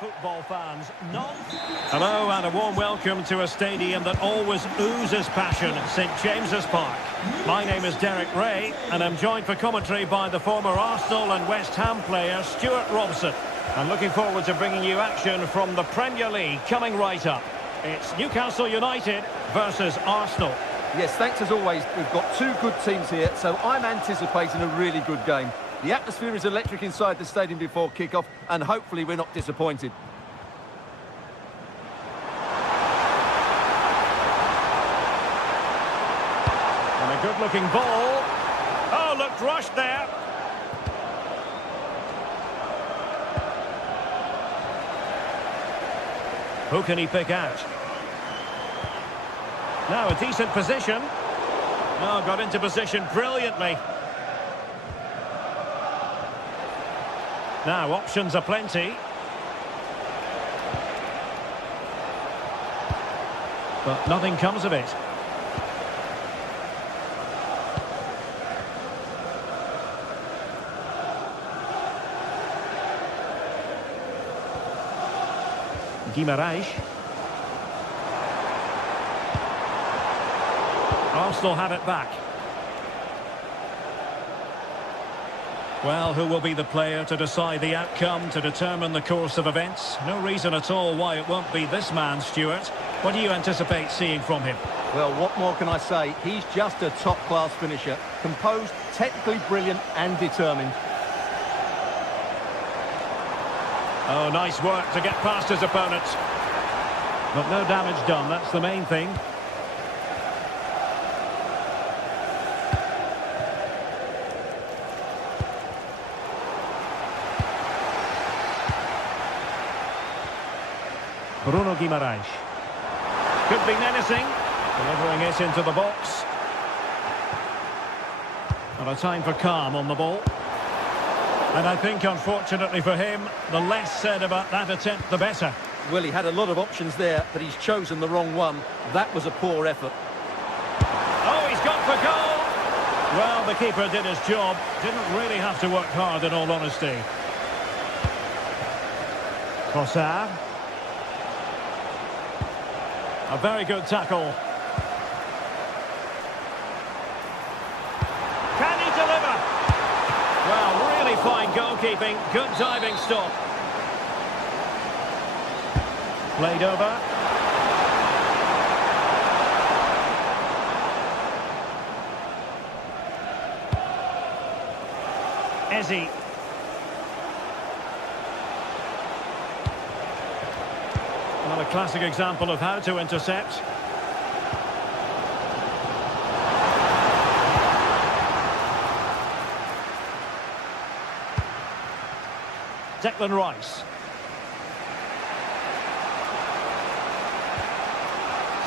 football fans, none. Hello and a warm welcome to a stadium that always oozes passion, St James's Park. My name is Derek Ray and I'm joined for commentary by the former Arsenal and West Ham player Stuart Robson. I'm looking forward to bringing you action from the Premier League coming right up. It's Newcastle United versus Arsenal. Yes, thanks as always. We've got two good teams here, so I'm anticipating a really good game. The atmosphere is electric inside the stadium before kick-off, and hopefully we're not disappointed. And a good-looking ball. Oh, looked rushed there. Who can he pick out? Now a decent position. Oh, got into position brilliantly. Now options are plenty. But nothing comes of it. Guimaraes. Arsenal have it back. Well, who will be the player to decide the outcome, to determine the course of events? No reason at all why it won't be this man, Stuart. What do you anticipate seeing from him? Well, what more can I say? He's just a top-class finisher. Composed, technically brilliant and determined. Oh, nice work to get past his opponent. But no damage done, that's the main thing. Bruno Guimaraes. Could be menacing. Delivering it into the box. And a time for calm on the ball. And I think, unfortunately for him, the less said about that attempt, the better. Well, he had a lot of options there, but he's chosen the wrong one. That was a poor effort. Oh, he's gone for goal! Well, the keeper did his job. Didn't really have to work hard, in all honesty. Trossard. A very good tackle. Can he deliver? Well, really fine goalkeeping. Good diving stop. Played over. Eze. Well, a classic example of how to intercept. Declan Rice.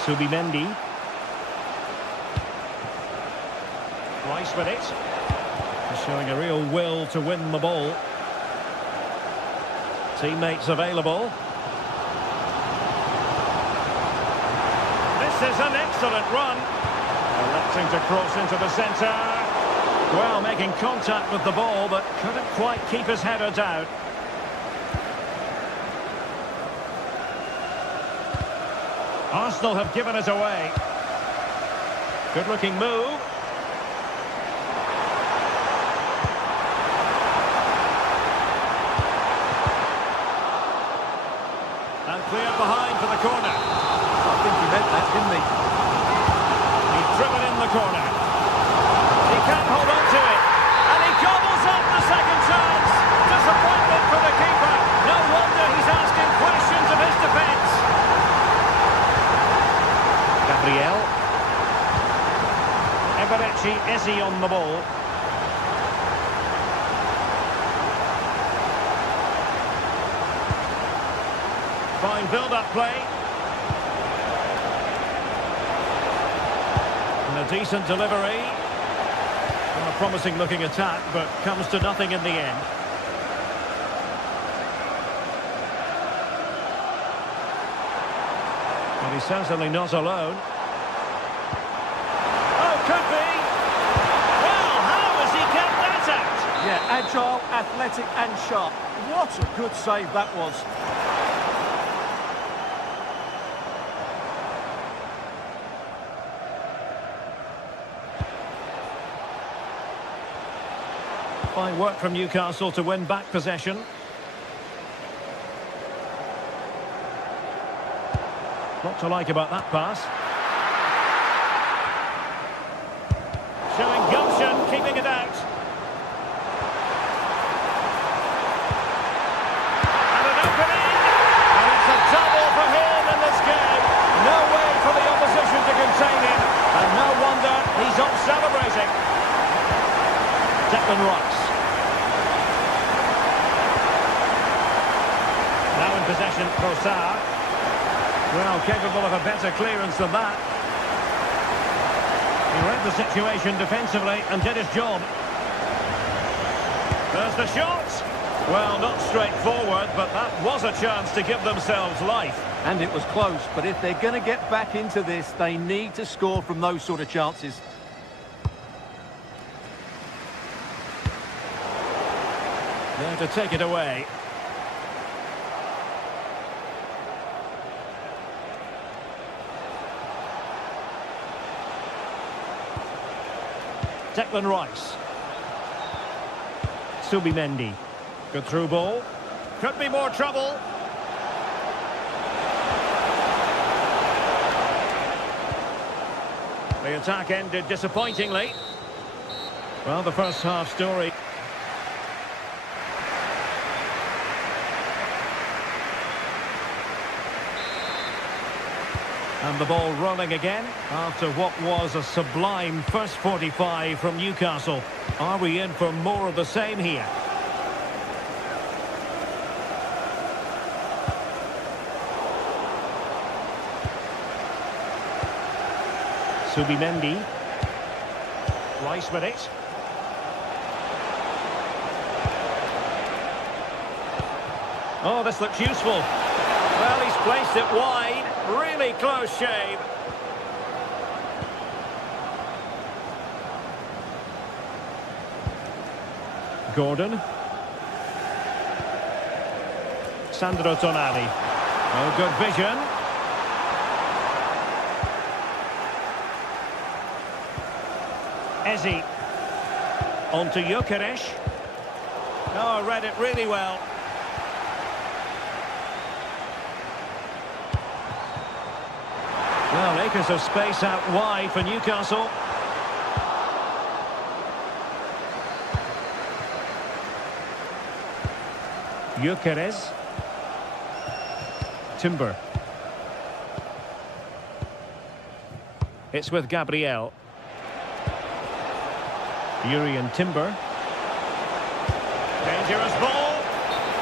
Subimendi. Rice with it. Showing a real will to win the ball. Teammates available. This is an excellent run. Electing to cross into the centre. Well, making contact with the ball, but couldn't quite keep his header down. Arsenal have given it away. Good-looking move. And clear behind for the corner. I think he meant that, didn't he? He's driven in the corner. He can't hold on to it. And he gobbles up the second chance. Disappointment for the keeper. No wonder he's asking questions of his defence. Gabriel. Eberechi Eze on the ball. Fine build-up play. And a decent delivery. And a promising-looking attack, but comes to nothing in the end. And he's certainly not alone. Oh, could be! Well, how has he kept that out? Yeah, agile, athletic and sharp. What a good save that was. Fine work from Newcastle to win back possession. Lot to like about that pass. Showing gumption, keeping it out. And an opening! And it's a double for him in this game. No way for the opposition to contain him. And no wonder he's off celebrating. Declan Rice. Now in possession, Trossard. Well, capable of a better clearance than that. He read the situation defensively and did his job. There's the shot. Well, not straightforward, but that was a chance to give themselves life. And it was close, but if they're going to get back into this, they need to score from those sort of chances. There to take it away. Declan Rice. Subimendi. Good through ball. Could be more trouble. The attack ended disappointingly. Well, the first half story. And the ball rolling again after what was a sublime first 45 from Newcastle. Are we in for more of the same here? Subimendi. Rice with it. Oh, this looks useful. Well, he's placed it wide. Really close shave. Gordon. Sandro Tonali. Oh, good vision. Ezi. On to Gyökeres. Oh, read it really well. Well, acres of space out wide for Newcastle. Gyökeres. Timber. It's with Gabriel. Yuri and Timber. Dangerous ball.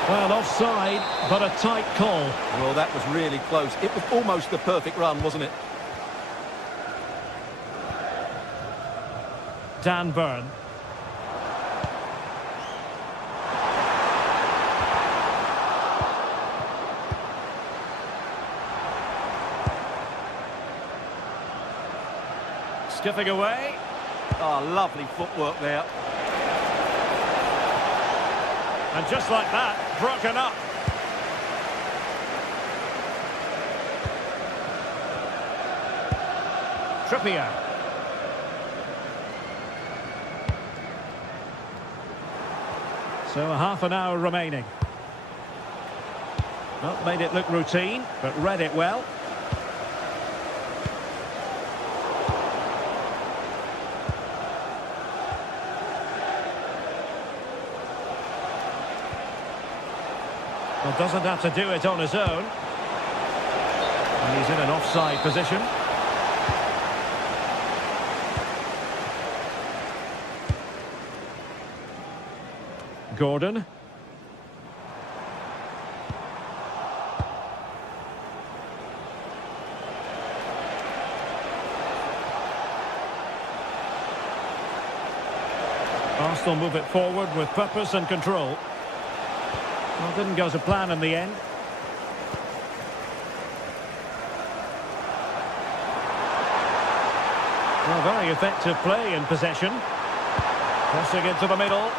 Well, offside, but a tight call. Well, that was really close. It was almost the perfect run, wasn't it? Dan Burn. Skipping away. Oh, lovely footwork there. And just like that, broken up. Trippier. So a half an hour remaining. Not made it look routine, but read it well. Well, doesn't have to do it on his own. And he's in an offside position. Gordon. Arsenal move it forward with purpose and control. Well, didn't go to plan in the end. Well, very effective play in possession. Crossing into the middle.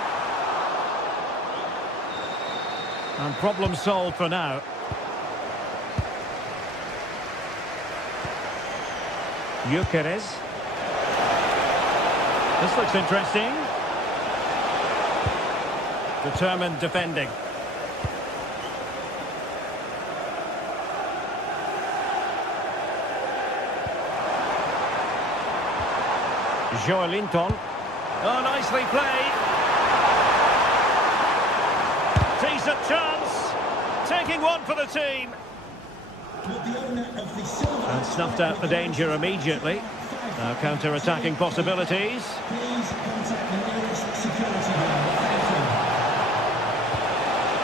And problem solved for now. Gyökeres. This looks interesting. Determined defending. Joelinton. Oh, nicely played. Decent chance. Taking one for the team. And snuffed out the danger immediately. Now counter-attacking possibilities.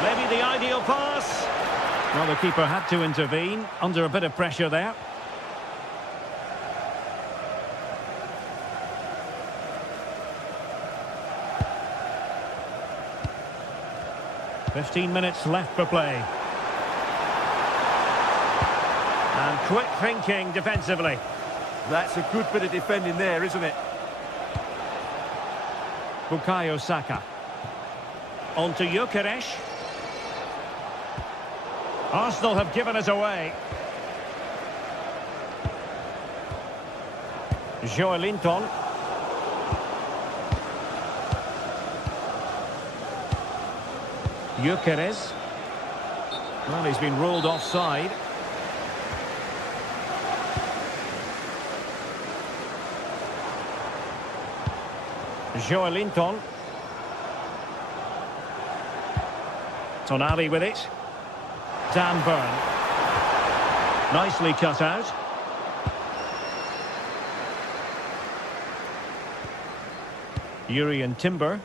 Maybe the ideal pass. Well, the keeper had to intervene under a bit of pressure there. "15 minutes left for play. And quick thinking defensively. That's a good bit of defending there, isn't it? Bukayo Saka. On to Gyökeres. Arsenal have given it away. Joelinton. Gyökeres. Well, he's been ruled offside. Joelinton. Tonali with it. Dan Burn. Nicely cut out. Urian Timber.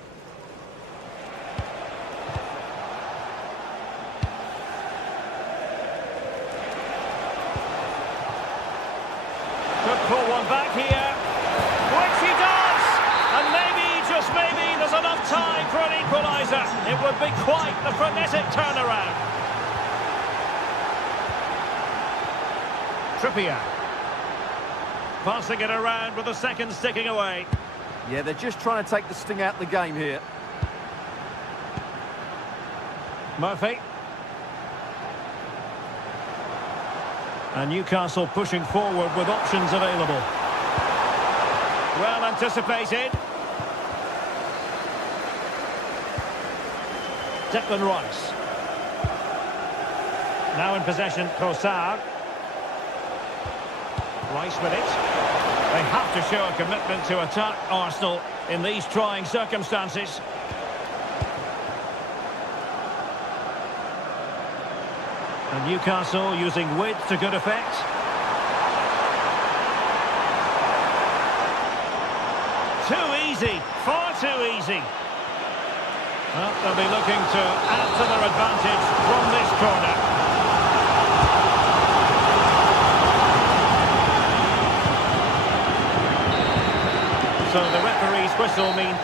Could pull one back here. Which he does! And maybe, just maybe, there's enough time for an equaliser. It would be quite the frenetic turnaround. Trippier. Passing it around with the seconds ticking away. Yeah, they're just trying to take the sting out of the game here. Murphy. And Newcastle pushing forward with options available. Well anticipated. Declan Rice. Now in possession, Trossard. Rice with it. They have to show a commitment to attack Arsenal in these trying circumstances. And Newcastle using width to good effect. Too easy, far too easy. Well, they'll be looking to add to their advantage from this corner. So the referee's whistle means...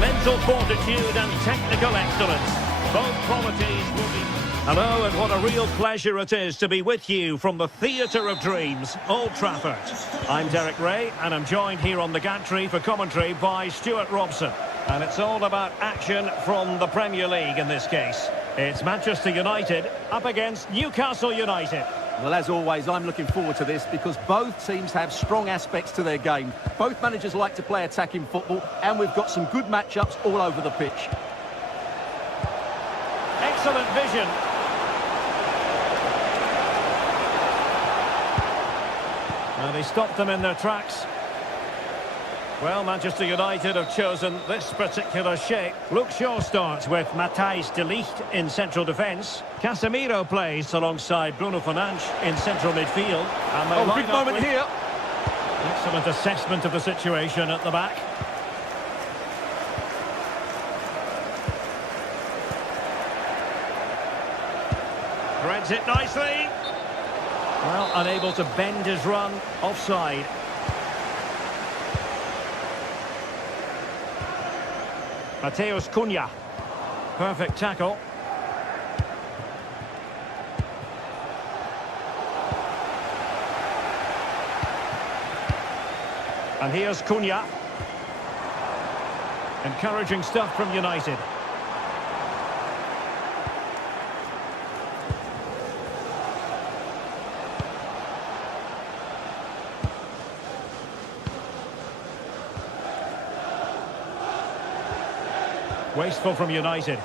mental fortitude and technical excellence. Both qualities will be... Hello, and what a real pleasure it is to be with you from the Theatre of Dreams, Old Trafford. I'm Derek Ray, and I'm joined here on the gantry for commentary by Stuart Robson. And it's all about action from the Premier League in this case. It's Manchester United up against Newcastle United. Well, as always, I'm looking forward to this because both teams have strong aspects to their game. Both managers like to play attacking football, and we've got some good matchups all over the pitch. Excellent vision. And he stopped them in their tracks. Well, Manchester United have chosen this particular shape. Luke Shaw starts with Matthijs de Ligt in central defence. Casemiro plays alongside Bruno Fernandes in central midfield. And they line big up moment here. excellent assessment of the situation at the back. Threads it nicely. Well, unable to bend his run, offside. Mateus Cunha. Perfect tackle. And here's Cunha. Encouraging stuff from United. Wasteful from United.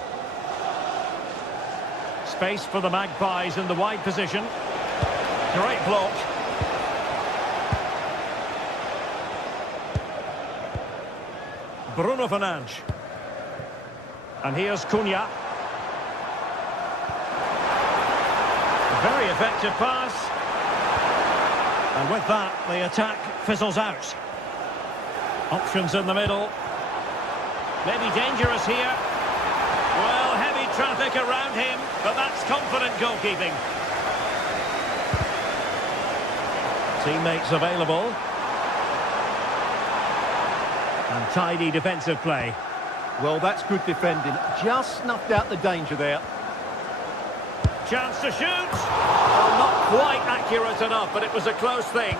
Space for the Magpies in the wide position. Great block. Bruno Fernandes. And here's Cunha. Very effective pass. And with that, the attack fizzles out. Options in the middle. Maybe dangerous here. Well, heavy traffic around him, but that's confident goalkeeping. Teammates available. And tidy defensive play. Well, that's good defending. Just snuffed out the danger there. Chance to shoot. Well, not quite accurate enough, but it was a close thing.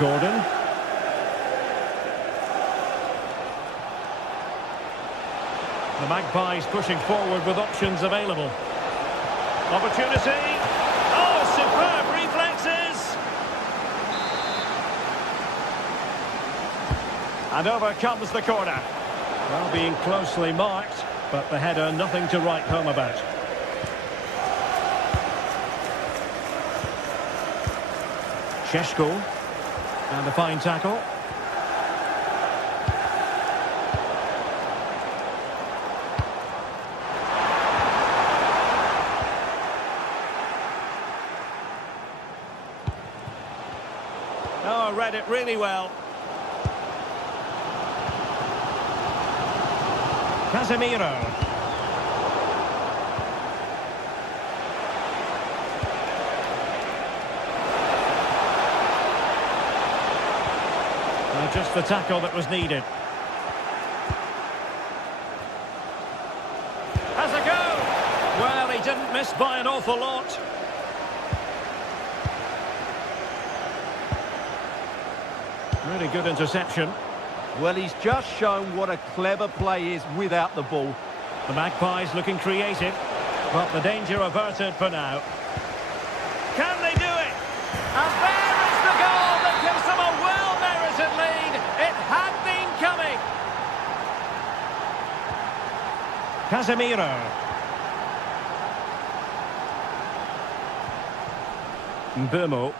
Gordon. The Magpies pushing forward with options available. Opportunity. Oh, superb reflexes. And over comes the corner. Well, being closely marked, but the header nothing to write home about. Šeško. And a fine tackle. Oh, read it really well. Casemiro. Just the tackle that was needed. Has a go! Well, he didn't miss by an awful lot. Really good interception. Well, he's just shown what a clever play is without the ball. The Magpies looking creative, but the danger averted for now. Can they do it? And there is the goal that gives them a well-merited lead. It had been coming. Casemiro. Mbeumo.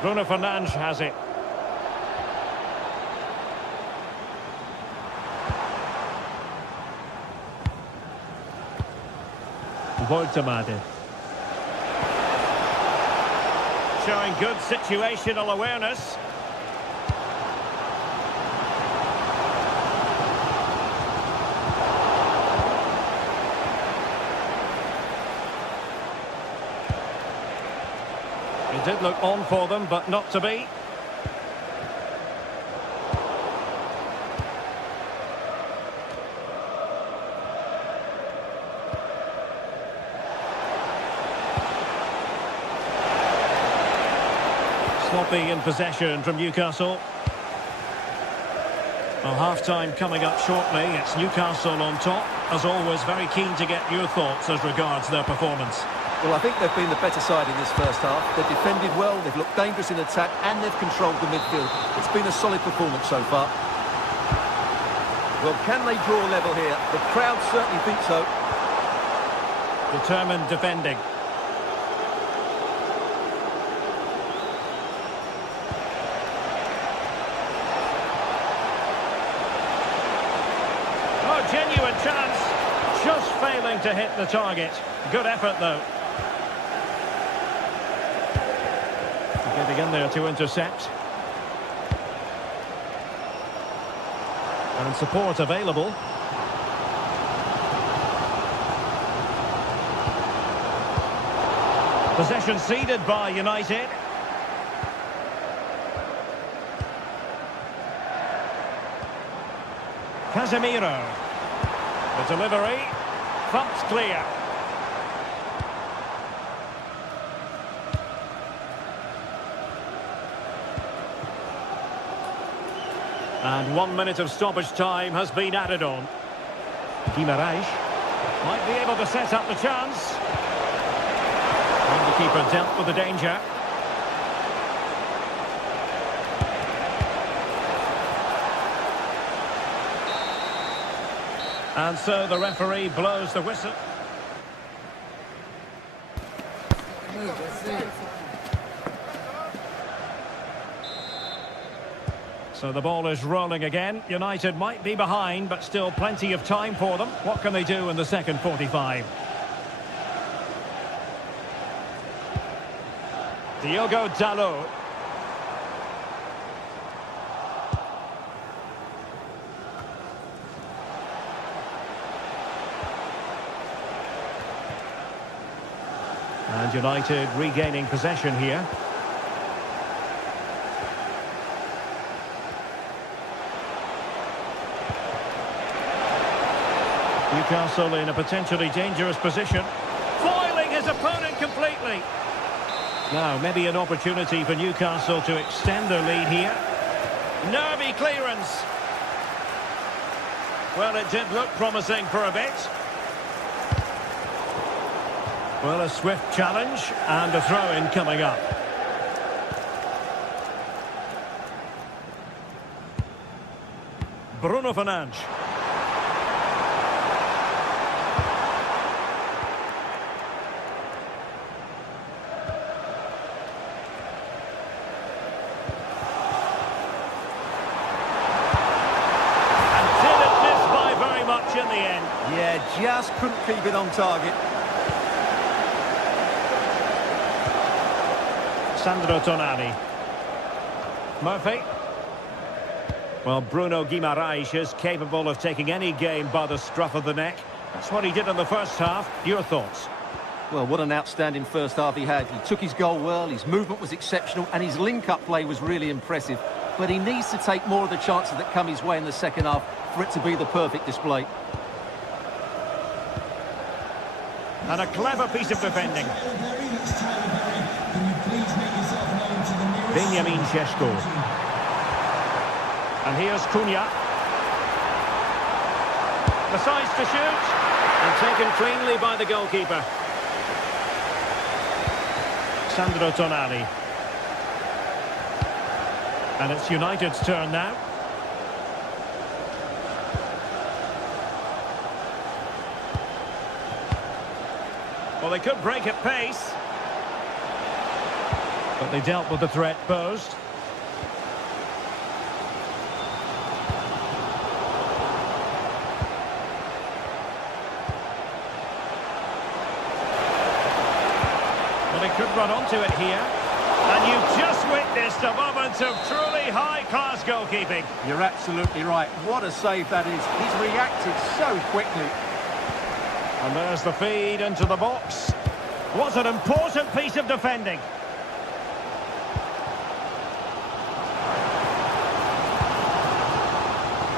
Bruno Fernandes has it. Woltemade. Showing good situational awareness. It did look on for them, but not to be. Sloppy in possession from Newcastle. Well, half-time coming up shortly. It's Newcastle on top. As always, very keen to get your thoughts as regards their performance. Well, I think they've been the better side in this first half. They've defended well, they've looked dangerous in attack, and they've controlled the midfield. It's been a solid performance so far. Well, can they draw level here? The crowd certainly think so. Determined defending. Oh, genuine chance. Just failing to hit the target. Good effort, though. Getting in there to intercept. And support available. Possession ceded by United. Casemiro. The delivery. Thumped clear. And 1 minute of stoppage time has been added on. Guimaraes might be able to set up the chance. And the keeper dealt with the danger. And so the referee blows the whistle. So the ball is rolling again. United might be behind, but still plenty of time for them. What can they do in the second 45? Diogo Dalot. And United regaining possession here. Newcastle in a potentially dangerous position. Foiling his opponent completely. Now, maybe an opportunity for Newcastle to extend their lead here. Nervy clearance. Well, it did look promising for a bit. Well, a swift challenge and a throw-in coming up. Bruno Fernandes. In the end. Yeah, just couldn't keep it on target. Sandro Tonali. Murphy. Well, Bruno Guimaraes is capable of taking any game by the scruff of the neck. That's what he did in the first half. Your thoughts? Well, what an outstanding first half he had. He took his goal well, his movement was exceptional, and his link-up play was really impressive. But he needs to take more of the chances that come his way in the second half for it to be the perfect display. And a clever piece of defending. Benjamin Šeško. And here's Cunha. Decides to shoot. And taken cleanly by the goalkeeper. Sandro Tonali. And it's United's turn now. Well, they could break at pace. But they dealt with the threat posed. Well, they could run onto it here. And you've just witnessed a moment of truly high-class goalkeeping. You're absolutely right. What a save that is. He's reacted so quickly. And there's the feed into the box. What an important piece of defending.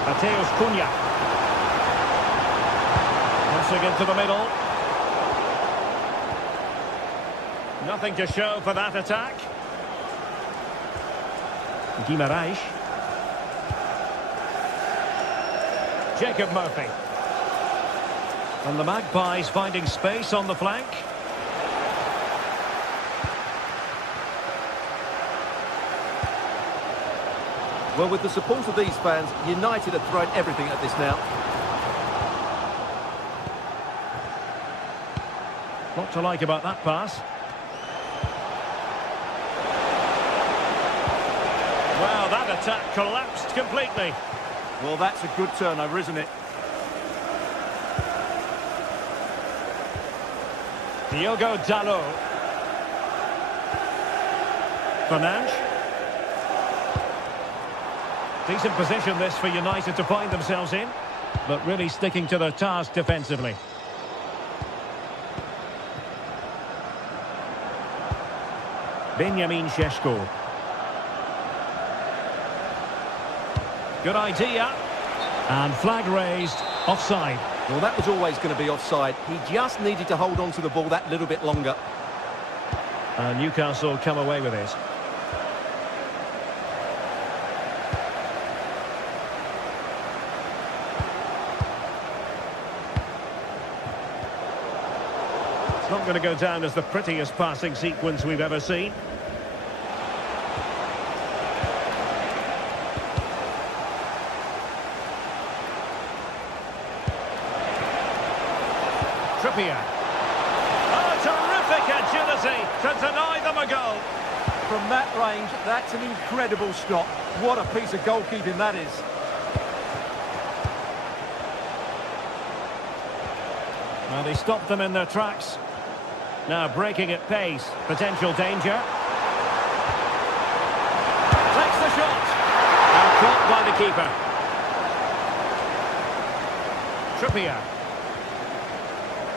Mateus Cunha. Crossing into the middle. Nothing to show for that attack. Guimaraes. Jacob Murphy. And the Magpies finding space on the flank. Well, with the support of these fans, United are throwing everything at this now. What to like about that pass? Well, that attack collapsed completely. Well, that's a good turnover, isn't it? Diogo Dalot. Fernandes. Decent position this for United to find themselves in, but really sticking to their task defensively. Benjamin Šeško. Good idea. And flag raised. Offside. Well, that was always going to be offside. He just needed to hold on to the ball that little bit longer. And Newcastle come away with it. It's not going to go down as the prettiest passing sequence we've ever seen. Trippier. Oh, terrific agility to deny them a goal. From that range, that's an incredible stop. What a piece of goalkeeping that is. Well, they stopped them in their tracks. Now breaking at pace. Potential danger. Takes the shot. And caught by the keeper. Trippier.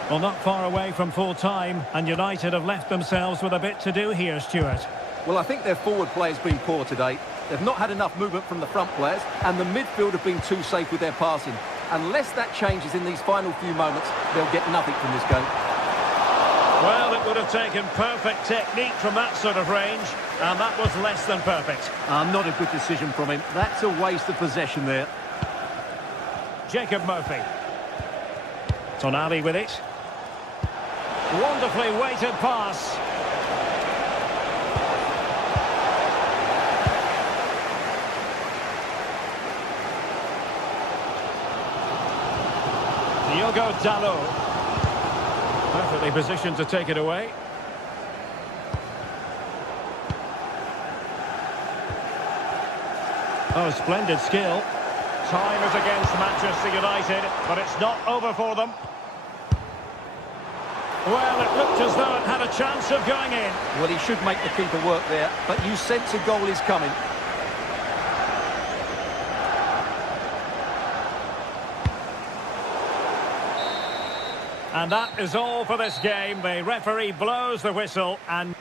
Well, not far away from full time, and United have left themselves with a bit to do here, Stuart. Well, I think their forward play has been poor today. They've not had enough movement from the front players, and the midfield have been too safe with their passing. Unless that changes in these final few moments, they'll get nothing from this game. Well, it would have taken perfect technique from that sort of range, and that was less than perfect. Not a good decision from him. That's a waste of possession there. Jacob Murphy. Tonali with it. Wonderfully weighted pass. Diogo Dalot. Perfectly positioned to take it away. Oh, splendid skill. Time is against Manchester United, but it's not over for them. Well, it looked as though it had a chance of going in. Well, he should make the keeper work there, but you sense a goal is coming. And that is all for this game. The referee blows the whistle and...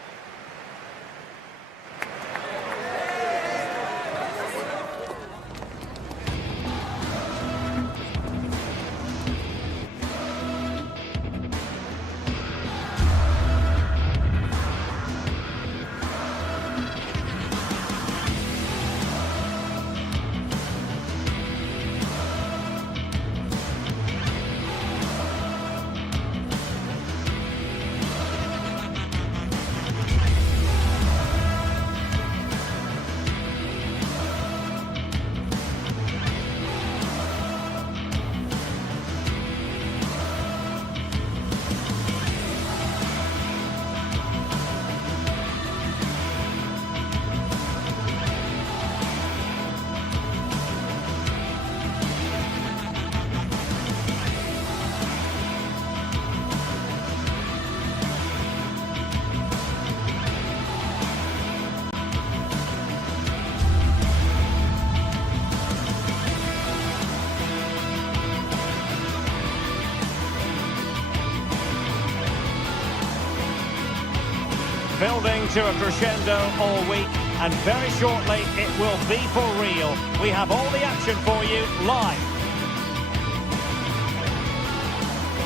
Building to a crescendo all week, and very shortly it will be for real. We have all the action for you live.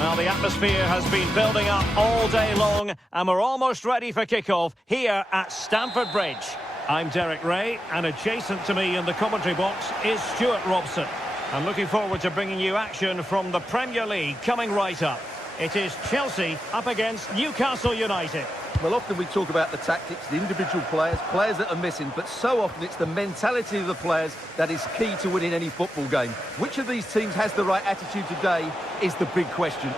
Well, the atmosphere has been building up all day long, and we're almost ready for kickoff here at Stamford Bridge. I'm Derek Ray, and adjacent to me in the commentary box is Stuart Robson. I'm looking forward to bringing you action from the Premier League coming right up. It is Chelsea up against Newcastle United. Well, often we talk about the tactics, the individual players that are missing, but so often it's the mentality of the players that is key to winning any football game. Which of these teams has the right attitude today is the big question.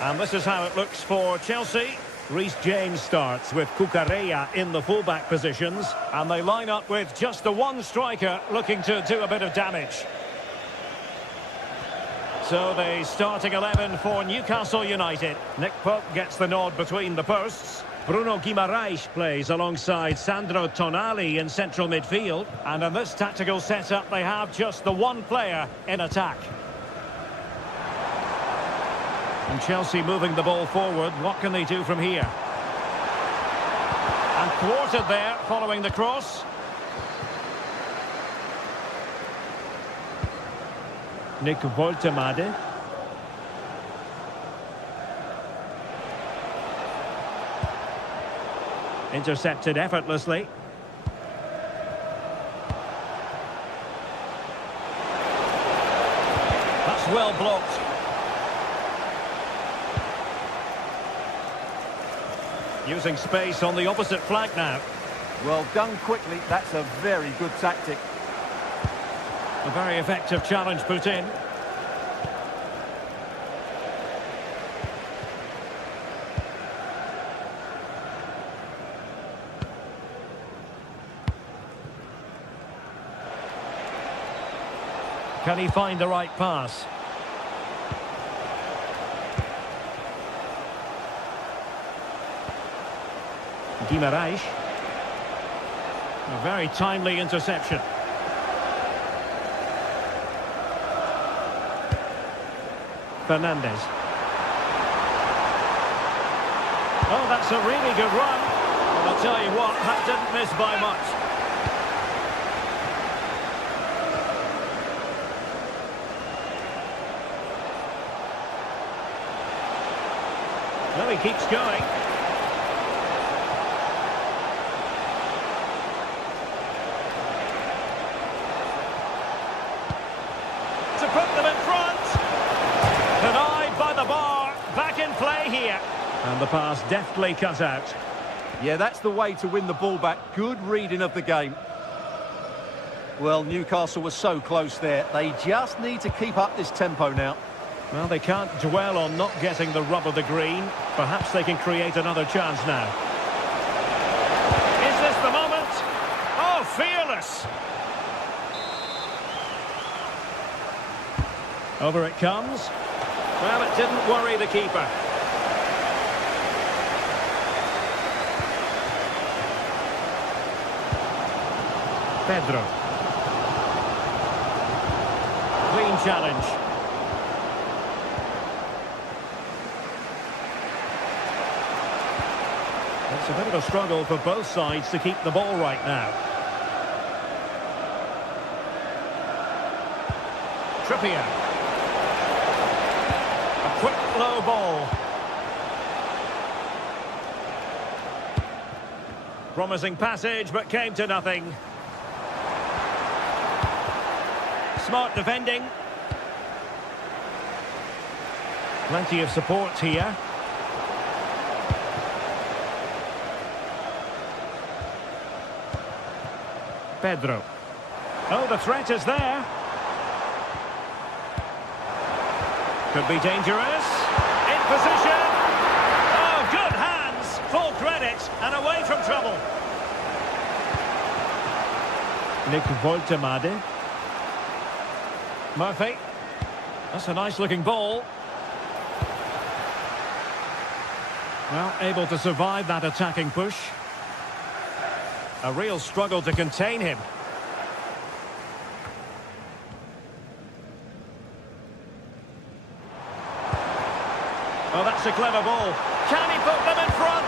And this is how it looks for Chelsea. Reece James starts with Cucurella in the fullback positions, and they line up with just the one striker looking to do a bit of damage. So the starting 11 for Newcastle United. Nick Pope gets the nod between the posts. Bruno Guimaraes plays alongside Sandro Tonali in central midfield. And in this tactical setup, they have just the one player in attack. And Chelsea moving the ball forward. What can they do from here? And thwarted there following the cross. Nick Woltemade. Intercepted effortlessly. That's well blocked. Using space on the opposite flank now. Well, done quickly, that's a very good tactic. A very effective challenge put in. Can he find the right pass? Guimaraes. A very timely interception. Fernandez. Oh, that's a really good run. And I'll tell you what, that didn't miss by much. Well, he keeps going. To put them in front. Denied by the bar. Back in play here. And the pass deftly cut out. Yeah, that's the way to win the ball back. Good reading of the game. Well, Newcastle was so close there. They just need to keep up this tempo now. Well, they can't dwell on not getting the rub of the green. Perhaps they can create another chance now. Is this the moment? Oh, fearless! Over it comes. Well, it didn't worry the keeper. Pedro. Clean challenge. It's a bit of a struggle for both sides to keep the ball right now. Trippier. A quick low ball. Promising passage, but came to nothing. Smart defending. Plenty of support here. Pedro. Oh, the threat is there. Could be dangerous. In position. Oh, good hands. Full credit and away from trouble. Nick Woltemade. Murphy. That's a nice looking ball. Well, able to survive that attacking push. A real struggle to contain him. Oh, that's a clever ball. Can he put them in front?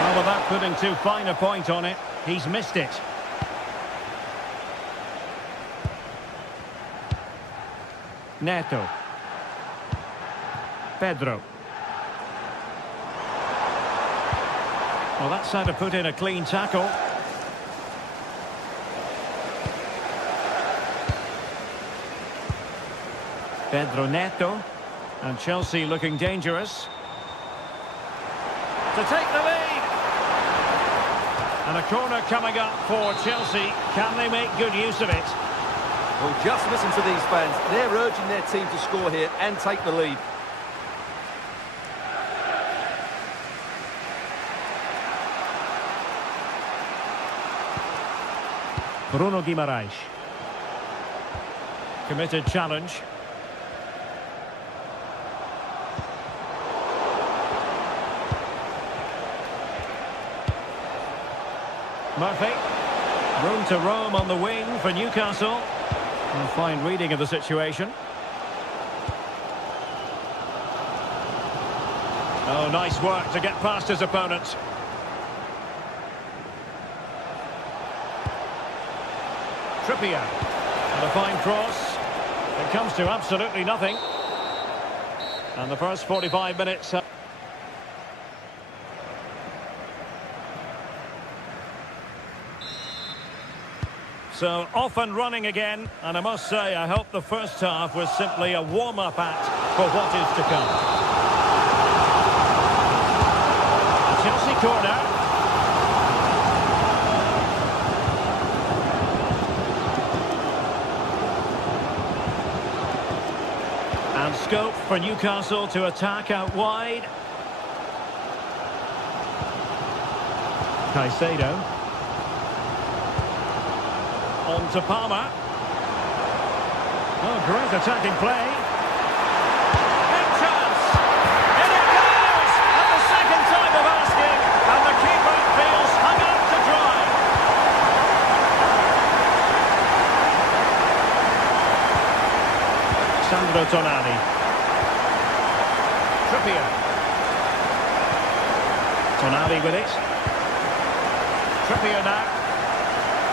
Well, without putting too fine a point on it, he's missed it. Neto. Pedro. Well, that's how to put in a clean tackle. Pedro Neto. And Chelsea looking dangerous. To take the lead. And a corner coming up for Chelsea. Can they make good use of it? Well, just listen to these fans. They're urging their team to score here and take the lead. Bruno Guimaraes. Committed challenge. Murphy. Room to roam on the wing for Newcastle. A fine reading of the situation. Oh, nice work to get past his opponent. Trippier. And a fine cross. It comes to absolutely nothing. And the first 45 minutes... So, off and running again, and I must say, I hope the first half was simply a warm-up act for what is to come. A Chelsea corner. And scope for Newcastle to attack out wide. Caicedo. On to Palmer. Oh, great attacking play. Big chance. In it goes! At the second time of asking, and the keeper feels hung out to dry. Sandro Tonali. Trippier. Tonali with it. Trippier now.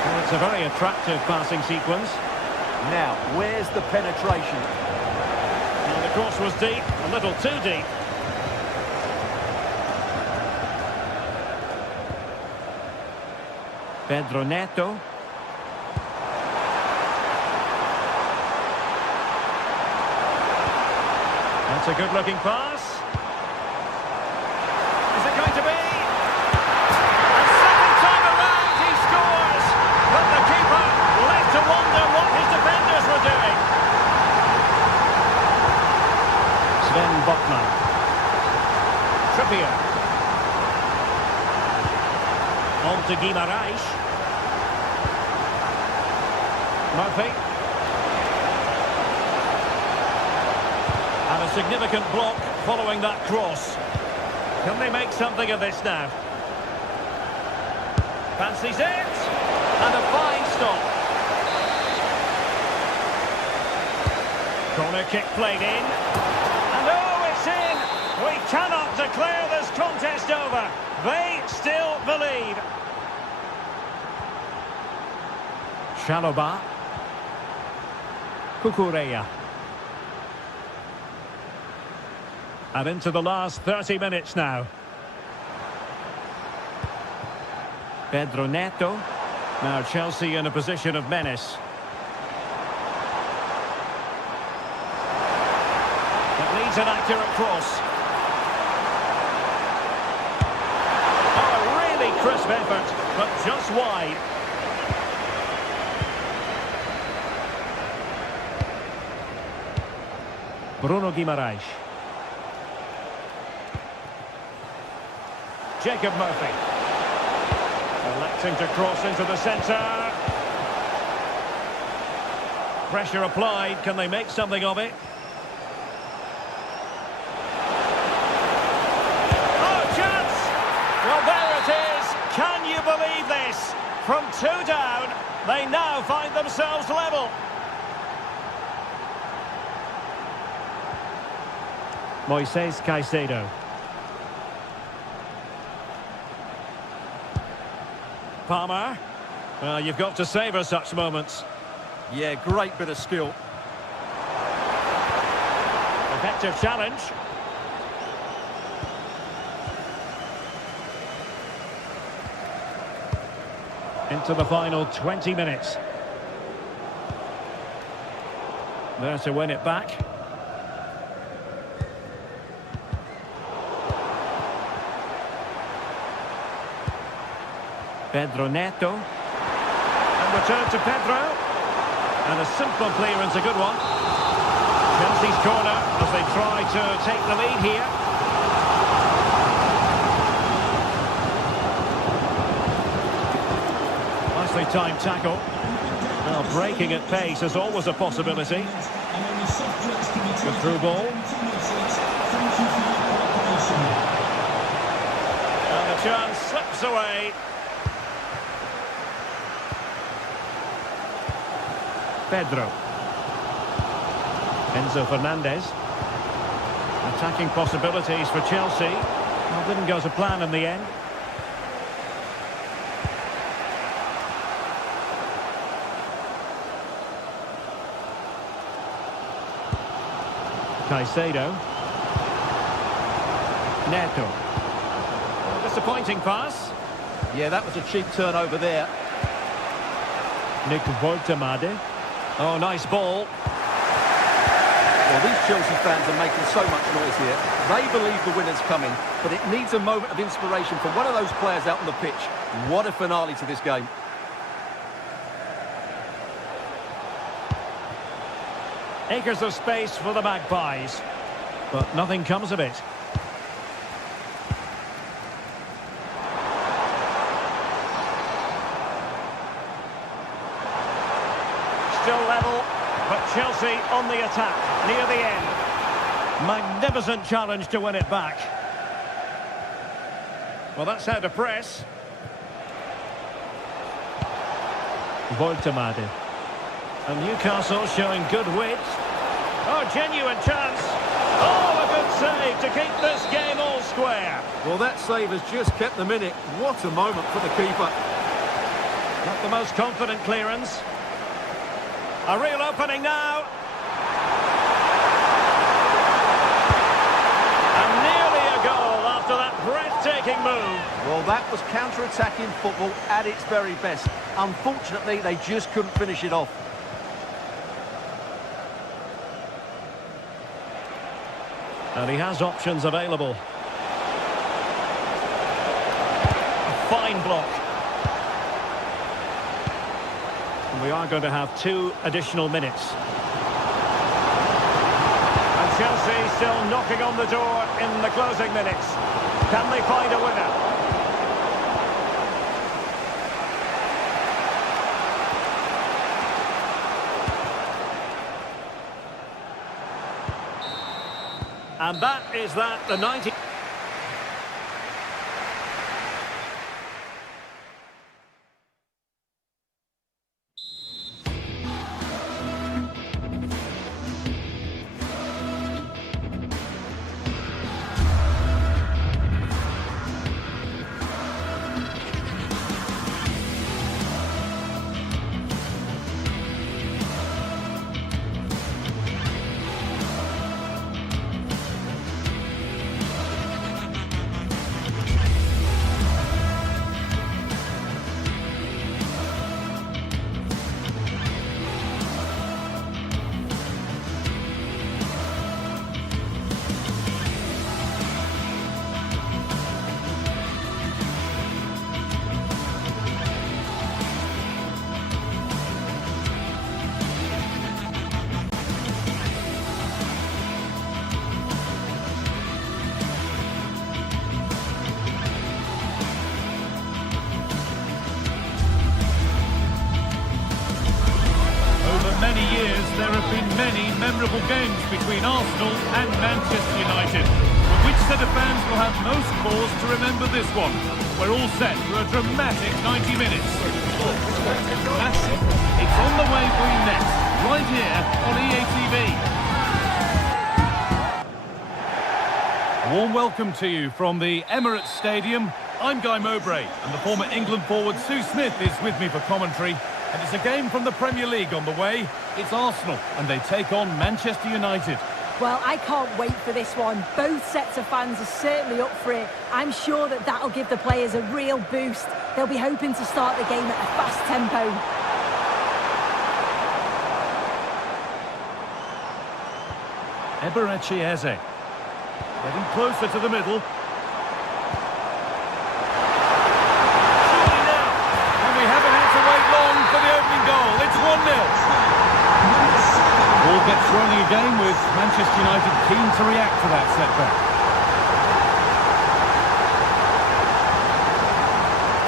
Well, it's a very attractive passing sequence. Now, where's the penetration? And the cross was deep, a little too deep. Pedro Neto. That's a good-looking pass. Is it going to be? To wonder what his defenders were doing. Sven Botman. Trippier. On to Guimaraes. Murphy. And a significant block following that cross. Can they make something of this now? Fancies it. And a fine stop. Corner kick played in. And oh, it's in! We cannot declare this contest over. They still believe. Chalobah. Cucurella. And into the last 30 minutes now. Pedro Neto. Now Chelsea in a position of menace. Needs an accurate cross. Oh, a really crisp effort, but just wide. Bruno Guimaraes. Jacob Murphy. Electing to cross into the centre. Pressure applied. Can they make something of it? Well, there it is. Can you believe this? From 2 down, they now find themselves level. Moises Caicedo. Palmer. Well, you've got to savour such moments. Yeah, great bit of skill. Effective challenge. Into the final 20 minutes. There to win it back. Pedro Neto. And return to Pedro. And a simple clearance, a good one. Chelsea's corner as they try to take the lead here. Nicely timed tackle. Well, breaking at pace is always a possibility. Good through ball. And the chance slips away. Pedro. Enzo Fernandez. Attacking possibilities for Chelsea. Well, didn't go to plan in the end. Caicedo. Neto. Disappointing pass. Yeah, that was a cheap turnover there. Nick Woltemade. Oh, nice ball. Well, these Chelsea fans are making so much noise here. They believe the winner's coming, but it needs a moment of inspiration from one of those players out on the pitch. What a finale to this game. Acres of space for the Magpies, but nothing comes of it. Still level, but Chelsea on the attack, near the end. Magnificent challenge to win it back. Well, that's how to press. Woltemade. And Newcastle showing good wit. Oh, genuine chance. Oh, a good save to keep this game all square. Well, that save has just kept them in it. What a moment for the keeper. Not the most confident clearance. A real opening now. And nearly a goal after that breathtaking move. Well, that was counter-attacking football at its very best. Unfortunately, they just couldn't finish it off. And he has options available. A fine block. And we are going to have 2 additional minutes. And Chelsea still knocking on the door in the closing minutes. Can they find a winner? And that is that, the 90... many years, there have been many memorable games between Arsenal and Manchester United. But which set of fans will have most cause to remember this one? We're all set for a dramatic 90 minutes. Massive. It's on the way for you next, right here on EA TV. Warm welcome to you from the Emirates Stadium. I'm Guy Mowbray, and the former England forward Sue Smith is with me for commentary. And it's a game from the Premier League on the way. It's Arsenal, and they take on Manchester United. Well, I can't wait for this one. Both sets of fans are certainly up for it. I'm sure that that'll give the players a real boost. They'll be hoping to start the game at a fast tempo. Eberechi Eze. Getting closer to the middle. Surely now. And we haven't had to wait long for the opening goal. It's 1-0. Ball gets rolling again with Manchester United keen to react to that setback.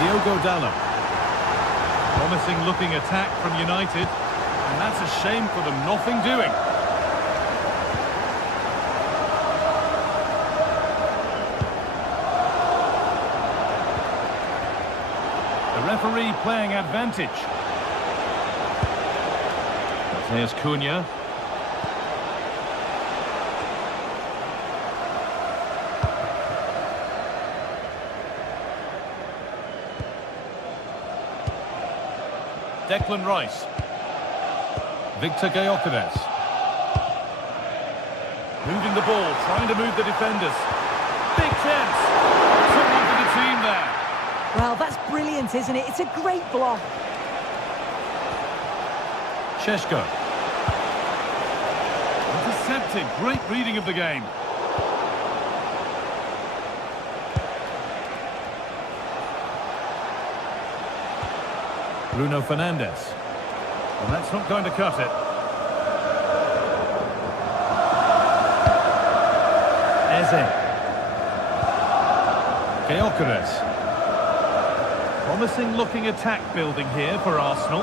Diogo Dallo. Promising looking attack from United. And that's a shame for them. Nothing doing. The referee playing advantage. There's Cunha. Declan Rice. Victor Gyökeres. Moving the ball, trying to move the defenders. Big chance. Something for the team there. Well, that's brilliant, isn't it? It's a great block. Šeško. Intercepted. Great reading of the game. Bruno Fernandes. Well, that's not going to cut it. Eze. Gyökeres. Promising looking attack building here for Arsenal.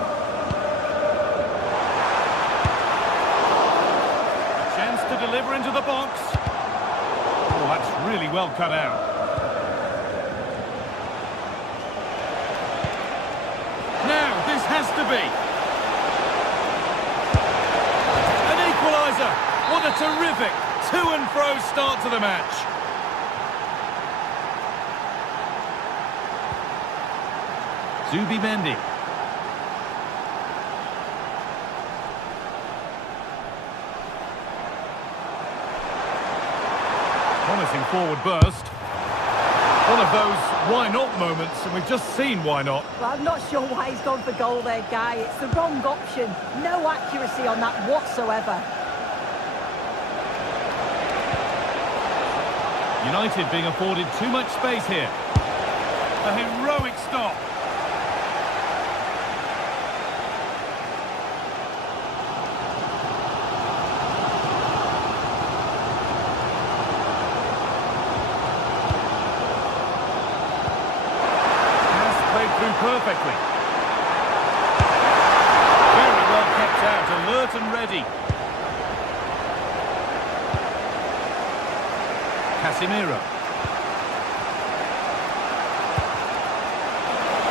Chance to deliver into the box. Oh, that's really well cut out. Now, this has to be. An equaliser. What a terrific to and fro start to the match. Zubimendi. Promising forward burst. One of those why not moments, and we've just seen why not. Well, I'm not sure why he's gone for goal there, Guy. It's the wrong option. No accuracy on that whatsoever. United being afforded too much space here. A heroic stop. Perfectly. Very well kept out, alert and ready. Casemiro.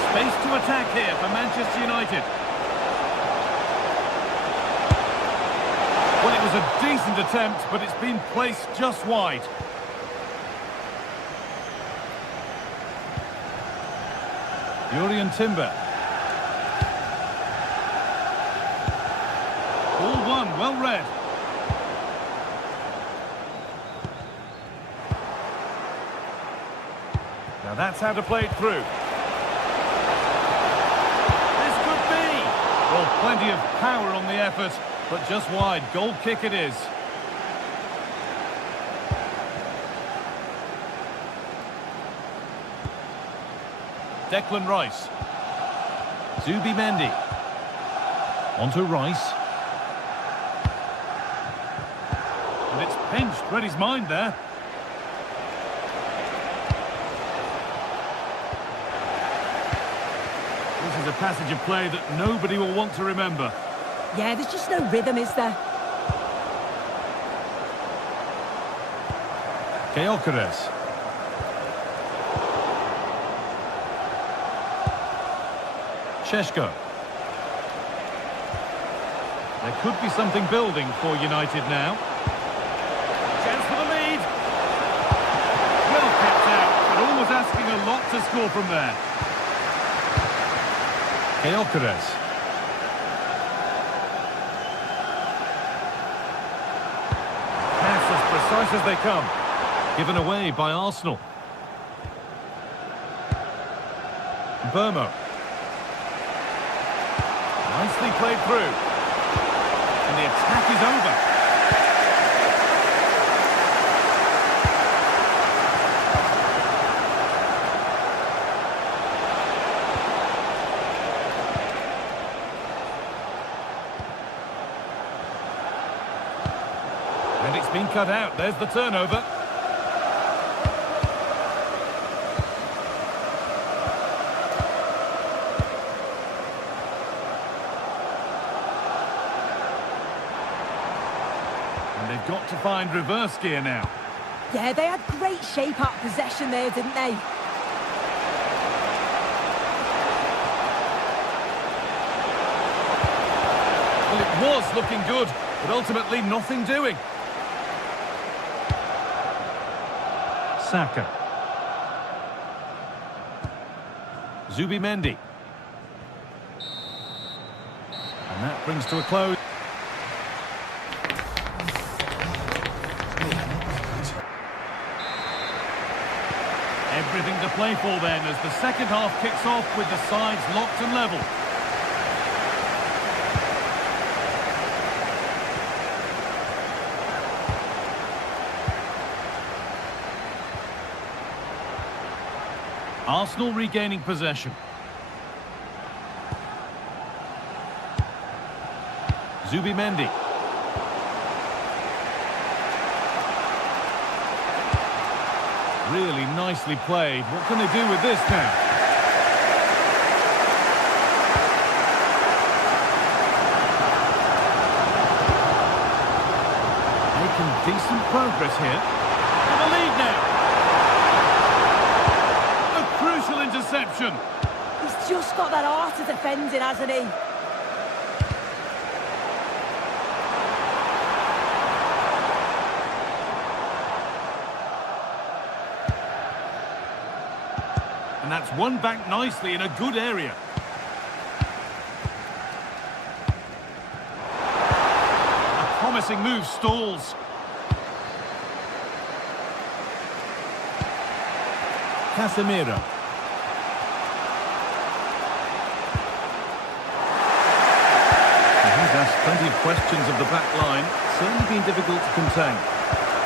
Space to attack here for Manchester United. Well, it was a decent attempt, but it's been placed just wide. Jurrien Timber. Ball one, well read. Now that's how to play it through. This could be. Well, plenty of power on the effort, but just wide. Goal kick it is. Declan Rice. Zubimendi. Onto Rice. And it's pinched. Read his mind there. This is a passage of play that nobody will want to remember. Yeah, there's just no rhythm, is there? Gyökeres. Šeško. There could be something building for United now. Chance for the lead. Well kept out, but almost asking a lot to score from there. Gyökeres. precise as they come. Given away by Arsenal. Burmo. Nicely played through. And the attack is over. And it's been cut out. There's the turnover. And they've got to find reverse gear now. Yeah, they had great shape out possession there, didn't they? Well, it was looking good, but ultimately nothing doing. Saka. Zubimendi. And that brings to a close. Everything to play for then as the second half kicks off with the sides locked and level. Arsenal regaining possession. Zubimendi. Really nicely played. What can they do with this now? Making decent progress here. And the lead now. Crucial interception. He's just got that art of defending, hasn't he? And that's won back nicely in a good area. A promising move stalls. Casemiro. He's asked plenty of questions of the back line. Certainly been difficult to contain.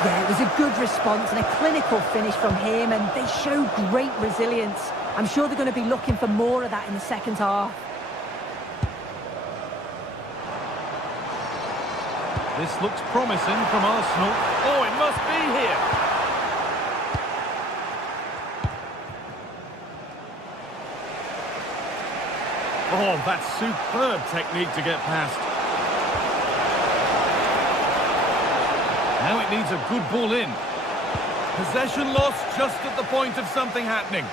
Yeah, it was a good response and a clinical finish from him, and they show great resilience. I'm sure they're going to be looking for more of that in the second half. This looks promising from Arsenal. Oh, it must be here. Oh, that's superb technique to get past. Now it needs a good ball in. Possession lost just at the point of something happening.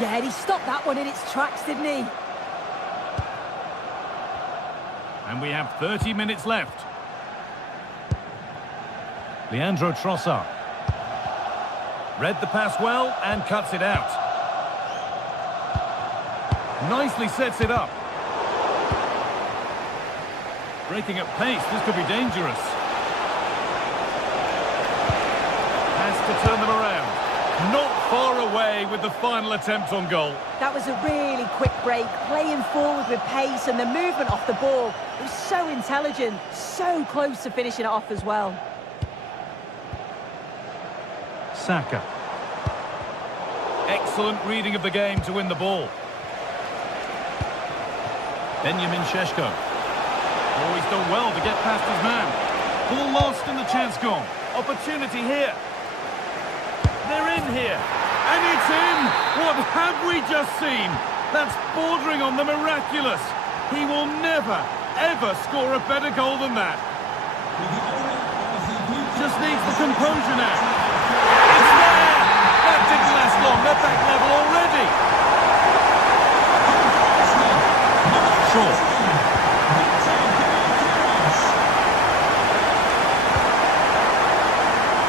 Yeah, and he stopped that one in its tracks, didn't he? And we have 30 minutes left. Leandro Trossard. Read the pass well and cuts it out. Nicely sets it up. Breaking at pace, this could be dangerous. Has to turn them around. Not far away with the final attempt on goal. That was a really quick break, playing forward with pace, and the movement off the ball. It was so intelligent, so close to finishing it off as well. Saka. Excellent reading of the game to win the ball. Benjamin Šeško. Oh, he's done well to get past his man. Ball lost and the chance gone. Opportunity here. They're in here. And it's in! What have we just seen? That's bordering on the miraculous. He will never, ever score a better goal than that. Just needs the composure now. It's there! That didn't last long. They're back level already. Sure.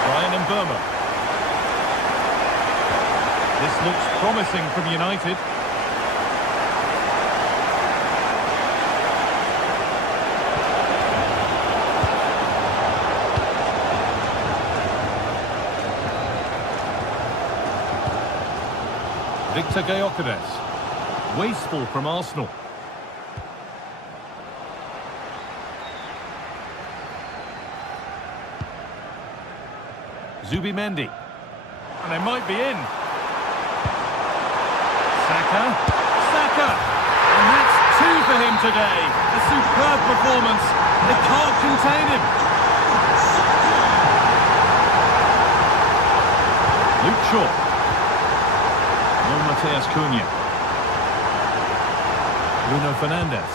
Ryan and Burma. This looks promising from United. to Gyökeres. Wasteful from Arsenal. Zubimendi. And they might be in. Saka. And that's two for him today. A superb performance. They can't contain him. Luke Shaw. No Mateus Cunha. Bruno Fernandes.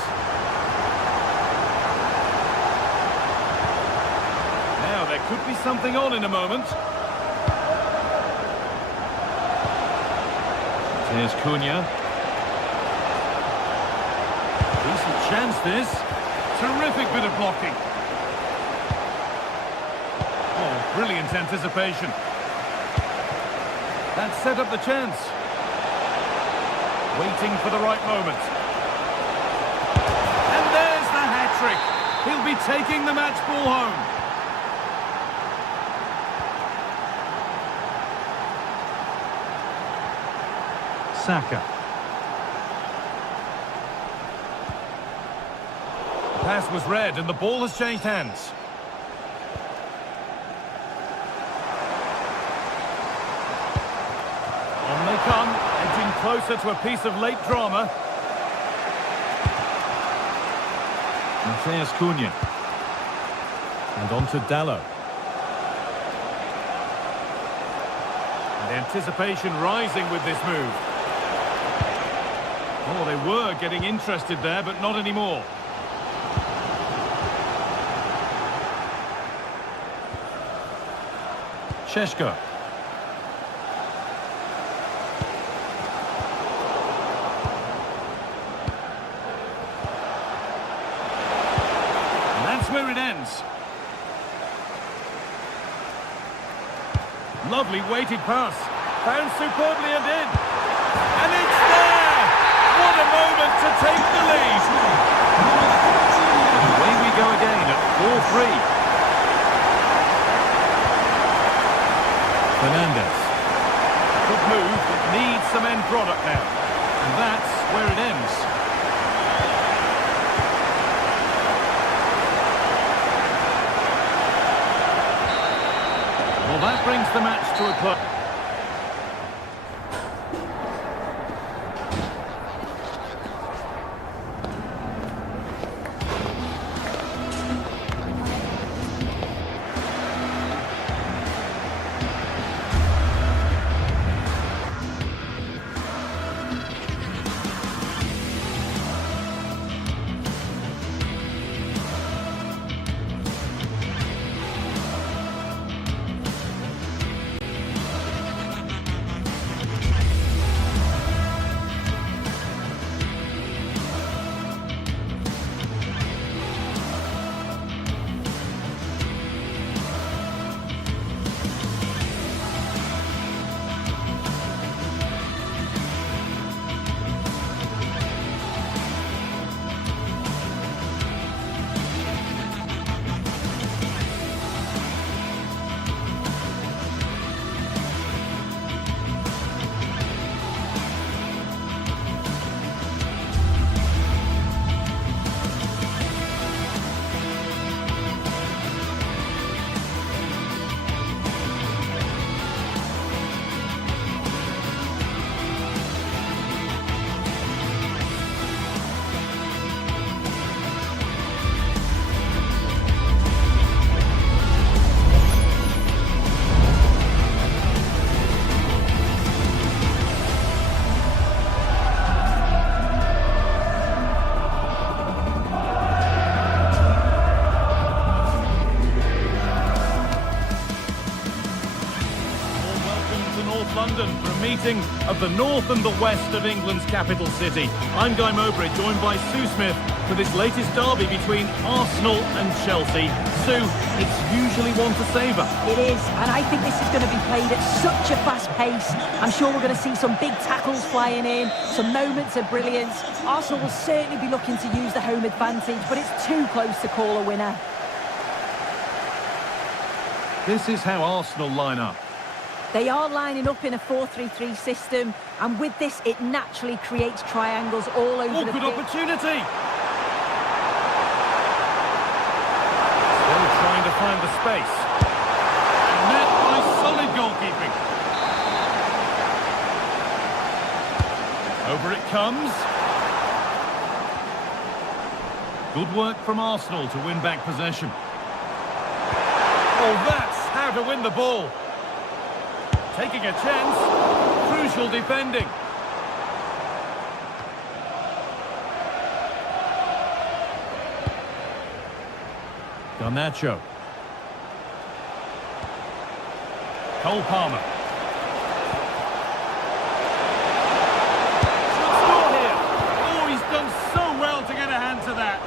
Now there could be something on in a moment. Here's Cunha. Decent chance this. Terrific bit of blocking. Oh, brilliant anticipation. That set up the chance. Waiting for the right moment. And there's the hat-trick. He'll be taking the match ball home. Saka. The pass was read and the ball has changed hands. On they come, edging closer to a piece of late drama. Mateus Cunha. And on to Dalot. And anticipation rising with this move. Oh, they were getting interested there, but not anymore. Šeško. And that's where it ends. Lovely weighted pass. Found superbly and in. And it's there! What a moment to take the lead. And away we go again at 4-3. Fernandes. Good move, but needs some end product now. And that's where it ends. Well, that brings the match to a close. London for a meeting of the north and the west of England's capital city. I'm Guy Mowbray, joined by Sue Smith for this latest derby between Arsenal and Chelsea. Sue, it's usually one to savour. It is, and I think this is going to be played at such a fast pace. I'm sure we're going to see some big tackles flying in, some moments of brilliance. Arsenal will certainly be looking to use the home advantage, but it's too close to call a winner. This is how Arsenal line up. They are lining up in a 4-3-3 system, and with this, it naturally creates triangles all over the pitch. Good opportunity! Still trying to find the space. And met by solid goalkeeping. Over it comes. Good work from Arsenal to win back possession. Oh, that's how to win the ball. Taking a chance. Crucial defending. Garnacho. Cole Palmer. Shot score here. Oh, he's done so well to get a hand to that.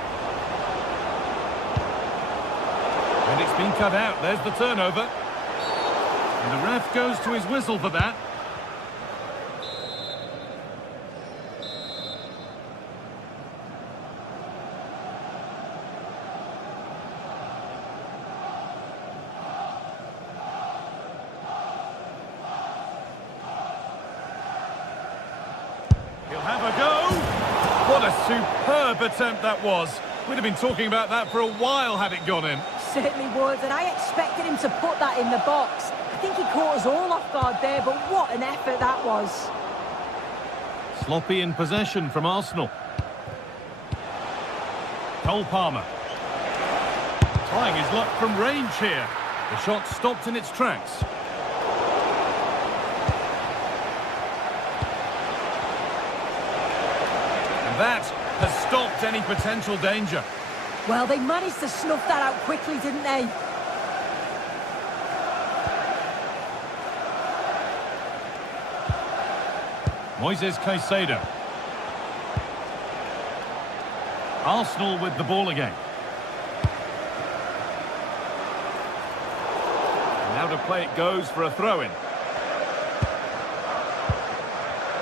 And it's been cut out. There's the turnover. And the ref goes to his whistle for that. He'll have a go. What a superb attempt that was. We'd have been talking about that for a while had it gone in. Certainly would, and I expected him to put that in the box. I think he caught us all off guard there, but what an effort that was. Sloppy in possession from Arsenal. Cole Palmer. Trying his luck from range here. The shot stopped in its tracks. And that has stopped any potential danger. Well, they managed to snuff that out quickly, didn't they? Moises Caicedo. Arsenal with the ball again. Now to play it goes for a throw-in.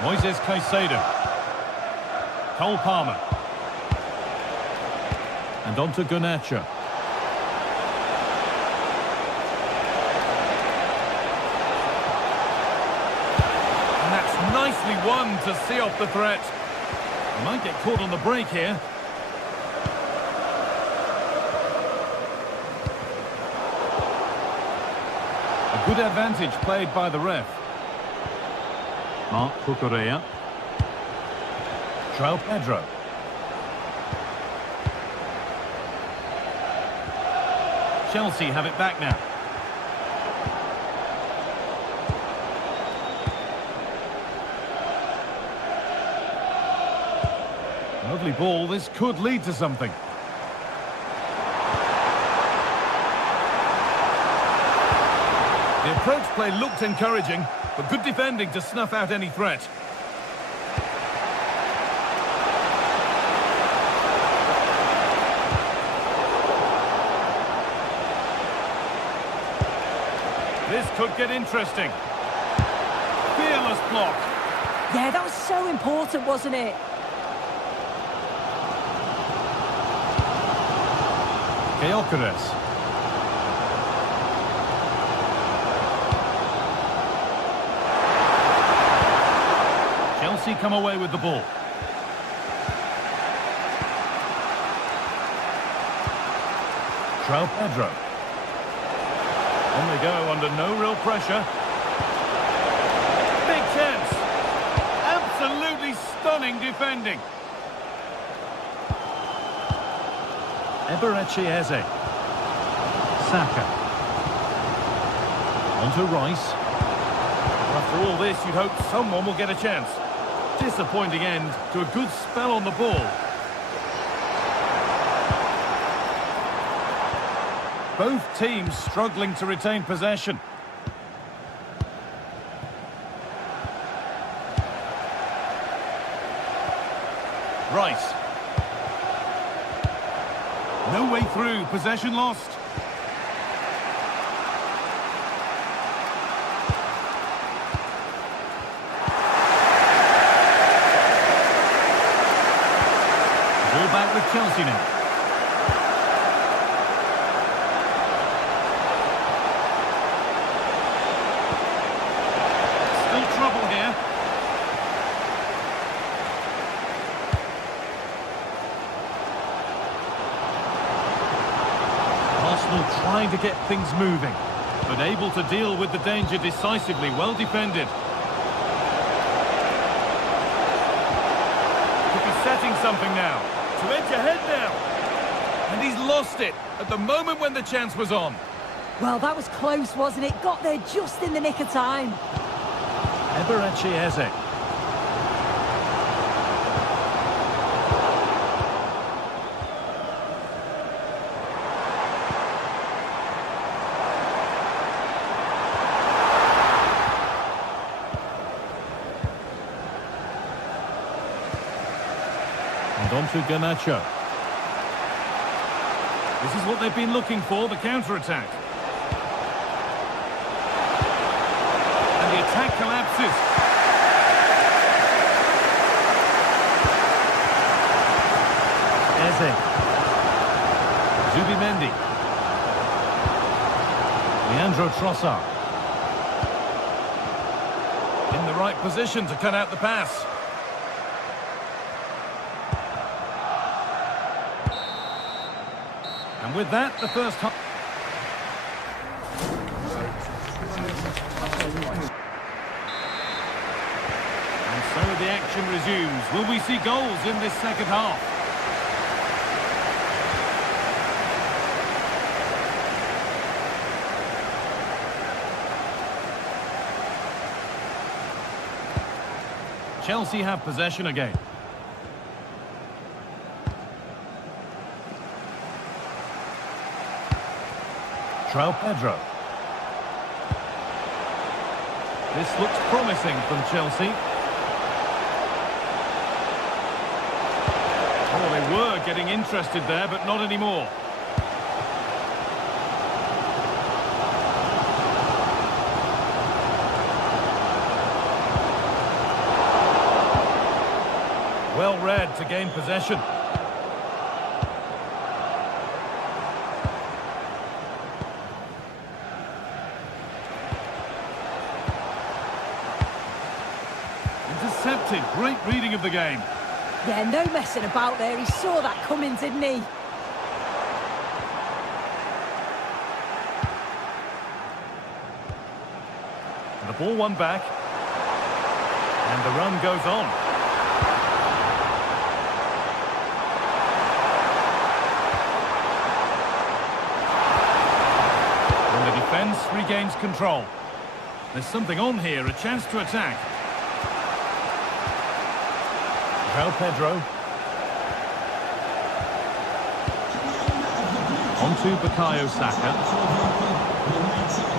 Moises Caicedo. Cole Palmer. And on to Garnacho. And that's nicely won to see off the threat. He might get caught on the break here. A good advantage played by the ref. Marc Cucurella. João Pedro. Chelsea have it back now. Lovely ball. This could lead to something. The approach play looked encouraging, but good defending to snuff out any threat. This could get interesting. Fearless block. Yeah, that was so important, wasn't it? Gyökeres. Chelsea come away with the ball. João Pedro. On they go under no real pressure. Big chance. Absolutely stunning defending. Eberechi Eze. Saka. On to Rice. After all this, you'd hope someone will get a chance. Disappointing end to a good spell on the ball. Both teams struggling to retain possession. Rice. No way through, possession lost. Ball back with Chelsea now. Arsenal trying to get things moving, but able to deal with the danger decisively. Well defended. Could be setting something now. To edge ahead now. And he's lost it at the moment when the chance was on. Well, that was close, wasn't it? Got there just in the nick of time. Eberechi Eze. And on to Garnacho. This is what they've been looking for, the counter-attack. And the attack collapses. Eze. Zubimendi. Leandro Trossard. In the right position to cut out the pass. And with that, the first half. And so the action resumes. Will we see goals in this second half? Chelsea have possession again. Pedro. This looks promising from Chelsea. Oh, they were getting interested there, but not anymore. Well read to gain possession. Intercepted. Great reading of the game. Yeah, no messing about there. He saw that coming, didn't he? And the ball won back. And the run goes on. And the defence regains control. There's something on here, a chance to attack. Pedro. On to Bukayo Saka.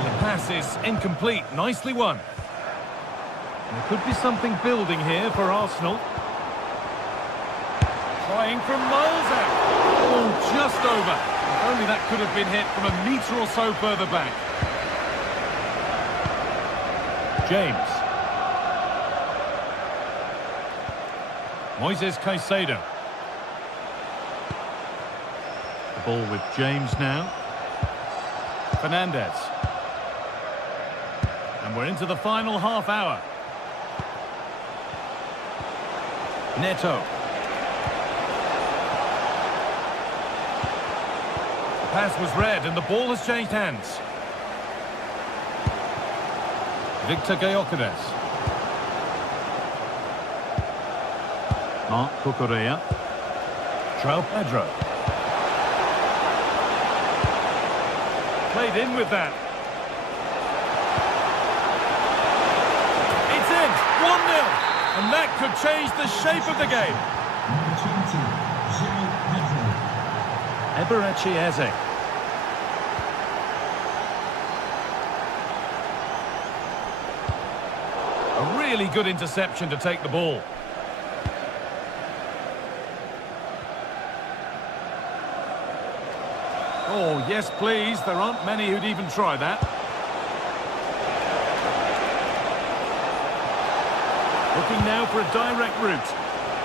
The pass is incomplete. Nicely won. There could be something building here for Arsenal. Trying from miles out. Oh, just over. If only that could have been hit from a metre or so further back. James. Moises Caicedo. The ball with James now. Fernandez. And we're into the final half hour. Neto. The pass was read and the ball has changed hands. Victor Gyökeres. Marc Cucurella. Pedro. Played in with that. It's in. 1-0. And that could change the shape of the game. Eberechi Eze. A really good interception to take the ball. Oh, yes, please. There aren't many who'd even try that. Looking now for a direct route.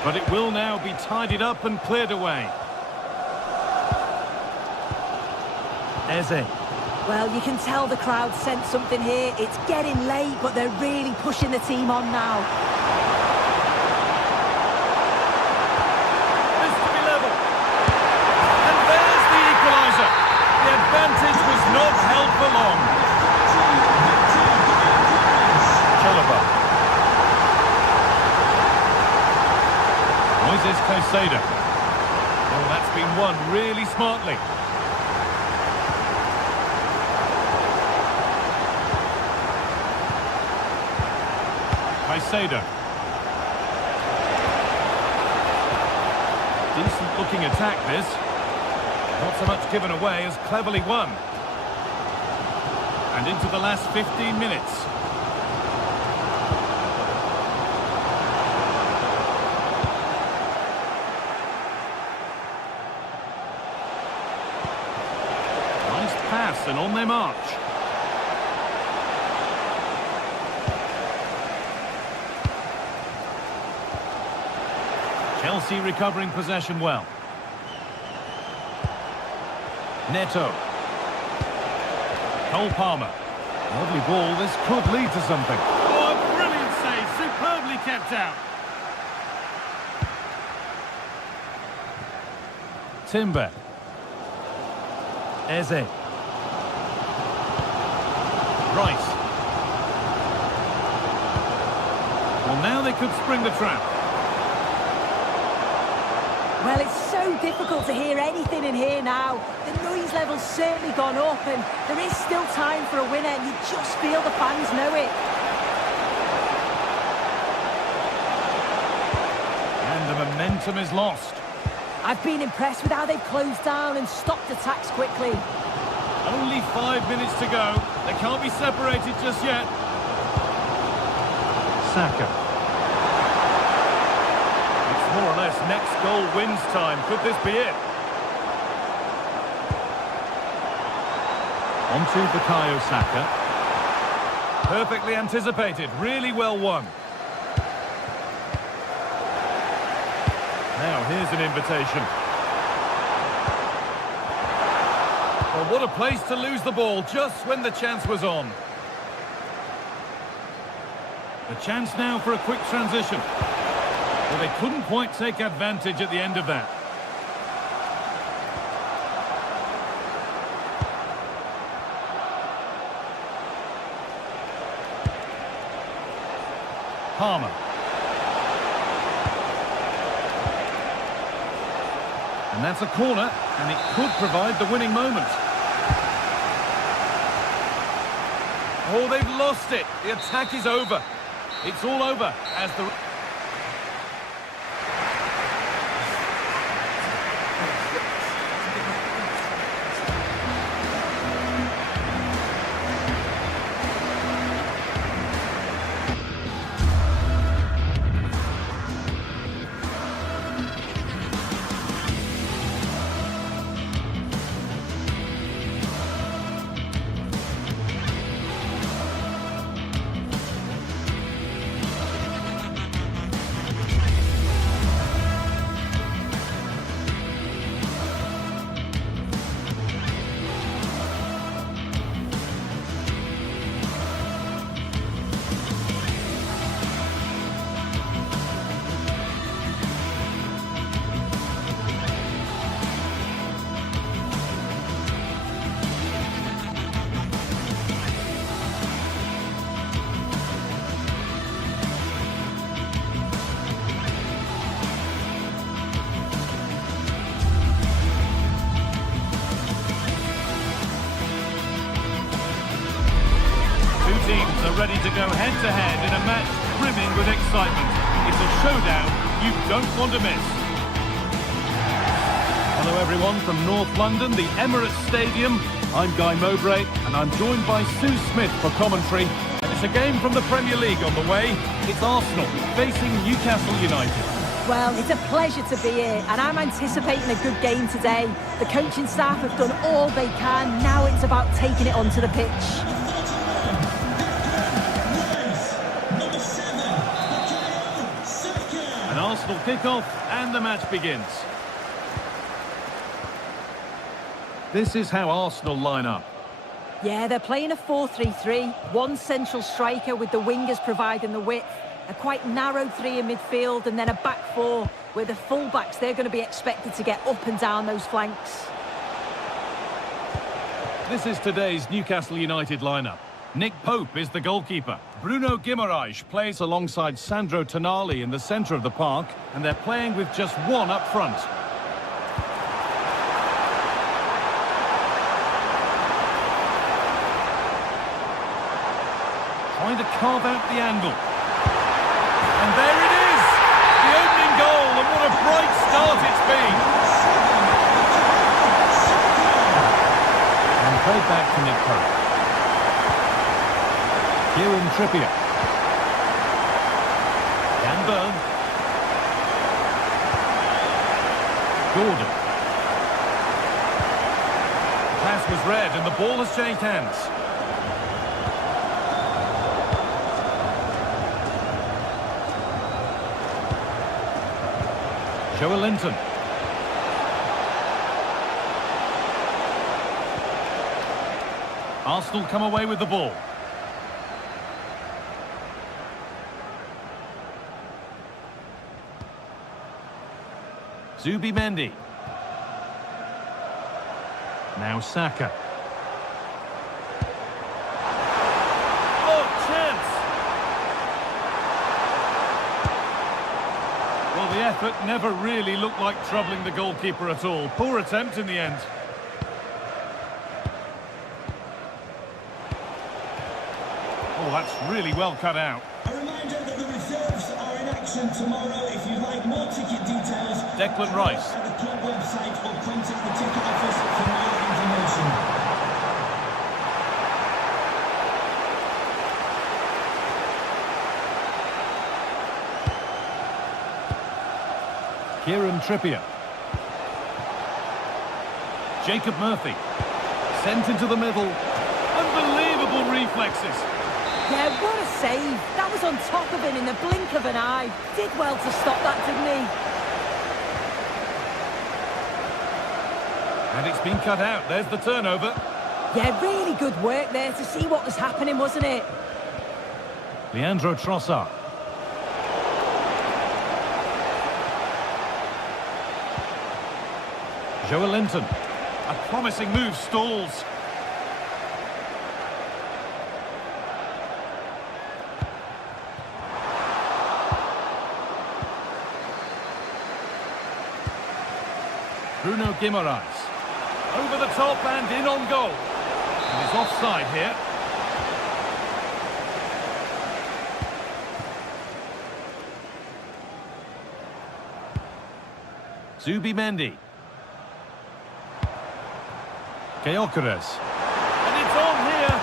But it will now be tidied up and cleared away. Eze. Well, you can tell the crowd sensed something here. It's getting late, but they're really pushing the team on now. This to be level. And there's the equaliser. The advantage Caicedo. Oh, that's been won really smartly. Caicedo. Decent looking attack this. Not so much given away as cleverly won. And into the last 15 minutes. Nice pass and on they march. Chelsea recovering possession well. Neto. Cole Palmer. Lovely ball, this could lead to something. Oh, a brilliant save, superbly kept out. Timber. Eze. Rice. Well, now they could spring the trap. Well, it's so difficult to hear anything in here now. The noise level's certainly gone up, and there is still time for a winner, and you just feel the fans know it. And the momentum is lost. I've been impressed with how they've closed down and stopped attacks quickly. Only 5 minutes to go. They can't be separated just yet. Saka. More or less next goal wins time. Could this be it? On to Bukayo Saka. Perfectly anticipated. Really well won. Now here's an invitation. Well, what a place to lose the ball just when the chance was on. The chance now for a quick transition. Well, they couldn't quite take advantage at the end of that. Palmer. And that's a corner, and it could provide the winning moment. Oh, they've lost it. The attack is over. It's all over as the... Teams are ready to go head-to-head in a match brimming with excitement. It's a showdown you don't want to miss. Hello everyone from North London, the Emirates Stadium. I'm Guy Mowbray and I'm joined by Sue Smith for commentary. And it's a game from the Premier League on the way. It's Arsenal facing Newcastle United. Well, it's a pleasure to be here, and I'm anticipating a good game today. The coaching staff have done all they can. Now it's about taking it onto the pitch. An Arsenal kick-off and the match begins. This is how Arsenal line up. Yeah, they're playing a 4-3-3. One central striker with the wingers providing the width. A quite narrow three in midfield, and then a back four where the full-backs, they're going to be expected to get up and down those flanks. This is today's Newcastle United lineup. Nick Pope is the goalkeeper. Bruno Guimaraes plays alongside Sandro Tonali in the centre of the park, and they're playing with just one up front. Trying to carve out the angle. And there it is! The opening goal, and what a bright start it's been! And played back to Nick Pope. Kieran Trippier. Dan Burn. Gordon. The pass was read and the ball has changed hands. Joe Linton. Arsenal come away with the ball. Zubimendi. Now Saka. Oh, chance! Well, the effort never really looked like troubling the goalkeeper at all. Poor attempt in the end. Oh, that's really well cut out. A reminder that the reserves are in action tomorrow. If you'd like more ticket details, Declan Rice. at the club website or contact the ticket office for more information. Kieran Trippier. Jacob Murphy. Sent into the middle. Unbelievable reflexes. Yeah, what a save. That was on top of him in the blink of an eye. Did well to stop that, didn't he? And it's been cut out. There's the turnover. Yeah, really good work there to see what was happening, wasn't it? Leandro Trossard. Joe Linton. A promising move stalls. Bruno Guimaraes. Over the top and in on goal. And he's offside here. Zubimendi. Gyökeres. And it's on here.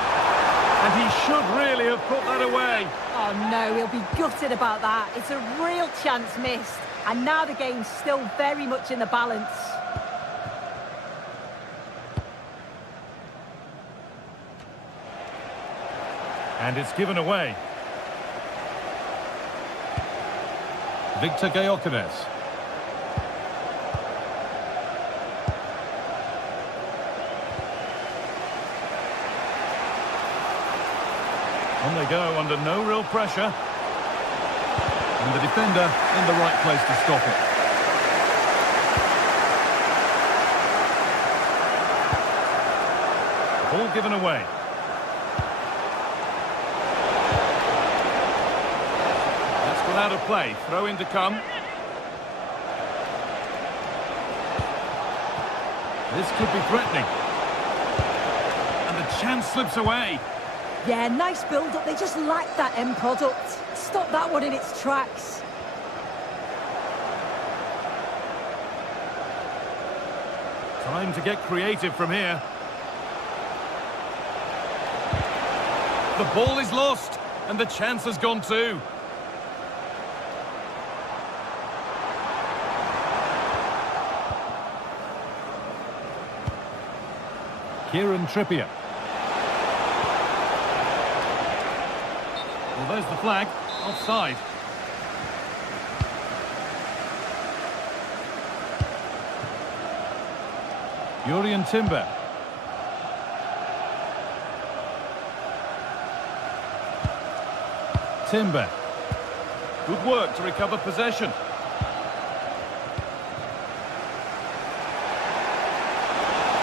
And he should really have put that away. Oh no, he'll be gutted about that. It's a real chance missed. And now the game's still very much in the balance. And it's given away. Victor Gyökeres. On they go under no real pressure. And the defender in the right place to stop it. Ball given away. That's gone out of play. Throw in to come. This could be threatening. And the chance slips away. Yeah, nice build-up. They just lacked that end product. Stop that one in its tracks. Time to get creative from here. The ball is lost, and the chance has gone too. Kieran Trippier. Well, there's the flag. Offside. Jurriën Timber. Timber. Good work to recover possession.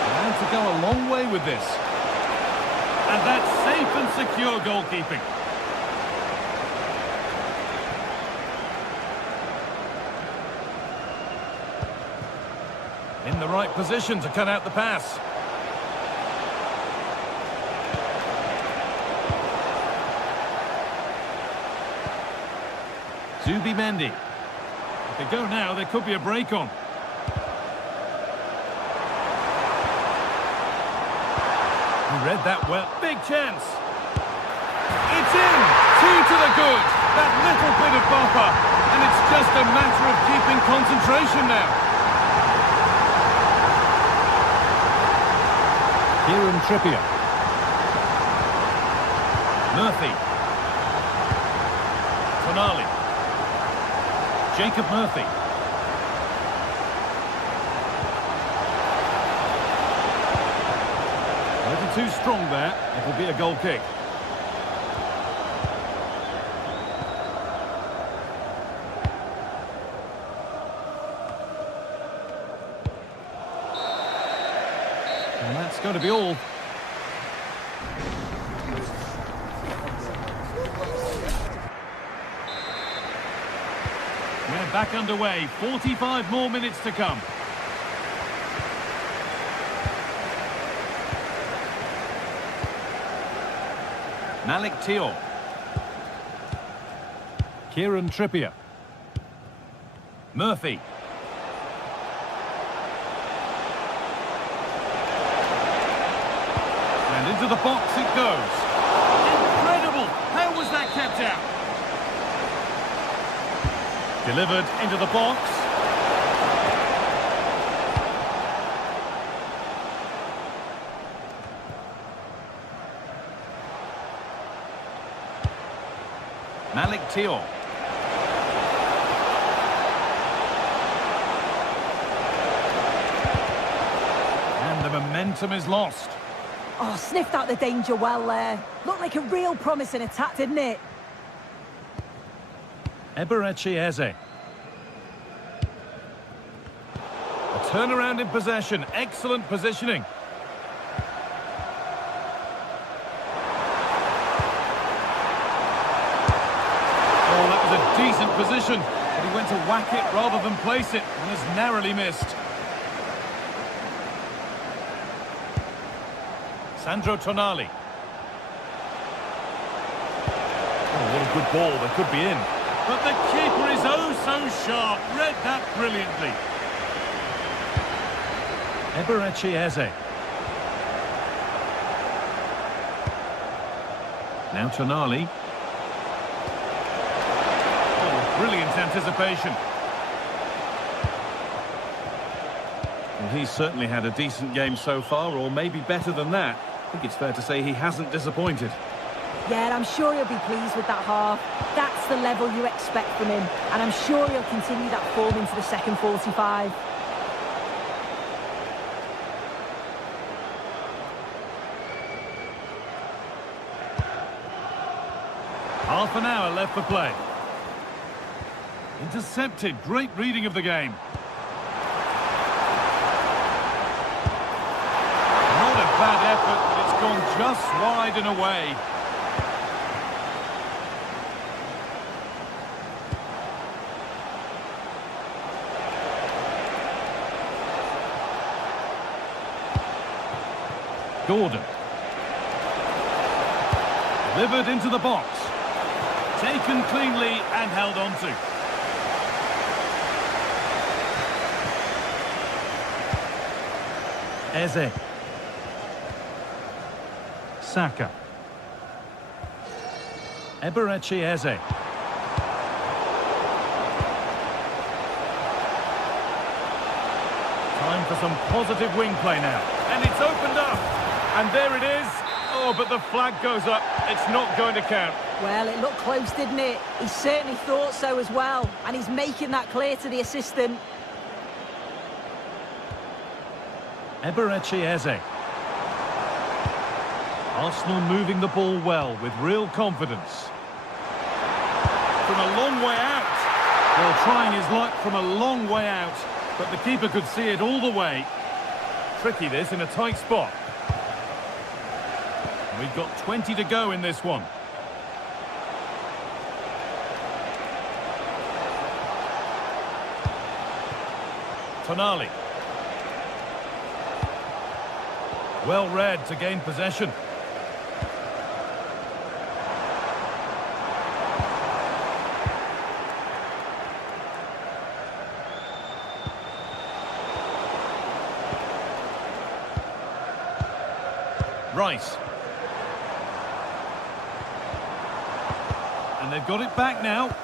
And to go a long way with this. And that's safe and secure goalkeeping. In the right position to cut out the pass. Zubimendi. If they go now, there could be a break on. He read that well. Big chance. It's in. 2 to the good. That little bit of buffer. And it's just a matter of keeping concentration now. Kieran Trippier. Murphy. Tonali. Jacob Murphy. A little too strong there. It'll be a goal kick. And that's going to be all. We're back underway. 45 more minutes to come. Malik Thiaw. Kieran Trippier. Murphy. And into the box it goes. Incredible! How was that kept out? Delivered into the box. Malik Thiaw. And the momentum is lost. Oh, sniffed out the danger well there. Looked like a real promising attack, didn't it? Eberechi Eze. A turnaround in possession. Excellent positioning. Oh, that was a decent position. But he went to whack it rather than place it and has narrowly missed. Sandro Tonali. Oh, what a good ball. They could be in. But the keeper is oh so sharp. Read that brilliantly. Eberechi Eze. Now Tonali. Oh, brilliant anticipation. Well, he's certainly had a decent game so far, or maybe better than that. I think it's fair to say he hasn't disappointed. Yeah, I'm sure he'll be pleased with that half. That's the level you expect from him, and I'm sure he'll continue that form into the second 45. Half an hour left for play. Intercepted. Great reading of the game. Not a bad effort, but it's gone just wide and away. Gordon. Delivered into the box. Taken cleanly and held on to. Eze. Saka. Eberechi Eze. Time for some positive wing play now. And it's opened up. And there it is. Oh, but the flag goes up. It's not going to count. Well, it looked close, didn't it? He certainly thought so as well. And he's making that clear to the assistant. Eberechi Eze. Arsenal moving the ball well with real confidence. From a long way out. Well, trying his luck from a long way out. But the keeper could see it all the way. Tricky this in a tight spot. We've got 20 to go in this one. Tonali. Well read to gain possession. Rice. And they've got it back now.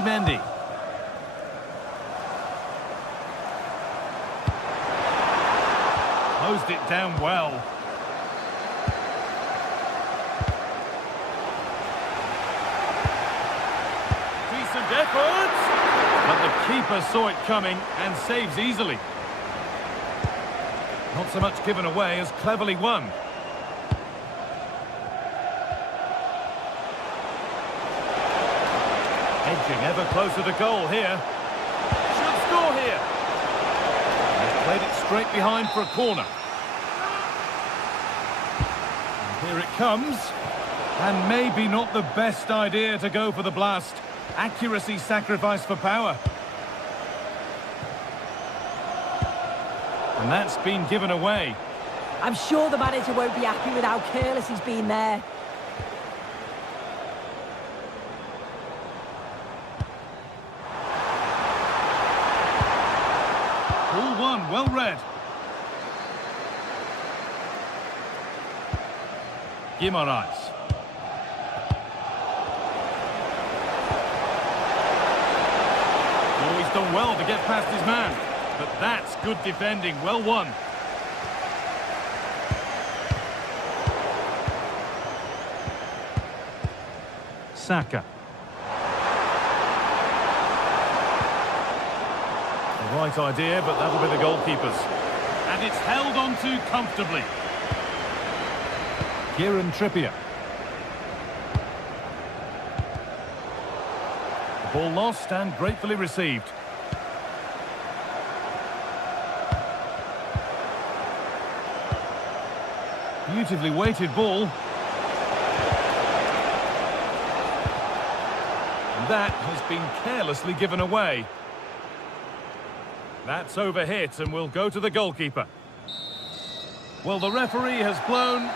Mendy. Closed it down well. Decent effort! But the keeper saw it coming and saves easily. Not so much given away as cleverly won. Edging ever closer to goal here. Should score here. He's played it straight behind for a corner. And here it comes. And maybe not the best idea to go for the blast. Accuracy sacrificed for power. And that's been given away. I'm sure the manager won't be happy with how careless he's been there. Ball one, well read. Guimaraes. Oh, he's done well to get past his man. But that's good defending, well won. Saka. The right idea, but that'll be the goalkeeper's. And it's held on to comfortably. Kieran Trippier. The ball lost and gratefully received. Beautifully weighted ball. And that has been carelessly given away. That's overhit and will go to the goalkeeper. Well, the referee has blown.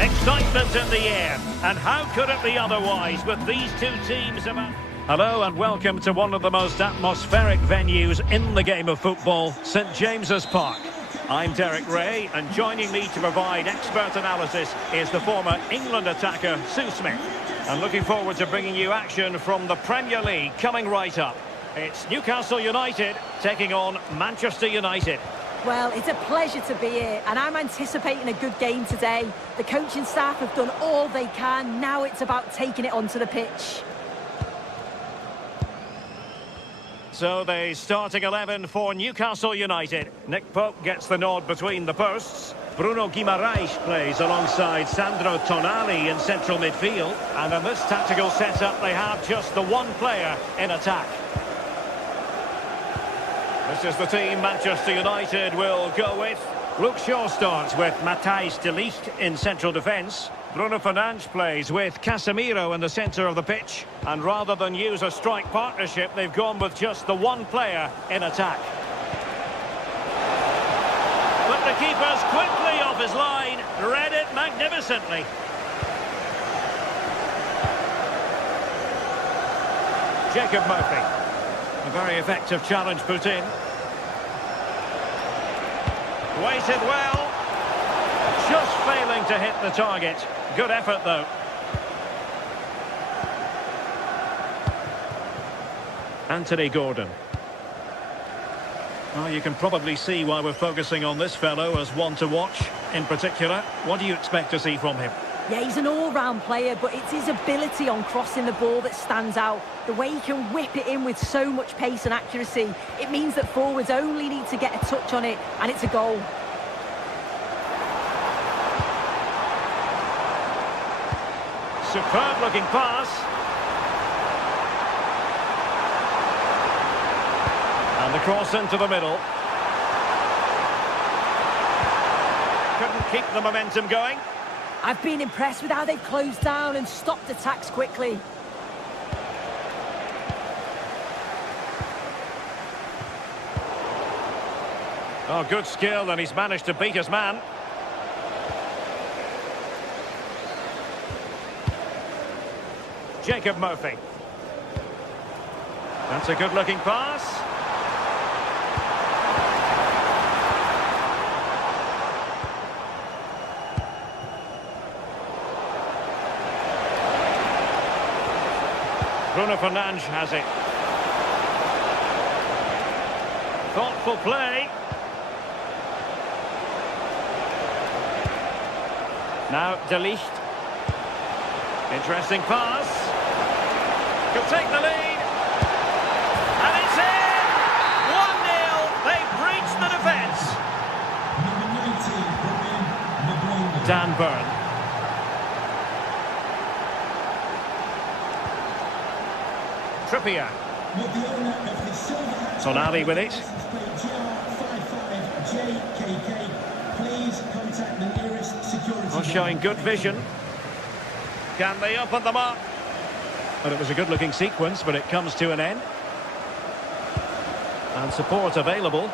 Excitement in the air, and how could it be otherwise with these two teams about... Hello and welcome to one of the most atmospheric venues in the game of football, St James's Park. I'm Derek Ray, and joining me to provide expert analysis is the former England attacker Sue Smith. And looking forward to bringing you action from the Premier League coming right up. It's Newcastle United taking on Manchester United. Well, it's a pleasure to be here, and I'm anticipating a good game today. The coaching staff have done all they can. Now it's about taking it onto the pitch. So the starting 11 for Newcastle United. Nick Pope gets the nod between the posts. Bruno Guimaraes plays alongside Sandro Tonali in central midfield. And in this tactical setup, they have just the one player in attack. This is the team Manchester United will go with. Luke Shaw starts with Matthijs de Ligt in central defence. Bruno Fernandes plays with Casemiro in the centre of the pitch. And rather than use a strike partnership, they've gone with just the one player in attack. But the keeper's quickly off his line, read it magnificently. Jacob Murphy. A very effective challenge put in. Waited well. Just failing to hit the target. Good effort, though. Anthony Gordon. Well, you can probably see why we're focusing on this fellow as one to watch. In particular, what do you expect to see from him? Yeah, he's an all-round player, but it's his ability on crossing the ball that stands out. The way he can whip it in with so much pace and accuracy. It means that forwards only need to get a touch on it, and it's a goal. Superb-looking pass. And the cross into the middle. Couldn't keep the momentum going. I've been impressed with how they've closed down and stopped attacks quickly. Oh, good skill, and he's managed to beat his man. Jacob Murphy. That's a good-looking pass. Bruno Fernandes has it. Thoughtful play. Now de Ligt. Interesting pass. He'll take the lead. And it's in! 1-0. They've breached the defence. Dan Burn. Trippier. Tonali with it. Oh, showing good vision. Can they open them up? Well, it was a good-looking sequence, but it comes to an end. And support available.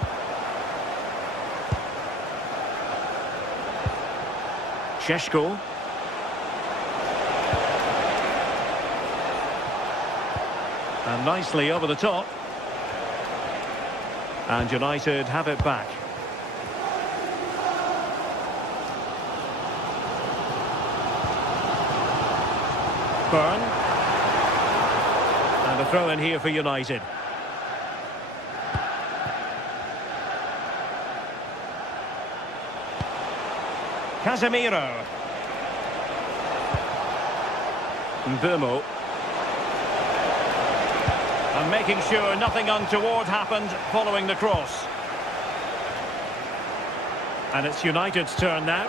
Šeško. And nicely over the top. And United have it back. Burn. And a throw in here for United. Casemiro. Mbeumo. And making sure nothing untoward happened following the cross. And it's United's turn now.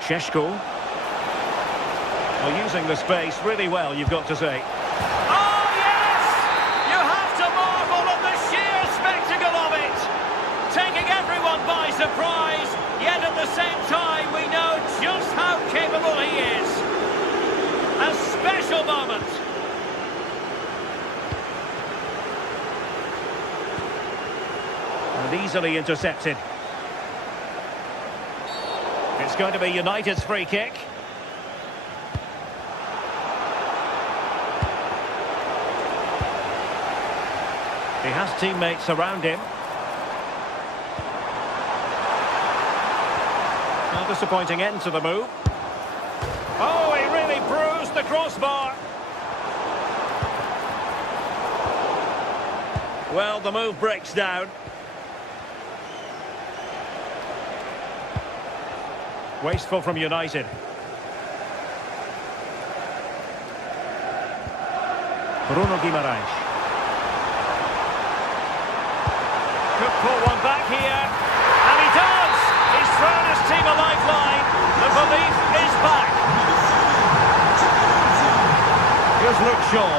Šeško. Well, using the space really well, you've got to say. Oh, yes! You have to marvel at the sheer spectacle of it! Taking everyone by surprise, yet at the same time, we know just how capable he is. A special moment. And easily intercepted. It's going to be United's free kick. He has teammates around him. A disappointing end to the move. Oh, he really bruised the crossbar. Well, the move breaks down. Wasteful from United. Bruno Guimaraes. Could pull one back here. And he does! He's thrown his team a lifeline. The belief is back. Here's Luke Shaw.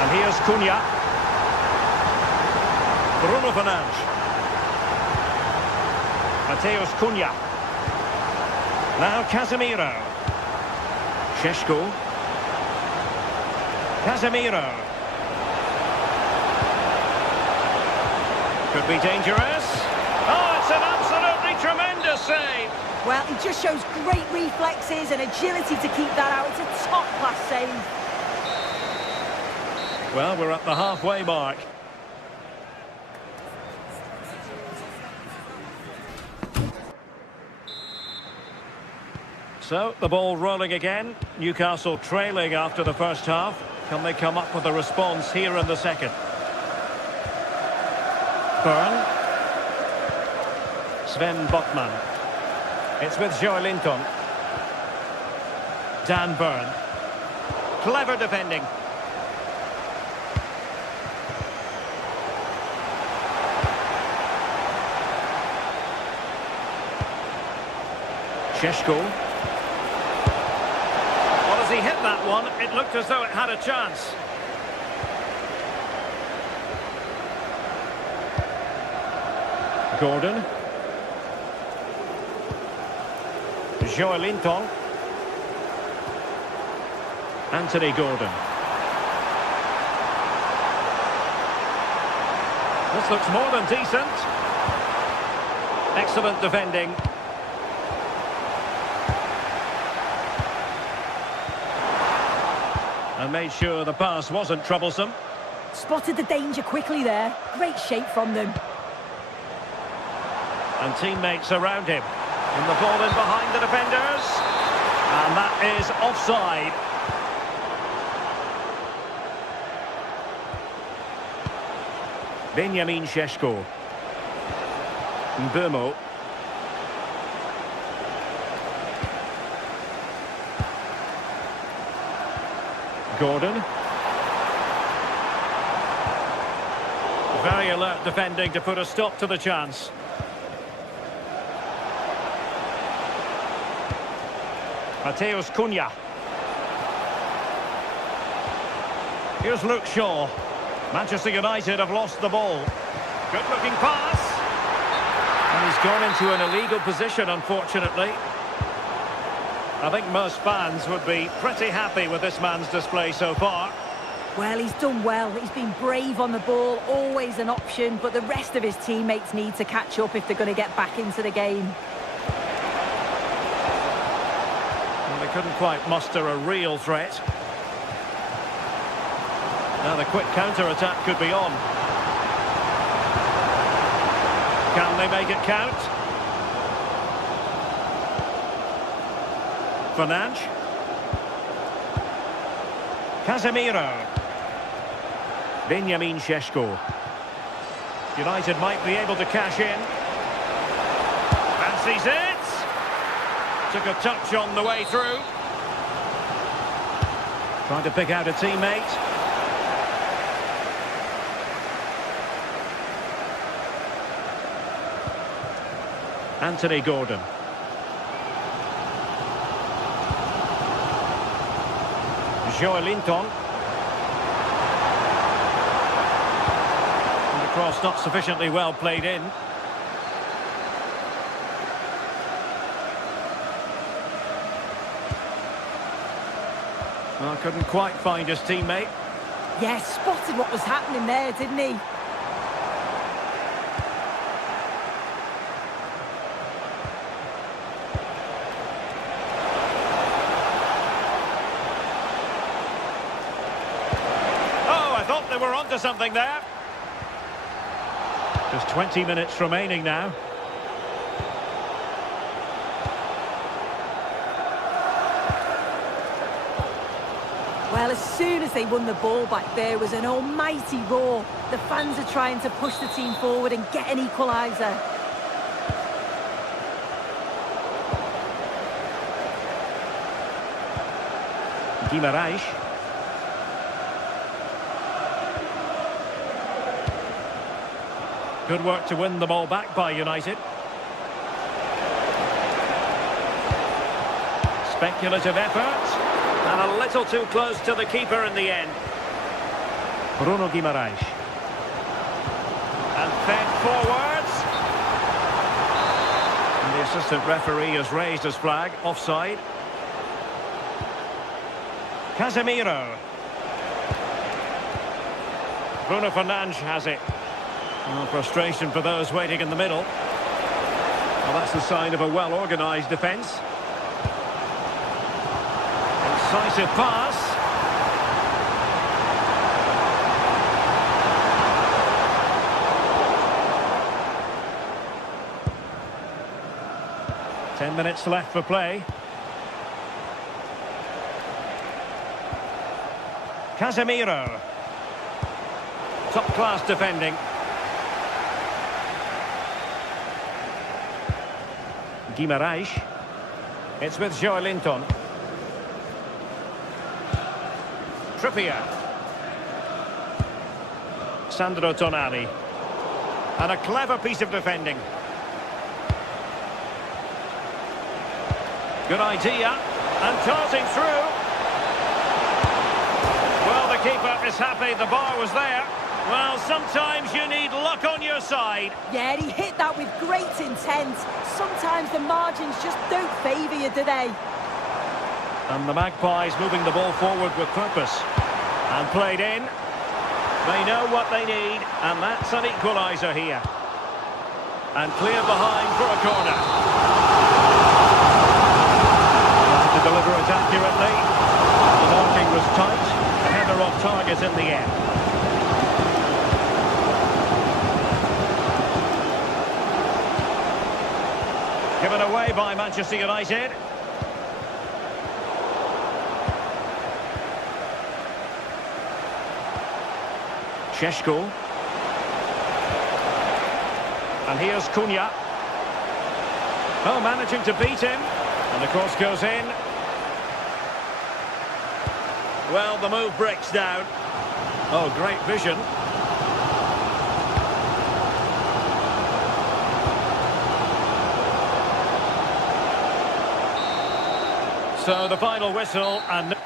And here's Cunha. Bruno Fernandes. Mateus Cunha. Now Casemiro. Šeško. Casemiro. Could be dangerous. Oh, it's an absolutely tremendous save. Well, he just shows great reflexes and agility to keep that out. It's a top-class save. Well, we're at the halfway mark. So, the ball rolling again. Newcastle trailing after the first half. Can they come up with a response here in the second? Byrne. Sven Botman. It's with Joelinton. Dan Byrne. Clever defending. Šeško. Well, as he hit that one, it looked as though it had a chance. Gordon. Joelinton. Anthony Gordon. This looks more than decent. Excellent defending. And made sure the pass wasn't troublesome. Spotted the danger quickly there. Great shape from them. And teammates around him. And the ball in behind the defenders. And that is offside. Benjamin Šeško. Mbeumo. Gordon. Very alert defending to put a stop to the chance. Mateus Cunha. Here's Luke Shaw. Manchester United have lost the ball. Good-looking pass. And he's gone into an illegal position, unfortunately. I think most fans would be pretty happy with this man's display so far. Well, he's done well. He's been brave on the ball, always an option, but the rest of his teammates need to catch up if they're going to get back into the game. Well, they couldn't quite muster a real threat. Now the quick counter-attack could be on. Can they make it count? Fernandes. Casemiro. Benjamin Šeško. United might be able to cash in. Fancies it. Took a touch on the way through. Trying to pick out a teammate. Anthony Gordon. Joelinton. And the cross not sufficiently well played in. Well, couldn't quite find his teammate. Yeah, spotted what was happening there, didn't he? We're on to something there. Just 20 minutes remaining now. Well, as soon as they won the ball back, there was an almighty roar. The fans are trying to push the team forward and get an equaliser. Guimarães. Good work to win the ball back by United. Speculative effort. And a little too close to the keeper in the end. Bruno Guimarães. And fed forwards. And the assistant referee has raised his flag. Offside. Casemiro. Bruno Fernandes has it. Oh, frustration for those waiting in the middle. Well, that's the sign of a well-organised defence. Incisive pass. Ten minutes left for play. Casemiro. Top-class defending. Guimarães. It's with Joelinton. Trippier. Sandro Tonali. And a clever piece of defending. Good idea. And tossing through. Well, the keeper is happy the bar was there. Well, sometimes you need luck on your side. Yeah, he hit that with great intent. Sometimes the margins just don't favour you, do they? And the Magpies moving the ball forward with purpose. And played in. They know what they need, and that's an equaliser here. And clear behind for a corner. Wanted to deliver it accurately. The marking was tight. The header off target in the end. Given away by Manchester United. Šeško. And here's Cunha. Oh, managing to beat him. And the cross goes in. Well, the move breaks down. Oh, great vision. So the final whistle and...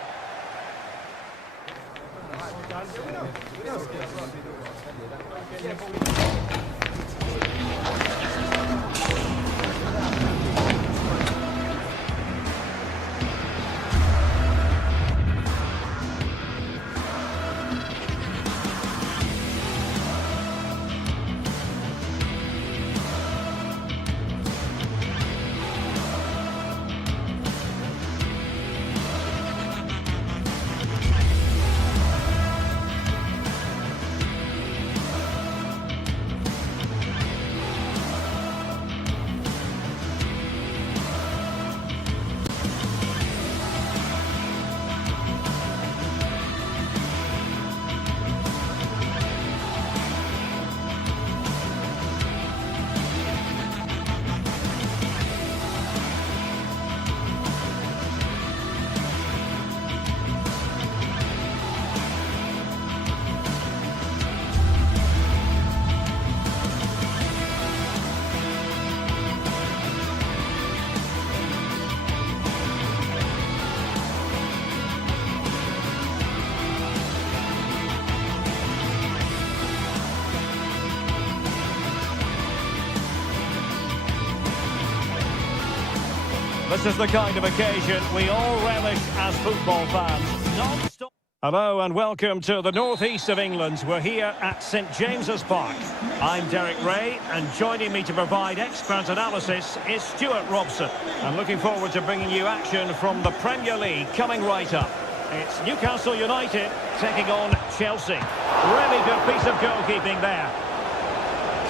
This is the kind of occasion we all relish as football fans. Non-stop. Hello and welcome to the northeast of England. We're here at St James's Park. I'm Derek Ray, and joining me to provide expert analysis is Stuart Robson. I'm looking forward to bringing you action from the Premier League coming right up. It's Newcastle United taking on Chelsea. Really good piece of goalkeeping there.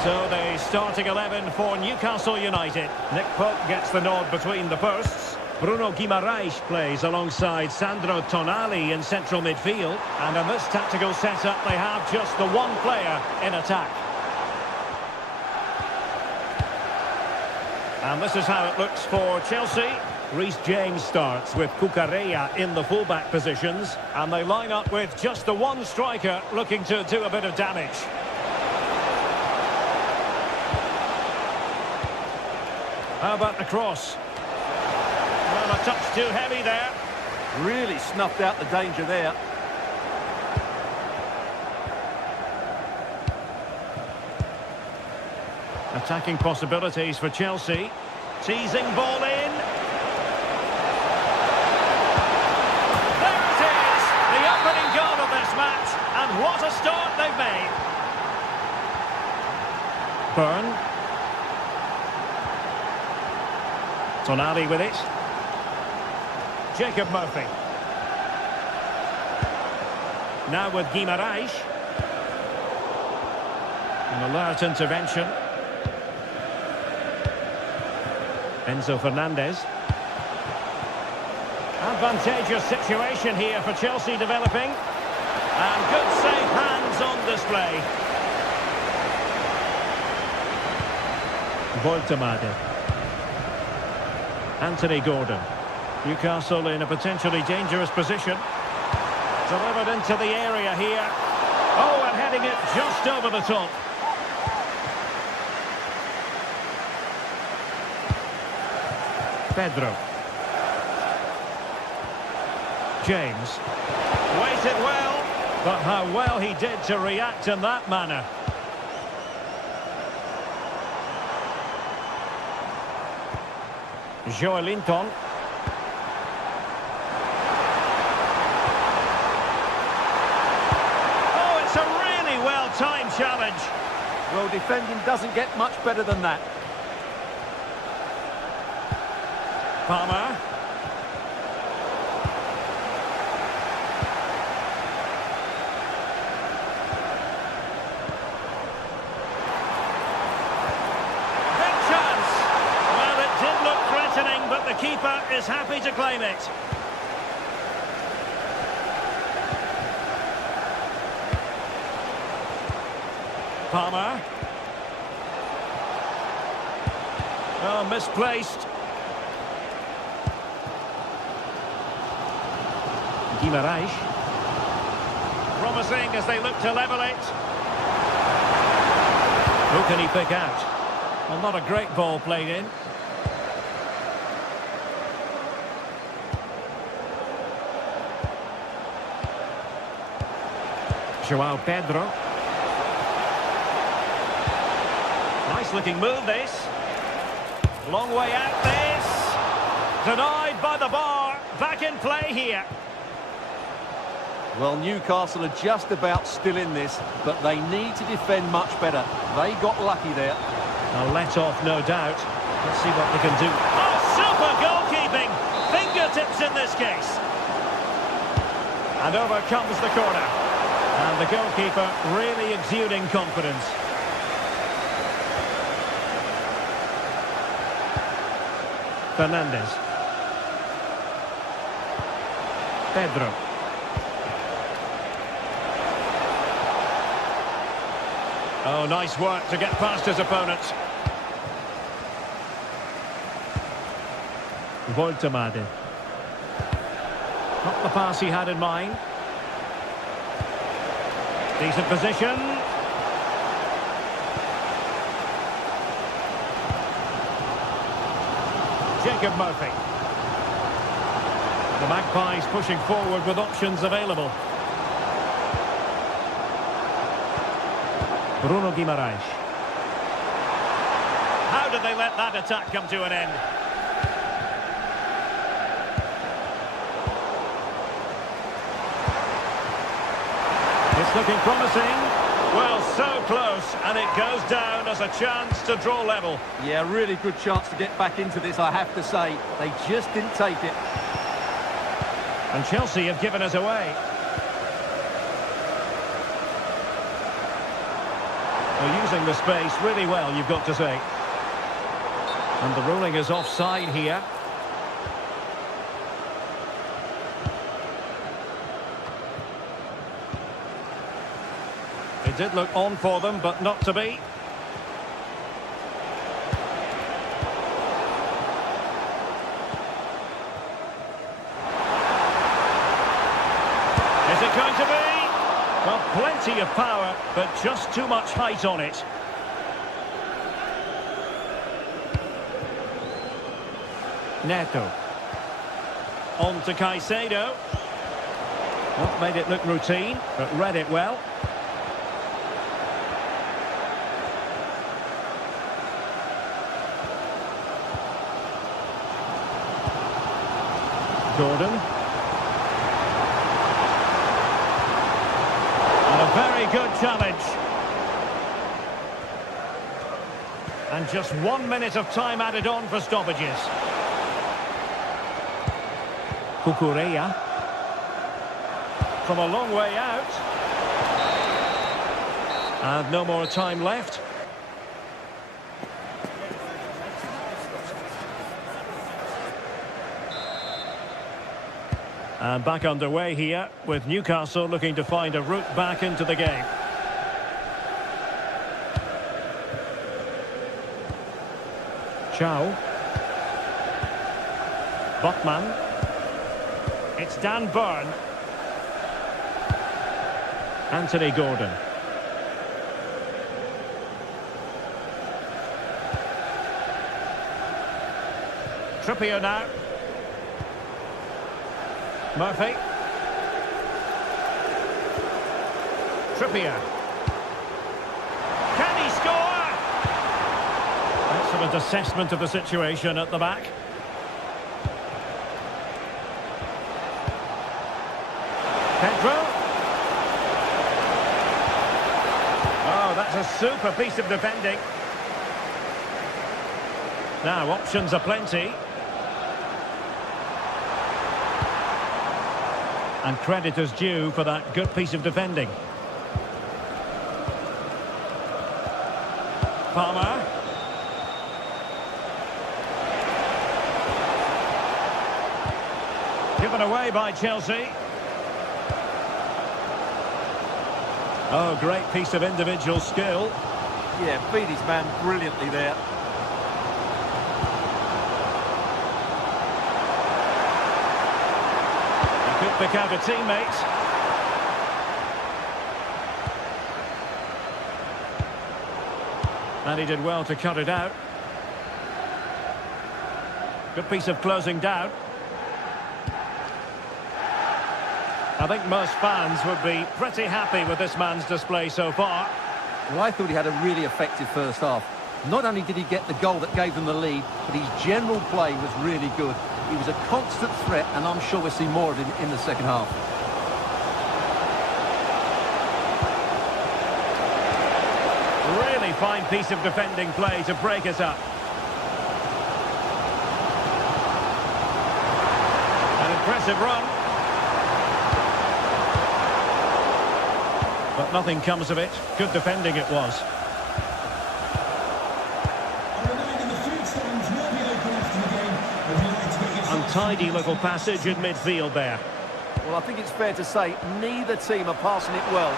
So the starting 11 for Newcastle United. Nick Pope gets the nod between the posts. Bruno Guimaraes plays alongside Sandro Tonali in central midfield. And in this tactical setup, they have just the one player in attack. And this is how it looks for Chelsea. Reece James starts with Cucurella in the fullback positions. And they line up with just the one striker looking to do a bit of damage. How about the cross? Well, a touch too heavy there. Really snuffed out the danger there. Attacking possibilities for Chelsea. Teasing ball in. There it is! The opening goal of this match. And what a start they've made. Byrne. Tonali with it. Jacob Murphy. Now with Guimaraes. An alert intervention. Enzo Fernandez. Advantageous situation here for Chelsea developing. And good safe hands on display. Voltemade. Anthony Gordon. Newcastle in a potentially dangerous position. Delivered into the area here. Oh, and heading it just over the top. Pedro. James. Waited well, but how well he did to react in that manner. Joelinton. Oh, it's a really well-timed challenge. Well, defending doesn't get much better than that. Palmer. Big chance. Well, it did look threatening, but the keeper is happy to claim it. Palmer. Oh, misplaced. Guimaraes. Promising as they look to level it. Who can he pick out? Well, not a great ball played in. Joao Pedro. Nice looking move this. Long way out this. Denied by the bar. Back in play here. Well, Newcastle are just about still in this, but they need to defend much better. They got lucky there. A let off, no doubt. Let's see what they can do. Oh, super goalkeeping! Fingertips in this case. And over comes the corner. And the goalkeeper really exuding confidence. Fernandez. Pedro. Oh, nice work to get past his opponent. Voltemade. Not the pass he had in mind. Decent position. Jacob Murphy. The Magpies pushing forward with options available. Bruno Guimaraes. How did they let that attack come to an end? It's looking promising. Well, so close, and it goes down as a chance to draw level. Yeah, really good chance to get back into this, I have to say. They just didn't take it. And Chelsea have given us away. They're using the space really well, you've got to say. And the ruling is offside here. It did look on for them, but not to be. Is it going to be? Well, plenty of power, but just too much height on it. Neto. On to Caicedo. Not made it look routine, but read it well. Gordon. And a very good challenge. And just 1 minute of time added on for stoppages. Cucurella. From a long way out. And no more time left. And back underway here, with Newcastle looking to find a route back into the game. Chow. Botman. It's Dan Burn. Anthony Gordon. Trippier now. Murphy. Trippier. Can he score? Excellent assessment of the situation at the back. Pedro. Oh, that's a super piece of defending. Now, options are plenty. And credit is due for that good piece of defending. Palmer. Given away by Chelsea. Oh, great piece of individual skill. Yeah, beat his man brilliantly there. He could pick out a teammate. And he did well to cut it out. Good piece of closing down. I think most fans would be pretty happy with this man's display so far. Well, I thought he had a really effective first half. Not only did he get the goal that gave them the lead, but his general play was really good. He was a constant threat, and I'm sure we'll see more of him in the second half. Really fine piece of defending play to break us up. An impressive run. But nothing comes of it. Good defending it was. Untidy little passage in midfield there. Well, I think it's fair to say neither team are passing it well.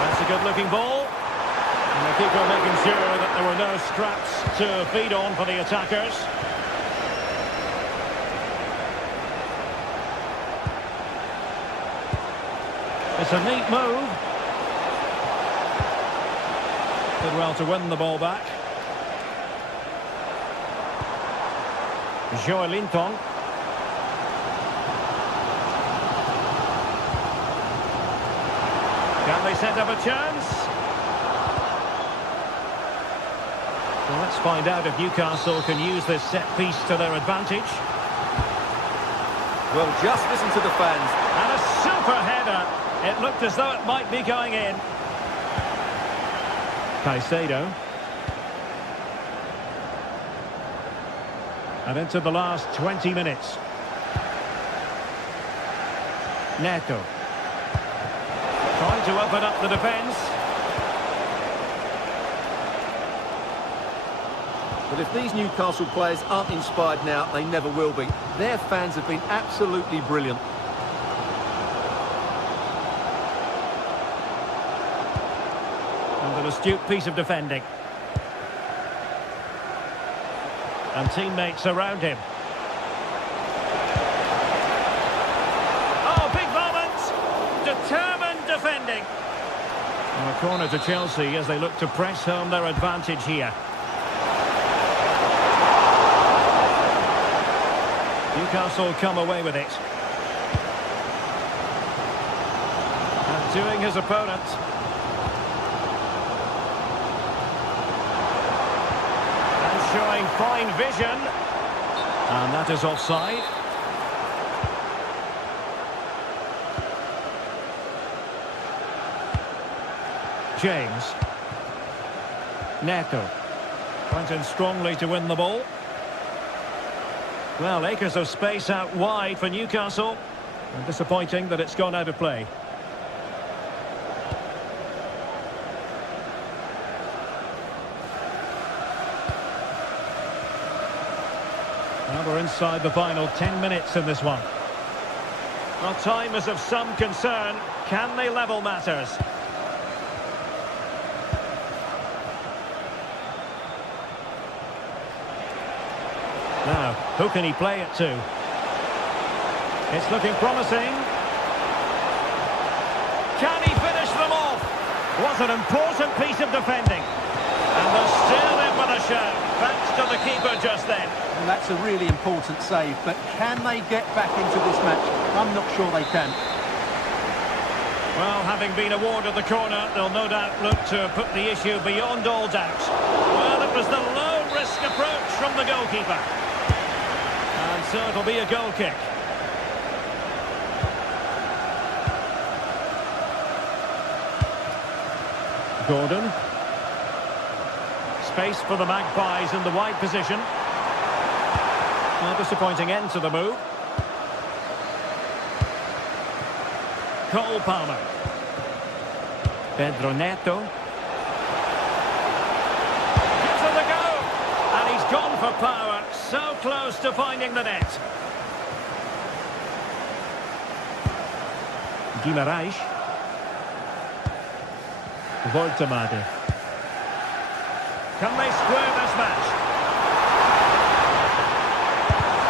That's a good-looking ball. And the keeper making sure that there were no straps to feed on for the attackers. It's a neat move. Did well to win the ball back. Joelinton. Can they set up a chance? Well, let's find out if Newcastle can use this set piece to their advantage. Well, just listen to the fans. And a super header. It looked as though it might be going in. Caicedo. And into the last 20 minutes. Neto. Trying to open up the defence. But if these Newcastle players aren't inspired now, they never will be. Their fans have been absolutely brilliant. An astute piece of defending. And teammates around him. Oh, big moment! Determined defending. And a corner to Chelsea as they look to press home their advantage here. Newcastle come away with it. Doing his opponent. And showing fine vision. And that is offside. James. Neto. Went in strongly to win the ball. Well, acres of space out wide for Newcastle. And disappointing that it's gone out of play. Well, we're inside the final 10 minutes in this one. Well, time is of some concern. Can they level matters? Now, who can he play it to? It's looking promising. Can he finish them off? Was an important piece of defending. And they're still in with a show. Thanks to the keeper just then. And that's a really important save, but can they get back into this match? I'm not sure they can. Well, having been awarded the corner, they'll no doubt look to put the issue beyond all doubt. Well, it was the low-risk approach from the goalkeeper. And so it'll be a goal kick. Gordon. Space for the Magpies in the wide position. A disappointing end to the move. Cole Palmer. Pedro Neto. Gives it a go. And he's gone for power. So close to finding the net. Guimaraes. Voltemade. Can they square this match?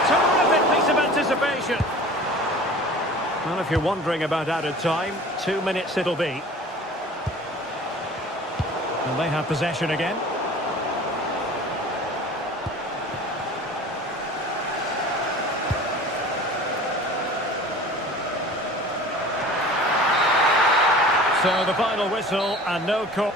Terrific piece of anticipation. Well, if you're wondering about added time, 2 minutes it'll be. And they have possession again. So the final whistle and no call.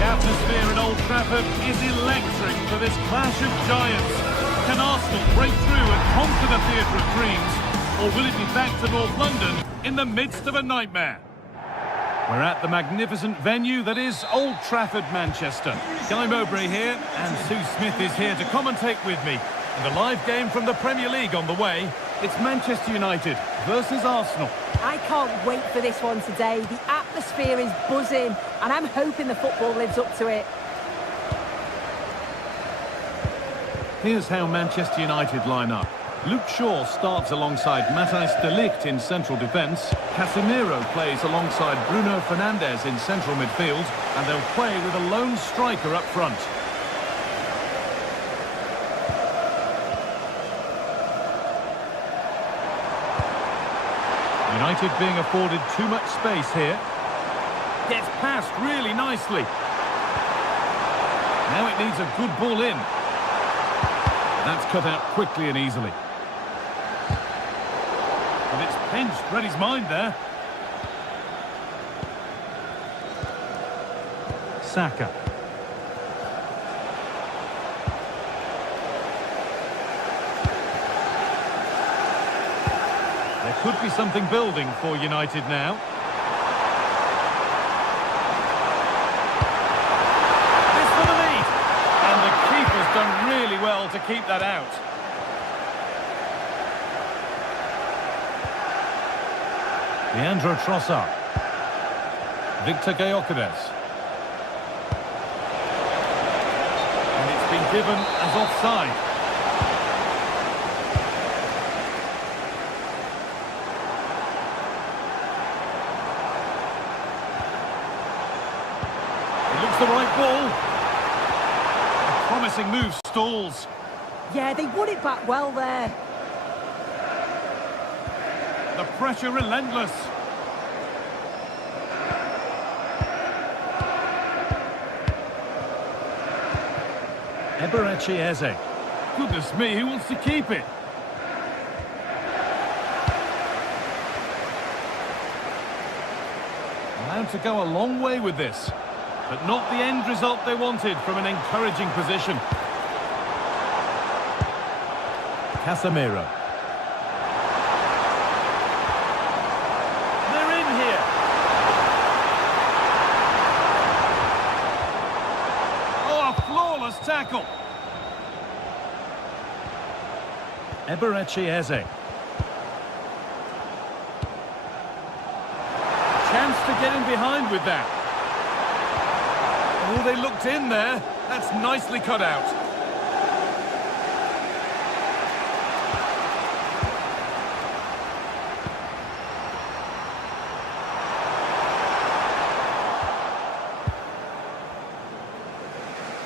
The atmosphere at Old Trafford is electric for this clash of giants. Can Arsenal break through and conquer the theatre of dreams, or will it be back to North London in the midst of a nightmare? We're at the magnificent venue that is Old Trafford, Manchester. Guy Mowbray here, and Sue Smith is here to commentate with me. And a live game from the Premier League on the way. It's Manchester United versus Arsenal. I can't wait for this one today. The atmosphere is buzzing, and I'm hoping the football lives up to it. Here's how Manchester United line up. Luke Shaw starts alongside Matthijs de Ligt in central defence. Casemiro plays alongside Bruno Fernandes in central midfield. And they'll play with a lone striker up front. United being afforded too much space here. Gets past really nicely. Now it needs a good ball in. That's cut out quickly and easily. But it's pinched, read his mind there. Saka. There could be something building for United now. This for the lead. And the keeper's done really well to keep that out. Leandro Trossard. Victor Gyökeres. And it's been given as offside. It looks the right ball. A promising move stalls. Yeah, they won it back well there. The pressure relentless. Eberechi Eze. Goodness me, who wants to keep it? Allowed to go a long way with this, but not the end result they wanted from an encouraging position. Casemiro. They're in here. Oh, a flawless tackle. Eberechi Eze. Chance to get in behind with that. Oh, they looked in there. That's nicely cut out.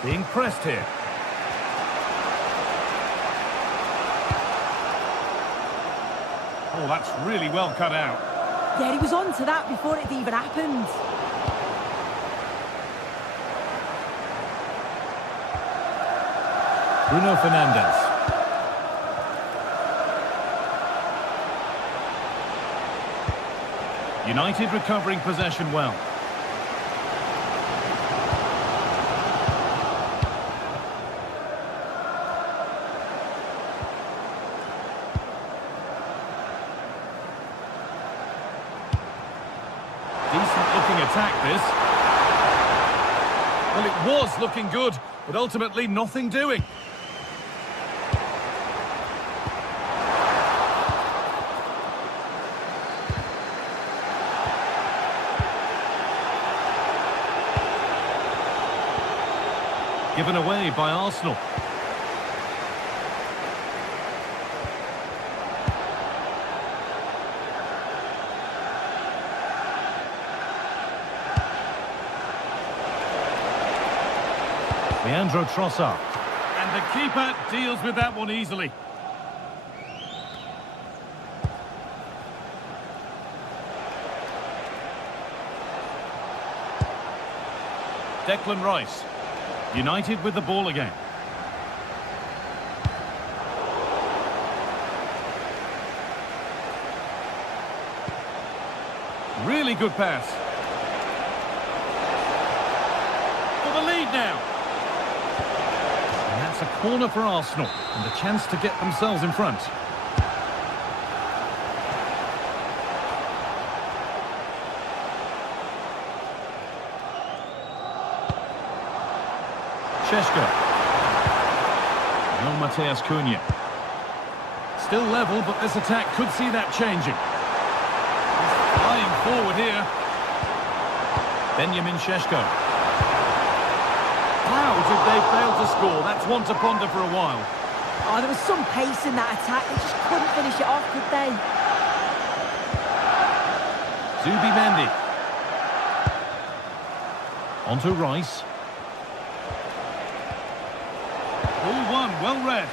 Being pressed here. Oh, that's really well cut out. Yeah, he was on to that before it even happened. Bruno Fernandes. United recovering possession well. Attack this. Well, it was looking good, but ultimately nothing doing. Given away by Arsenal. Leandro Trossard. And the keeper deals with that one easily. Declan Rice. United with the ball again. Really good pass. For the lead now. That's a corner for Arsenal, and a chance to get themselves in front. Šeško. No Mateus Cunha. Still level, but this attack could see that changing. He's flying forward here. Benjamin Šeško. How did they fail to score? That's one to ponder for a while. Oh, there was some pace in that attack. They just couldn't finish it off, could they? Zubimendi. Onto Rice. Ball one, well read.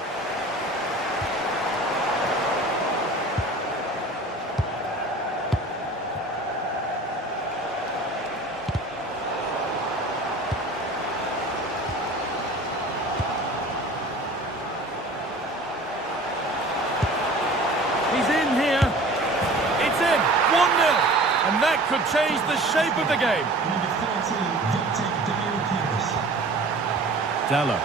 He's in here. It's in. 1-0. And that could change the shape of the game. Della.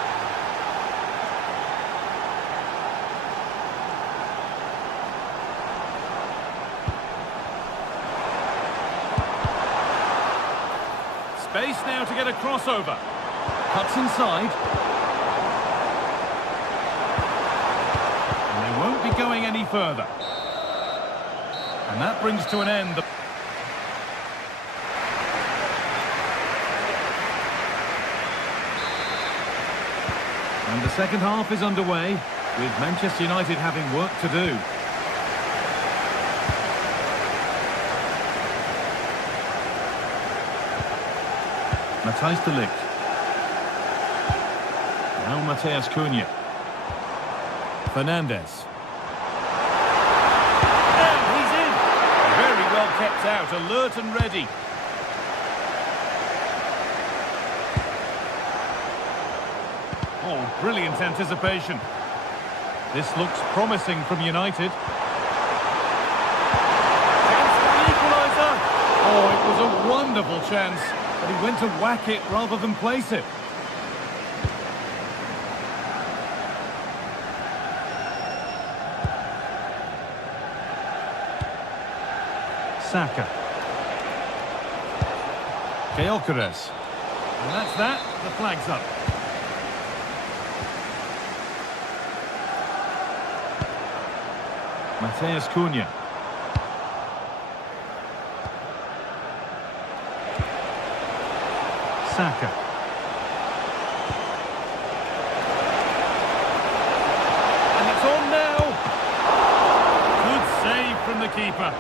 Space now to get a crossover. Cuts inside. And they won't be going any further. And that brings to an end the... And the second half is underway, with Manchester United having work to do. Matthijs de Ligt. Now Matheus Cunha. Fernandes. And he's in. Very well kept out, alert and ready. Oh, brilliant anticipation. This looks promising from United. Chance for the equaliser. Oh, it was a wonderful chance, but he went to whack it rather than place it. Saka. Gyökeres. And that's that. The flag's up. Matheus Cunha. Saka. And it's on now. Good save from the keeper.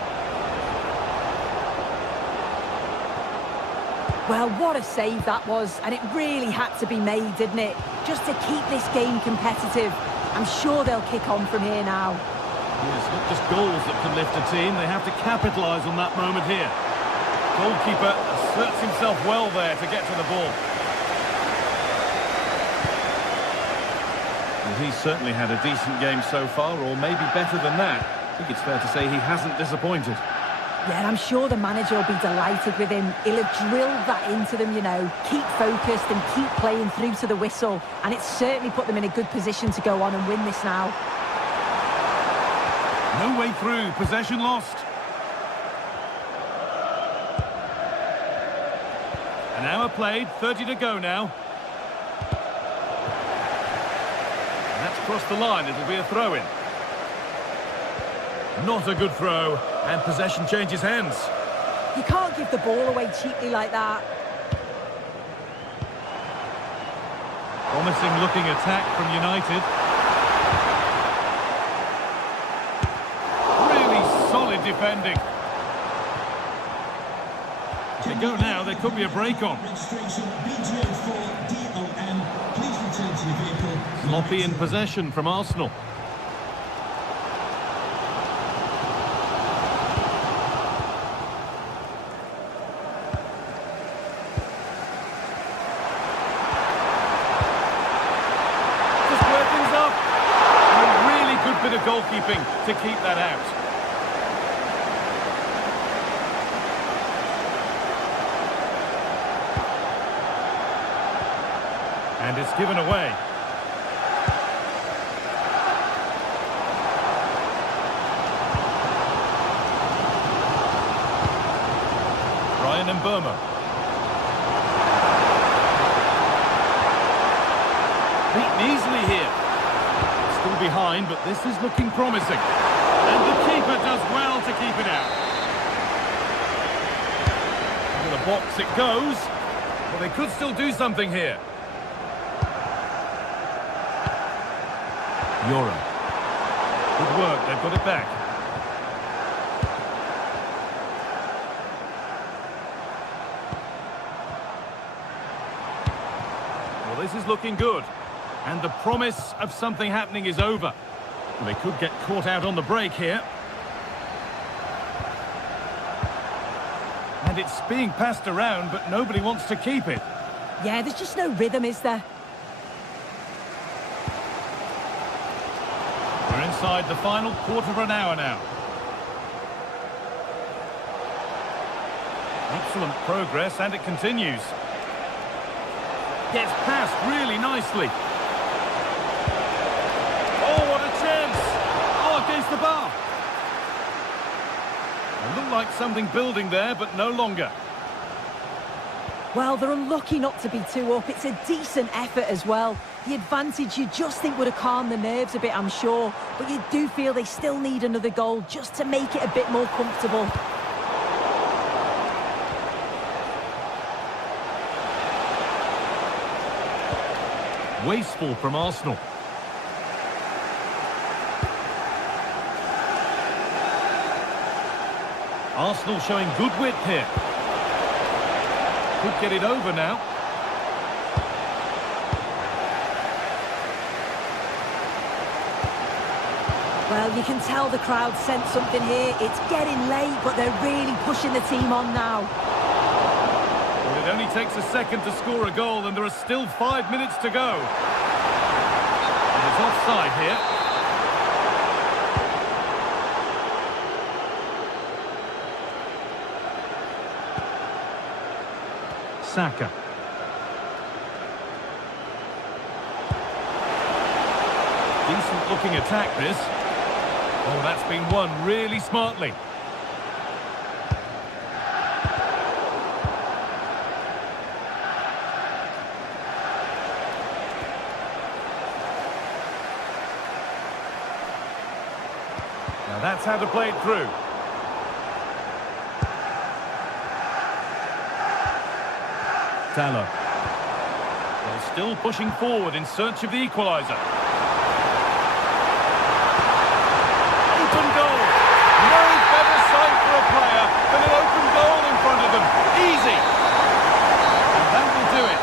Well, what a save that was, and it really had to be made, didn't it? Just to keep this game competitive. I'm sure they'll kick on from here now. Yes, not just goals that can lift a team, they have to capitalise on that moment here. Goalkeeper asserts himself well there to get to the ball. Well, he's certainly had a decent game so far, or maybe better than that. I think it's fair to say he hasn't disappointed. Yeah, and I'm sure the manager will be delighted with him. He'll have drilled that into them, you know. Keep focused and keep playing through to the whistle. And it's certainly put them in a good position to go on and win this now. No way through, possession lost. An hour played, 30 to go now. And that's crossed the line, it'll be a throw-in. Not a good throw, and possession changes hands. You can't give the ball away cheaply like that. Promising looking attack from United. Really solid defending. If they go now, there could be a break on. Sloppy in possession from Arsenal. Bit of goalkeeping to keep that out. And it's given away. Ryan and Burma. Beaten easily here. Still behind, but this is looking promising. And the keeper does well to keep it out. Into the box it goes. Well, they could still do something here. Euro. Good work, they've got it back. Well, this is looking good. And the promise of something happening is over. Well, they could get caught out on the break here. And it's being passed around, but nobody wants to keep it. Yeah, there's just no rhythm, is there? We're inside the final quarter of an hour now. Excellent progress, and it continues. Gets past really nicely. Oh, what a chance! Oh, against the bar. It looked like something building there, but no longer. Well, they're unlucky not to be 2 up. It's a decent effort as well. The advantage you just think would have calmed the nerves a bit, I'm sure. But you do feel they still need another goal just to make it a bit more comfortable. Wasteful from Arsenal. Arsenal showing good width here. Could get it over now. Well, you can tell the crowd sensed something here. It's getting late, but they're really pushing the team on now. Well, it only takes a second to score a goal, and there are still 5 minutes to go. And it's offside here. Saka. Decent looking attack this. Oh, that's been won really smartly. Now that's how to play it through. Salah. They're still pushing forward in search of the equaliser. Open goal. No better sight for a player than an open goal in front of them. Easy. And that will do it.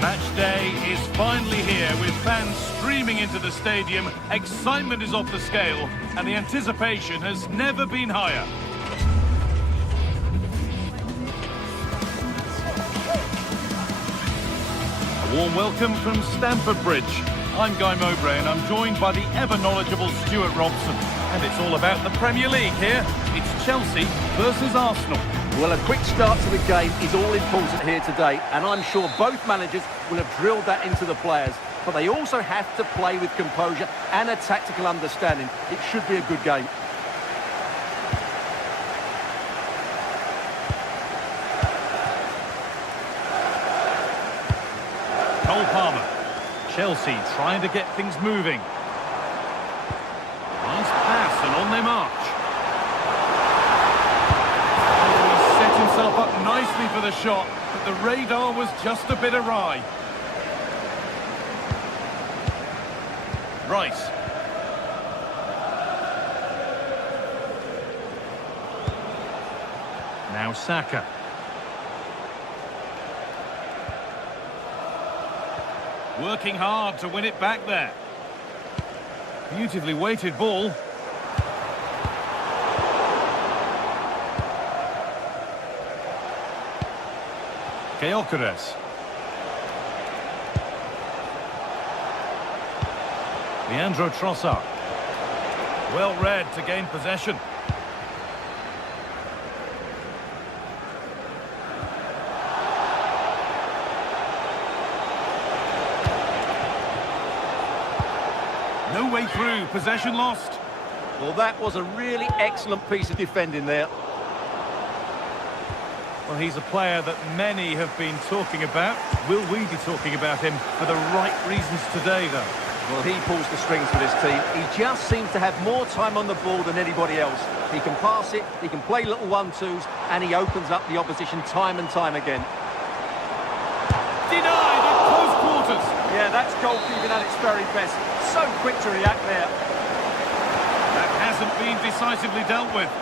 Match day is finally here, with fans streaming into the stadium. Excitement is off the scale, and the anticipation has never been higher. A warm welcome from Stamford Bridge. I'm Guy Mowbray, and I'm joined by the ever-knowledgeable Stuart Robson. And it's all about the Premier League here. It's Chelsea versus Arsenal. Well, a quick start to the game is all important here today, and I'm sure both managers will have drilled that into the players. But they also have to play with composure and a tactical understanding. It should be a good game. Cole Palmer. Chelsea trying to get things moving. high march. He set himself up nicely for the shot, but the radar was just a bit awry. Rice. Now Saka. Working hard to win it back there. Beautifully weighted ball. Gyökeres. Leandro Trossard. Well read to gain possession. No way through, possession lost. Well, that was a really excellent piece of defending there. Well, he's a player that many have been talking about. Will we be talking about him for the right reasons today, though? Well, he pulls the strings for this team. He just seems to have more time on the ball than anybody else. He can pass it, he can play little 1-2s, and he opens up the opposition time and time again. Denied at close quarters. Yeah, that's goalkeeping at its very best. So quick to react there. That hasn't been decisively dealt with.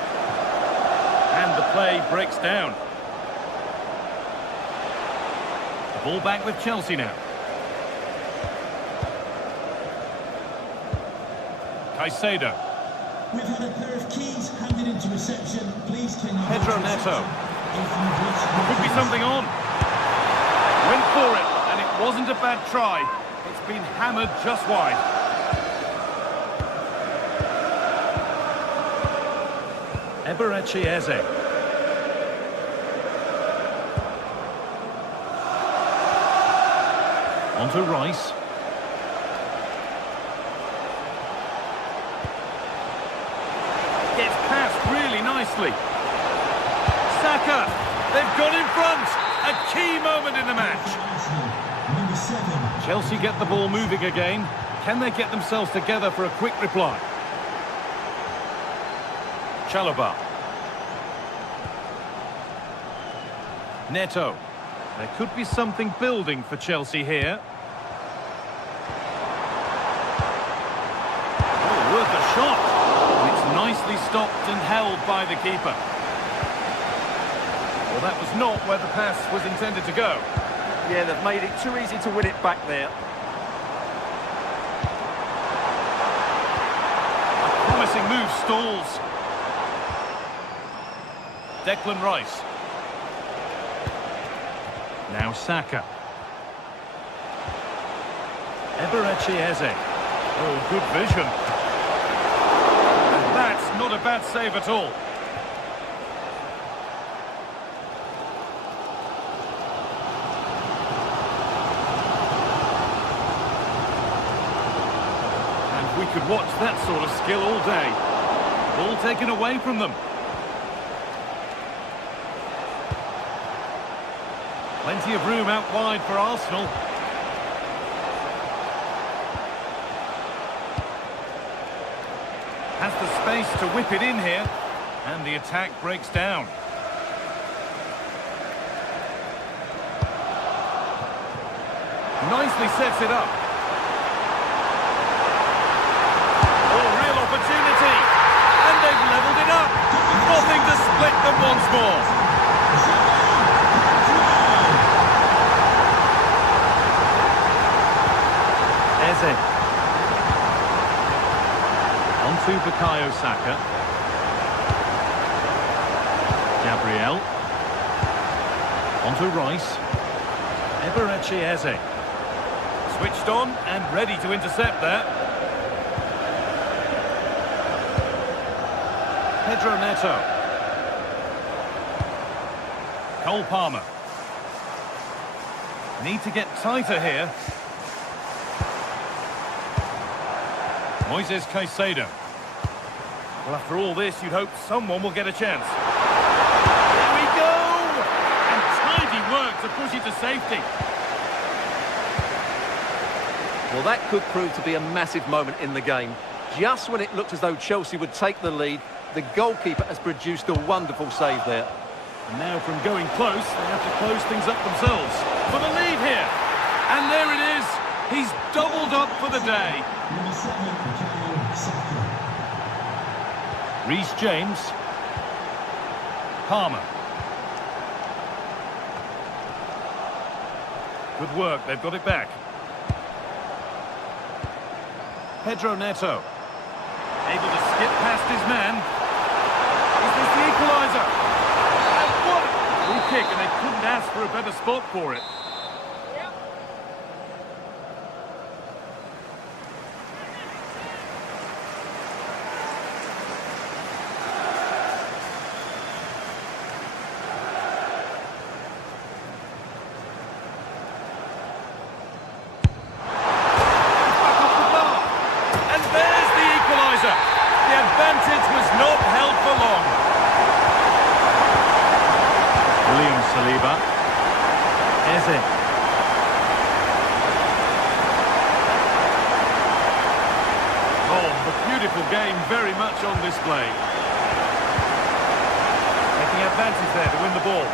And the play breaks down. The ball back with Chelsea now. Caicedo. We've had a pair of keys handed into reception. Please can you... Pedro Neto. Could be something on. Went for it, and it wasn't a bad try. It's been hammered just wide. Eberechi Eze. On to Rice. Gets past really nicely. Saka. They've got in front. A key moment in the match. Chelsea get the ball moving again. Can they get themselves together for a quick reply? Chalobah. Neto. There could be something building for Chelsea here. Oh, worth a shot. And it's nicely stopped and held by the keeper. Well, that was not where the pass was intended to go. Yeah, they've made it too easy to win it back there. A promising move stalls. Declan Rice. Now Saka. Eberechi Eze. Oh, good vision. And that's not a bad save at all. And we could watch that sort of skill all day. Ball taken away from them. Plenty of room out wide for Arsenal. Has the space to whip it in here. And the attack breaks down. Nicely sets it up. Oh, real opportunity. And they've levelled it up. Nothing to split them once more. Eze. On to Bukayo Saka. Gabriel. On to Rice. Eberechi Eze. Switched on and ready to intercept there. Pedro Neto. Cole Palmer. Need to get tighter here. Moises Caicedo. Well, after all this, you'd hope someone will get a chance. There we go! And tidy work to push it to safety. Well, that could prove to be a massive moment in the game. Just when it looked as though Chelsea would take the lead, the goalkeeper has produced a wonderful save there. And now from going close, they have to close things up themselves. For the lead here. And there it is. He's doubled up for the day. Number 7, Bukayo Saka. Reece James. Palmer. Good work, they've got it back. Pedro Neto. Able to skip past his man. Is this the equaliser? And what a free kick, and they couldn't ask for a better spot for it. The advantage was not held for long. William Saliba. Eze. Oh, a beautiful game, very much on display. Taking advantage there to win the ball.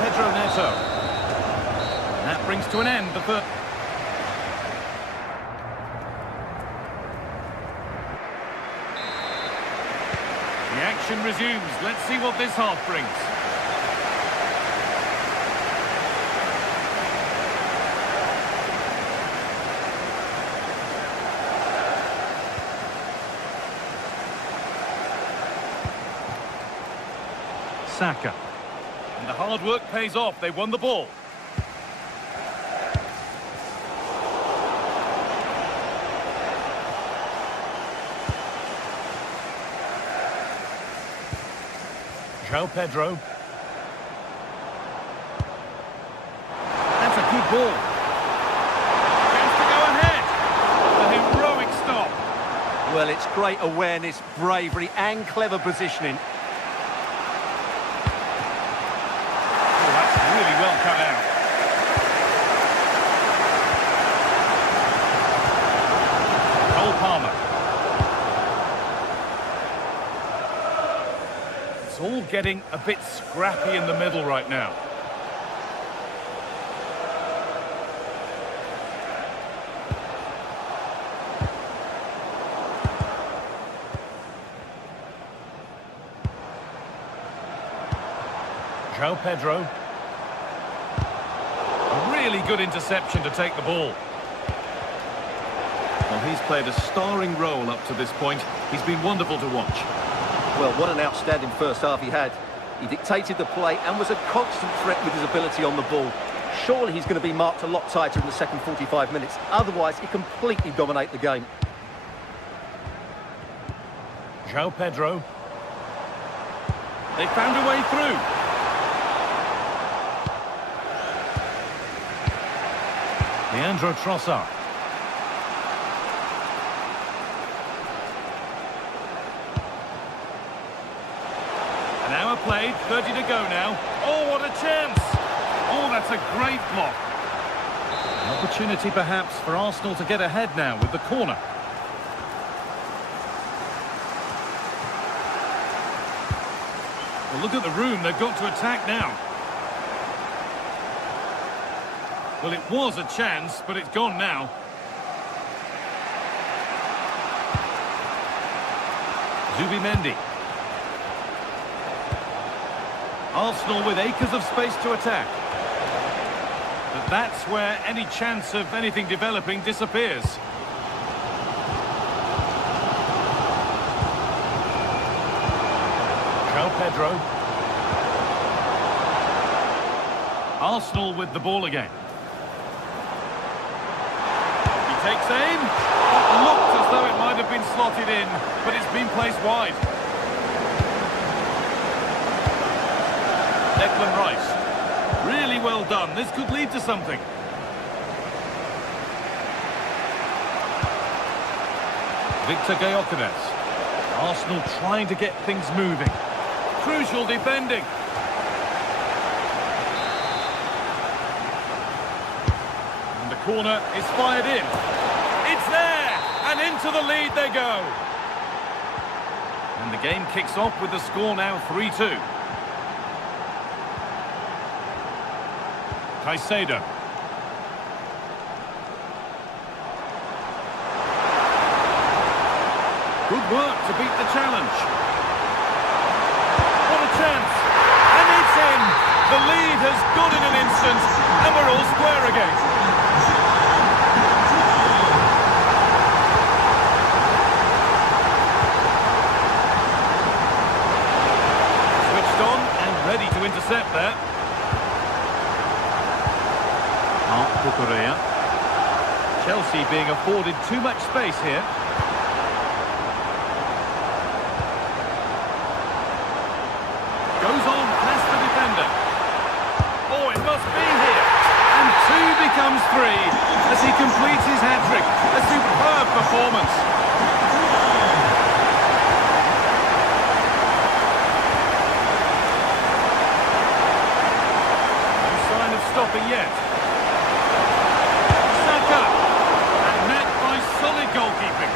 Pedro Neto. And that brings to an end the first. The action resumes. Let's see what this half brings. Saka. And the hard work pays off. They won the ball. João Pedro. That's a good ball. Chance to go ahead. A heroic stop. Well, it's great awareness, bravery and clever positioning. Oh, that's really well cut out. Cole Palmer. It's all getting a bit scrappy in the middle right now. João Pedro. A really good interception to take the ball. Well, he's played a starring role up to this point. He's been wonderful to watch. Well, what an outstanding first half he had. He dictated the play and was a constant threat with his ability on the ball. Surely he's going to be marked a lot tighter in the second 45 minutes. Otherwise, he completely dominate the game. João Pedro. They found a way through. Leandro Trossard. An hour played, 30 to go now. Oh, what a chance! Oh, that's a great block. An opportunity perhaps for Arsenal to get ahead now with the corner. Well, look at the room, they've got to attack now. Well, it was a chance, but it's gone now. Zubimendi. Arsenal with acres of space to attack. But that's where any chance of anything developing disappears. João Pedro. Arsenal with the ball again. Takes aim. It looked as though it might have been slotted in, but it's been placed wide. Declan Rice. Really well done. This could lead to something. Victor Gyökeres. Arsenal trying to get things moving. Crucial defending. corner is fired in. It's there, and into the lead they go. And the game kicks off with the score now 3-2. Caicedo. Good work to beat the challenge. What a chance! And it's in! The lead has gone in an instant, and we're all square again. Switched on and ready to intercept there. Chelsea being afforded too much space here. Goes on past the defender. Oh, it must be here. And 2 becomes 3 as he completes his hat-trick. A superb performance. No sign of stopping yet. Saka. And met by solid goalkeeping.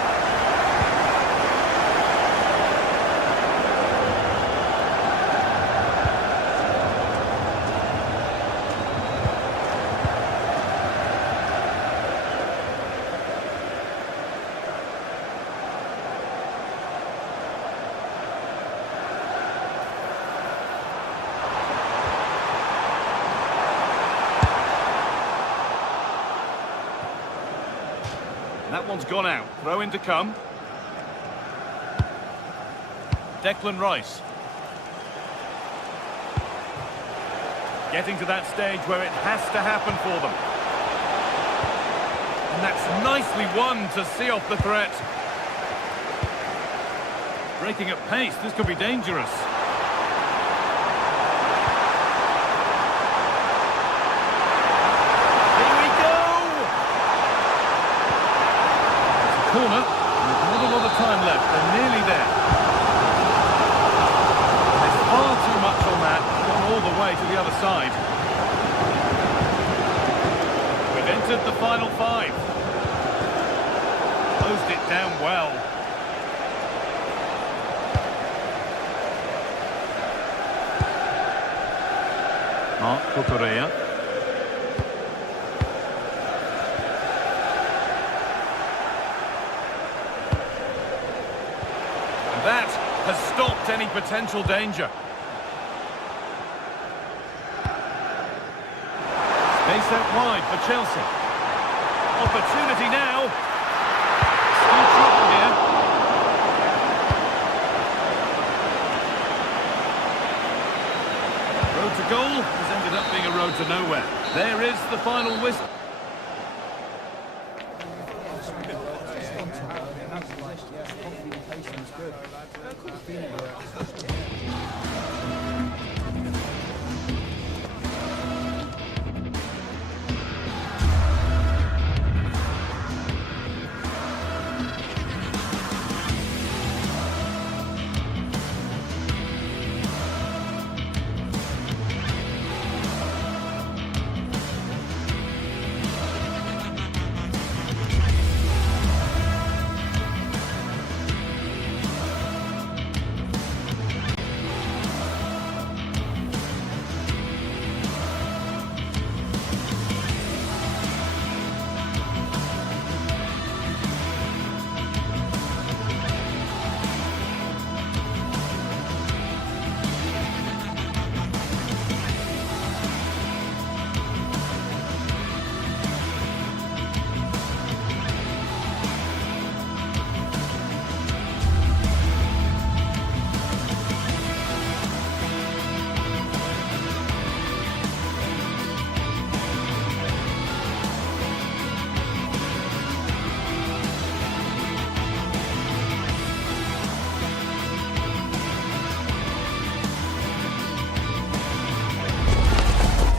That one's gone out. Throw in to come. Declan Rice. Getting to that stage where it has to happen for them. And that's nicely won to see off the threat. Breaking at pace, this could be dangerous. Corner, with not a lot of time left, they're nearly there. There's far too much on that, gone all the way to the other side. We've entered the final 5. Closed it down well. Cucurella. That has stopped any potential danger. Space out wide for Chelsea. Opportunity now. Still trouble here. Road to goal has ended up being a road to nowhere. There is the final whistle.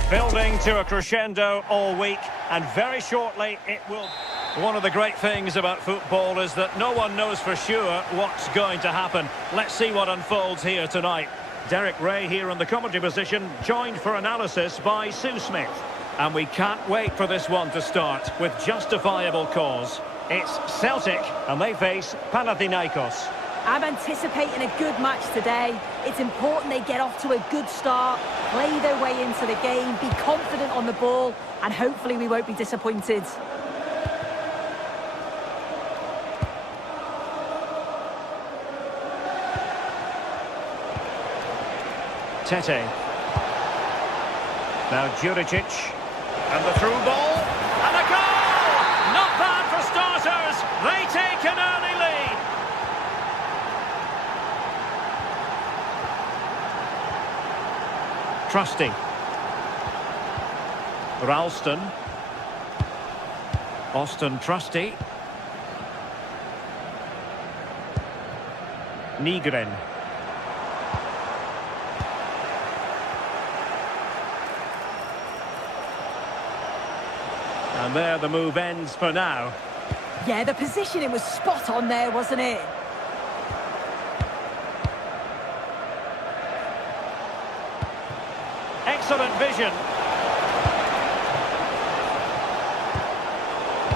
Building to a crescendo all week, and very shortly it will... One of the great things about football is that no one knows for sure what's going to happen. Let's see what unfolds here tonight. Derek Ray here in the commentary position, joined for analysis by Sue Smith. And we can't wait for this one to start with justifiable cause. It's Celtic and they face Panathinaikos. I'm anticipating a good match today. It's important they get off to a good start, play their way into the game, be confident on the ball, and hopefully we won't be disappointed. Tete. Now Juricic. And the through ball. And a goal! Not bad for starters. They take an early lead. Trusty. Ralston. Austin Trusty. Nygren. And there the move ends for now. Yeah, the positioning was spot on there, wasn't it? Excellent vision.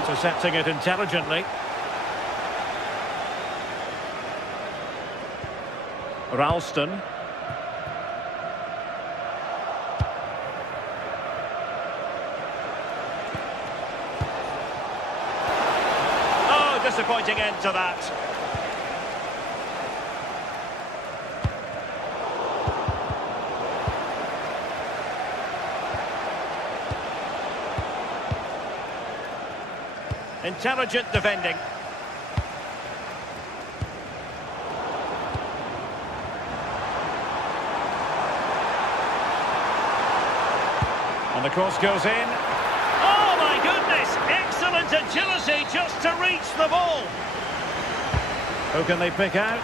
Intercepting it intelligently. Ralston. Disappointing end to that. Intelligent defending. And the cross goes in. Oh my goodness! Excellent agility just to reach the ball. Who can they pick out?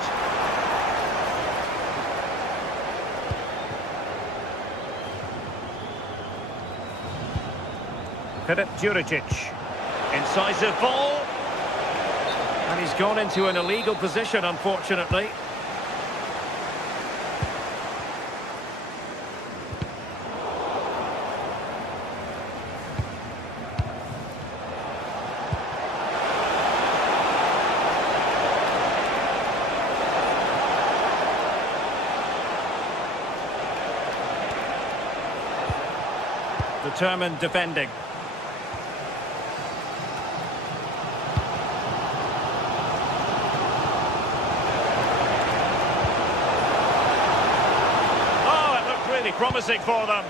Filip Juricic. Incisive ball. And he's gone into an illegal position, unfortunately. Determined defending. Oh, it looked really promising for them.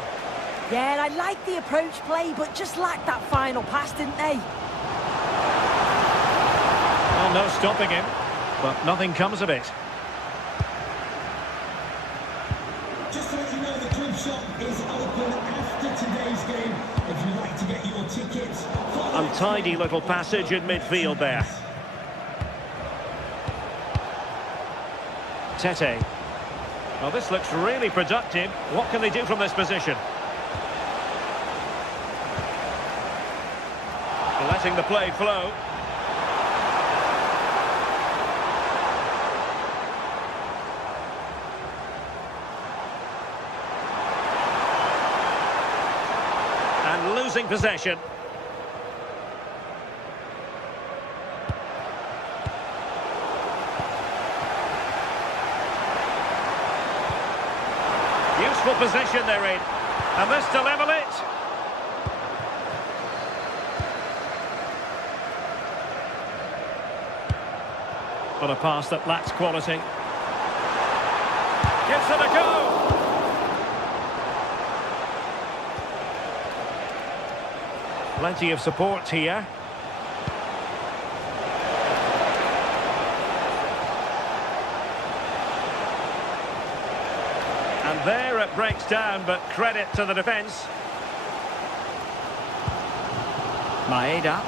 Yeah, I liked the approach play, but just lacked that final pass, didn't they? Well, no stopping him, but nothing comes of it. Just to let you know, the club shop is open after today's game. If you'd like to get your tickets... Untidy little passage in midfield there. Tete. Well, this looks really productive. What can they do from this position? Letting the play flow. And losing possession. Useful position they're in. And this to level it. But a pass that lacks quality. Gives it a go. Plenty of support here. And there it breaks down, but credit to the defence. Maeda.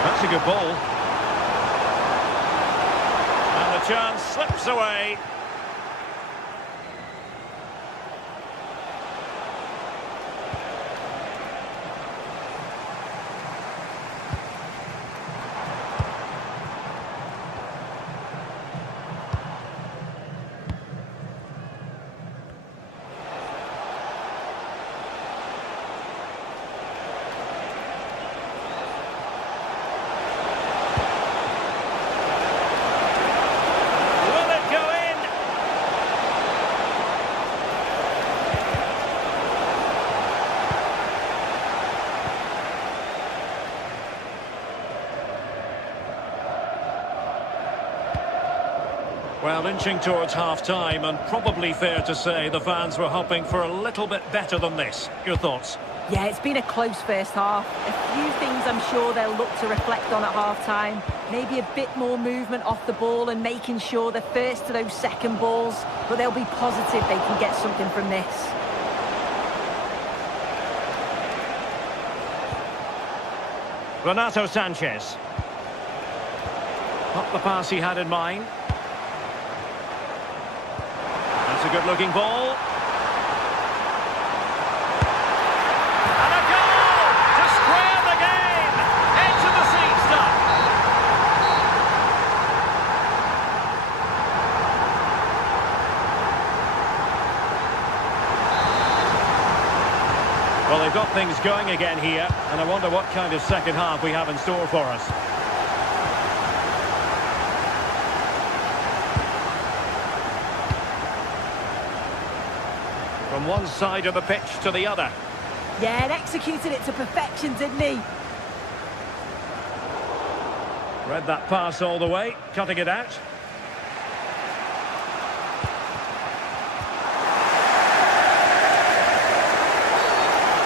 That's a good ball. And the chance slips away. Well, inching towards half-time, and probably fair to say the fans were hoping for a little bit better than this. Your thoughts? Yeah, it's been a close first half. A few things I'm sure they'll look to reflect on at half-time. Maybe a bit more movement off the ball and making sure they're first to those second balls. But they'll be positive they can get something from this. Renato Sanchez. Not the pass he had in mind. That's a good-looking ball. And a goal to square the game. Into the seat stuff. Well, they've got things going again here, and I wonder what kind of second half we have in store for us. From one side of the pitch to the other. Yeah, and executed it to perfection, didn't he? Read that pass all the way, cutting it out.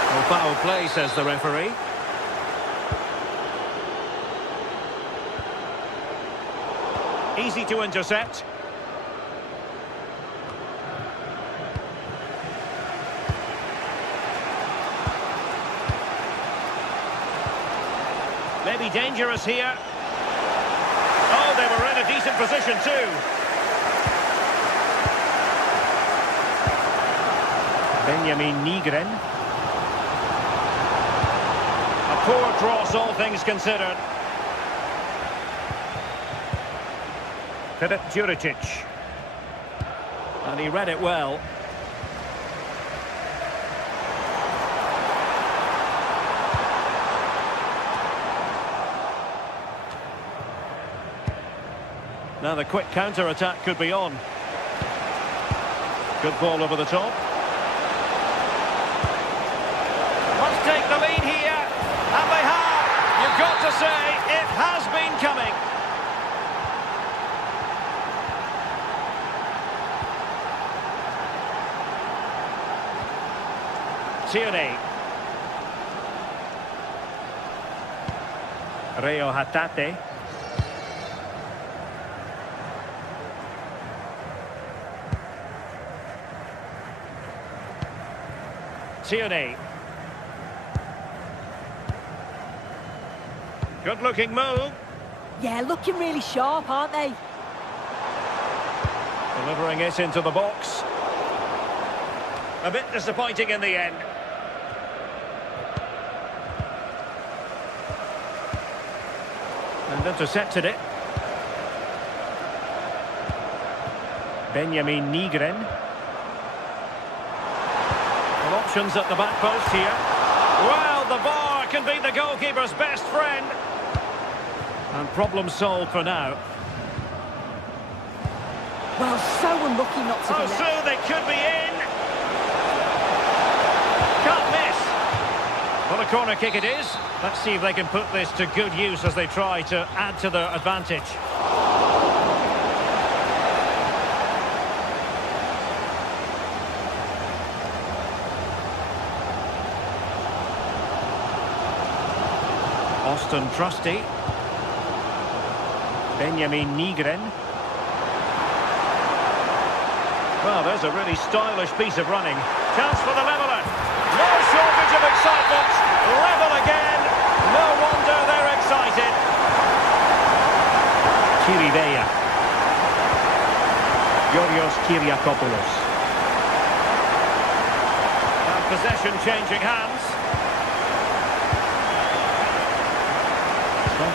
No foul play, says the referee. Easy to intercept. Maybe dangerous here. Oh, they were in a decent position too. Benjamin Nygren. A poor cross, all things considered. Filip Juricic. And he read it well. Now the quick counter-attack could be on. Good ball over the top. Must take the lead here. And they have. You've got to say, it has been coming. Tierney. Reo Hatate. Tierney. Good-looking move. Yeah, looking really sharp, aren't they? Delivering it into the box. A bit disappointing in the end. And intercepted it. Benjamin Nygren. Options at the back post here. Well, the bar can be the goalkeeper's best friend. And problem solved for now. Well, so unlucky not to be so there. they could be in. Can't miss. Well, a corner kick it is. Let's see if they can put this to good use as they try to add to their advantage. Austin Trusty. Benjamin Nygren. Well, there's a really stylish piece of running. Chance for the leveller. No shortage of excitement. Level again. No wonder they're excited. Chiriveya. Yorios Kyriakopoulos. And possession changing hands.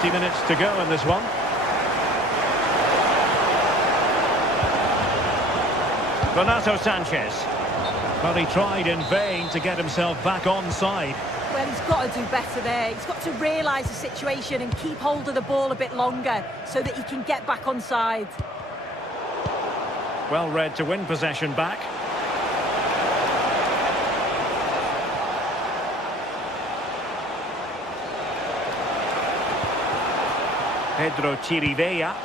20 minutes to go in this one. Renato Sanchez. Well, he tried in vain to get himself back onside. Well, he's got to do better there. He's got to realise the situation and keep hold of the ball a bit longer so that he can get back onside. Well read to win possession back. Pedro Chiriveya.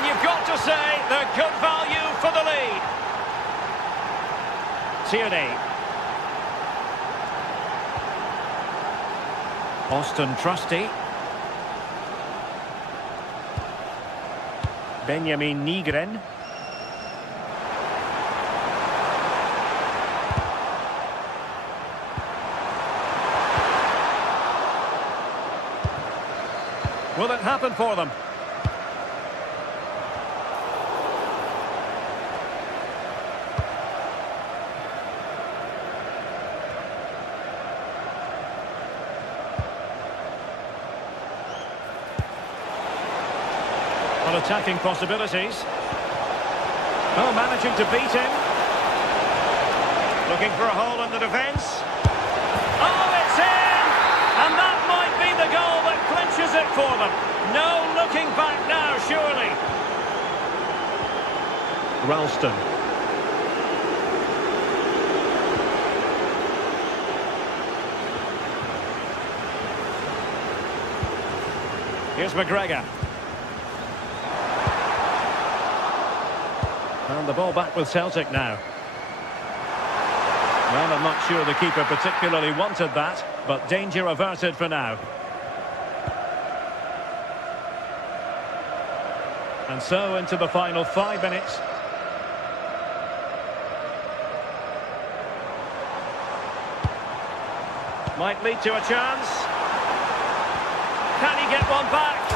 And you've got to say they're good value for the lead. Tierney. Austin Trusty. Benjamin Nygren. Will it happen for them? Well, attacking possibilities. Oh, managing to beat him. Looking for a hole in the defence. Oh, it's in! And that might be the goal that clinches it for them. No looking back now, surely. Ralston. Here's McGregor. And the ball back with Celtic now. Well, I'm not sure the keeper particularly wanted that, but danger averted for now. And so into the final 5 minutes. Might lead to a chance. Can he get one back?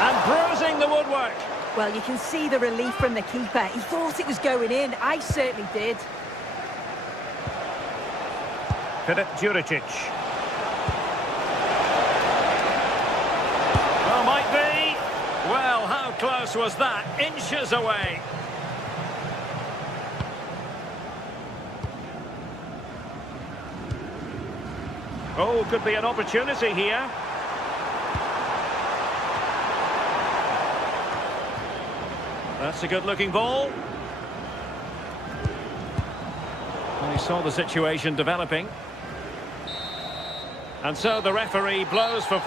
And bruising the woodwork. Well, you can see the relief from the keeper. He thought it was going in. I certainly did. Filip Juricic. Well, might be. Well, how close was that? Inches away. Oh, could be an opportunity here. That's a good-looking ball. And he saw the situation developing. And so the referee blows for...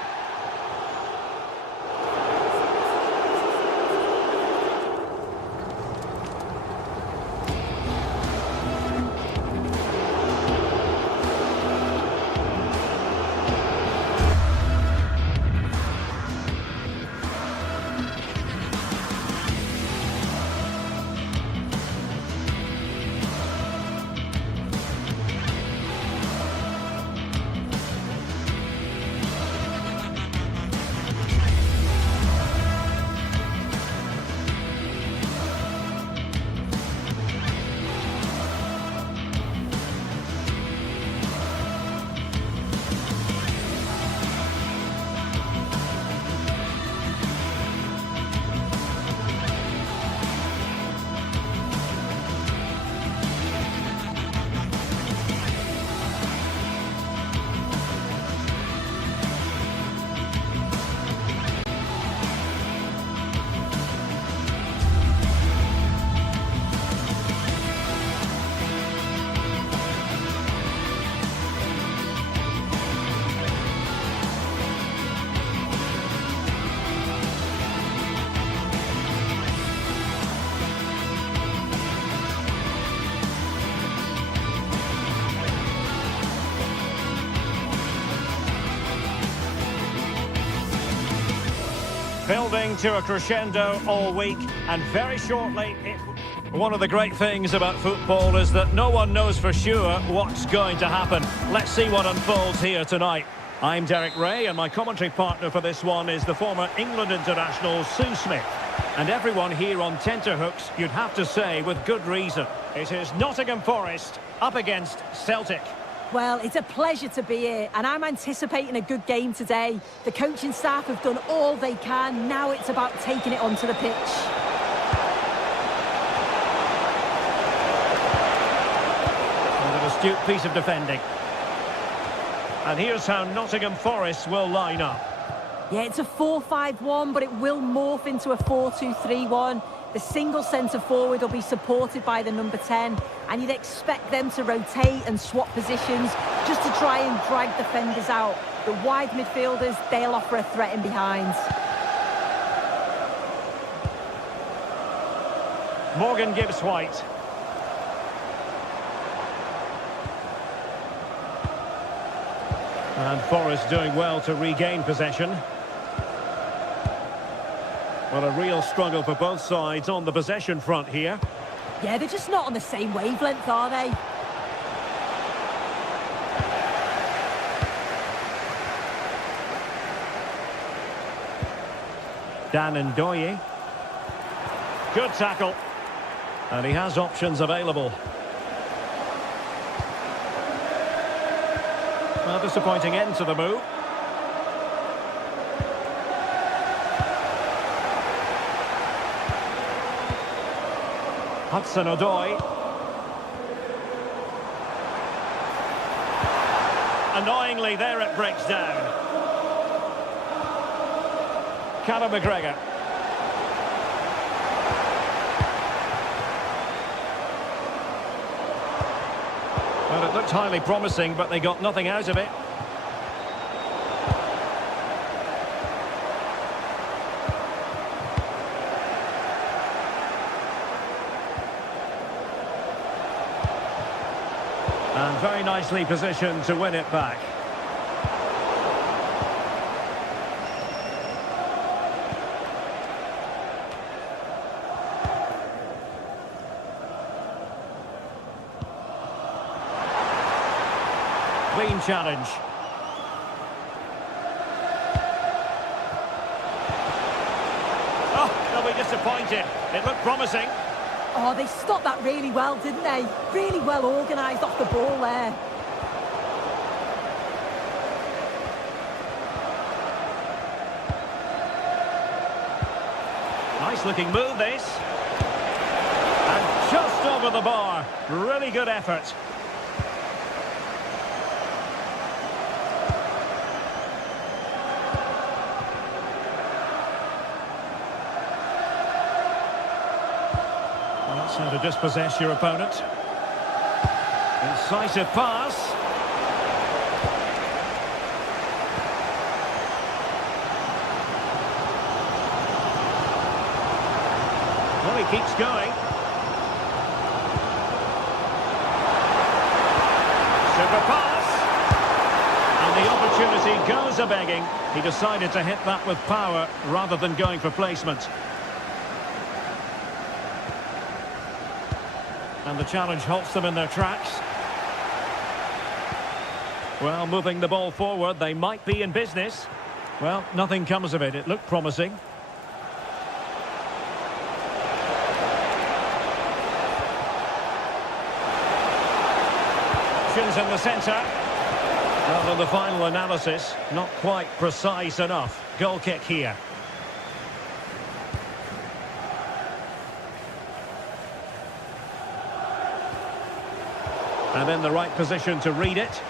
Building to a crescendo all week, and very shortly... One of the great things about football is that no one knows for sure what's going to happen. Let's see what unfolds here tonight. I'm Derek Ray, and my commentary partner for this one is the former England international Sue Smith. And everyone here on tenterhooks, you'd have to say, with good reason. It is Nottingham Forest up against Celtic. Well, it's a pleasure to be here, and I'm anticipating a good game today. The coaching staff have done all they can. Now it's about taking it onto the pitch. And an astute piece of defending. And here's how Nottingham Forest will line up. Yeah, it's a 4-5-1, but it will morph into a 4-2-3-1. The single centre-forward will be supported by the number 10, and you'd expect them to rotate and swap positions just to try and drag defenders out. The wide midfielders, they'll offer a threat in behind. Morgan Gibbs White. And Forest doing well to regain possession. Well, a real struggle for both sides on the possession front here. Yeah, they're just not on the same wavelength, are they? Dan Ndoye. Good tackle. And he has options available. Well, disappointing end to the move. Hudson-Odoi. Annoyingly, there it breaks down. Callum McGregor. Well, it looked highly promising, but they got nothing out of it. And very nicely positioned to win it back. Clean challenge. Oh, they'll be disappointed. It looked promising. Oh, they stopped that really well, didn't they? Really well organised off the ball there. Nice looking move, this. And just over the bar. Really good effort. That's how to dispossess your opponent. Incisive pass. Well, he keeps going. Super pass. And the opportunity goes a-begging. He decided to hit that with power rather than going for placement. And the challenge halts them in their tracks. Well, moving the ball forward, they might be in business. Well, nothing comes of it. It looked promising. Options in the centre. Well, in the final analysis, not quite precise enough. Goal kick here. And in the right position to read it.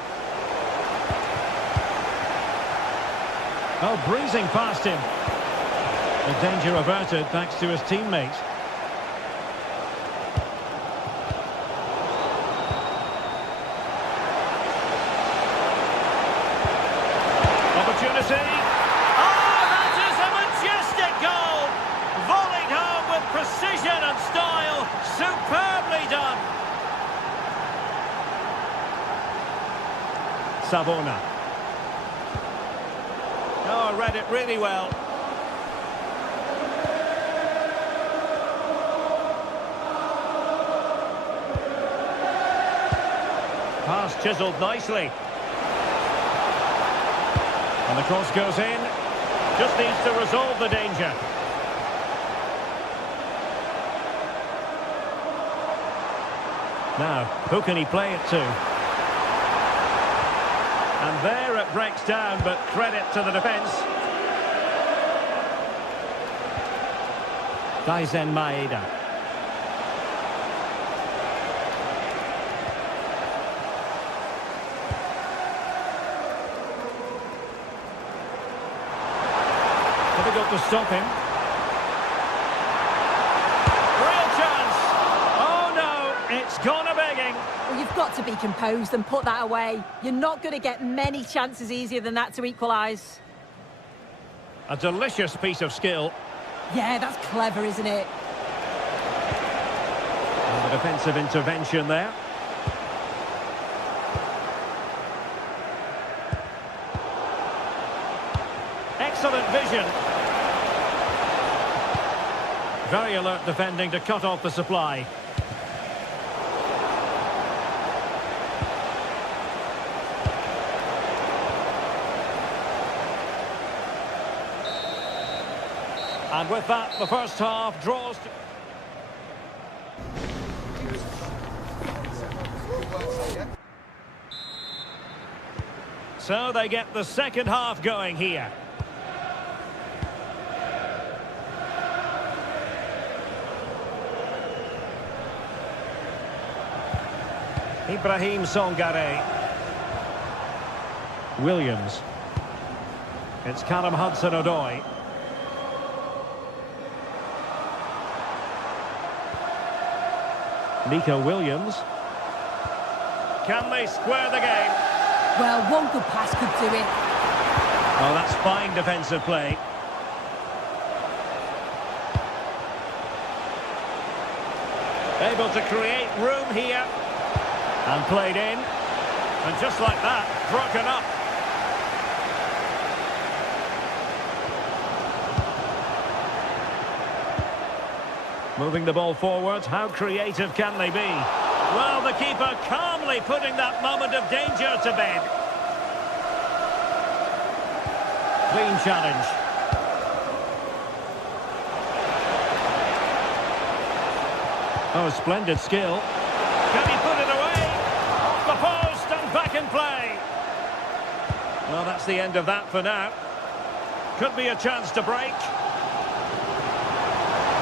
Oh, breezing past him. The danger averted thanks to his teammate. Opportunity. Oh, that is a majestic goal! Volleyed home with precision and style. Superbly done. Savona. Oh, read it really well. Pass chiselled nicely. And the cross goes in. Just needs to resolve the danger. Now, who can he play it to? And there it breaks down, but credit to the defence. Daizen Maeda. Difficult to stop him. Real chance. Oh no, it's gone a-begging. Well, you've got to be composed and put that away. You're not going to get many chances easier than that to equalise. A delicious piece of skill. Yeah, that's clever, isn't it? And the defensive intervention there. Excellent vision. Very alert defending to cut off the supply. And with that, the first half draws to... So they get the second half going here. Ibrahim Songare. Williams. It's Callum Hudson-Odoi. Nico Williams. Can they square the game? Well, one good pass could do it. Oh, that's fine defensive play. Able to create room here. And played in. And just like that, broken up. Moving the ball forward, how creative can they be? Well, the keeper calmly putting that moment of danger to bed. Clean challenge. Oh, splendid skill. Can he put it away? Off the post and back in play. Well, that's the end of that for now. Could be a chance to break.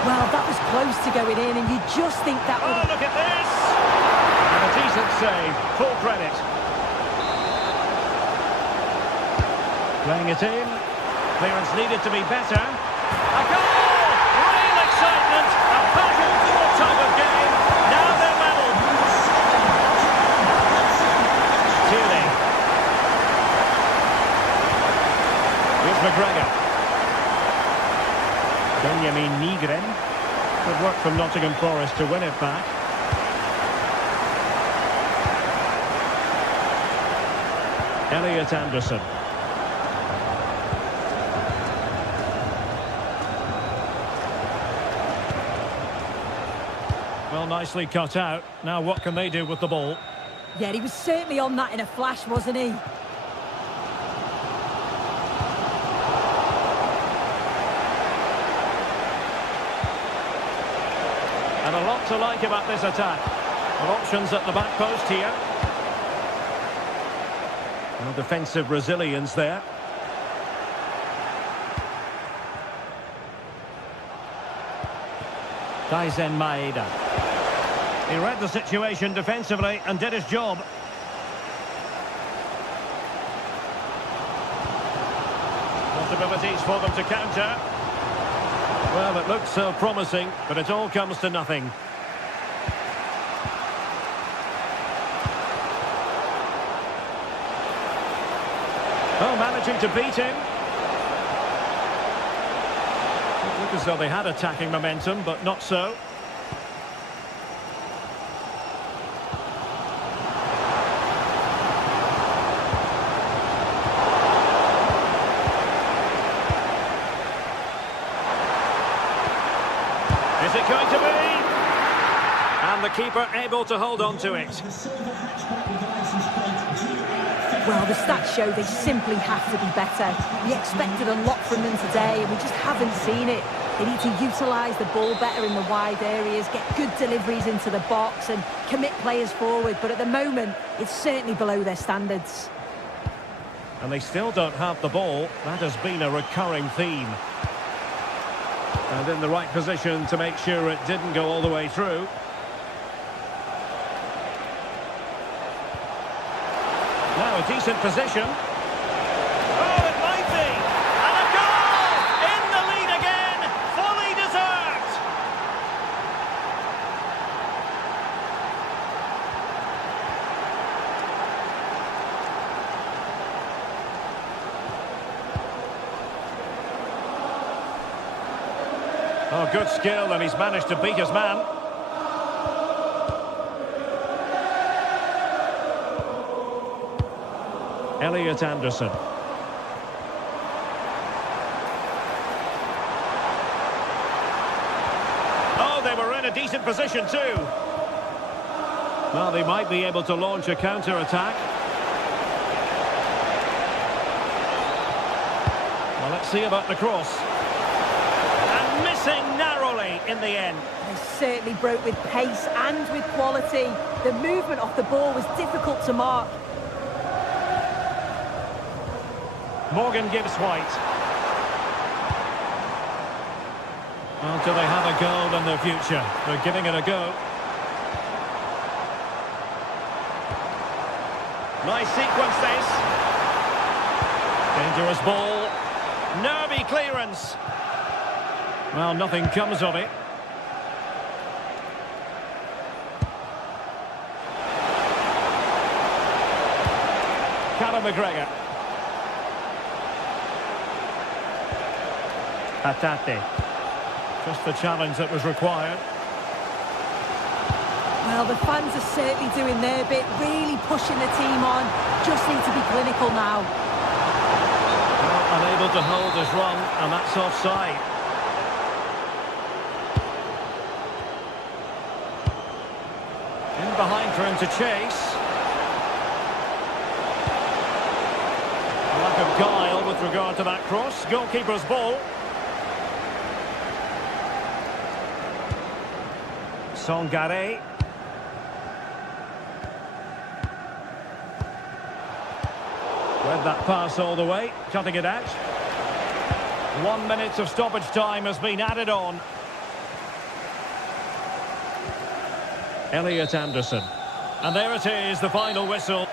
Well, that was close to going in, and you just think that would... Oh, look at this! And a decent save. Full credit. Playing it in. Clearance needed to be better. A goal! Real excitement! A back-and-forth type of game. Now they're level. Tierney. Here's McGregor. Benjamin Nygren. Good work from Nottingham Forest to win it back. Elliot Anderson. Well, nicely cut out. Now what can they do with the ball? Yeah, he was certainly on that in a flash, wasn't he? And a lot to like about this attack. Well, options at the back post here. No defensive resilience there. Daizen Maeda. He read the situation defensively and did his job. Possibilities for them to counter. Well, it looks so promising, but it all comes to nothing. Oh, managing to beat him. It looked as though they had attacking momentum, but not so. Is it going to be? And the keeper able to hold on to it. Well, the stats show they simply have to be better. We expected a lot from them today, and we just haven't seen it. They need to utilise the ball better in the wide areas, get good deliveries into the box and commit players forward. But at the moment, it's certainly below their standards. And they still don't have the ball. That has been a recurring theme. And in the right position to make sure it didn't go all the way through. Now a decent position. Oh, it might be! And a goal! In the lead again! Fully deserved! Oh, good skill, and he's managed to beat his man. Elliot Anderson. Oh, they were in a decent position too. Well, they might be able to launch a counter-attack. Well, let's see about the cross. And missing narrowly in the end. They certainly broke with pace and with quality. The movement off the ball was difficult to mark. Morgan gives White. Well, do they have a goal in their future? They're giving it a go. Nice sequence this. Dangerous ball. Nervy clearance. Well, nothing comes of it. Callum McGregor. Hatate. Just the challenge that was required. Well, the fans are certainly doing their bit, really pushing the team on. Just need to be clinical now. Well, unable to hold his run, and that's offside. In behind for him to chase. A lack of guile with regard to that cross. Goalkeeper's ball. Songare. Read that pass all the way, cutting it out. 1 minute of stoppage time has been added on. Elliot Anderson. And there it is, the final whistle.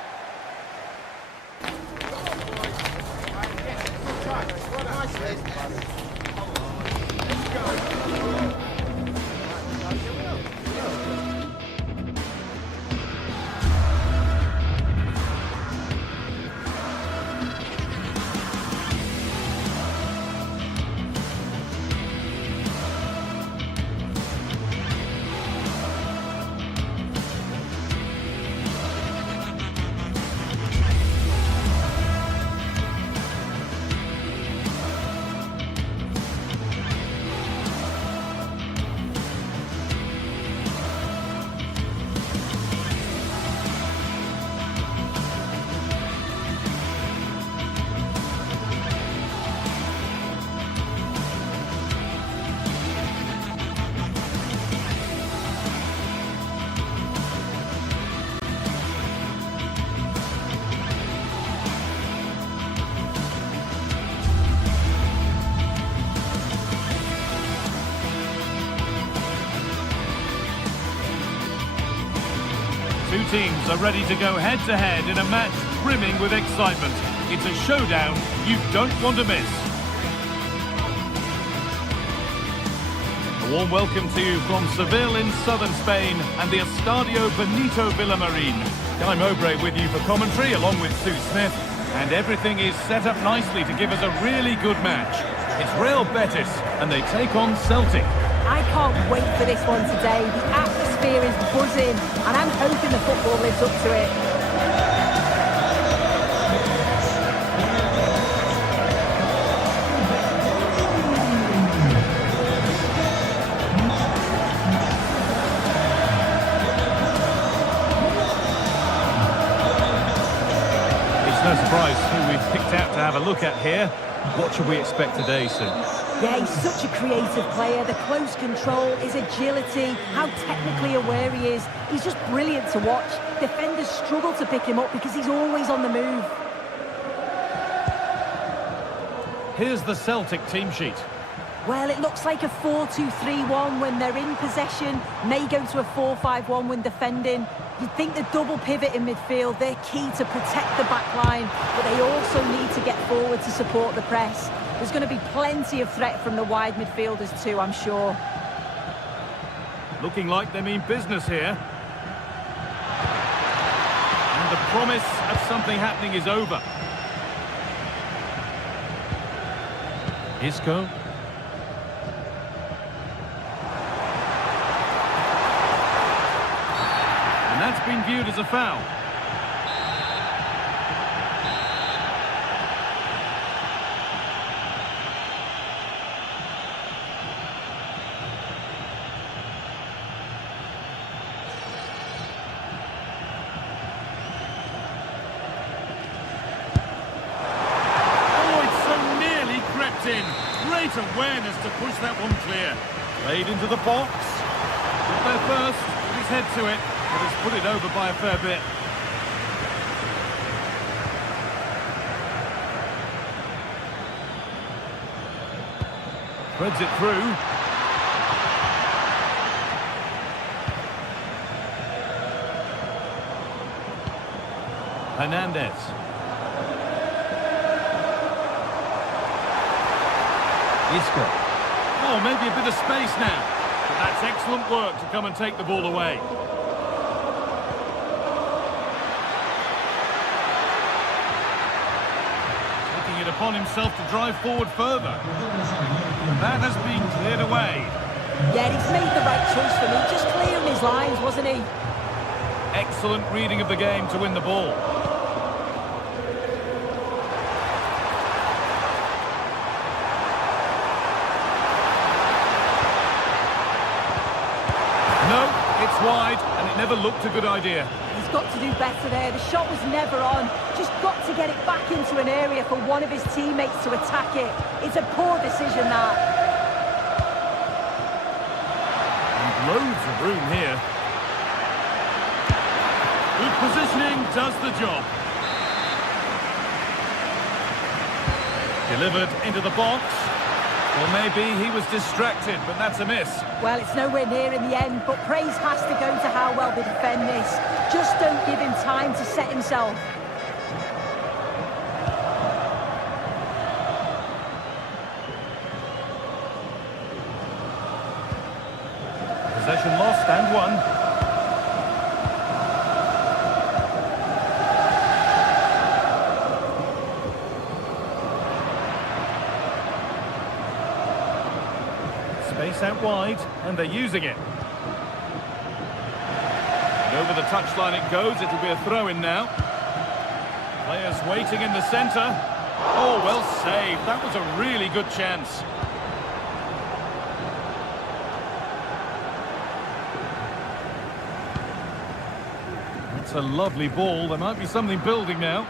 Two teams are ready to go head-to-head in a match brimming with excitement. It's a showdown you don't want to miss. A warm welcome to you from Seville in southern Spain and the Estadio Benito Villamarín. Guy Mowbray with you for commentary along with Sue Smith, and everything is set up nicely to give us a really good match. It's Real Betis and they take on Celtic. I can't wait for this one today. The atmosphere is buzzing, and I'm hoping the football lives up to it. It's no surprise who we've picked out to have a look at here. What should we expect today, Sue? Yeah, he's such a creative player. The close control, his agility, how technically aware he is. He's just brilliant to watch. Defenders struggle to pick him up because he's always on the move. Here's the Celtic team sheet. Well, it looks like a 4-2-3-1 when they're in possession. May go to a 4-5-1 when defending. You'd think the double pivot in midfield, they're key to protect the back line, but they also need to get forward to support the press. There's going to be plenty of threat from the wide midfielders too, I'm sure. Looking like they mean business here. And the promise of something happening is over. Isco. And that's been viewed as a foul. awareness to push that one clear. Played into the box. Got there first, put his head to it, but has put it over by a fair bit. Threads it through. Hernandez. Isco. Oh, maybe a bit of space now. But that's excellent work to come and take the ball away. Taking it upon himself to drive forward further. And that has been cleared away. Yeah, he's made the right choice for me. Just clearing his lines, wasn't he? Excellent reading of the game to win the ball. No, it's wide, and it never looked a good idea. He's got to do better there. The shot was never on. Just got to get it back into an area for one of his teammates to attack it. It's a poor decision, that. And loads of room here. Good positioning does the job. Delivered into the box. Or maybe he was distracted, but that's a miss. Well, it's nowhere near in the end, but praise has to go to how well they defend this. Just don't give him time to set himself. Possession lost and won. Space out wide, and they're using it. And over the touchline it goes. It'll be a throw-in now. Players waiting in the centre. Oh, well saved. That was a really good chance. That's a lovely ball. There might be something building now.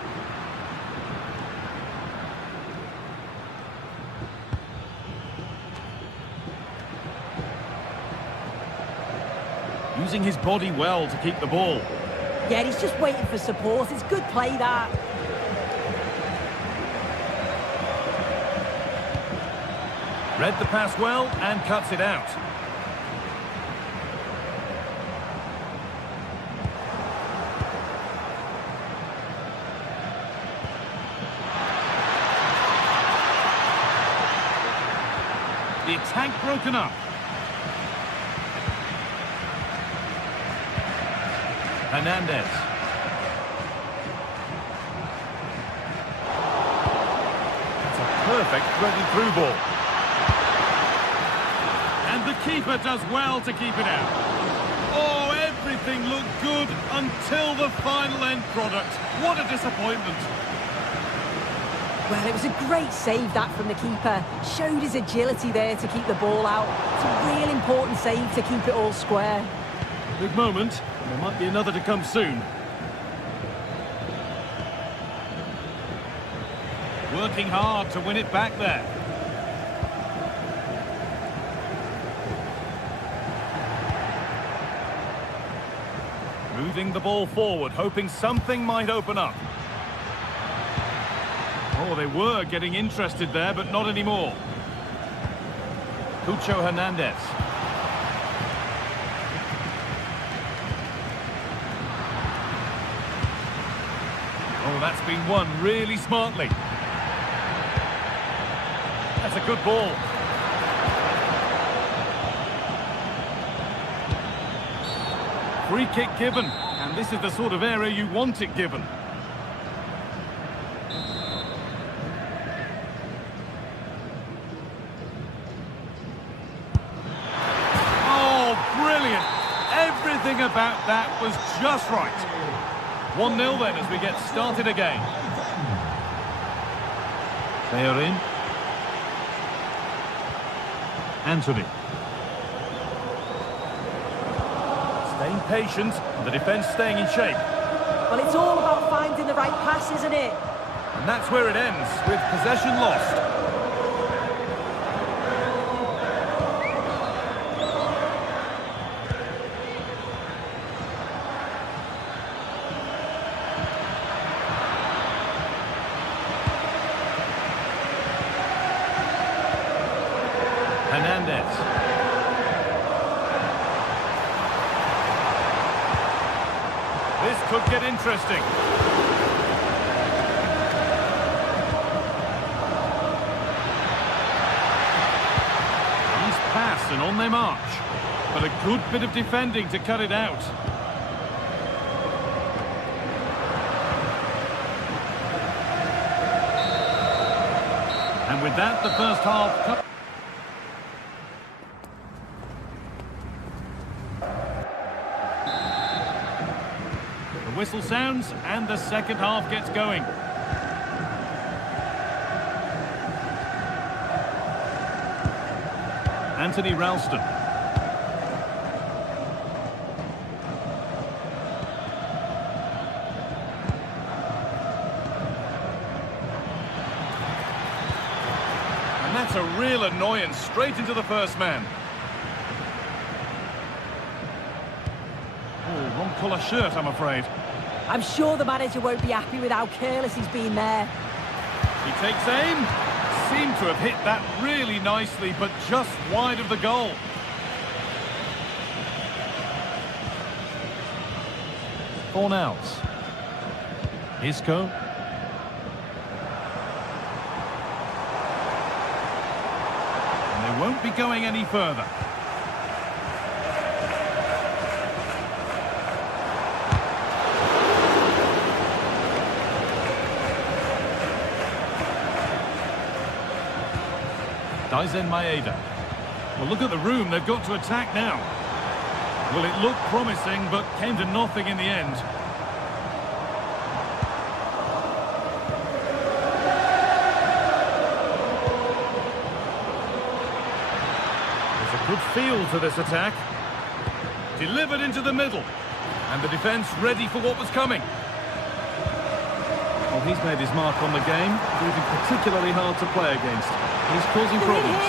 Using his body well to keep the ball. Yeah, he's just waiting for support. It's good play, that. Read the pass well and cuts it out. The attack broken up. Hernandez. That's a perfect threaded through ball. And the keeper does well to keep it out. Oh, everything looked good until the final end product. What a disappointment. Well, it was a great save, that, from the keeper. Showed his agility there to keep the ball out. It's a real important save to keep it all square. Big moment. There might be another to come soon. Working hard to win it back there. Moving the ball forward, hoping something might open up. Oh, they were getting interested there, but not anymore. Cucho Hernandez. Oh, that's been won really smartly. That's a good ball. Free kick given, and this is the sort of area you want it given. Oh, brilliant. Everything about that was just right. 1-0 then as we get started again. They are in. Anthony. Staying patient, and the defence staying in shape. Well, it's all about finding the right pass, isn't it? And that's where it ends, with possession lost. this could get interesting. Nice pass and on they march. But a good bit of defending to cut it out. And with that, the first half... The whistle sounds and the second half gets going. Anthony Ralston. And that's a real annoyance, straight into the first man. Oh, wrong colour shirt, I'm afraid. I'm sure the manager won't be happy with how careless he's been there. He takes aim. Seemed to have hit that really nicely, but just wide of the goal. Fornals. Isco. And they won't be going any further. Daisen Maeda. Well, look at the room they've got to attack now. Well, it looked promising, but came to nothing in the end. There's a good feel to this attack. Delivered into the middle. And the defence ready for what was coming. Well, he's made his mark on the game, proving particularly hard to play against. He's causing problems.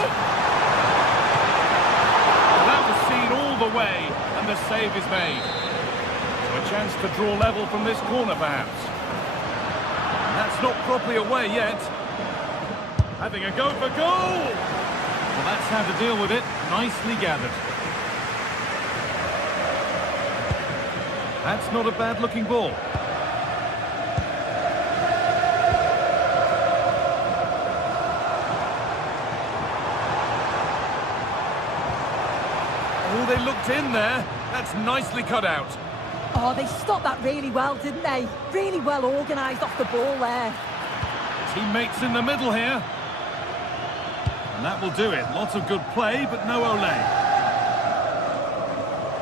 That was seen all the way, and the save is made. So a chance to draw level from this corner, perhaps. And that's not properly away yet. Having a go for goal! Well, that's how to deal with it. Nicely gathered. That's not a bad-looking ball. Oh, they looked in there. That's nicely cut out. Oh, they stopped that really well, didn't they? Really well organised off the ball there. Teammates in the middle here. And that will do it. Lots of good play, but no Olé.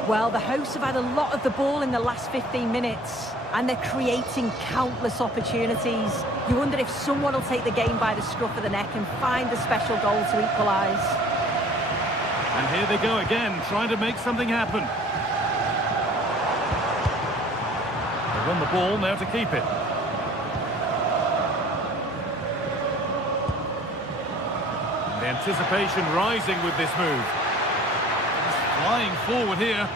Well, the hosts have had a lot of the ball in the last 15 minutes, and they're creating countless opportunities. You wonder if someone will take the game by the scruff of the neck and find a special goal to equalise. And here they go again, trying to make something happen. They won the ball, now to keep it. And the anticipation rising with this move. He's flying forward here.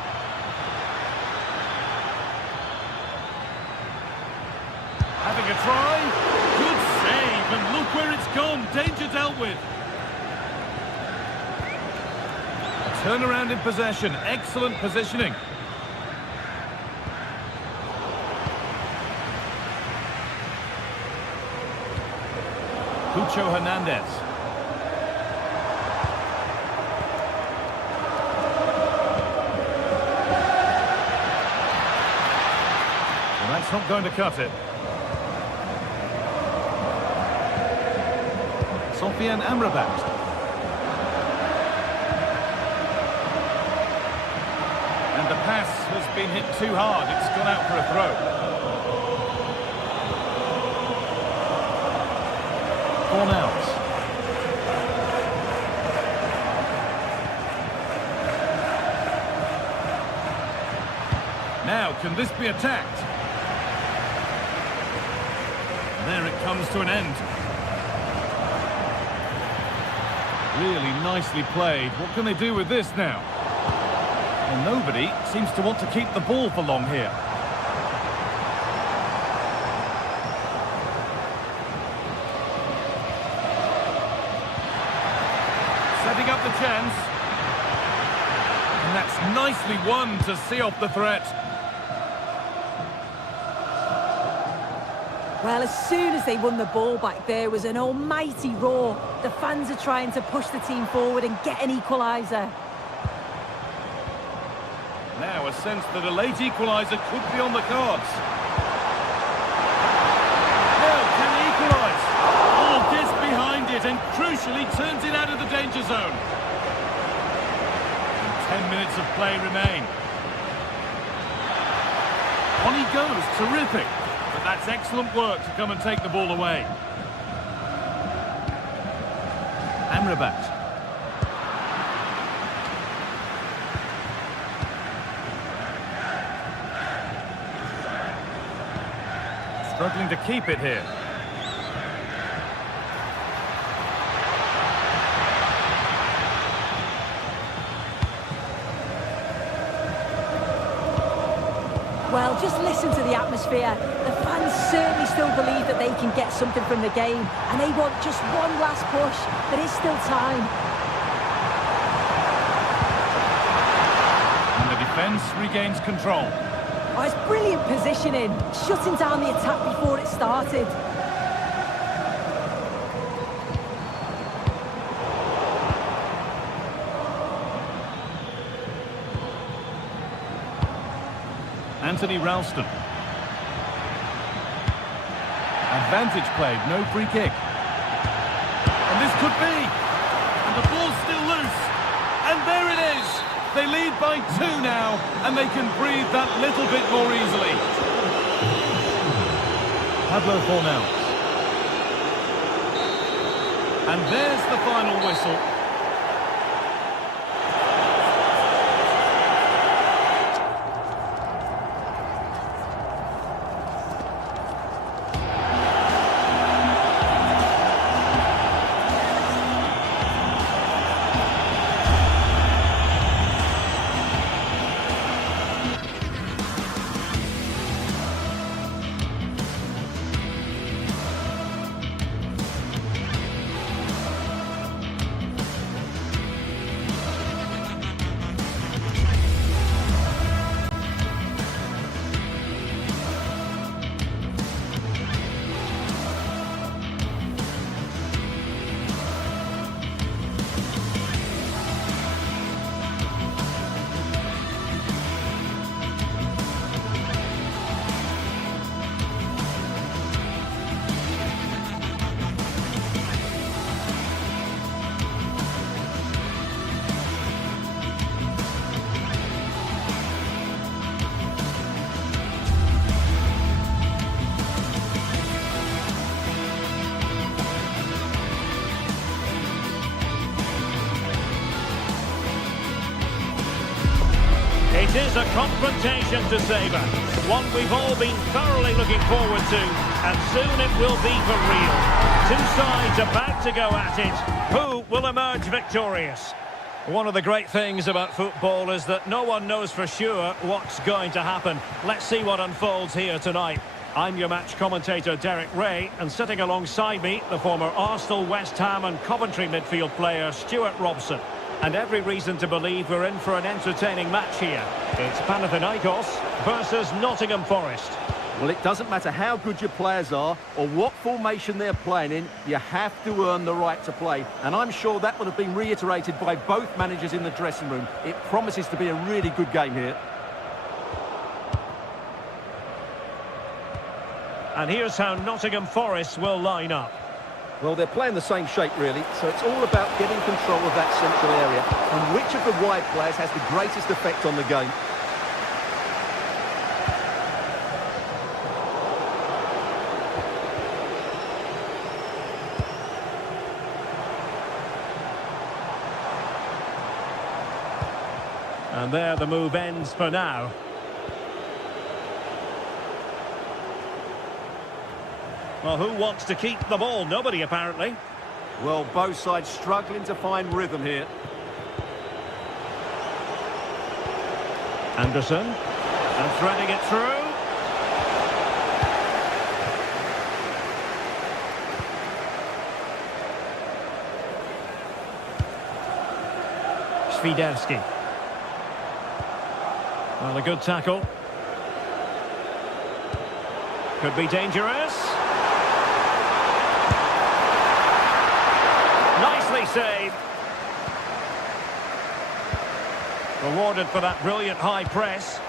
Having a try. Good save, and look where it's gone. Danger dealt with. Turnaround in possession, excellent positioning. Pucho Hernandez. Well, that's not going to cut it. Sofiane Amrabat. The pass has been hit too hard. It's gone out for a throw. Fornals. Now, can this be attacked? There it comes to an end. Really nicely played. What can they do with this now? Well, nobody seems to want to keep the ball for long here. Setting up the chance. And that's nicely won to see off the threat. Well, as soon as they won the ball back, there was an almighty roar. The fans are trying to push the team forward and get an equaliser. Now a sense that a late equaliser could be on the cards. Now can he equalise? Oh, gets behind it and crucially turns it out of the danger zone. And 10 minutes of play remain. On he goes, terrific. But that's excellent work to come and take the ball away. Amrabat. Struggling to keep it here. Well, just listen to the atmosphere. The fans certainly still believe that they can get something from the game, and they want just one last push. There is still time. And the defence regains control. Oh, it's brilliant positioning, shutting down the attack before it started. Anthony Ralston. Advantage played, no free kick. And this could be. And the ball's still loose. And there it is. They lead by 2 now, and they can breathe that little bit more easily. Pablo Fornals. And there's the final whistle. It is a confrontation to savour, one we've all been thoroughly looking forward to, and soon it will be for real. Two sides about to go at it. Who will emerge victorious? One of the great things about football is that no one knows for sure what's going to happen. Let's see what unfolds here tonight. I'm your match commentator Derek Ray, and sitting alongside me, the former Arsenal, West Ham and Coventry midfield player Stuart Robson. And every reason to believe we're in for an entertaining match here. It's Panathinaikos versus Nottingham Forest. Well, it doesn't matter how good your players are or what formation they're playing in, you have to earn the right to play. And I'm sure that would have been reiterated by both managers in the dressing room. It promises to be a really good game here. And here's how Nottingham Forest will line up. Well, they're playing the same shape, really, so it's all about getting control of that central area and which of the wide players has the greatest effect on the game. And there the move ends for now. Well, who wants to keep the ball? Nobody, apparently. Well, both sides struggling to find rhythm here. Anderson. And threading it through. Swiderski. Well, a good tackle. Could be dangerous. Beastly save. Rewarded for that brilliant high press.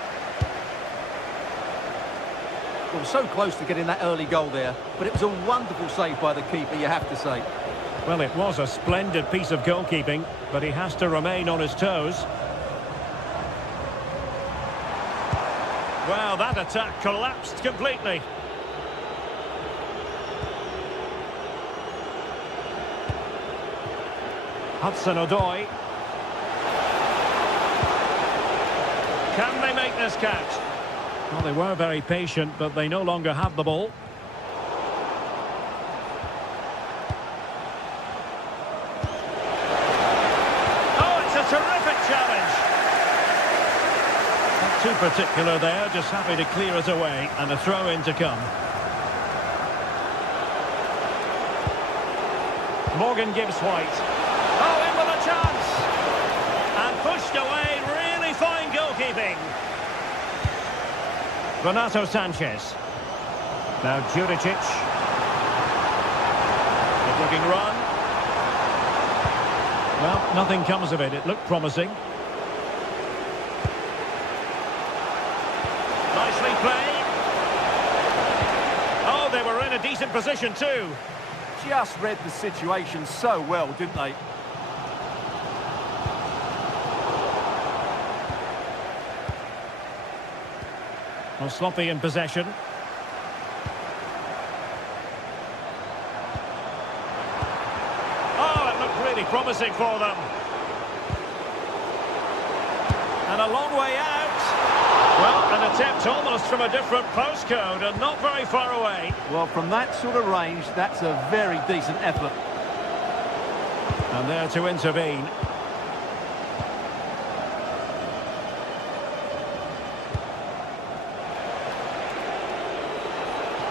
Well, so close to getting that early goal there, but it was a wonderful save by the keeper, you have to say. Well, it was a splendid piece of goalkeeping, but he has to remain on his toes. Well, that attack collapsed completely. Hudson-Odoi. Can they make this catch? Well, they were very patient, but they no longer have the ball. Oh, it's a terrific challenge. Not too particular there, just happy to clear it away, and a throw-in to come. Morgan gives White. Oh, in with a chance! And pushed away, really fine goalkeeping. Renato Sanchez. Now Juricic. Good looking run. Well, nothing comes of it. It looked promising. Nicely played. Oh, they were in a decent position too. Just read the situation so well, didn't they? Well, sloppy in possession. Oh, it looked really promising for them. And a long way out. Well, an attempt almost from a different postcode and not very far away. Well, from that sort of range, that's a very decent effort. And there to intervene.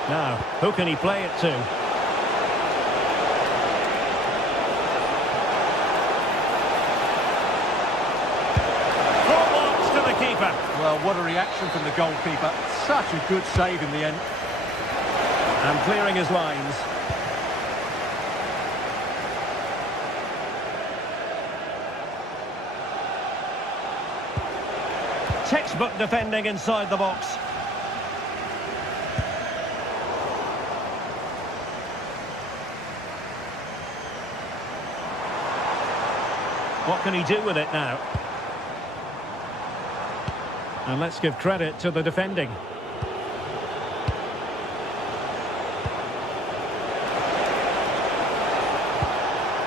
Now, who can he play it to? Full marks to the keeper. Well, what a reaction from the goalkeeper. Such a good save in the end. And clearing his lines. Textbook defending inside the box. What can he do with it now? And let's give credit to the defending.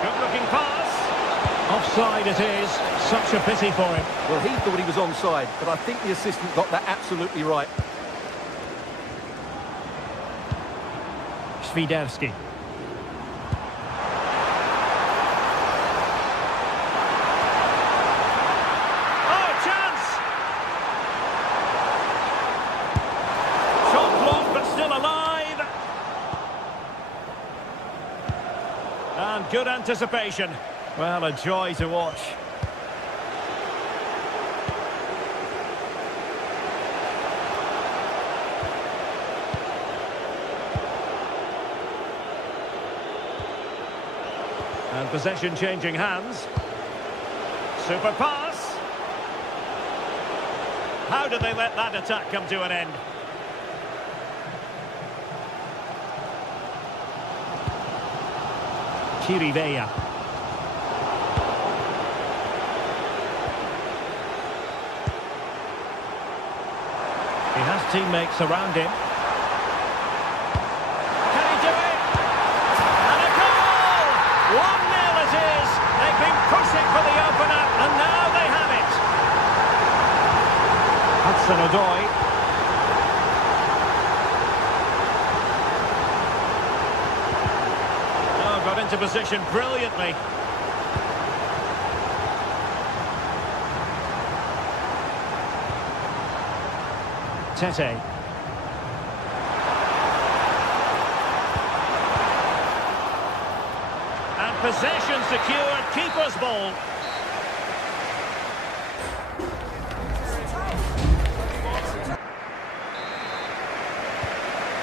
Good-looking pass. Offside it is. Such a pity for him. Well, he thought he was onside, but I think the assistant got that absolutely right. Świderski. And good anticipation. Well, a joy to watch. And possession changing hands. Super pass. How did they let that attack come to an end? Chirivella. He has teammates around him. Can he do it? And a goal! 1-0 it is. They've been pushing for the opener, and now they have it. Hudson-Odoi. Got into position brilliantly. Tete. And possession secured, keeper's ball.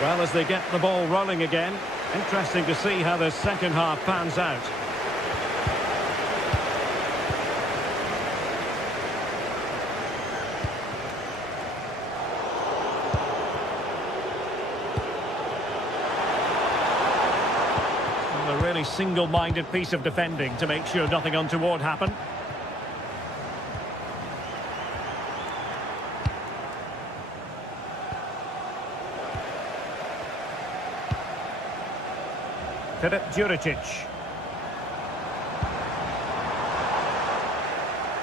Well, as they get the ball rolling again, interesting to see how the second half pans out. really single-minded piece of defending to make sure nothing untoward happened. Filip Juricic.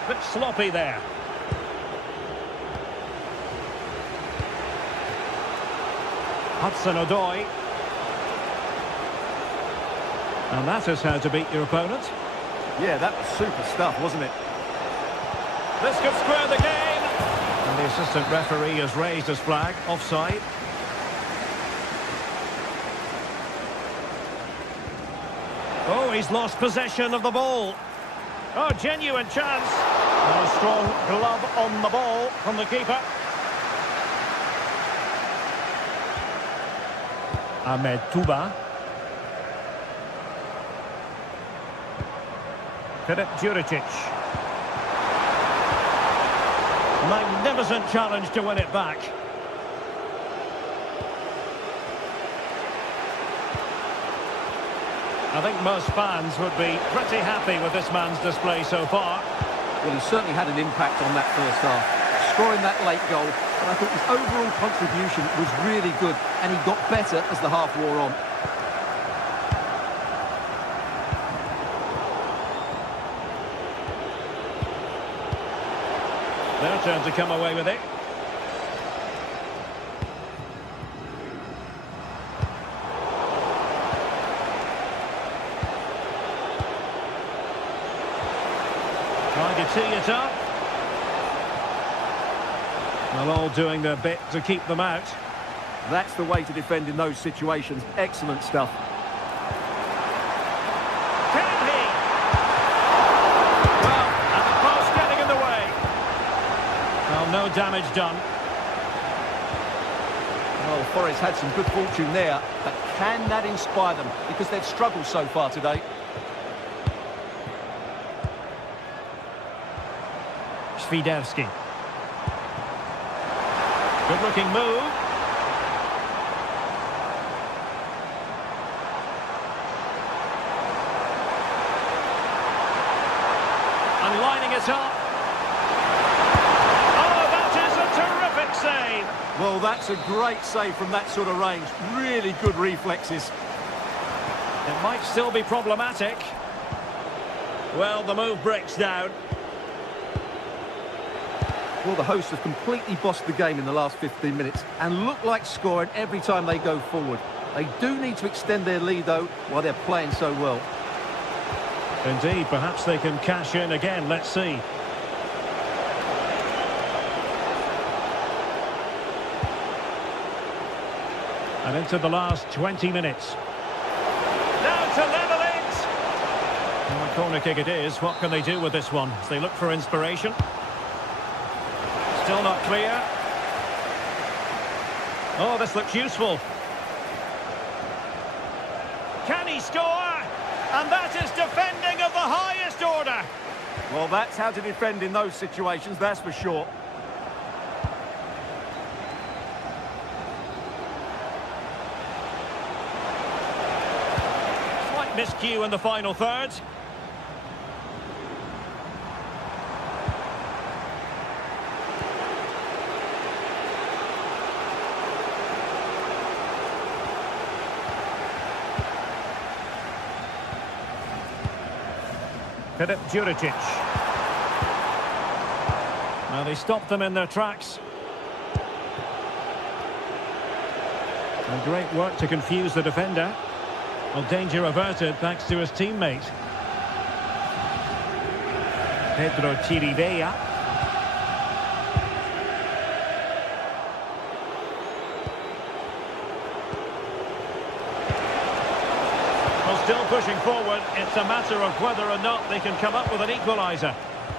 Bit sloppy there. Hudson-Odoi. And that is how to beat your opponent. Yeah, that was super stuff, wasn't it? This could square the game. And the assistant referee has raised his flag. Offside. Oh, he's lost possession of the ball. Oh, genuine chance. And a strong glove on the ball from the keeper. Ahmed Touba. Filip Juricic. Magnificent challenge to win it back. I think most fans would be pretty happy with this man's display so far. Well, he certainly had an impact on that first half, scoring that late goal, and I thought his overall contribution was really good, and he got better as the half wore on. Their turn to come away with it. Trying to tee it up. Well, all doing their bit to keep them out. That's the way to defend in those situations. Excellent stuff. Can he? Well, and the post getting in the way. Well, no damage done. Well, Forest had some good fortune there, but can that inspire them? Because they've struggled so far today. Świderski. Good-looking move. And lining it up. Oh, that is a terrific save. Well, that's a great save from that sort of range. Really good reflexes. It might still be problematic. Well, the move breaks down. Well, the hosts have completely bossed the game in the last 15 minutes and look like scoring every time they go forward. They do need to extend their lead, though, while they're playing so well. Indeed, perhaps they can cash in again. Let's see. And into the last 20 minutes. Now to level it! Well, a corner kick it is. What can they do with this one? As they look for inspiration. Still not clear. Oh, this looks useful. Can he score? And that is defending of the highest order. Well, that's how to defend in those situations, that's for sure. Slight miscue in the final third. Filip Juricic. Now they stopped them in their tracks. And great work to confuse the defender. Well, danger averted thanks to his teammate. Pedro Chirivella. Still pushing forward, it's a matter of whether or not they can come up with an equaliser.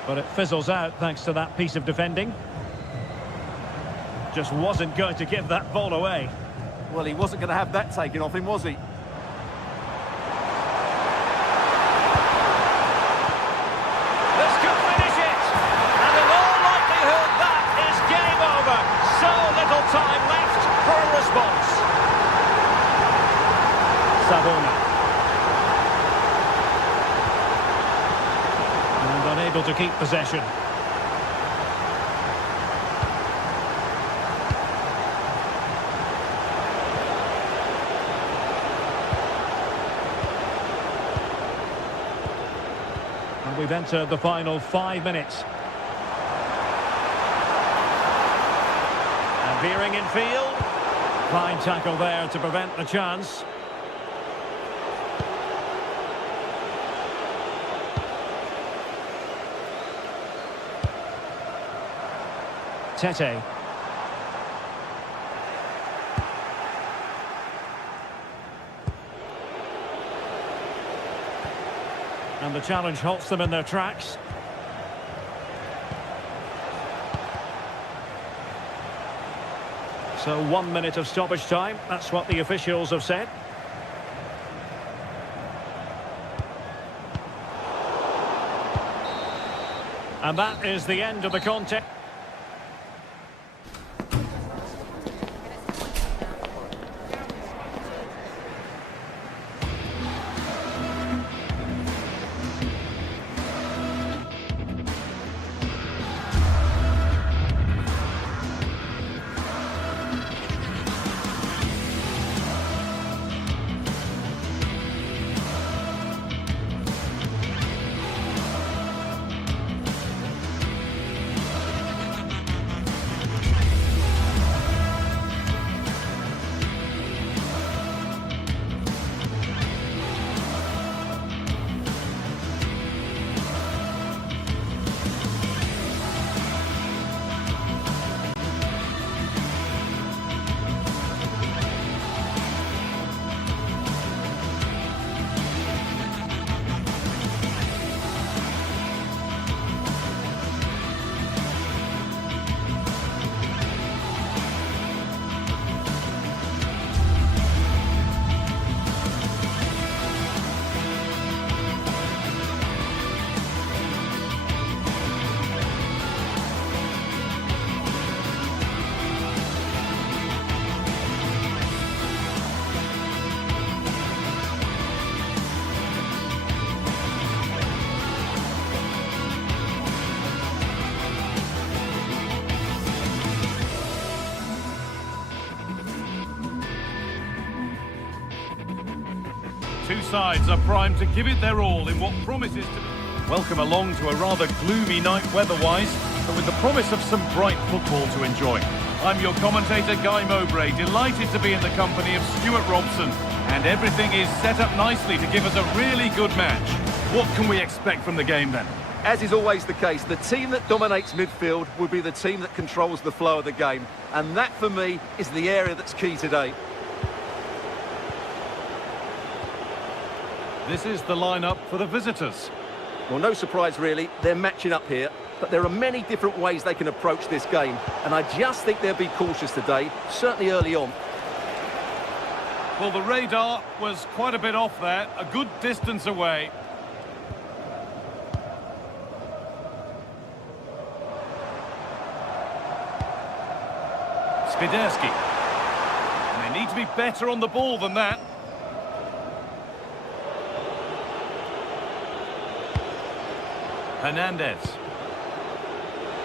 But it fizzles out thanks to that piece of defending. Just wasn't going to give that ball away. Well, he wasn't going to have that taken off him, was he? This could finish it! And in all likelihood, that is game over. So little time left for a response. Savona. able to keep possession. And we've entered the final 5 minutes. And veering in field. Fine tackle there to prevent the chance. Tete. And the challenge halts them in their tracks. So 1 minute of stoppage time, that's what the officials have said. And that is the end of the contest. Two sides are primed to give it their all in what promises to be... Welcome along to a rather gloomy night weather-wise, but with the promise of some bright football to enjoy. I'm your commentator, Guy Mowbray, delighted to be in the company of Stuart Robson, and everything is set up nicely to give us a really good match. What can we expect from the game then? As is always the case, the team that dominates midfield will be the team that controls the flow of the game. And that, for me, is the area that's key today. This is the lineup for the visitors. Well, no surprise, really. They're matching up here. But there are many different ways they can approach this game. And I just think they'll be cautious today, certainly early on. Well, the radar was quite a bit off there, a good distance away. Swiderski. And they need to be better on the ball than that. Hernandez.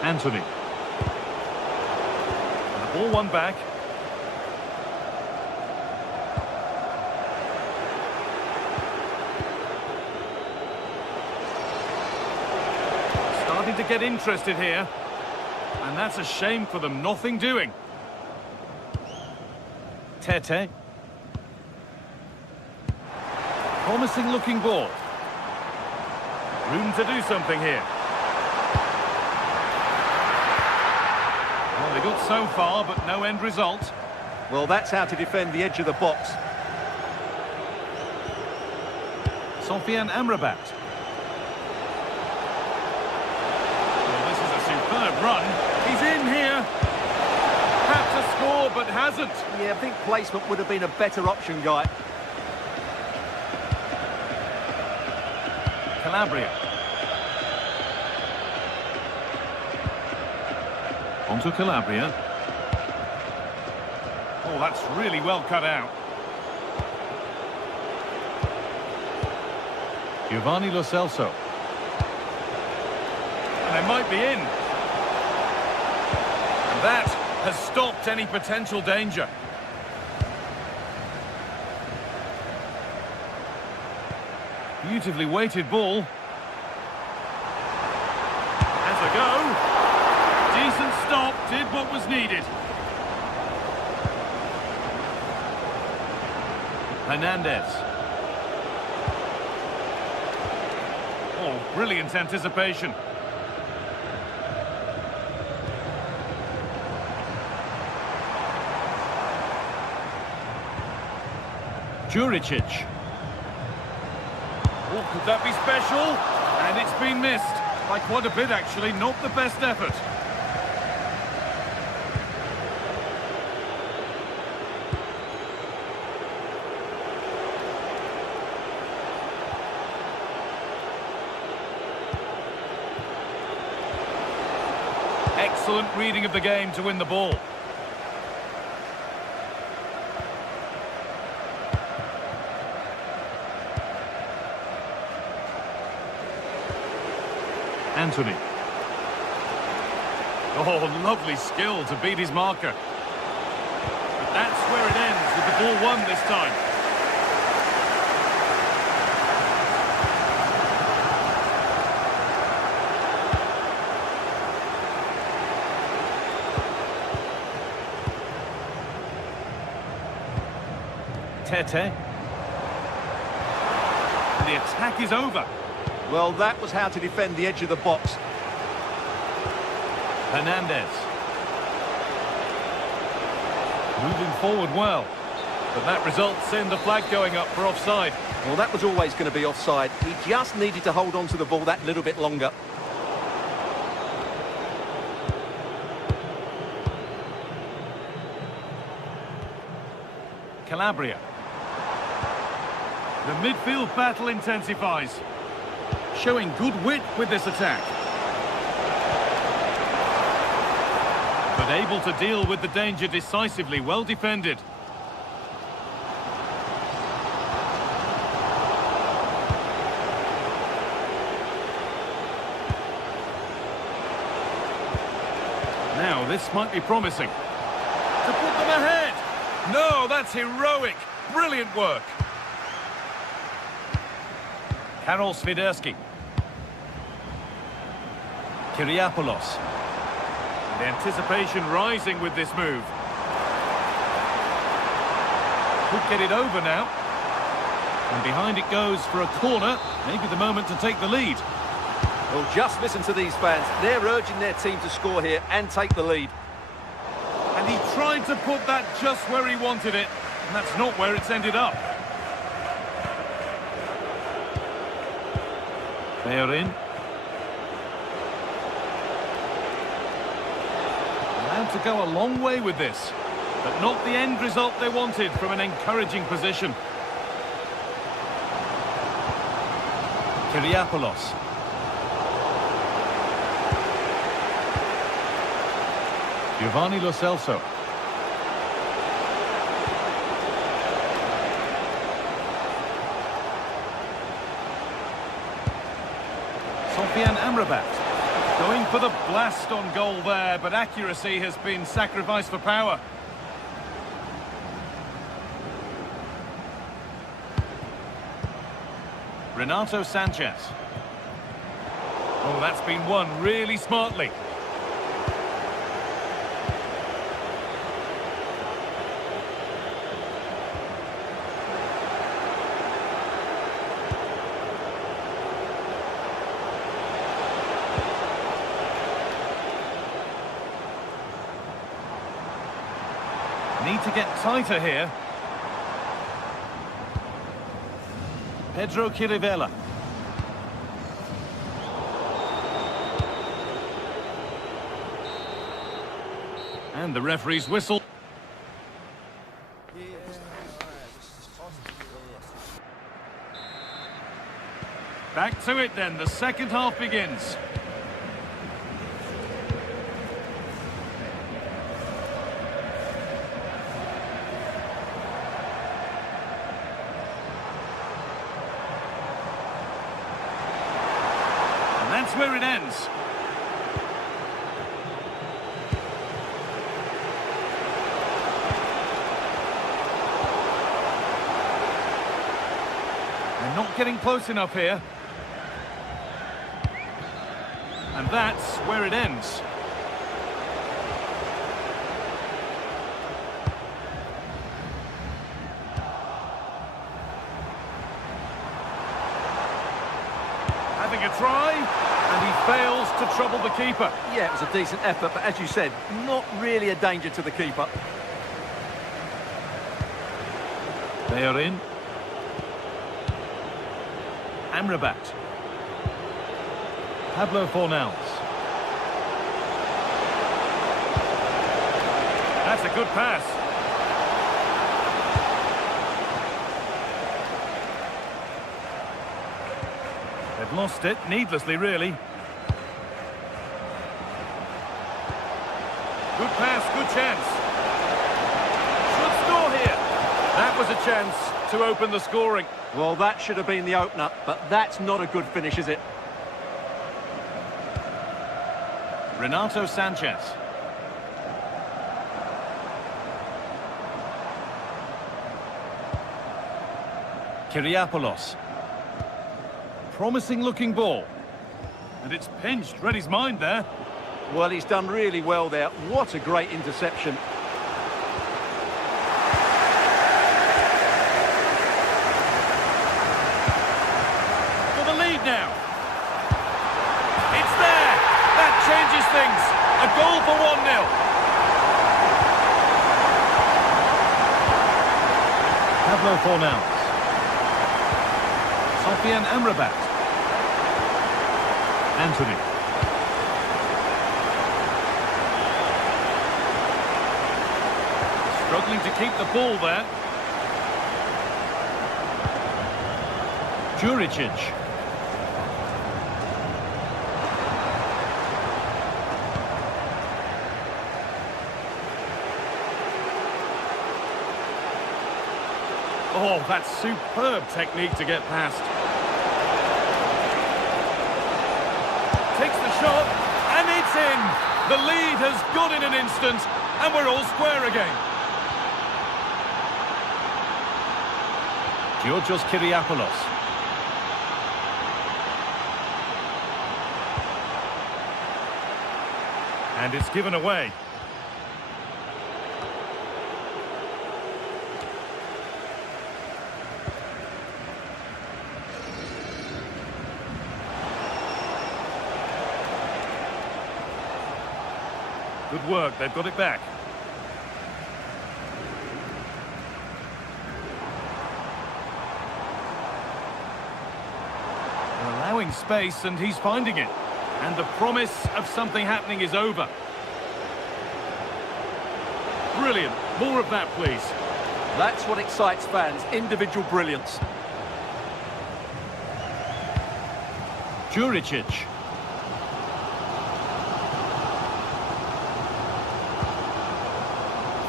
Anthony. And the ball won back. Starting to get interested here. And that's a shame for them, nothing doing. Tete. Promising looking ball. Room to do something here. Well, they got so far, but no end result. Well, that's how to defend the edge of the box. Sofian Amrabat. Well, this is a superb run. He's in here. Had to score, but hasn't. Yeah, I think placement would have been a better option, Guy. Calabria. Onto Calabria. Oh, that's really well cut out. Giovanni Lo Celso. They might be in. And that has stopped any potential danger. Beautifully weighted ball. Has a go. Decent stop, did what was needed. Hernandez. Oh, brilliant anticipation. Juricic. Oh, could that be special? And it's been missed. By quite a bit, actually. Not the best effort. Excellent reading of the game to win the ball. Anthony. Oh, lovely skill to beat his marker. But that's where it ends, with the ball won this time. Tete. And the attack is over. Well, that was how to defend the edge of the box. Hernandez. Moving forward well. But that results in the flag going up for offside. Well, that was always going to be offside. He just needed to hold on to the ball that little bit longer. Calabria. The midfield battle intensifies. Showing good wit with this attack. But able to deal with the danger decisively, well defended. Now, this might be promising. To put them ahead! No, that's heroic! Brilliant work! Karol Swiderski. Kyriapoulos. The anticipation rising with this move. Could get it over now. And behind it goes for a corner. Maybe the moment to take the lead. Well, just listen to these fans. They're urging their team to score here and take the lead. And he tried to put that just where he wanted it. And that's not where it's ended up. They're in. Allowed to go a long way with this. But not the end result they wanted from an encouraging position. Kyriapoulos. Giovanni Lo Celso. Sofian Amrabat. Going for the blast on goal there, but accuracy has been sacrificed for power. Renato Sanchez. Oh, that's been won really smartly. Need to get tighter here. Pedro Chirivella. And the referee's whistle. Back to it then, the second half begins. That's where it ends. They're not getting close enough here. And that's where it ends. Having a try, and he fails to trouble the keeper. Yeah, it was a decent effort, but as you said, not really a danger to the keeper. They are in. Amrabat. Pablo Fornals. That's a good pass. They've lost it, needlessly really. Good pass, good chance. Should score here. That was a chance to open the scoring. Well, that should have been the opener, but that's not a good finish, is it? Renato Sanchez. Kyriapoulos. Promising looking ball. And it's pinched, read his mind there. Well, he's done really well there. What a great interception. For the lead now. It's there. That changes things. A goal for 1-0. Pablo Fornals. Sofian Amrabat. Anthony. Struggling to keep the ball there. Juricic. Oh, that's superb technique to get past. Takes the shot, and it's in. The lead has gone in an instant, and we're all square again. Georgios Kyriapoulos. And it's given away. Good work, they've got it back. They're allowing space and he's finding it. And the promise of something happening is over. Brilliant. More of that, please. That's what excites fans, individual brilliance. Juricic.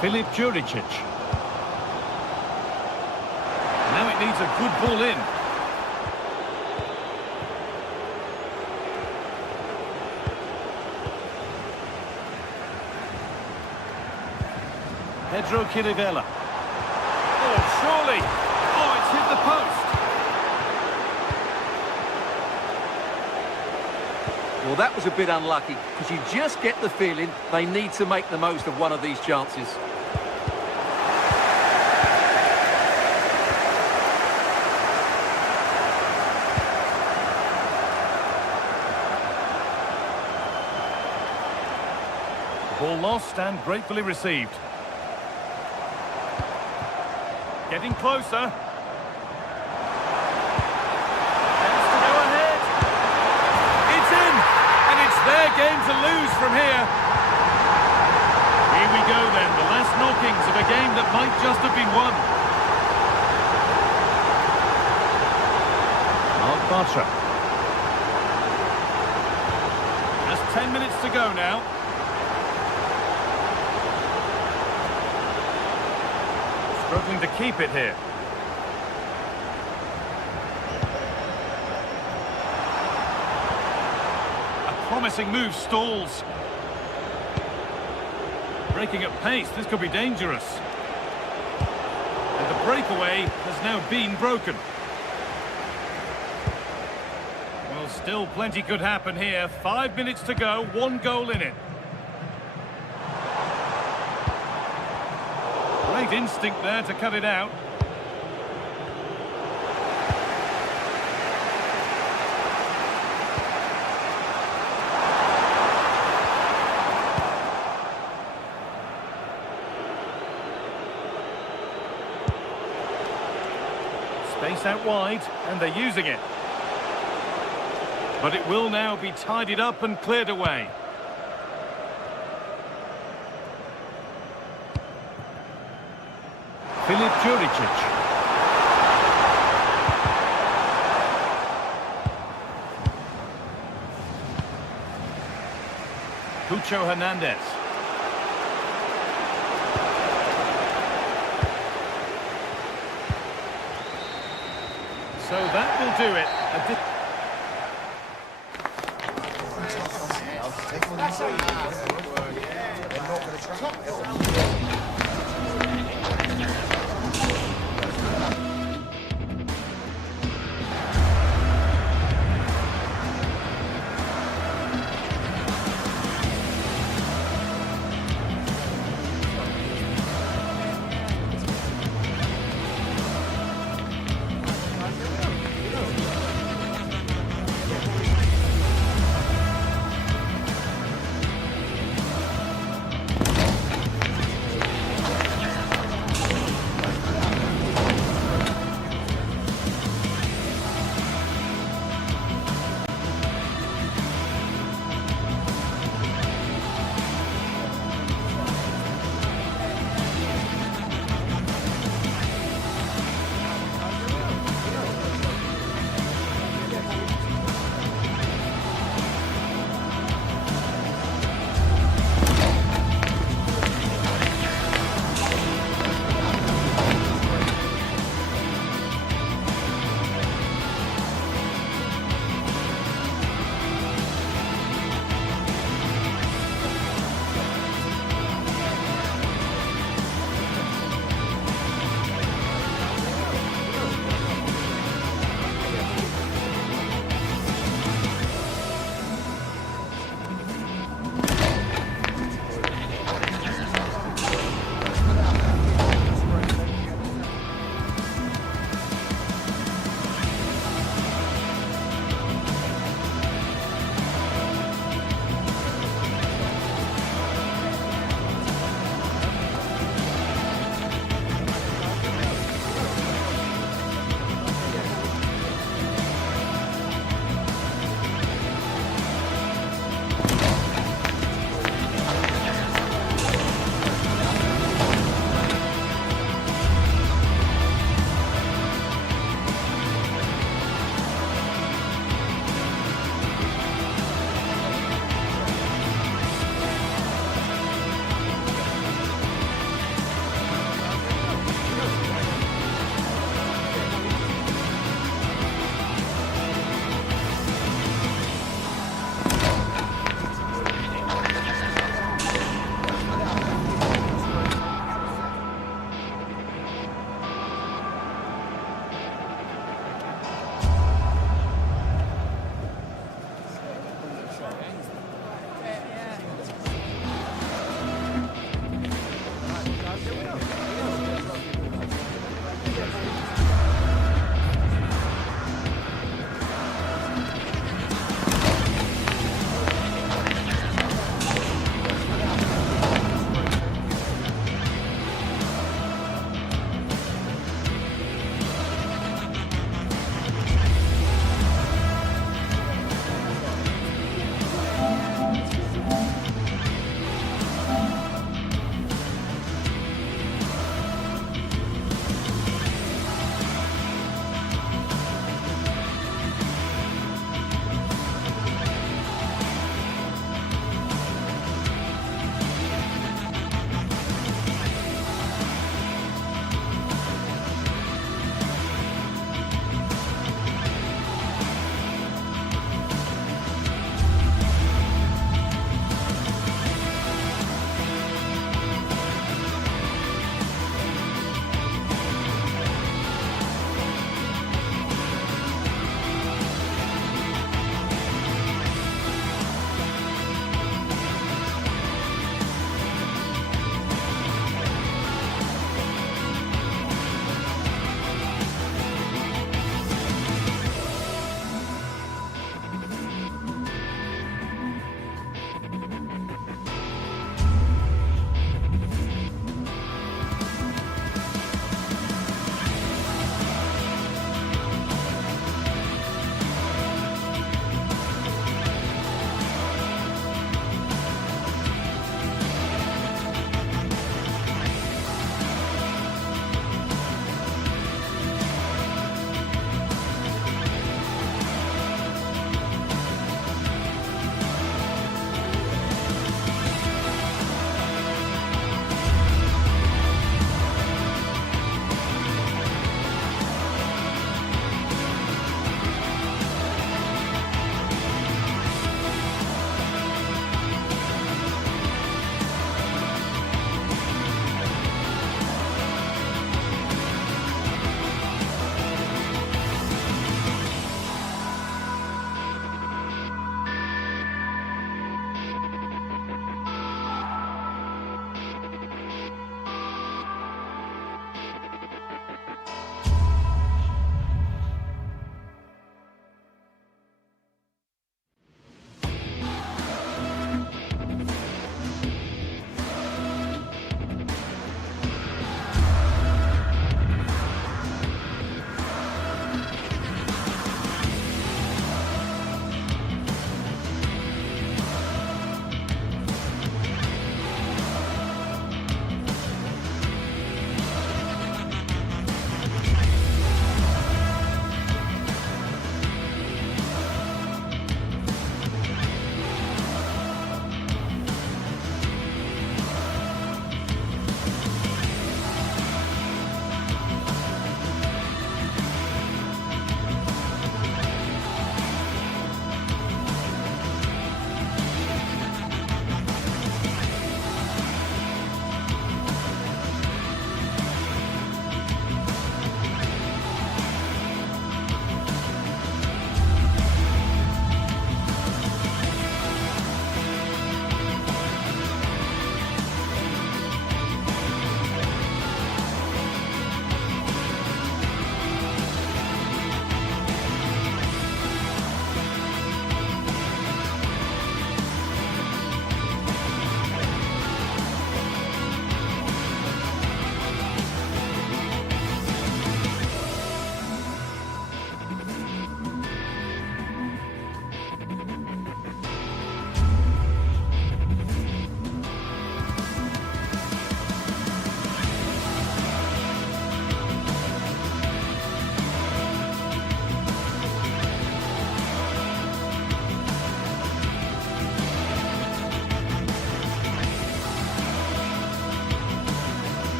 Filip Juricic. Now it needs a good ball in. Pedro Chirivella. Oh, surely. Oh, it's hit the post. Well, that was a bit unlucky, because you just get the feeling they need to make the most of one of these chances. Ball lost and gratefully received. Getting closer. Has to go ahead. It's in, and it's their game to lose from here. Here we go then, the last knockings of a game that might just have been won. Mark Bartra. Just 10 minutes to go now. Struggling to keep it here. A promising move stalls. Breaking at pace, this could be dangerous. And the breakaway has now been broken. Still plenty could happen here. 5 minutes to go, 1 goal in it. Great instinct there to cut it out. Space out wide, and they're using it. But it will now be tidied up and cleared away. Filip Juricic. Cucho Hernandez. So that will do it.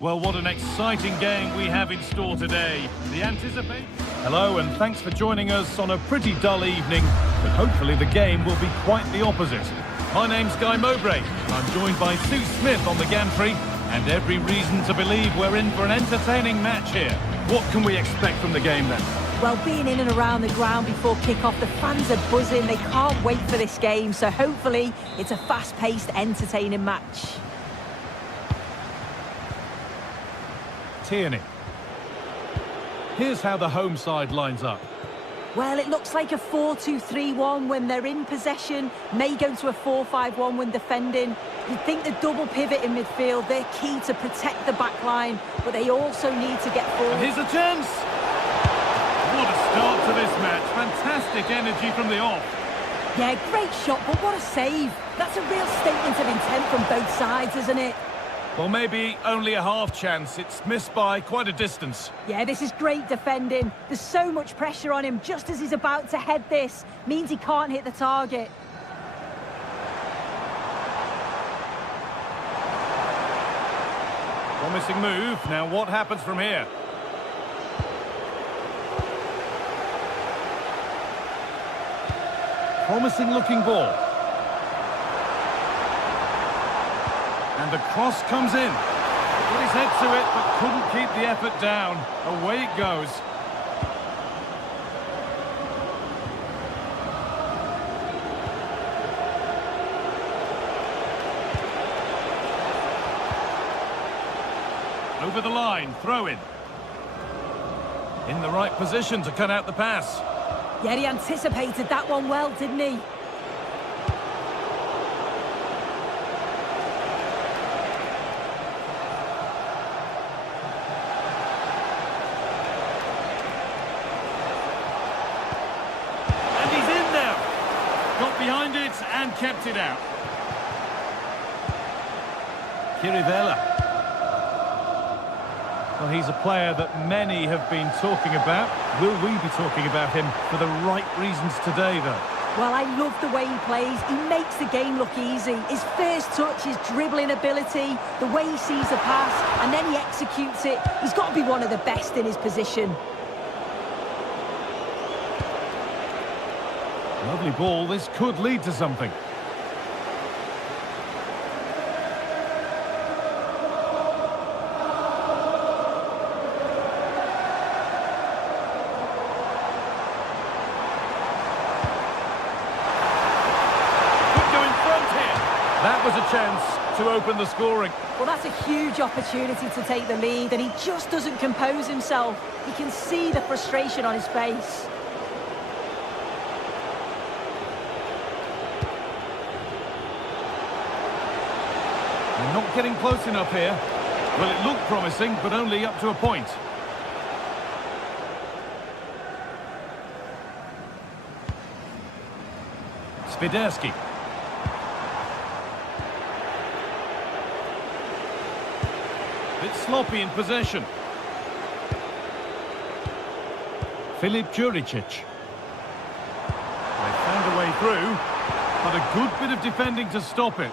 Well, what an exciting game we have in store today. The anticipation... Hello, and thanks for joining us on a pretty dull evening, but hopefully the game will be quite the opposite. My name's Guy Mowbray, and I'm joined by Sue Smith on the gantry, and every reason to believe we're in for an entertaining match here. What can we expect from the game then? Well, being in and around the ground before kick-off, the fans are buzzing. They can't wait for this game, so hopefully it's a fast-paced, entertaining match. Tierney. Here's how the home side lines up. Well, it looks like a 4-2-3-1 when they're in possession, may go to a 4-5-1 when defending. You'd think the double pivot in midfield, they're key to protect the back line, but they also need to get forward. And here's a chance! What a start to this match. Fantastic energy from the off. Yeah, great shot, but what a save. That's a real statement of intent from both sides, isn't it? Well, maybe only a half chance. It's missed by quite a distance. Yeah, this is great defending. There's so much pressure on him just as he's about to head this. Means he can't hit the target. Promising move. Now what happens from here? Promising looking ball. And the cross comes in. Put his head to it, but couldn't keep the effort down. Away it goes. Over the line, throw in. In the right position to cut out the pass. Yeah, he anticipated that one well, didn't he? And he's in now. Got behind it and kept it out. Kirivella. Well, he's a player that many have been talking about. Will we be talking about him for the right reasons today, though? Well, I love the way he plays. He makes the game look easy. His first touch, his dribbling ability, the way he sees the pass, and then he executes it. He's got to be one of the best in his position. Lovely ball. This could lead to something. That was a chance to open the scoring. Well, that's a huge opportunity to take the lead, and he just doesn't compose himself. You can see the frustration on his face. They're not getting close enough here. Well, it looked promising, but only up to a point. Swiderski. Bit sloppy in possession. Filip Juricic. They found a way through, but a good bit of defending to stop it.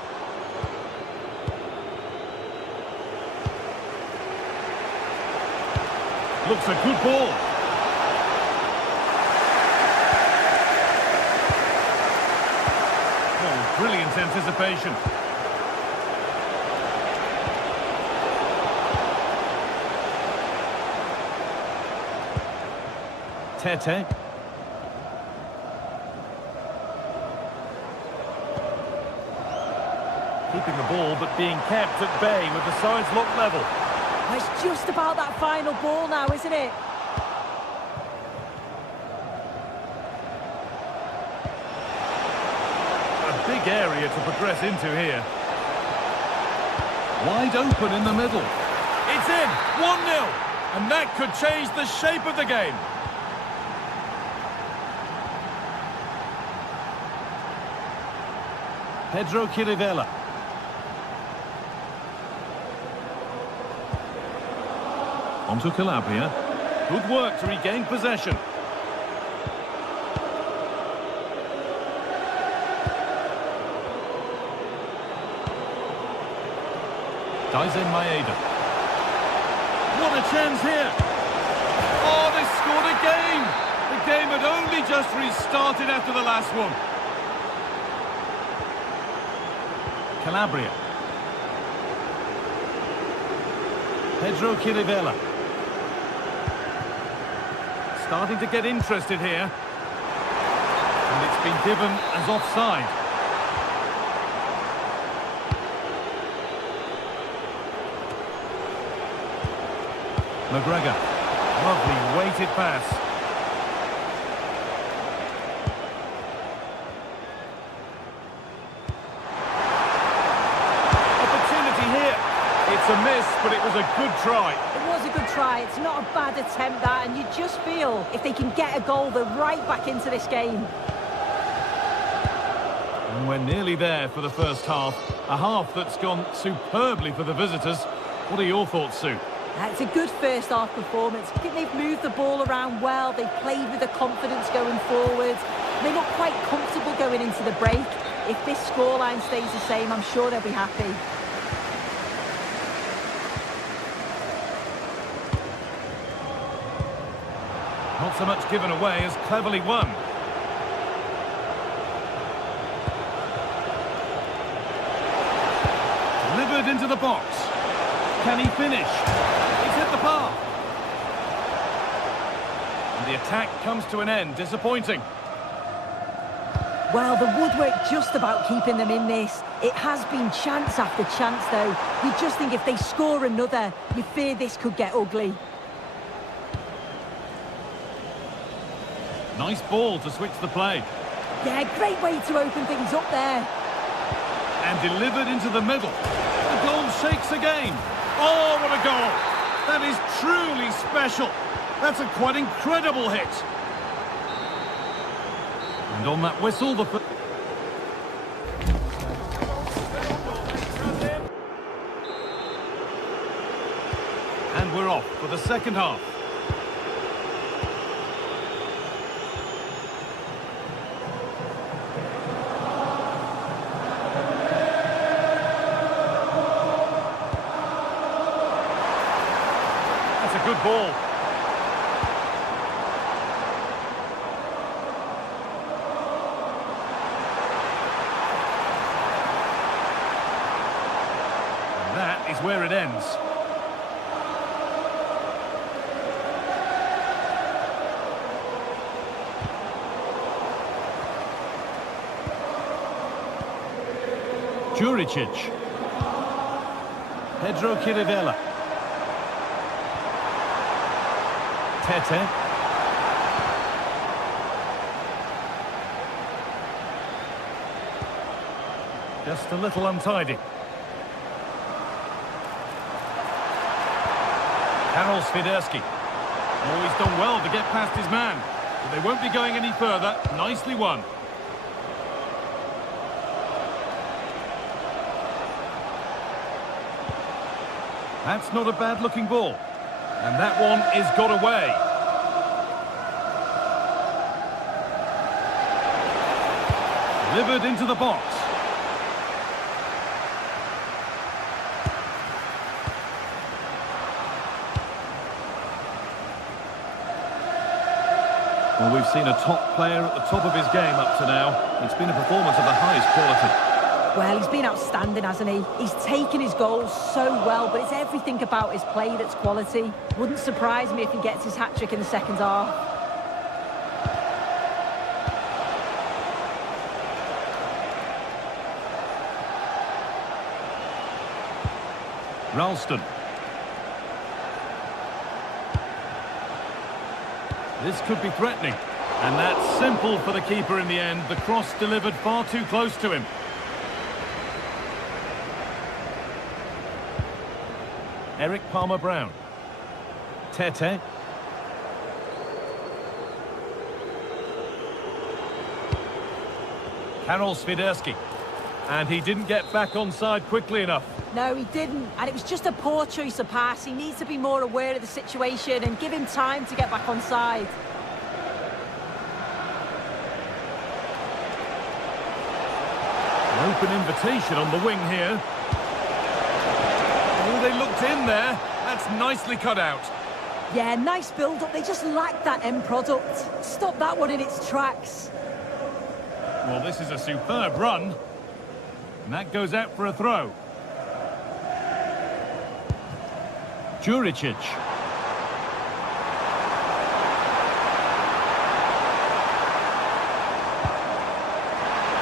Looks a good ball. Oh, brilliant anticipation. Tete. Keeping the ball, but being kept at bay with the sides locked level. It's just about that final ball now, isn't it? A big area to progress into here. Wide open in the middle. It's in! 1-0! And that could change the shape of the game. Pedro Kirivella. Onto Calabria. Good work to regain possession. Daisen Maeda. chance here. Oh, they scored again. The game had only just restarted after the last one. Calabria. Pedro Chirivella. Starting to get interested here. And it's been given as offside. McGregor. Lovely weighted pass. Opportunity here. It's a miss, but it was a good try. It was a good try. It's not a bad attempt, that, and you just feel if they can get a goal, they're right back into this game. And we're nearly there for the first half. A half that's gone superbly for the visitors. What are your thoughts, Sue? It's a good first half performance. I think they've moved the ball around well. They've played with the confidence going forward. They're not quite comfortable going into the break. If this scoreline stays the same, I'm sure they'll be happy. Not so much given away as cleverly won. Delivered into the box. Can he finish? He's hit the bar. And the attack comes to an end. Disappointing. Well, the woodwork just about keeping them in this. It has been chance after chance, though. You just think if they score another, you fear this could get ugly. Nice ball to switch the play. Yeah, great way to open things up there. And delivered into the middle. The goal shakes again. Oh, what a goal! That is truly special. That's a quite incredible hit. And on that whistle, the... And we're off for the second half. That's a good ball. And that is where it ends. Juricic. Pedro Chirivella. Tete. Just a little untidy. Karol Swiderski. Oh, he's done well to get past his man. But they won't be going any further. Nicely won. That's not a bad-looking ball. And that one is got away. Delivered into the box. Well, we've seen a top player at the top of his game up to now. It's been a performance of the highest quality. Well, he's been outstanding, hasn't he? He's taken his goals so well, but it's everything about his play that's quality. Wouldn't surprise me if he gets his hat-trick in the second half. Ralston. This could be threatening. And that's simple for the keeper in the end. The cross delivered far too close to him. Eric Palmer-Brown. Tete. Karol Swiderski. And he didn't get back onside quickly enough. No, he didn't. And it was just a poor choice of pass. He needs to be more aware of the situation and give him time to get back onside. An open invitation on the wing here. Oh, they looked in there. That's nicely cut out. Yeah, nice build-up. They just lacked that end product. Stop that one in its tracks. Well, this is a superb run. And that goes out for a throw. Juricic.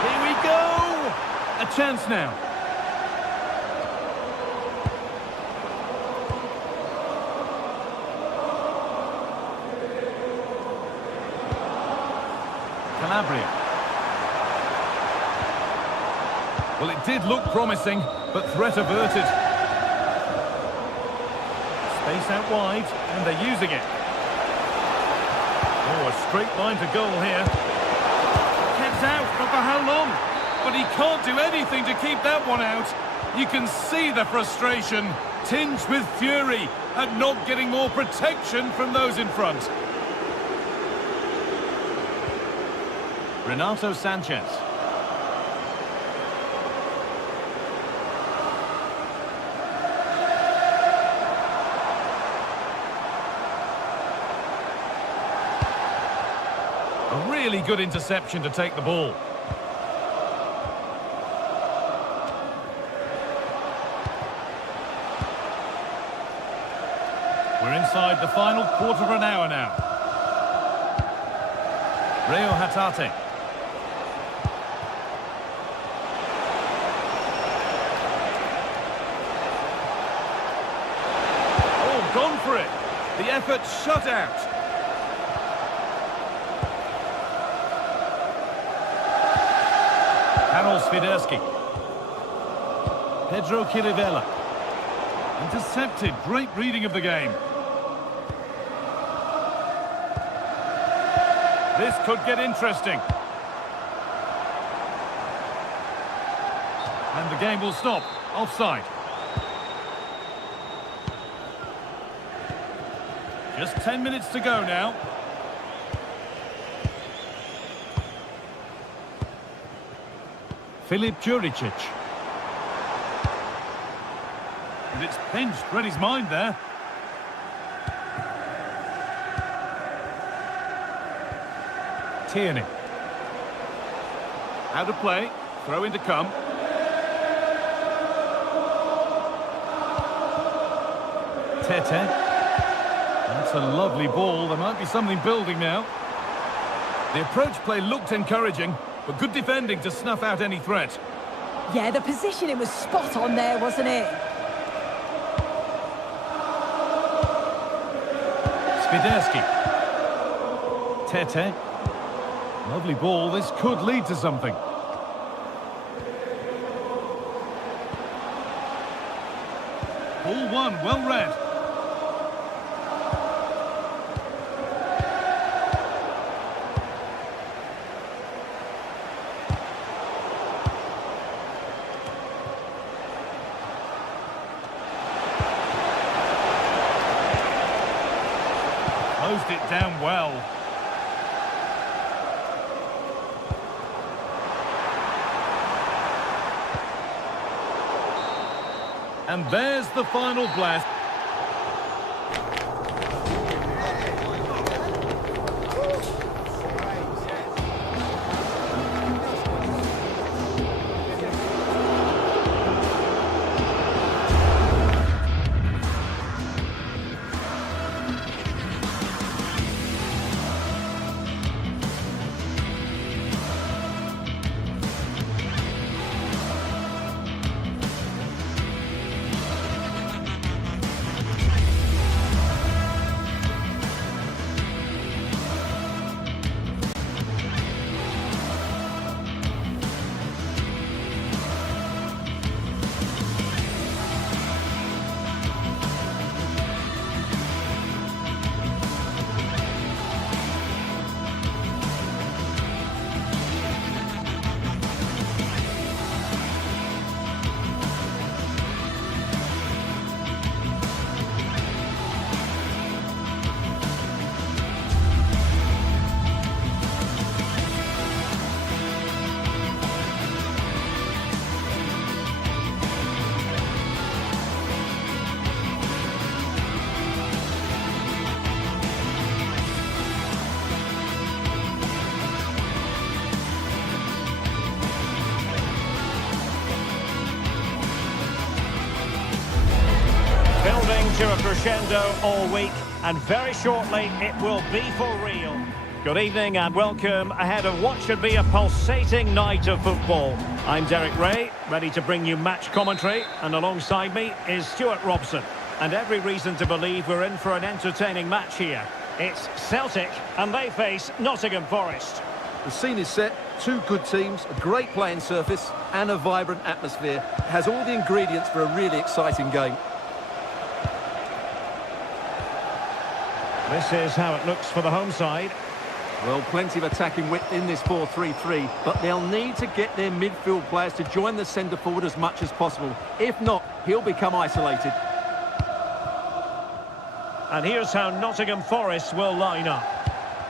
Here we go! A chance now. Calabria. Well, it did look promising, but threat averted. Space out wide, and they're using it. Oh, a straight line to goal here. Kept out, but for how long? But he can't do anything to keep that one out. You can see the frustration, tinged with fury, at not getting more protection from those in front. Renato Sanchez. A really good interception to take the ball. We're inside the final quarter of an hour now. Reo Hatate. Oh, gone for it. The effort shut out. Karol Swiderski. Pedro Chirivella. Intercepted. Great reading of the game. This could get interesting. And the game will stop. Offside. Just 10 minutes to go now. Filip Juricic. And it's pinched. Read his mind there. Tierney. Out of play. Throw in to come. Tete. That's a lovely ball. There might be something building now. The approach play looked encouraging, but good defending to snuff out any threat. Yeah, the positioning was spot on there, wasn't it? Swiderski. Tete. Lovely ball. This could lead to something. Ball one, well read. Closed it down well. And there's the final blast. crescendo all week, and very shortly it will be for real. Good evening and welcome ahead of what should be a pulsating night of football. I'm Derek Ray, ready to bring you match commentary, and alongside me is Stuart Robson. And every reason to believe we're in for an entertaining match here. It's Celtic, and they face Nottingham Forest. The scene is set, two good teams, a great playing surface and a vibrant atmosphere. It has all the ingredients for a really exciting game. This is how it looks for the home side. Well, plenty of attacking width in this 4-3-3, but they'll need to get their midfield players to join the centre forward as much as possible. If not, he'll become isolated. And here's how Nottingham Forest will line up.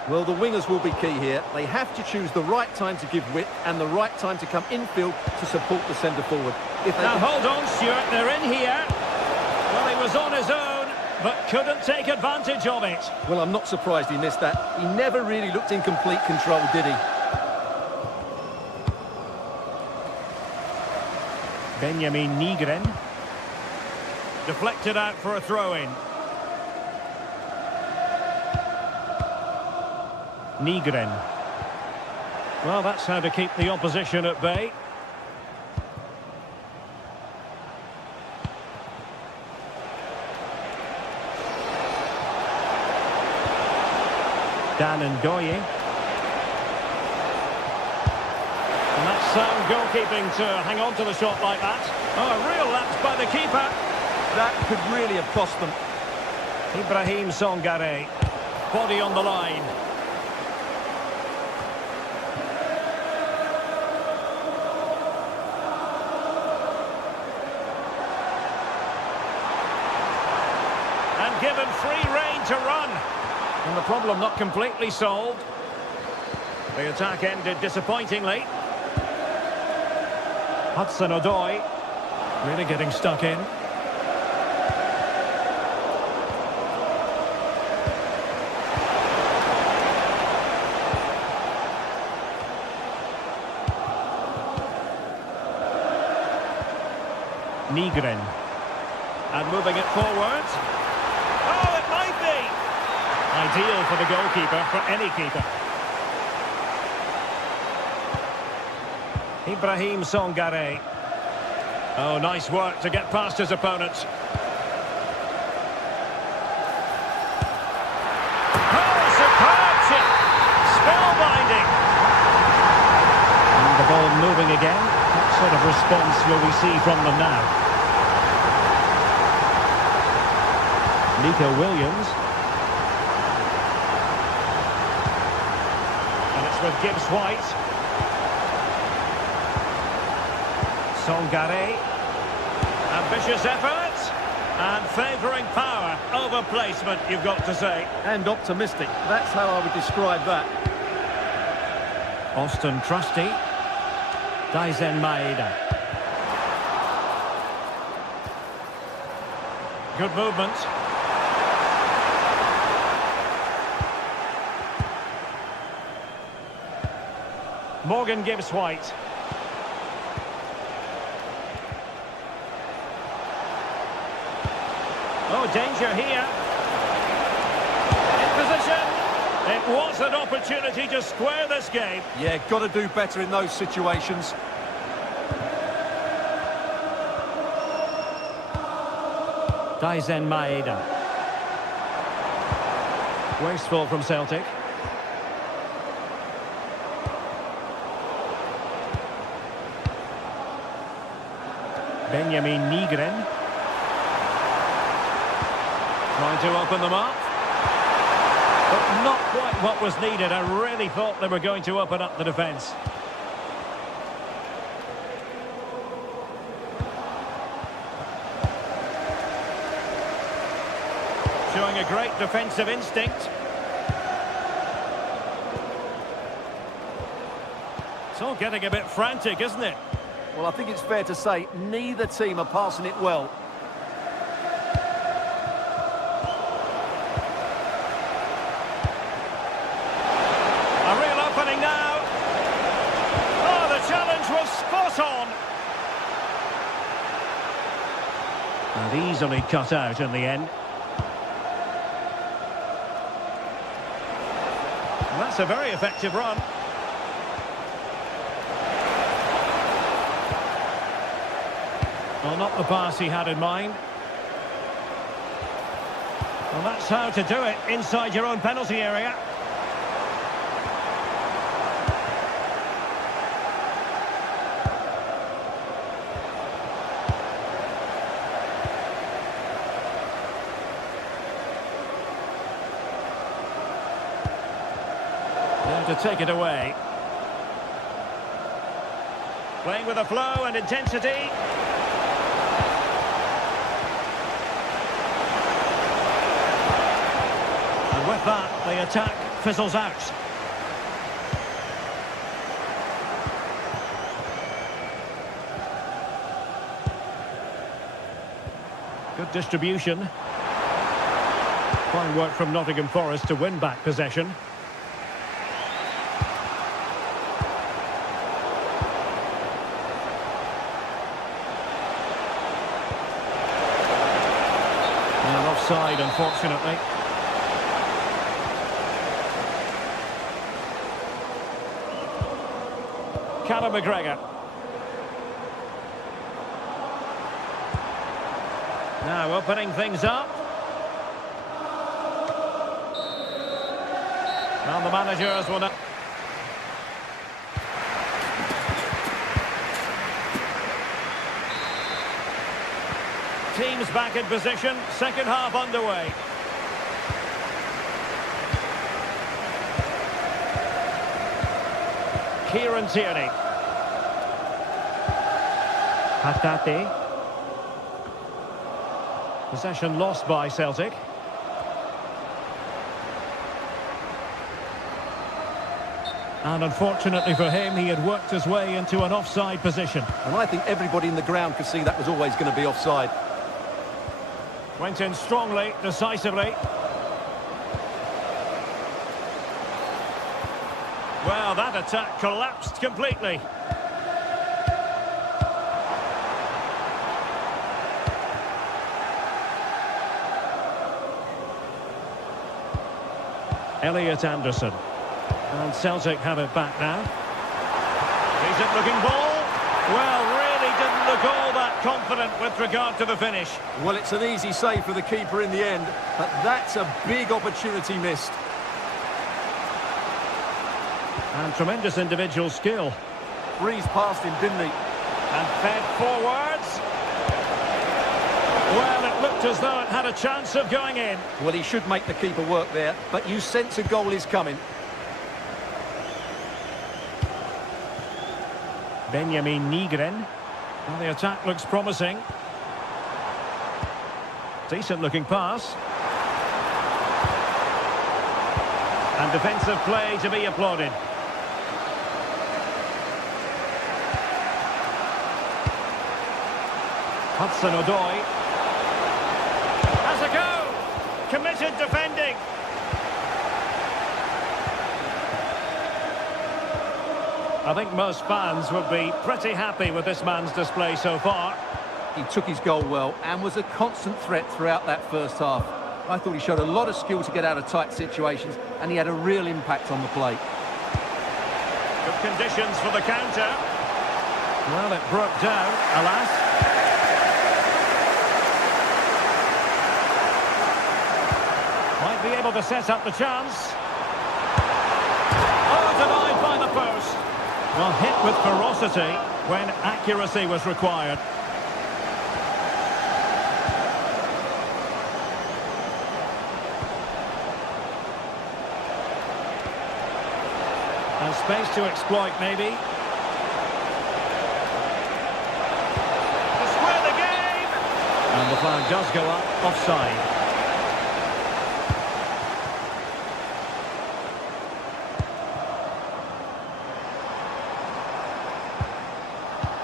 Well, the wingers will be key here. They have to choose the right time to give width and the right time to come infield to support the centre forward. Now hold on, Stuart, they're in here. Well, he was on his own, but couldn't take advantage of it. Well, I'm not surprised he missed that. He never really looked in complete control, did he? Benjamin Nygren. Deflected out for a throw-in. Nygren. Well, that's how to keep the opposition at bay. Dan and Goye. And that's sound goalkeeping to hang on to the shot like that. Oh, a real lapse by the keeper. That could really have cost them. Ibrahim Songare. Body on the line. And given free rein to run. And the problem not completely solved. The attack ended disappointingly. Hudson-Odoi really getting stuck in. Nygren. And moving it forward. Oh, it might be! Ideal for the goalkeeper, for any keeper. Ibrahim Songare. Oh, nice work to get past his opponents. Oh, superb chip! Spellbinding! And the ball moving again. What sort of response will we see from them now? Nico Williams. And it's with Gibbs White. Songare. Ambitious effort. And favouring power over placement, you've got to say. And optimistic. That's how I would describe that. Austin Trusty. Daizen Maeda. Good movement. Morgan Gibbs White. Oh, danger here. In position. It was an opportunity to square this game. Yeah, got to do better in those situations. Daizen Maeda. Wasteful from Celtic. Benjamin Nygren. Trying to open them up. But not quite what was needed. I really thought they were going to open up the defence. Showing a great defensive instinct. It's all getting a bit frantic, isn't it? Well, I think it's fair to say neither team are passing it well. A real opening now. Oh, the challenge was spot on. And easily cut out in the end. And that's a very effective run. Well, not the pass he had in mind. Well, that's how to do it inside your own penalty area. Now to take it away. Playing with a flow and intensity. With that, the attack fizzles out. Good distribution. Fine work from Nottingham Forest to win back possession. And offside, unfortunately. Callum McGregor. Now opening things up. And the managers will now... Teams back in position, second half underway. Kieran Tierney. Hatate. Possession lost by Celtic. And unfortunately for him, he had worked his way into an offside position. And I think everybody in the ground could see that was always going to be offside. Went in strongly, decisively. Well, that attack collapsed completely. Elliot Anderson. And Celtic have it back now. Decent looking ball. Well, really didn't look all that confident with regard to the finish. Well, it's an easy save for the keeper in the end, but that's a big opportunity missed. And tremendous individual skill. Breezed past him, didn't he? And fed forwards. Well, it looked as though it had a chance of going in. Well, he should make the keeper work there, but you sense a goal is coming. Benjamin Nygren. Well, the attack looks promising. Decent looking pass. And defensive play to be applauded. Hudson-Odoi. Has a go! Committed defending. I think most fans would be pretty happy with this man's display so far. He took his goal well and was a constant threat throughout that first half. I thought he showed a lot of skill to get out of tight situations, and he had a real impact on the play. Good conditions for the counter. Well, it broke down, alas. Might be able to set up the chance. Oh, denied by the post. Well, hit with ferocity when accuracy was required. And space to exploit, maybe. To square the game! And the flag does go up, offside.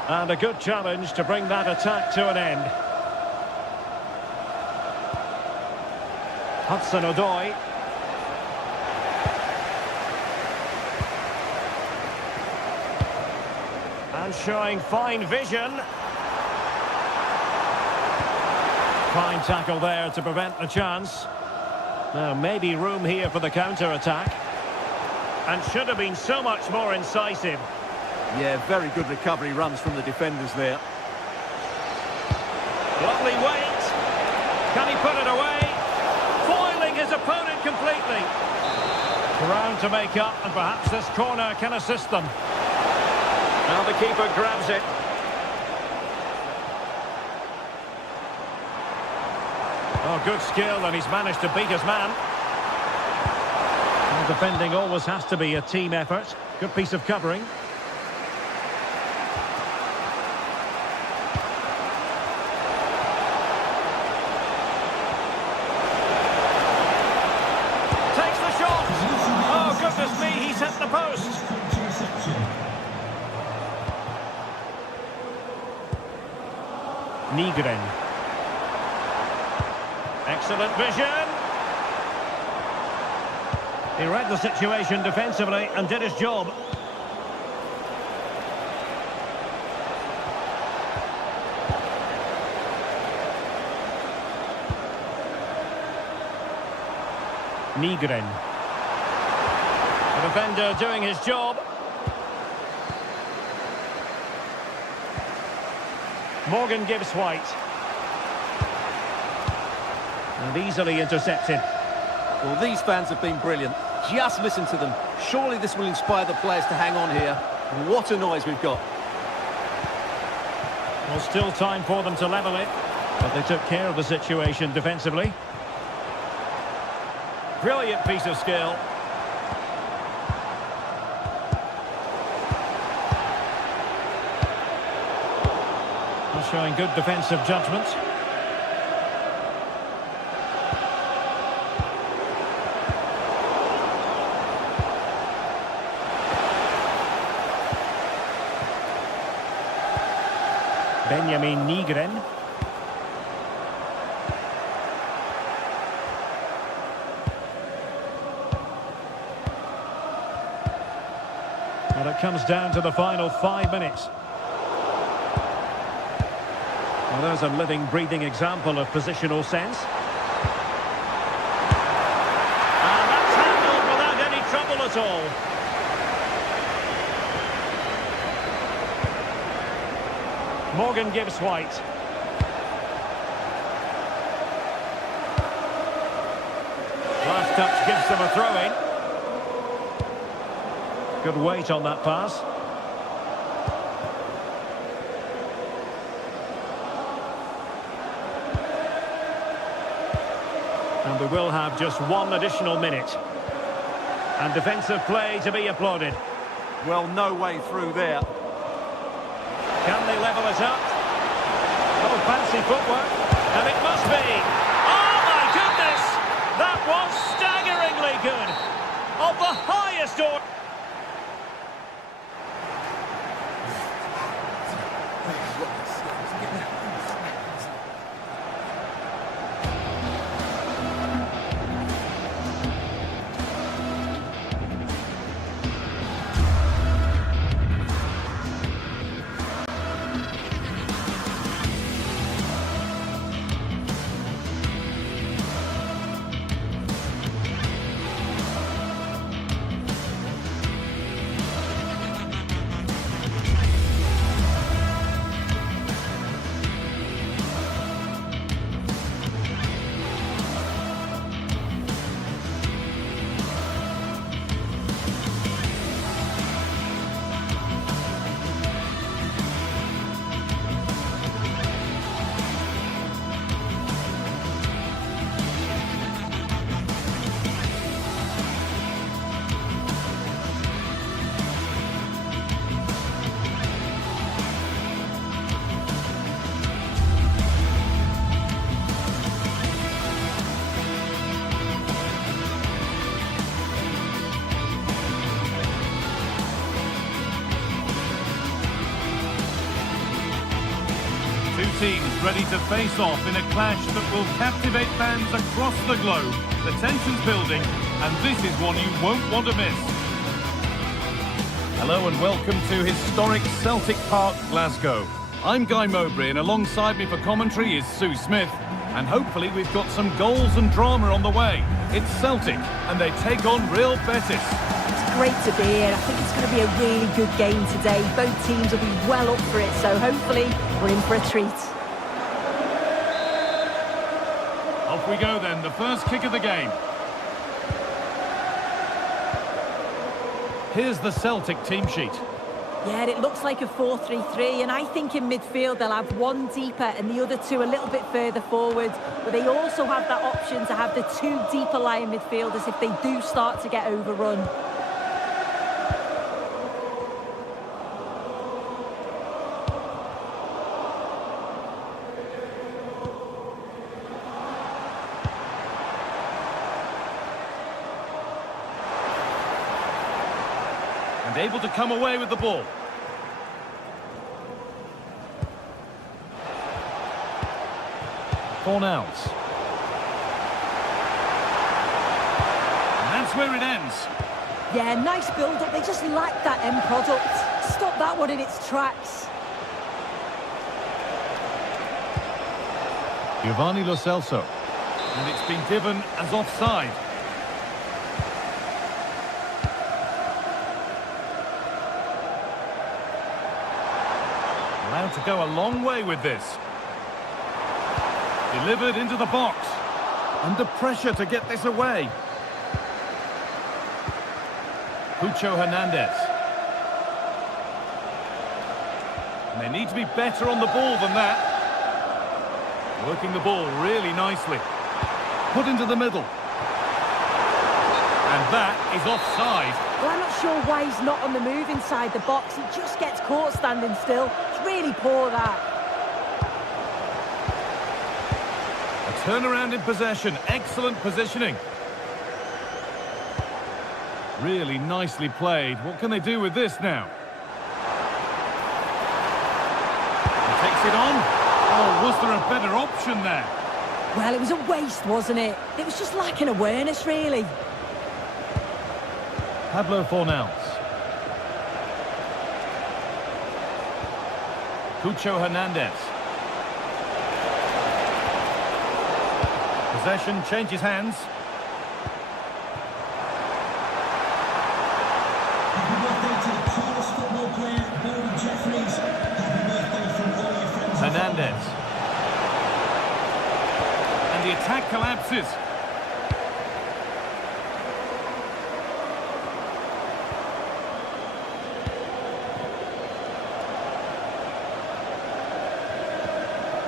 And a good challenge to bring that attack to an end. Hudson-Odoi. And showing fine vision. Fine tackle there to prevent the chance. Now maybe room here for the counter-attack. And should have been so much more incisive. Yeah, very good recovery runs from the defenders there. Lovely weight. Can he put it away? Foiling his opponent completely. Ground to make up, and perhaps this corner can assist them. Now the keeper grabs it. Oh, good skill, and he's managed to beat his man. Well, defending always has to be a team effort. Good piece of covering. Takes the shot. Oh, goodness me, he's hit the post. Nygren. Excellent vision. He read the situation defensively and did his job. Nygren. The defender doing his job. Morgan gives White. And easily intercepted. Well, these fans have been brilliant. Just listen to them. Surely this will inspire the players to hang on here. What a noise we've got. Well, still time for them to level it. But they took care of the situation defensively. Brilliant piece of skill. Showing good defensive judgment. Benjamin Nygren. Well, it comes down to the final 5 minutes. Well, there's a living, breathing example of positional sense. And that's handled without any trouble at all. Morgan gives White. Last touch gives them a throw-in. Good weight on that pass. And we will have just 1 additional minute. And defensive play to be applauded. Well, no way through there. Can they level it up? Oh, fancy footwork. And it must be. Oh, my goodness! That was staggeringly good. Of the highest order. Teams ready to face off in a clash that will captivate fans across the globe. The tension's building, and this is one you won't want to miss. Hello and welcome to historic Celtic Park, Glasgow. I'm Guy Mowbray, and alongside me for commentary is Sue Smith. And hopefully we've got some goals and drama on the way. It's Celtic, and they take on Real Betis. It's great to be here. I think it's going to be a really good game today. Both teams will be well up for it, so hopefully we're in for a treat. Off we go then, the first kick of the game. Here's the Celtic team sheet. Yeah, it looks like a 4-3-3, and I think in midfield they'll have one deeper and the other two a little bit further forward. But they also have that option to have the two deeper lying midfielders if they do start to get overrun. And able to come away with the ball. Fornals. And that's where it ends. Yeah, nice build-up. They just lack that end product. Stop that one in its tracks. Giovanni Lo Celso. And it's been given as offside. Allowed to go a long way with this. Delivered into the box. Under pressure to get this away. Pucho Hernandez. And they need to be better on the ball than that. Working the ball really nicely. Put into the middle. And that is offside. Well, I'm not sure why he's not on the move inside the box. He just gets caught standing still. It's really poor, that. A turnaround in possession. Excellent positioning. Really nicely played. What can they do with this now? He takes it on. Oh, was there a better option there? Well, it was a waste, wasn't it? It was just lacking awareness, really. Pablo Fornals. Pucho Hernandez. Possession changes hands. Happy birthday to the proudest football player, Bowden Jeffries. Happy birthday from all your friends. Hernandez. And the attack collapses.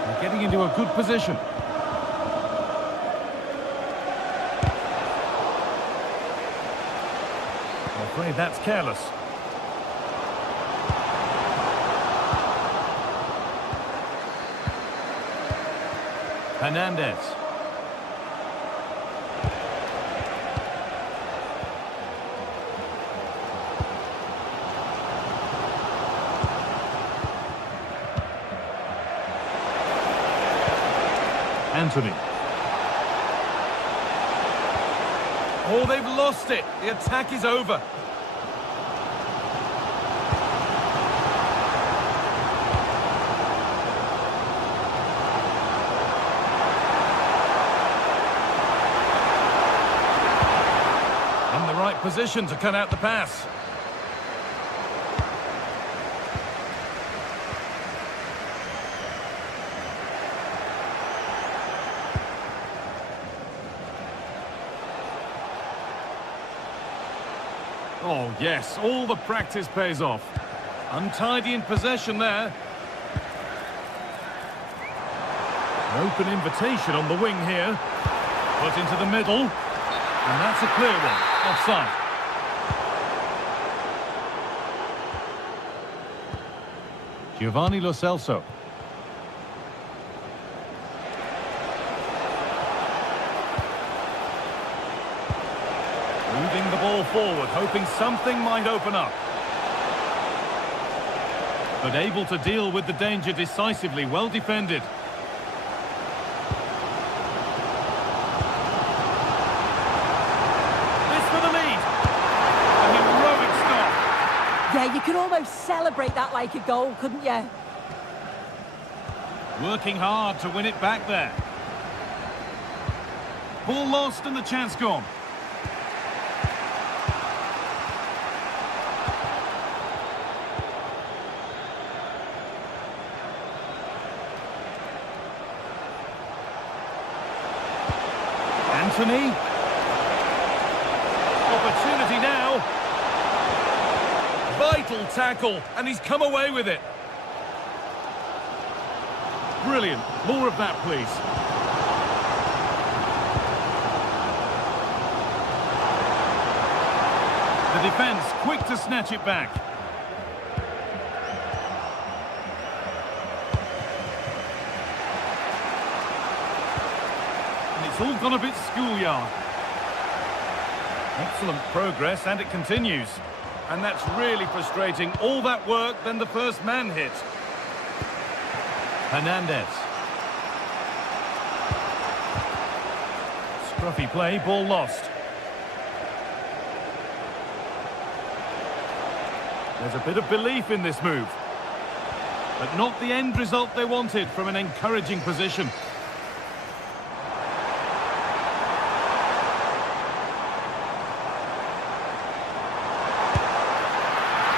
They're getting into a good position. I'm afraid that's careless. Hernandez. Anthony. Oh, they've lost it. The attack is over. In the right position to cut out the pass. Oh, yes, all the practice pays off. Untidy in possession there. An open invitation on the wing here. Put into the middle. And that's a clear one. Offside. Giovanni Lo Celso. Moving the ball forward, hoping something might open up. But able to deal with the danger decisively, well defended. This for the lead. A heroic stop. Yeah, you could almost celebrate that like a goal, couldn't you? Working hard to win it back there. Ball lost and the chance gone. Anthony. Opportunity now. Vital tackle, and he's come away with it. Brilliant. More of that, please. The defence quick to snatch it back. And it's all gone a bit schoolyard. Excellent progress, and it continues. And that's really frustrating. All that work, then the first man hit. Hernandez. Scruffy play, ball lost. There's a bit of belief in this move. But not the end result they wanted from an encouraging position.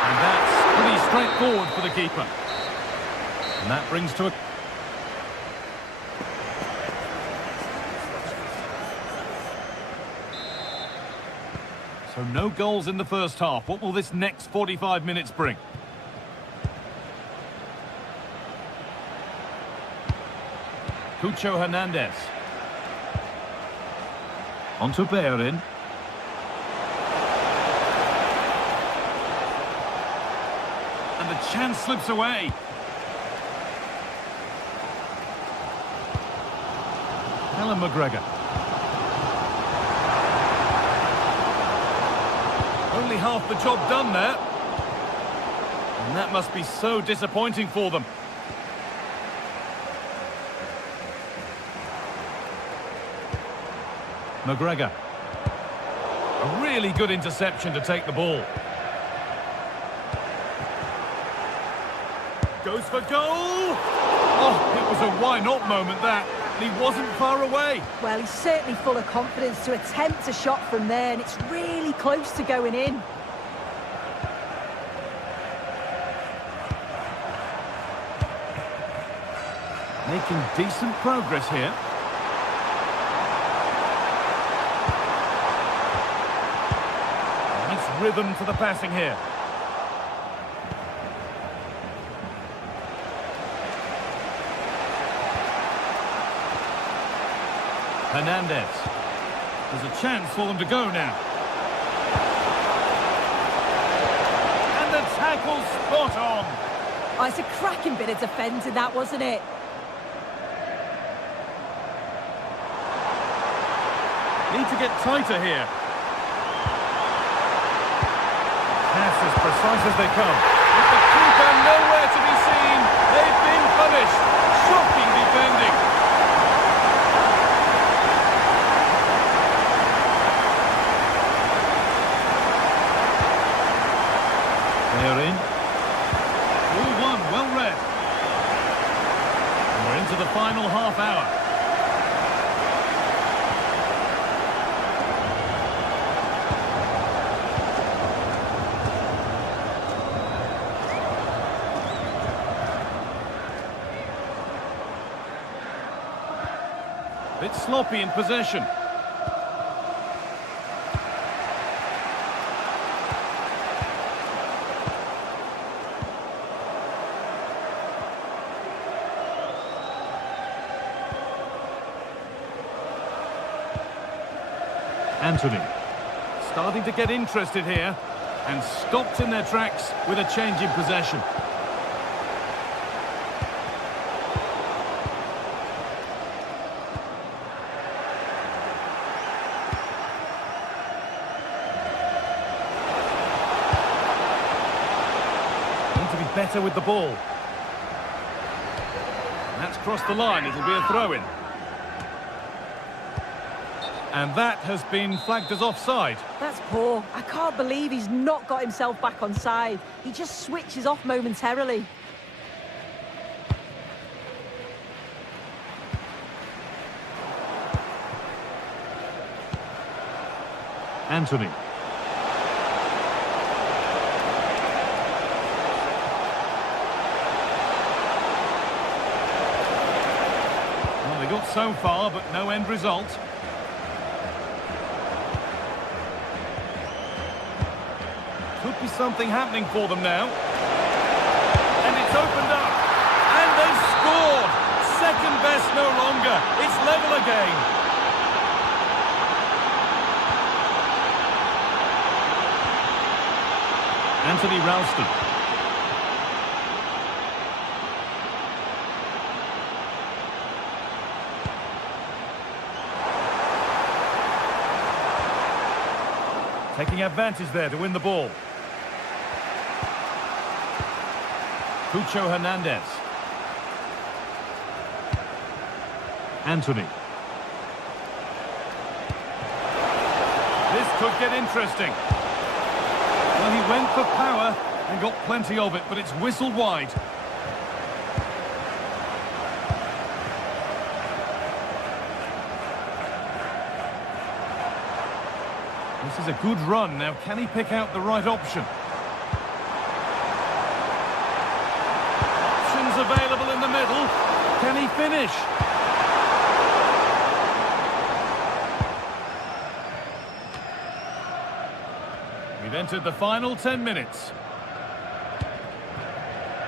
And that's pretty straightforward for the keeper. And that brings to a... So no goals in the first half. What will this next 45 minutes bring? Cucho Hernandez. On to Bellerin. And the chance slips away. Alan McGregor. Only half the job done there. And that must be so disappointing for them. McGregor. A really good interception to take the ball. Goes for goal! Oh, it was a why-not moment, that. And he wasn't far away. Well, he's certainly full of confidence to attempt a shot from there, and it's really close to going in. Making decent progress here. Nice rhythm for the passing here. Hernandez. There's a chance for them to go now. And the tackle spot on. Oh, it's a cracking bit of defending, that, wasn't it? Need to get tighter here. Pass as precise as they come. With the keeper nowhere to be seen, they've been punished. Shocking defending. They're in. All one, well read. And we're into the final half hour. Bit sloppy in possession. Anthony. Starting to get interested here and stopped in their tracks with a change in possession. Need to be better with the ball. That's crossed the line. It'll be a throw-in. And that has been flagged as offside. That's poor. I can't believe he's not got himself back on side. He just switches off momentarily. Anthony. Well, they got so far, but no end result. Could be something happening for them now. And it's opened up. And they've scored. Second best no longer. It's level again. Anthony Ralston. Taking advantage there to win the ball. Cucho Hernandez. Anthony. This could get interesting. Well, he went for power and got plenty of it, but it's whistled wide. This is a good run. Now, can he pick out the right option? Options available in the middle. Can he finish? We've entered the final 10 minutes.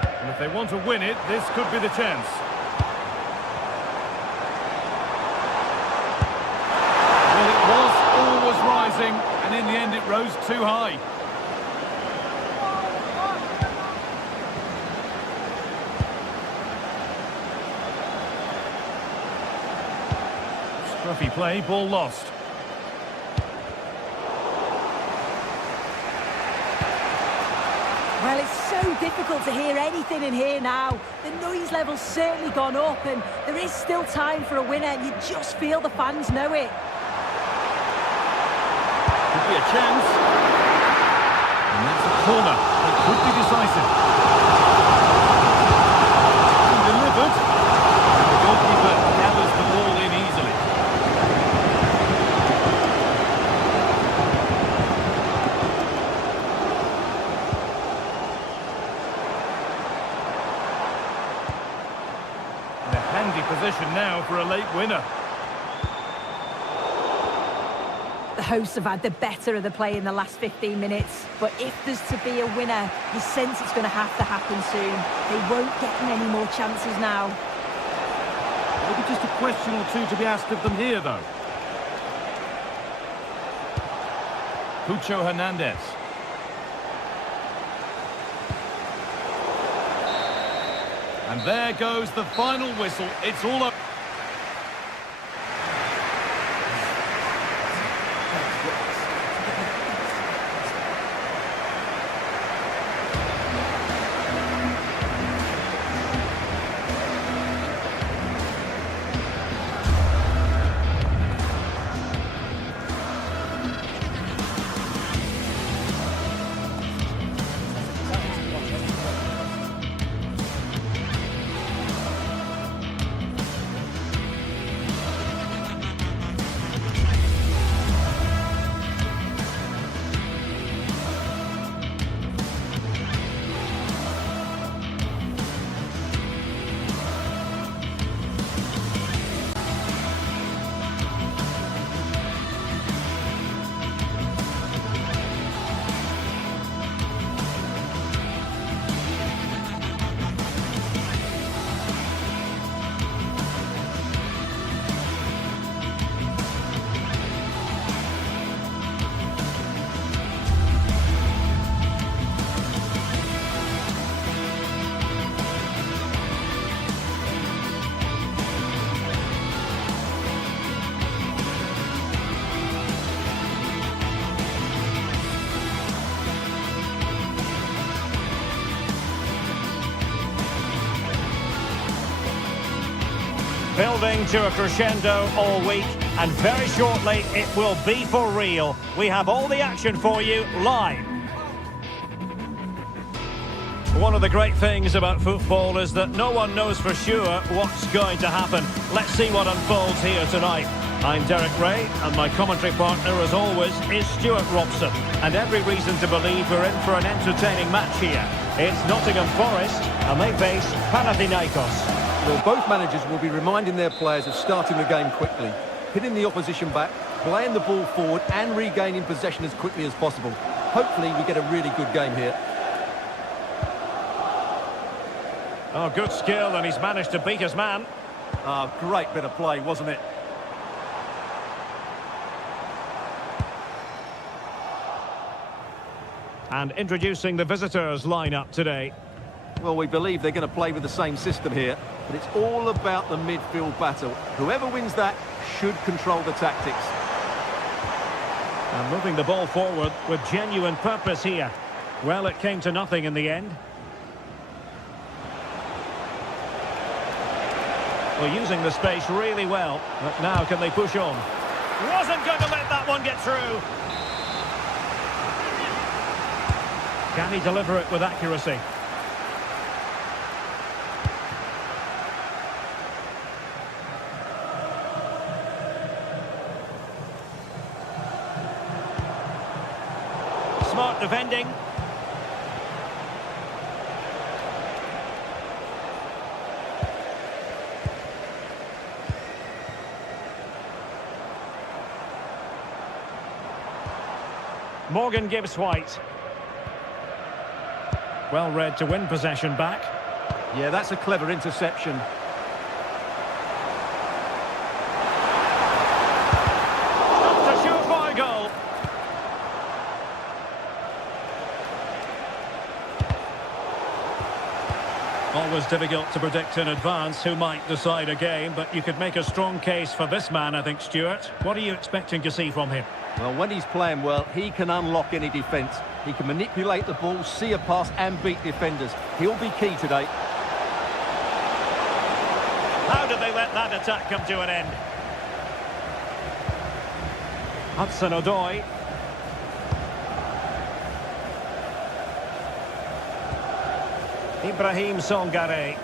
And if they want to win it, this could be the chance. Well, it was always rising, and in the end it rose too high. Scruffy play, ball lost. Well, it's so difficult to hear anything in here now. The noise level's certainly gone up, and there is still time for a winner, and you just feel the fans know it. Could be a chance. And that's a corner. It could be decisive. And delivered. And the goalkeeper gathers the ball in easily. In a handy position now for a late winner. The hosts have had the better of the play in the last 15 minutes, but if there's to be a winner, you sense it's going to have to happen soon. They won't get many more chances now. Maybe just a question or two to be asked of them here, though. Cucho Hernandez. And there goes the final whistle. It's all up. Building to a crescendo all week, and very shortly it will be for real. We have all the action for you live. One of the great things about football is that no one knows for sure what's going to happen. Let's see what unfolds here tonight. I'm Derek Ray, and my commentary partner, as always, is Stuart Robson. And every reason to believe we're in for an entertaining match here. It's Nottingham Forest, and they face Panathinaikos. Well, both managers will be reminding their players of starting the game quickly, hitting the opposition back, playing the ball forward and regaining possession as quickly as possible. Hopefully we get a really good game here. Oh, good skill, and he's managed to beat his man. Ah, great bit of play, wasn't it? And introducing the visitors lineup today. Well, we believe they're going to play with the same system here, but it's all about the midfield battle. Whoever wins that should control the tactics. And moving the ball forward with genuine purpose here. Well, it came to nothing in the end. Well, using the space really well. But now can they push on? Wasn't going to let that one get through. Can he deliver it with accuracy? Smart defending. Morgan gives White. Well read to win possession back. Yeah, that's a clever interception. It's a surefire goal. Always difficult to predict in advance who might decide a game, but you could make a strong case for this man, I think, Stuart. What are you expecting to see from him? Well, when he's playing well, he can unlock any defence. He can manipulate the ball, see a pass and beat defenders. He'll be key today. How did they let that attack come to an end? Hudson-Odoi. Ibrahim Songare.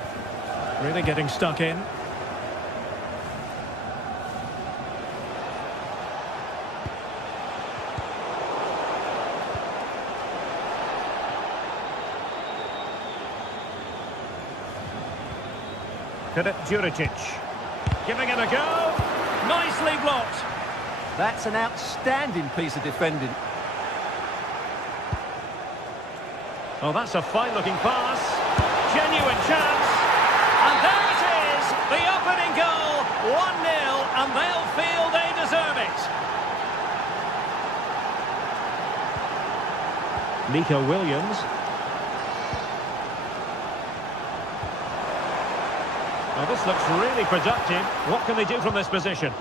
Really getting stuck in. Filip Juricic. Giving it a go. Nicely blocked. That's an outstanding piece of defending. Oh, that's a fine-looking pass. Genuine chance. And there it is. The opening goal. 1-0, and they'll feel they deserve it. Nico Williams. Well, this looks really productive. What can they do from this position?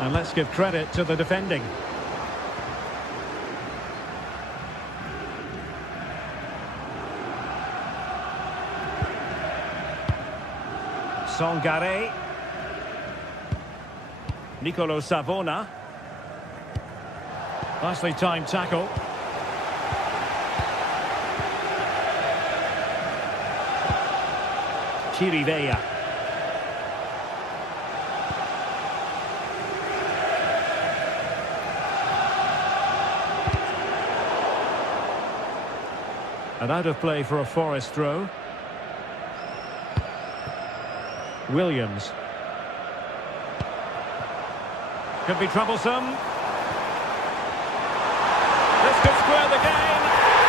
And let's give credit to the defending. Songare. Nicolo Savona. Nicely timed tackle. Chirivella. And out of play for a Forest throw. Williams. Could be troublesome. This could square the game.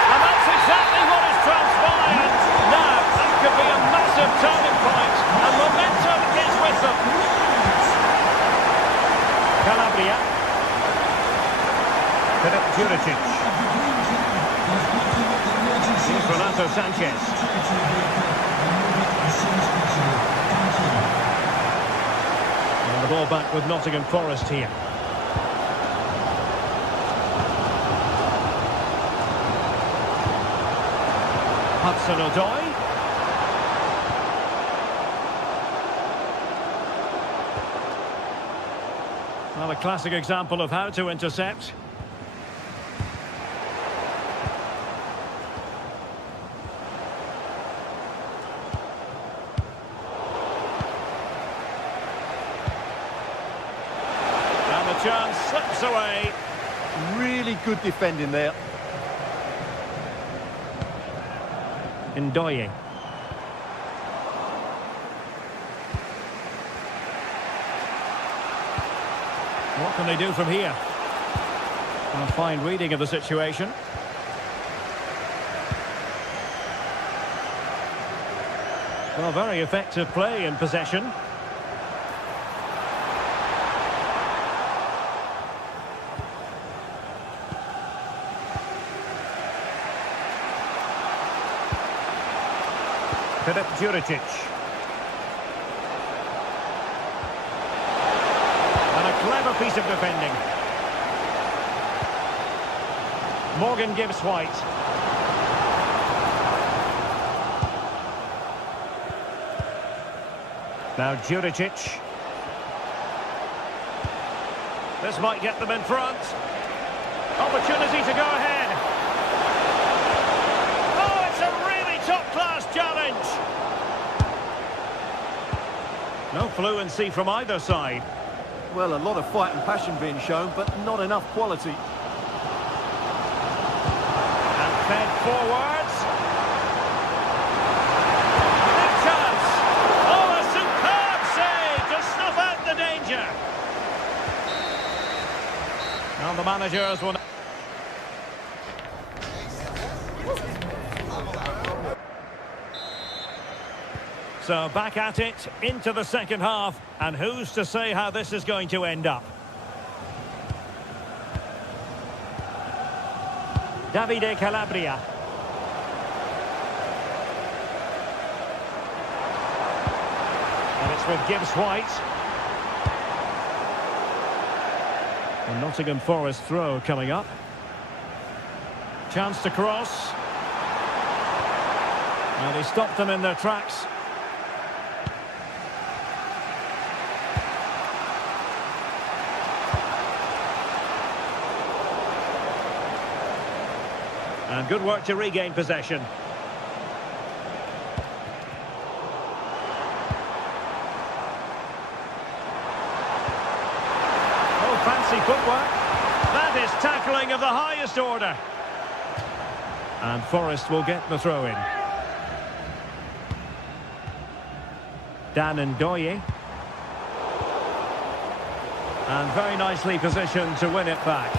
And that's exactly what has transpired. Now, that could be a massive turning point. And momentum is with them. Calabria. Filip Juricic. Here's Renato Sanchez. And the ball back with Nottingham Forest here. Hudson-Odoi. Well, a classic example of how to intercept. Chance slips away. Really good defending there. Ndoye. What can they do from here? A fine reading of the situation. Well, very effective play in possession. Juricic. And a clever piece of defending. Morgan Gibbs White. Now Juricic. This might get them in front. Opportunity to go ahead. Oh, it's a really top-class challenge. No fluency from either side. Well, a lot of fight and passion being shown, but not enough quality. And fed forwards. Big chance. Oh, a superb save to snuff out the danger. Now the managers will... So back at it, into the second half, and who's to say how this is going to end up? Davide Calabria. And it's with Gibbs White. And Nottingham Forest throw coming up. Chance to cross. And he stopped them in their tracks. And good work to regain possession. Oh, fancy footwork. That is tackling of the highest order. And Forest will get the throw-in. Dan Ndoye. And very nicely positioned to win it back.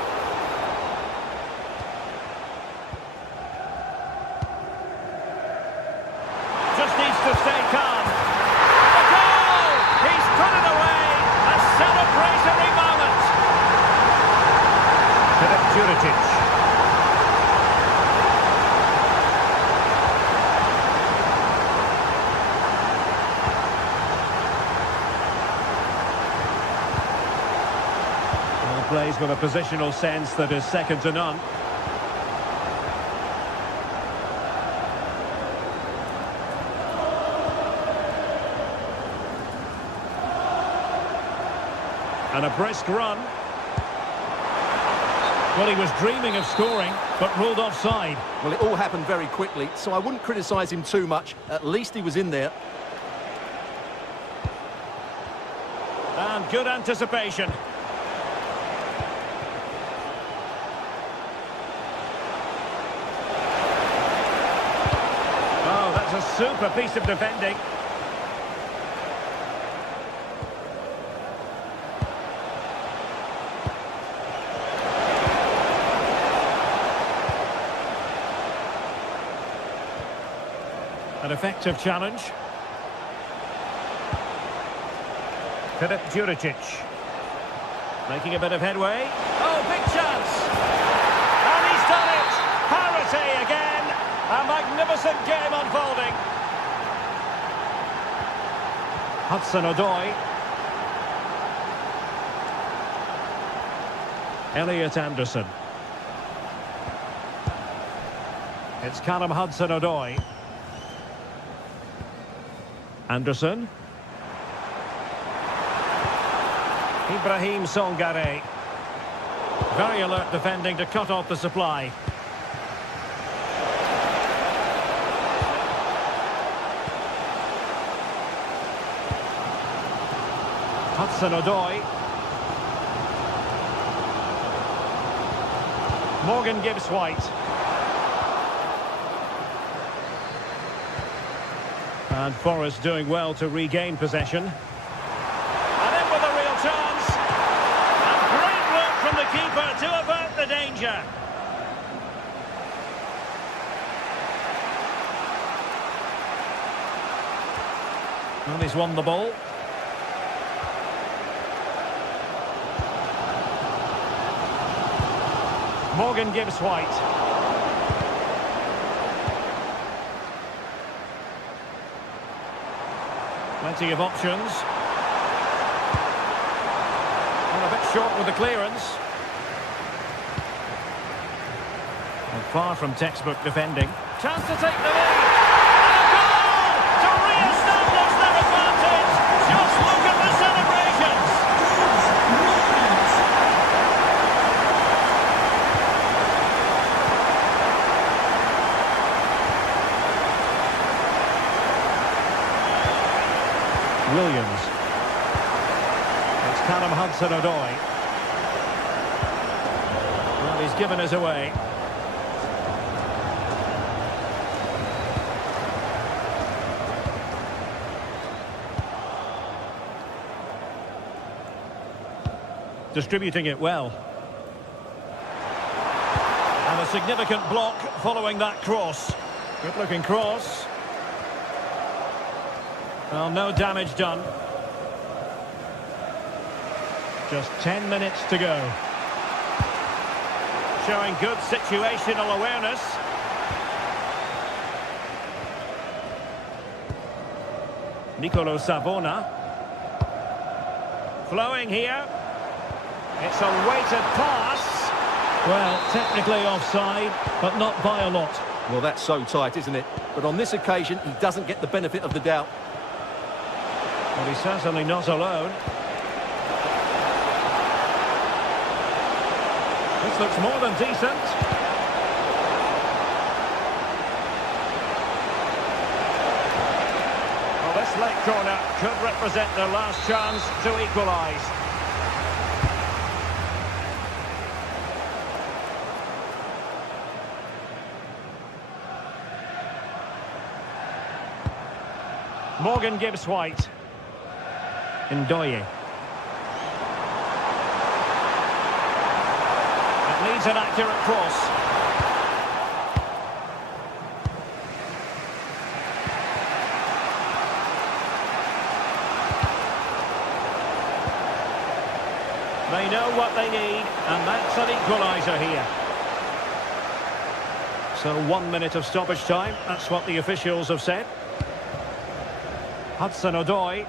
Just needs to stay calm. A goal! He's put it away. A celebratory moment. Juricic. Well, plays with a positional sense that is second to none. And a brisk run. Well, he was dreaming of scoring, but ruled offside. Well, it all happened very quickly, so I wouldn't criticise him too much. At least he was in there. And good anticipation. Oh, that's a super piece of defending. An effective challenge. Juricic. Making a bit of headway. Oh, big chance! And he's done it! Parity again! A magnificent game unfolding. Hudson-Odoi. Elliot Anderson. It's Callum Hudson-Odoi. Anderson. Ibrahim Songare. Very alert defending to cut off the supply. Hudson-Odoi. Morgan Gibbs White. And Forest doing well to regain possession. And in with a real chance. And great work from the keeper to avert the danger. And he's won the ball. Morgan gives White. Plenty of options. And a bit short with the clearance. And far from textbook defending. Chance to take the lead. And a goal to re-establish their advantage. Just look at the celebrations. Williams. It's Callum Hudson-Odoi. Well, he's given us away. Distributing it well. And a significant block following that cross. Good looking cross. Well, no damage done. Just 10 minutes to go. Showing good situational awareness. Nicolo Savona. Flowing here. It's a weighted pass. Well, technically offside, but not by a lot. Well, that's so tight, isn't it? But on this occasion, he doesn't get the benefit of the doubt. Well, he's certainly not alone. This looks more than decent. Well, this late corner could represent their last chance to equalise. Morgan gives White. Ndoye. It needs an accurate cross. They know what they need, and that's an equaliser here. So 1 minute of stoppage time, that's what the officials have said. Hudson-Odoi.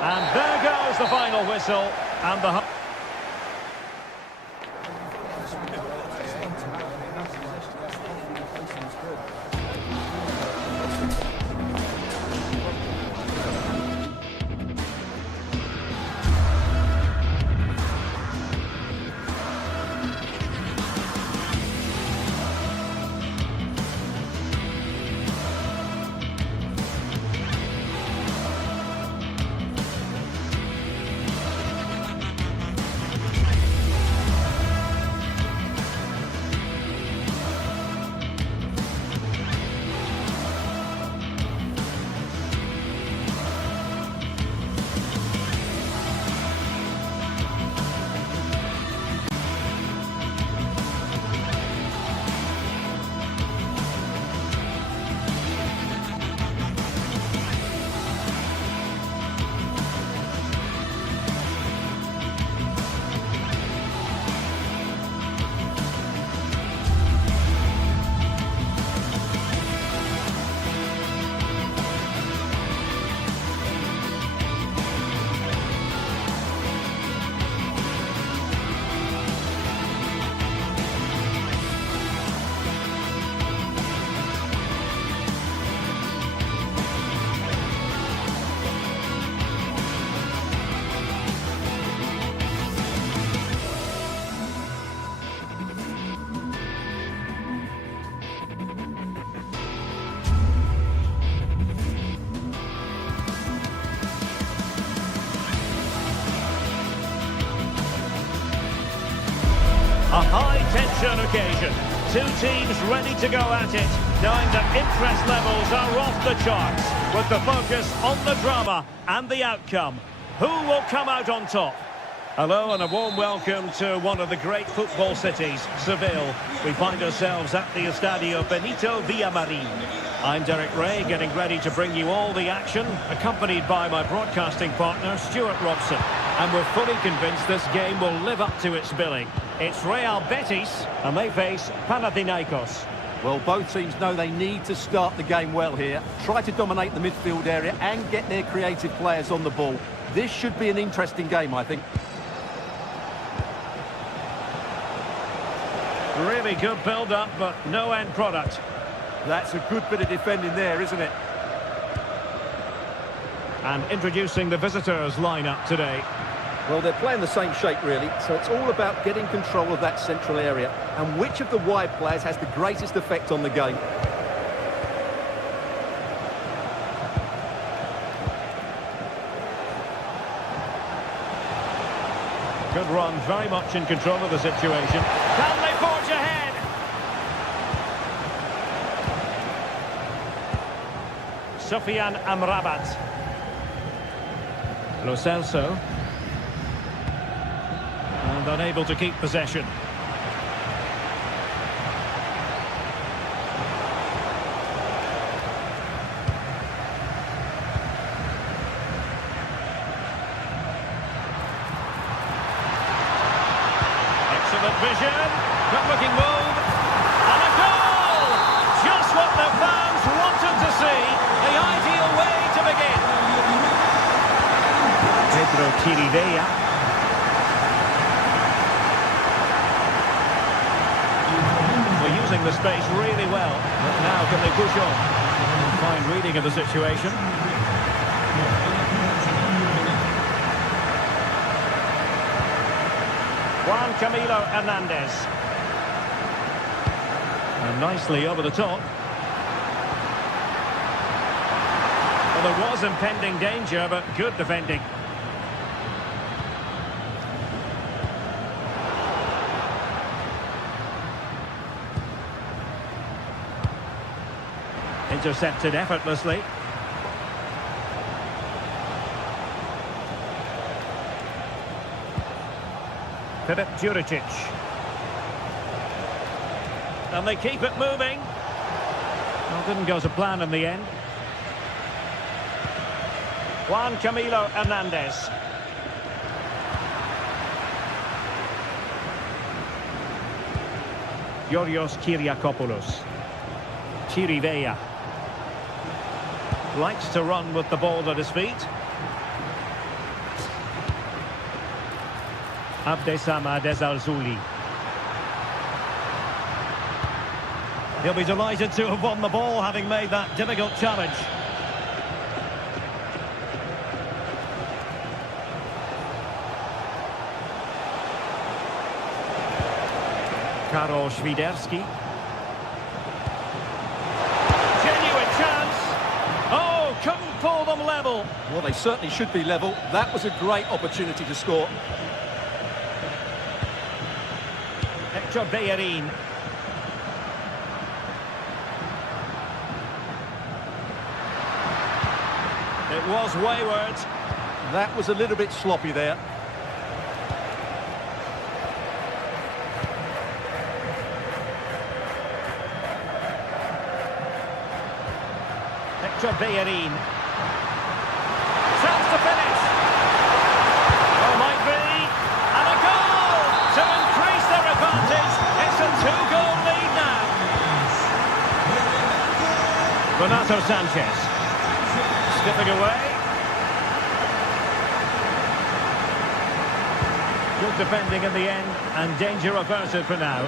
And there goes the final whistle. And the... A high-tension occasion. Two teams ready to go at it, knowing that interest levels are off the charts, with the focus on the drama and the outcome. Who will come out on top? Hello and a warm welcome to one of the great football cities, Seville. We find ourselves at the Estadio Benito Villamarin. I'm Derek Ray, getting ready to bring you all the action, accompanied by my broadcasting partner, Stuart Robson. And we're fully convinced this game will live up to its billing. It's Real Betis, and they face Panathinaikos. Well, both teams know they need to start the game well here. Try to dominate the midfield area and get their creative players on the ball. This should be an interesting game, I think. Really good build-up, but no end product. That's a good bit of defending there, isn't it? And introducing the visitors' lineup today. Well, they're playing the same shape, really, so it's all about getting control of that central area and which of the wide players has the greatest effect on the game. Good run, very much in control of the situation. Can they forge ahead? Sofian Amrabat. Lo Celso. And unable to keep possession. Excellent vision. Good-looking move. And a goal! Just what the fans wanted to see. The ideal way to begin. Pedro Chirivella. We're using the space really well. But now can they push on? Fine reading of the situation. Juan Camilo Hernandez. And nicely over the top. Well, there was impending danger, but good defending. Intercepted effortlessly. Filip Juricic. And they keep it moving. Well, didn't go to plan in the end. Juan Camilo Hernandez. Yorios Kyriakopoulos. Chirivella. Likes to run with the ball at his feet. Abdesama Desalzuli. He'll be delighted to have won the ball, having made that difficult challenge. Karol Świderski. Genuine chance. Oh, couldn't pull them level. Well, they certainly should be level. That was a great opportunity to score. Hector Bellerin. It was wayward. That was a little bit sloppy there. Hector Bellerin. Chance to finish. Oh, might be. And a goal to increase their advantage. It's a two-goal lead now. Renato Sanchez. Skipping away. Good defending in the end, and danger averted for now.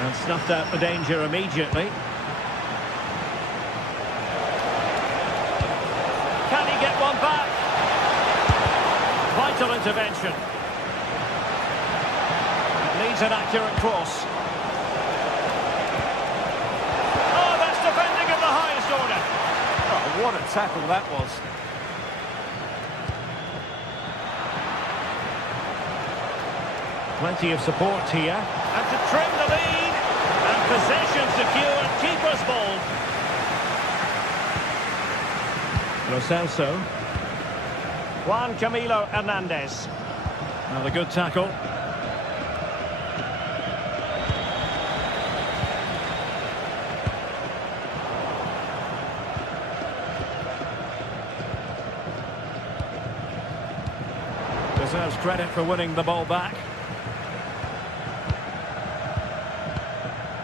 And snuffed out the danger immediately. Can he get one back? Vital intervention. Needs an accurate cross. Oh, that's defending of the highest order. Oh, what a tackle that was. Plenty of support here. And to trim the lead. And Possession secured, keeper's ball. Lo Celso. Juan Camilo Hernandez. Another good tackle. Deserves credit for winning the ball back.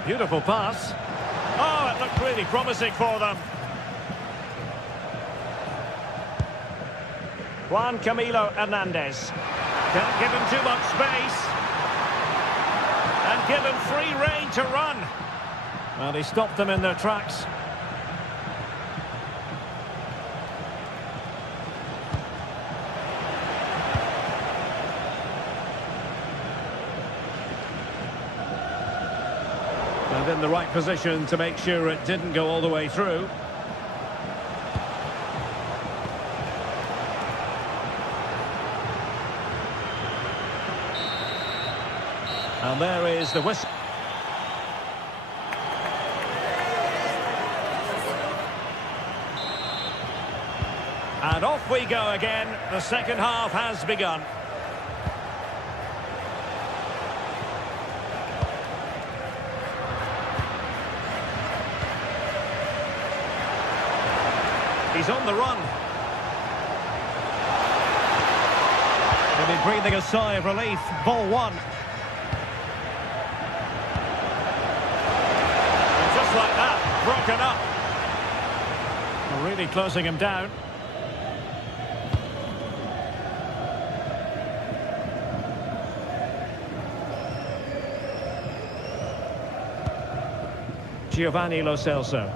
Beautiful pass. Oh, it looked really promising for them. Juan Camilo Hernandez. Can't give him too much space. And give him free rein to run. Well, he stopped them in their tracks. And in the right position to make sure it didn't go all the way through. And there is the whistle. And off we go again. The second half has begun. He's on the run. He'll be breathing a sigh of relief. Ball one. And just like that, broken up. Really closing him down. Giovanni Lo Celso.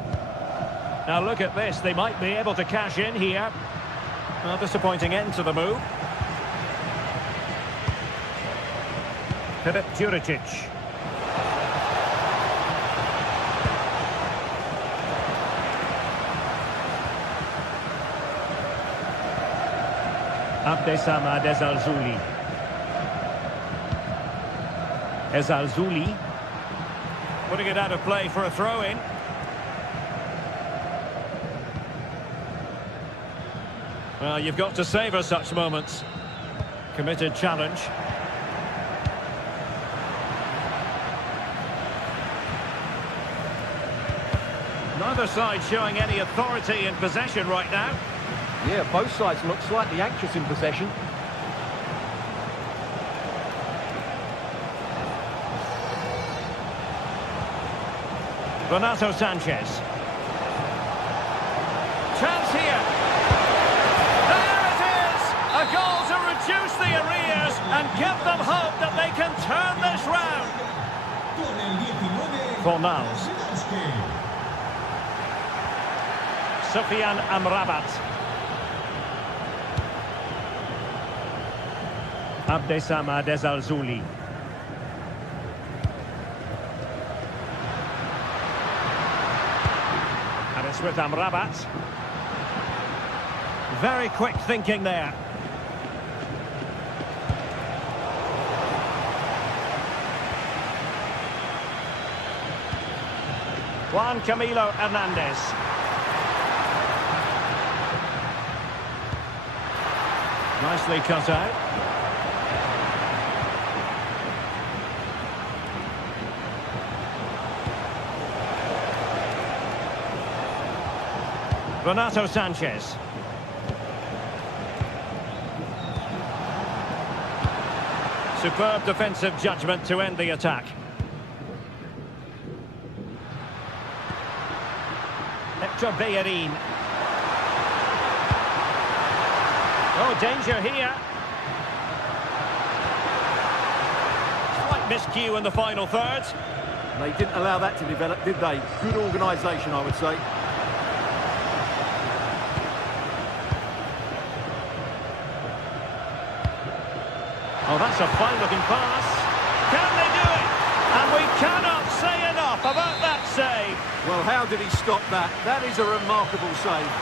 Now look at this, they might be able to cash in here. Well, disappointing end to the move. Filip Juricic. Abdessamad Ezalzouli. Ezalzouli. Putting it out of play for a throw-in. Well, you've got to savour such moments. Committed challenge. Neither side showing any authority in possession right now. Yeah, both sides look slightly anxious in possession. Renato Sanchez. Chance here. There it is! A goal to reduce the arrears and give them hope that they can turn this round. Fornals. Sufyan Amrabat. Abdessamad Ezalzouli. And it's with Amrabat. Very quick thinking there. Juan Camilo Hernandez. Nicely cut out. Renato Sanchez. Superb defensive judgment to end the attack. Hector Bellerin. Oh, danger here. Slight miscue in the final third. They didn't allow that to develop, did they? Good organisation, I would say. Oh, that's a fine-looking pass. Can they do it? And we cannot say enough about that save. Well, how did he stop that? That is a remarkable save.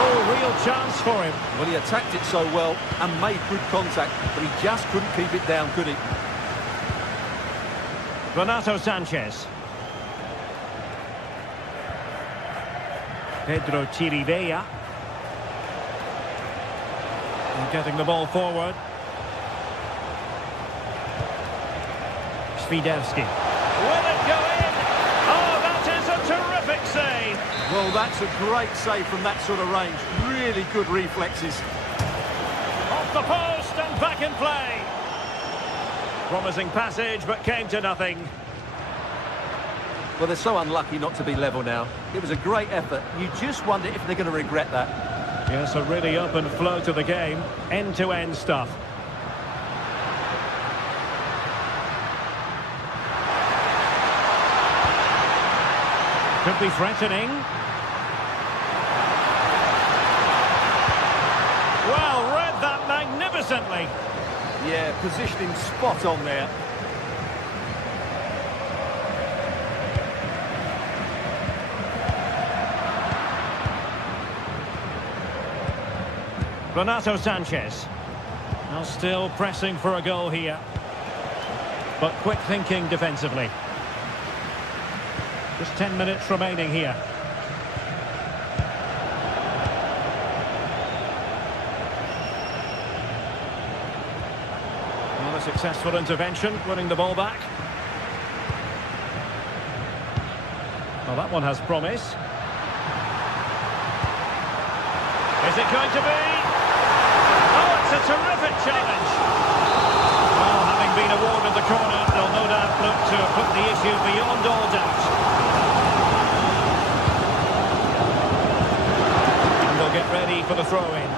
Oh, real chance for him. Well, he attacked it so well and made good contact, but he just couldn't keep it down, could he? Renato Sanchez. Pedro Chirivella. And getting the ball forward. Svidevski. Will it go in? Oh, that is a terrific save. Well, that's a great save from that sort of range. Really good reflexes. Off the post and back in play. Promising passage, but came to nothing. Well, they're so unlucky not to be level now. It was a great effort. You just wonder if they're going to regret that. Yes, a really open flow to the game. End-to-end stuff. Could be threatening. Well, read that magnificently. Yeah, positioning spot on there. Renato Sanchez. Now still pressing for a goal here. But quick thinking defensively. Just 10 minutes remaining here. Not a successful intervention, winning the ball back. Well, that one has promise. Is it going to be? Oh, it's a terrific challenge. Well, having been awarded the corner, they'll no doubt look to put the issue beyond all doubt. And they'll get ready for the throw-in.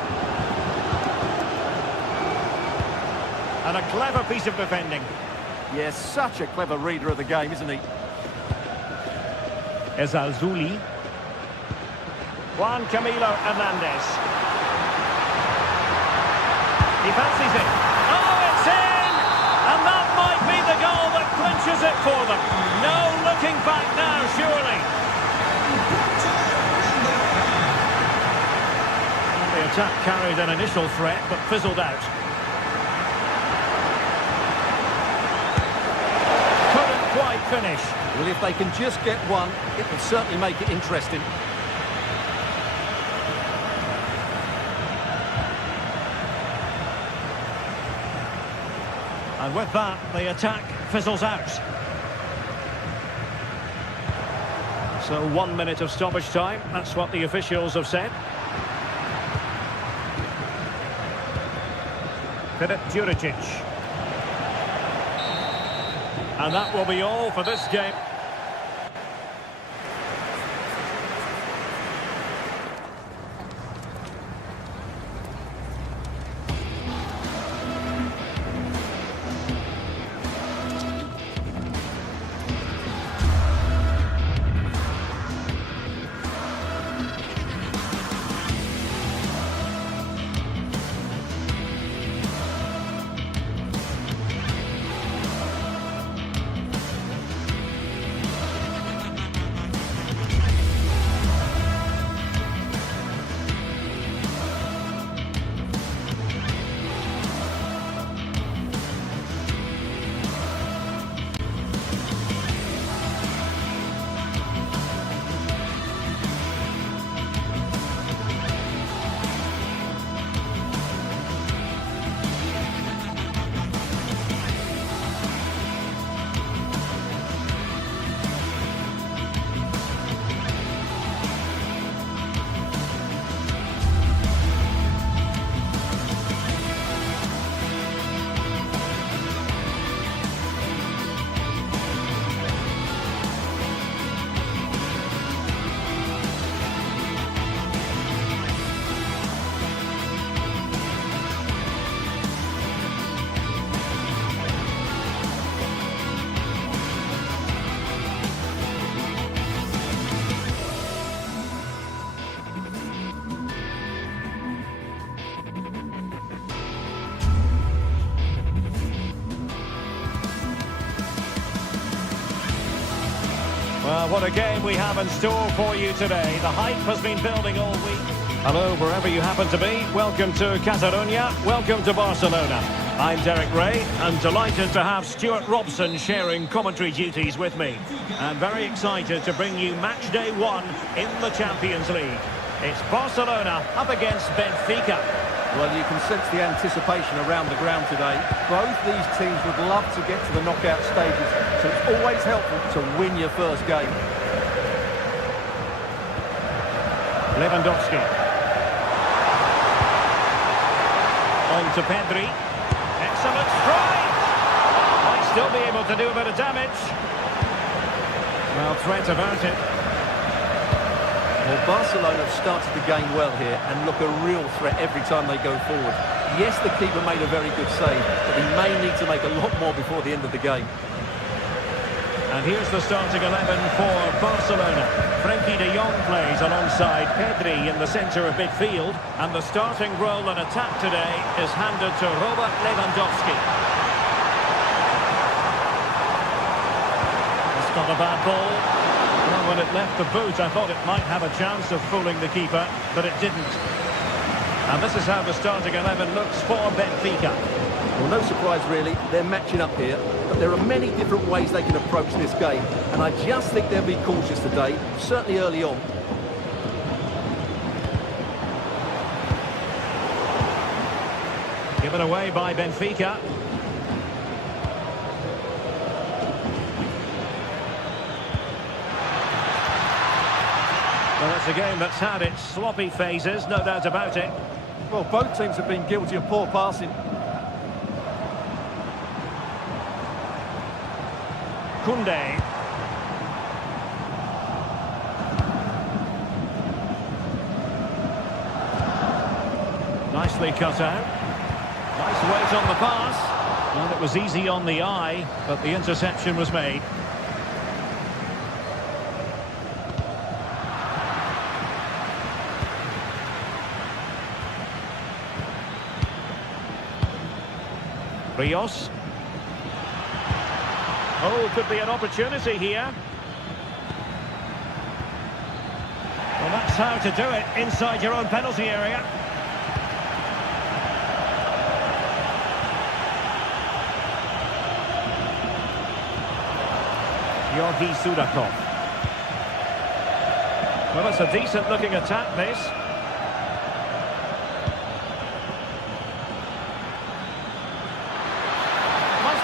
And a clever piece of defending. Yes, such a clever reader of the game, isn't he? Ezalzouli. Juan Camilo Hernandez. He fancies it. Oh, it's in! And that might be the goal that clinches it for them. No looking back now, surely. The attack carried an initial threat, but fizzled out. Couldn't quite finish. Well, if they can just get one, it will certainly make it interesting. And with that, the attack fizzles out. So 1 minute of stoppage time, that's what the officials have said. Filip Juricic. And that will be all for this game. Well, what a game we have in store for you today. The hype has been building all week. Hello, wherever you happen to be. Welcome to Catalonia. Welcome to Barcelona. I'm Derek Ray, and delighted to have Stuart Robson sharing commentary duties with me. And very excited to bring you match day 1 in the Champions League. It's Barcelona up against Benfica. Well, you can sense the anticipation around the ground today. Both these teams would love to get to the knockout stages, so it's always helpful to win your first game. Lewandowski. On to Pedri. Excellent strike! Might still be able to do a bit of damage. Well, threat averted. Well, Barcelona have started the game well here and look a real threat every time they go forward. Yes, the keeper made a very good save, but he may need to make a lot more before the end of the game. And here's the starting 11 for Barcelona. Frenkie de Jong plays alongside Pedri in the centre of midfield. And the starting role in attack today is handed to Robert Lewandowski. It's not a bad ball. Well, when it left the boot, I thought it might have a chance of fooling the keeper, but it didn't. And this is how the starting 11 looks for Benfica. Well, no surprise really, they're matching up here, but there are many different ways they can approach this game, and I just think they'll be cautious today, certainly early on. Given away by Benfica. Well, it's a game that's had its sloppy phases, no doubt about it. Well, both teams have been guilty of poor passing. Koundé. Nicely cut out. Nice weight on the pass. Well, it was easy on the eye, but the interception was made. Rios. Oh, could be an opportunity here. Well, that's how to do it inside your own penalty area. Georgi Sudakov. Well, it's a decent-looking attack, this.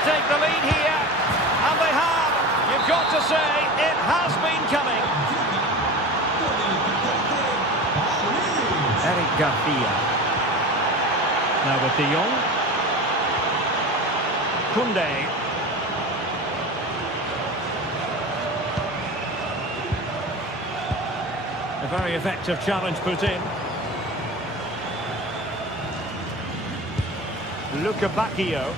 Take the lead here, and they have. You've got to say, it has been coming. Eric Garcia. Now with De Jong. Koundé. A very effective challenge put in. Luca Bacchio.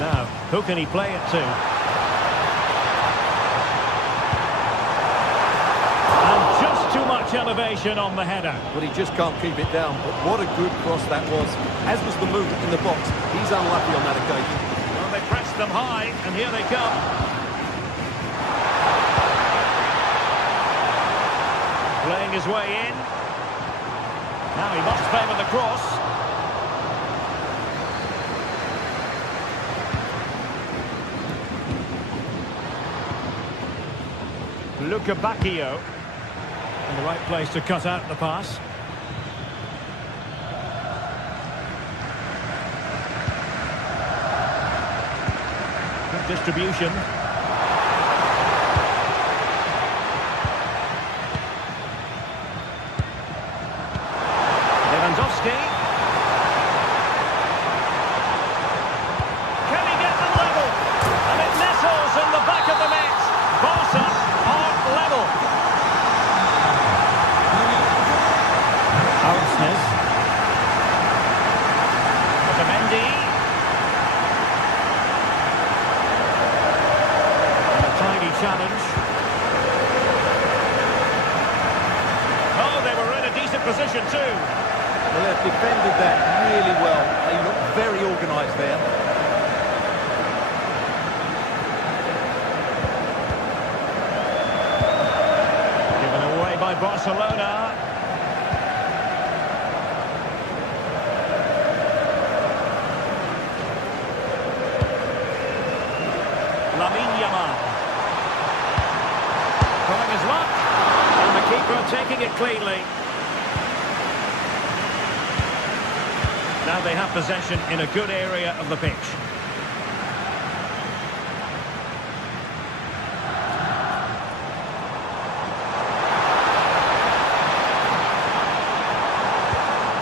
Now, who can he play it to? And just too much elevation on the header. Well, he just can't keep it down, but what a good cross that was. As was the movement in the box, he's unlucky on that occasion. Well, they pressed them high, and here they come. Playing his way in. Now he must favour the cross. Luca Bacchio in the right place to cut out the pass. Good distribution. Lewandowski. Can he get the level? And it nestles in the back of the net. Barca level. Aronsness. Otamendi. And a tiny challenge. Oh, they were in a decent position too. Well, they've defended that really well. They look very organised there. Given away by Barcelona. Yamal. Trying his luck. And the keeper taking it cleanly. Now they have possession in a good area of the pitch.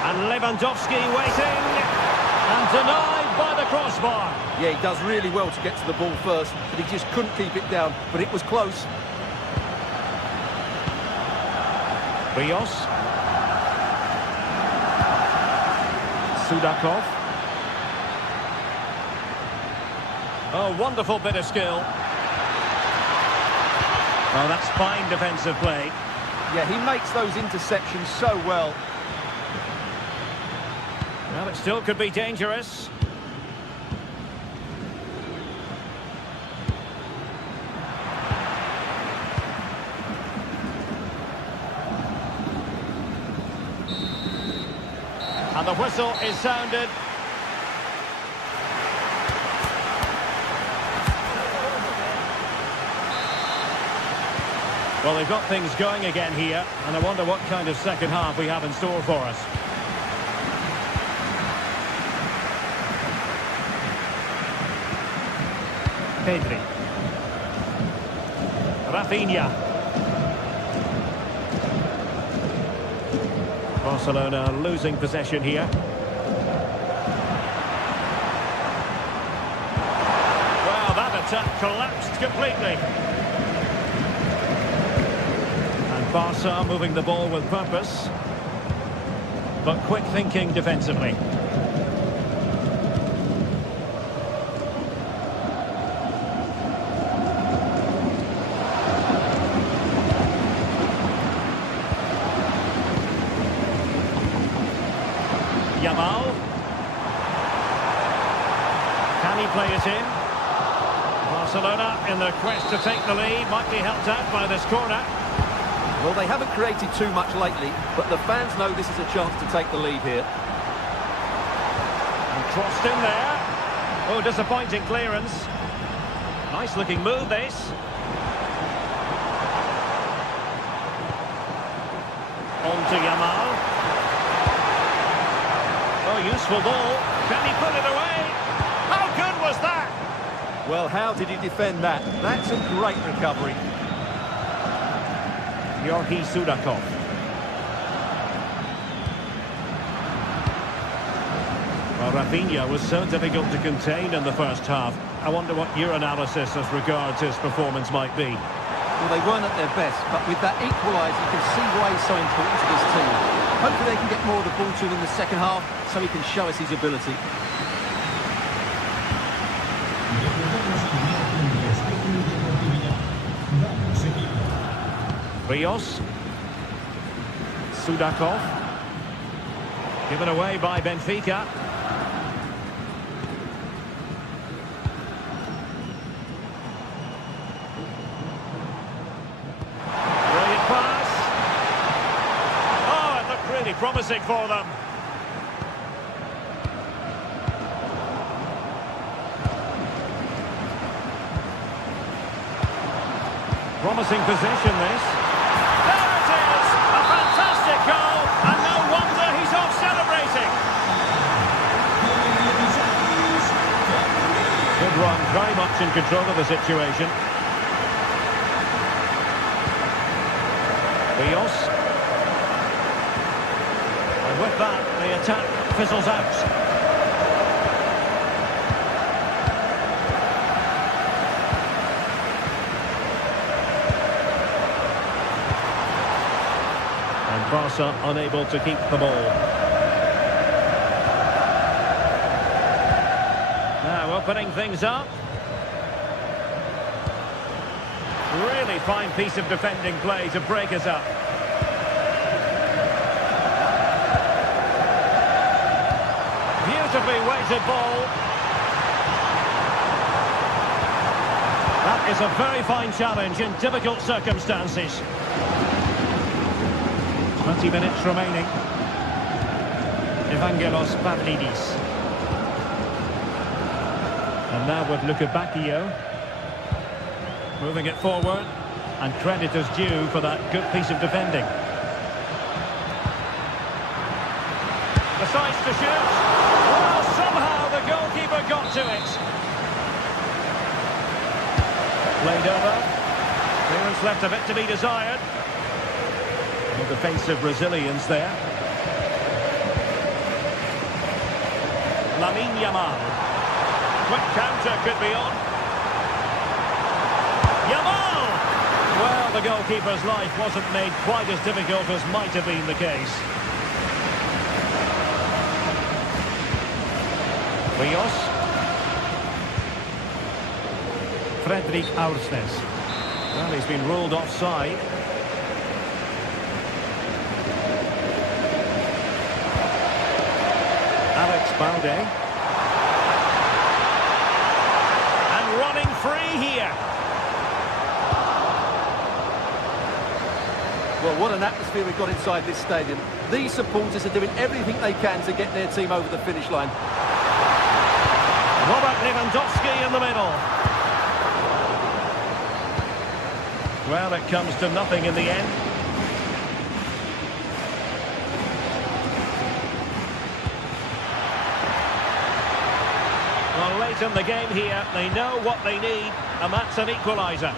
And Lewandowski waiting. And denied by the crossbar. Yeah, he does really well to get to the ball first, but he just couldn't keep it down. But it was close. Rios. Sudakov. Oh, wonderful bit of skill. Oh, that's fine defensive play. Yeah, he makes those interceptions so well. Well, it still could be dangerous. And the whistle is sounded. Well, they've got things going again here, and I wonder what kind of second half we have in store for us. Pedri. Rafinha. Barcelona losing possession here. Well, that attack collapsed completely. And Barca moving the ball with purpose, but quick thinking defensively. Yamal. Can he play it in? Barcelona in their quest to take the lead might be helped out by this corner. Well, they haven't created too much lately, but the fans know this is a chance to take the lead here. And crossed in there. Oh, disappointing clearance. Nice looking move, this. On to Yamal. Oh, useful ball. Can he put it away? How good was that? Well, how did he defend that? That's a great recovery. Yorgi Sudakov. Well, Rafinha was so difficult to contain in the first half. I wonder what your analysis as regards his performance might be. Well, they weren't at their best, but with that equaliser, you can see why he's so important to this team. Hopefully they can get more of the ball to him in the second half, so he can show us his ability. Rios. Sudakov. Given away by Benfica. Brilliant pass. Oh, it looked really promising for them. Promising possession, this. There it is! A fantastic goal, and no wonder he's off celebrating. Good run, very much in control of the situation. Rios. And with that, the attack fizzles out. Barca unable to keep the ball. Now opening things up. Really fine piece of defending play to break us up. Beautifully weighted ball. That is a very fine challenge in difficult circumstances. 20 minutes remaining. Evangelos Pavlidis. And now with Luka Bacchio. Moving it forward, and credit is due for that good piece of defending. Decides to shoot. Well, somehow the goalkeeper got to it. Played over. Clearance left a bit to be desired. No defensive resilience there. Lamine Yamal. Quick counter could be on. Yamal! Well, the goalkeeper's life wasn't made quite as difficult as might have been the case. Rios. Fredrik Aursnes. Well, he's been ruled offside. Alex Balde. And running free here. Well, what an atmosphere we've got inside this stadium. These supporters are doing everything they can to get their team over the finish line. Robert Lewandowski in the middle. Well, it comes to nothing in the end. Well, late in the game here, they know what they need, and that's an equaliser.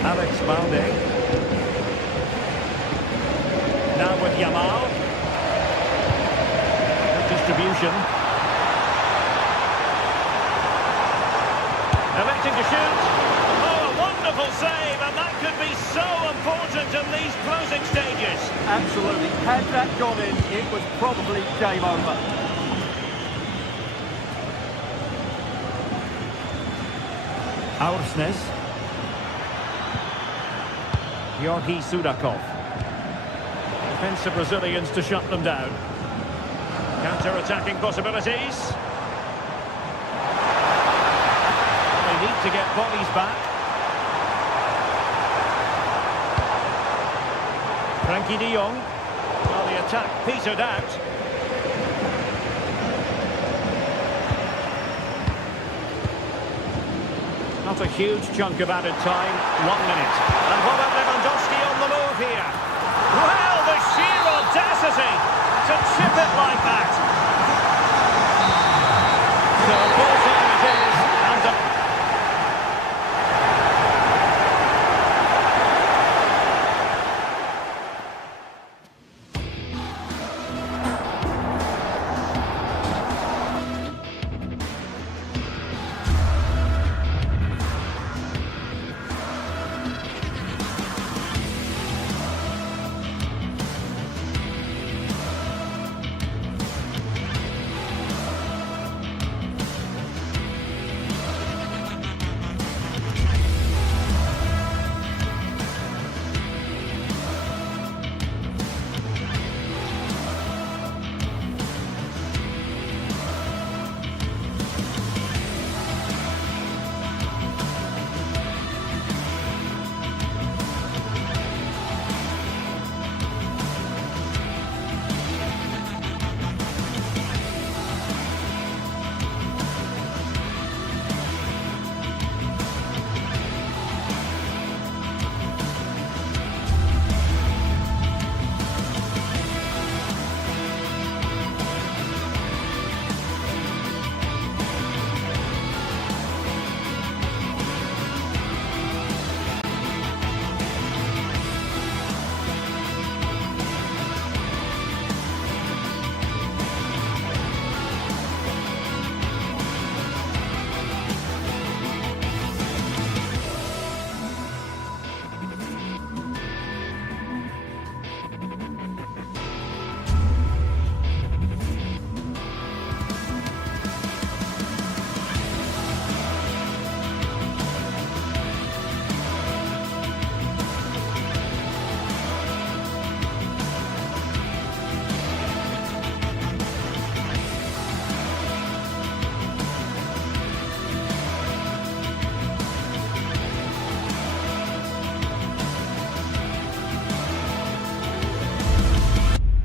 Alex Balde. Now with Yamal. Good distribution. Electing to shoot. Oh, a wonderful save, and that could be so important in these closing stages. Absolutely. Had that gone in, it was probably game over. Aursnes. Georgi Sudakov. Defensive Brazilians to shut them down. Counter-attacking possibilities. They need to get bodies back. Frankie de Jong. Well, the attack petered out. Not a huge chunk of added time. 1 minute. And Robert Lewandowski on the move here. Well, the sheer audacity to chip it like that. So full time it is. And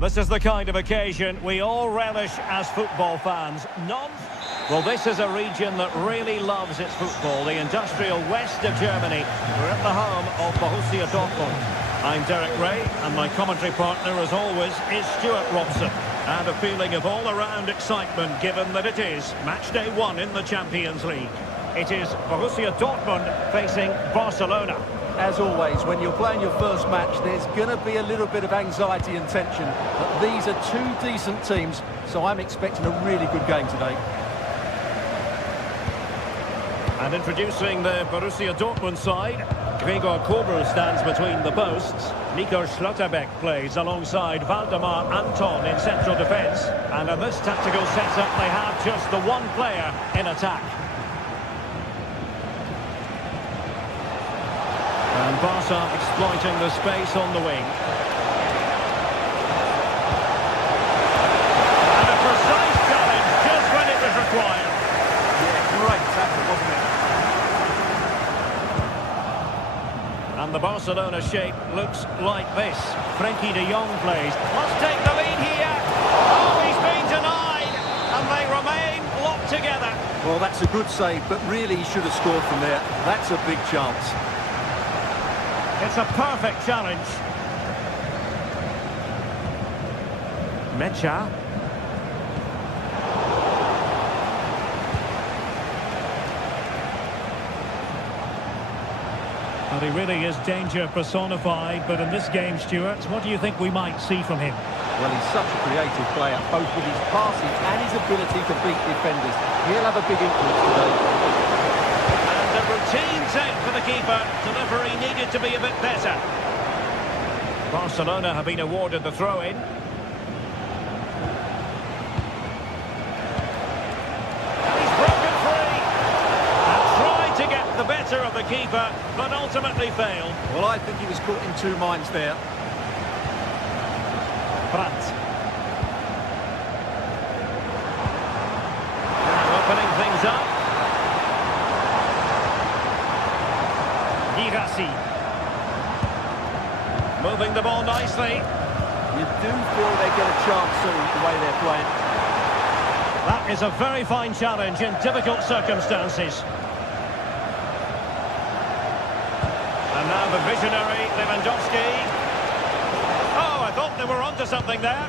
This is the kind of occasion we all relish as football fans. Well, this is a region that really loves its football, the industrial west of Germany. We're at the home of Borussia Dortmund. I'm Derek Ray, and my commentary partner, as always, is Stuart Robson. And a feeling of all-around excitement, given that it is match day 1 in the Champions League. It is Borussia Dortmund facing Barcelona. As always, when you're playing your first match, there's going to be a little bit of anxiety and tension. But these are two decent teams, so I'm expecting a really good game today. And introducing the Borussia Dortmund side, Gregor Kobel stands between the posts. Nico Schlotterbeck plays alongside Waldemar Anton in central defence. And in this tactical setup, they have just the one player in attack. And Barca exploiting the space on the wing. And a precise challenge just when it was required. Yeah, great tackle, wasn't it? And the Barcelona shape looks like this. Frenkie de Jong plays. Must take the lead here. Oh, he's been denied. And they remain locked together. Well, that's a good save, but really he should have scored from there. That's a big chance. It's a perfect challenge. Mecha. Well, he really is danger personified, but in this game, Stuart, what do you think we might see from him? Well, he's such a creative player, both with his passing and his ability to beat defenders. He'll have a big influence today. And a routine take for the keeper. Delivery needed to be a bit better. Barcelona have been awarded the throw-in. And he's broken free. And tried to get the better of the keeper, but ultimately failed. Well, I think he was caught in two minds there. Brandt. Now opening things up. Girassi. Moving the ball nicely. You do feel they get a chance soon the way they're playing. That is a very fine challenge in difficult circumstances. And now the visionary Lewandowski. Oh, I thought they were onto something there.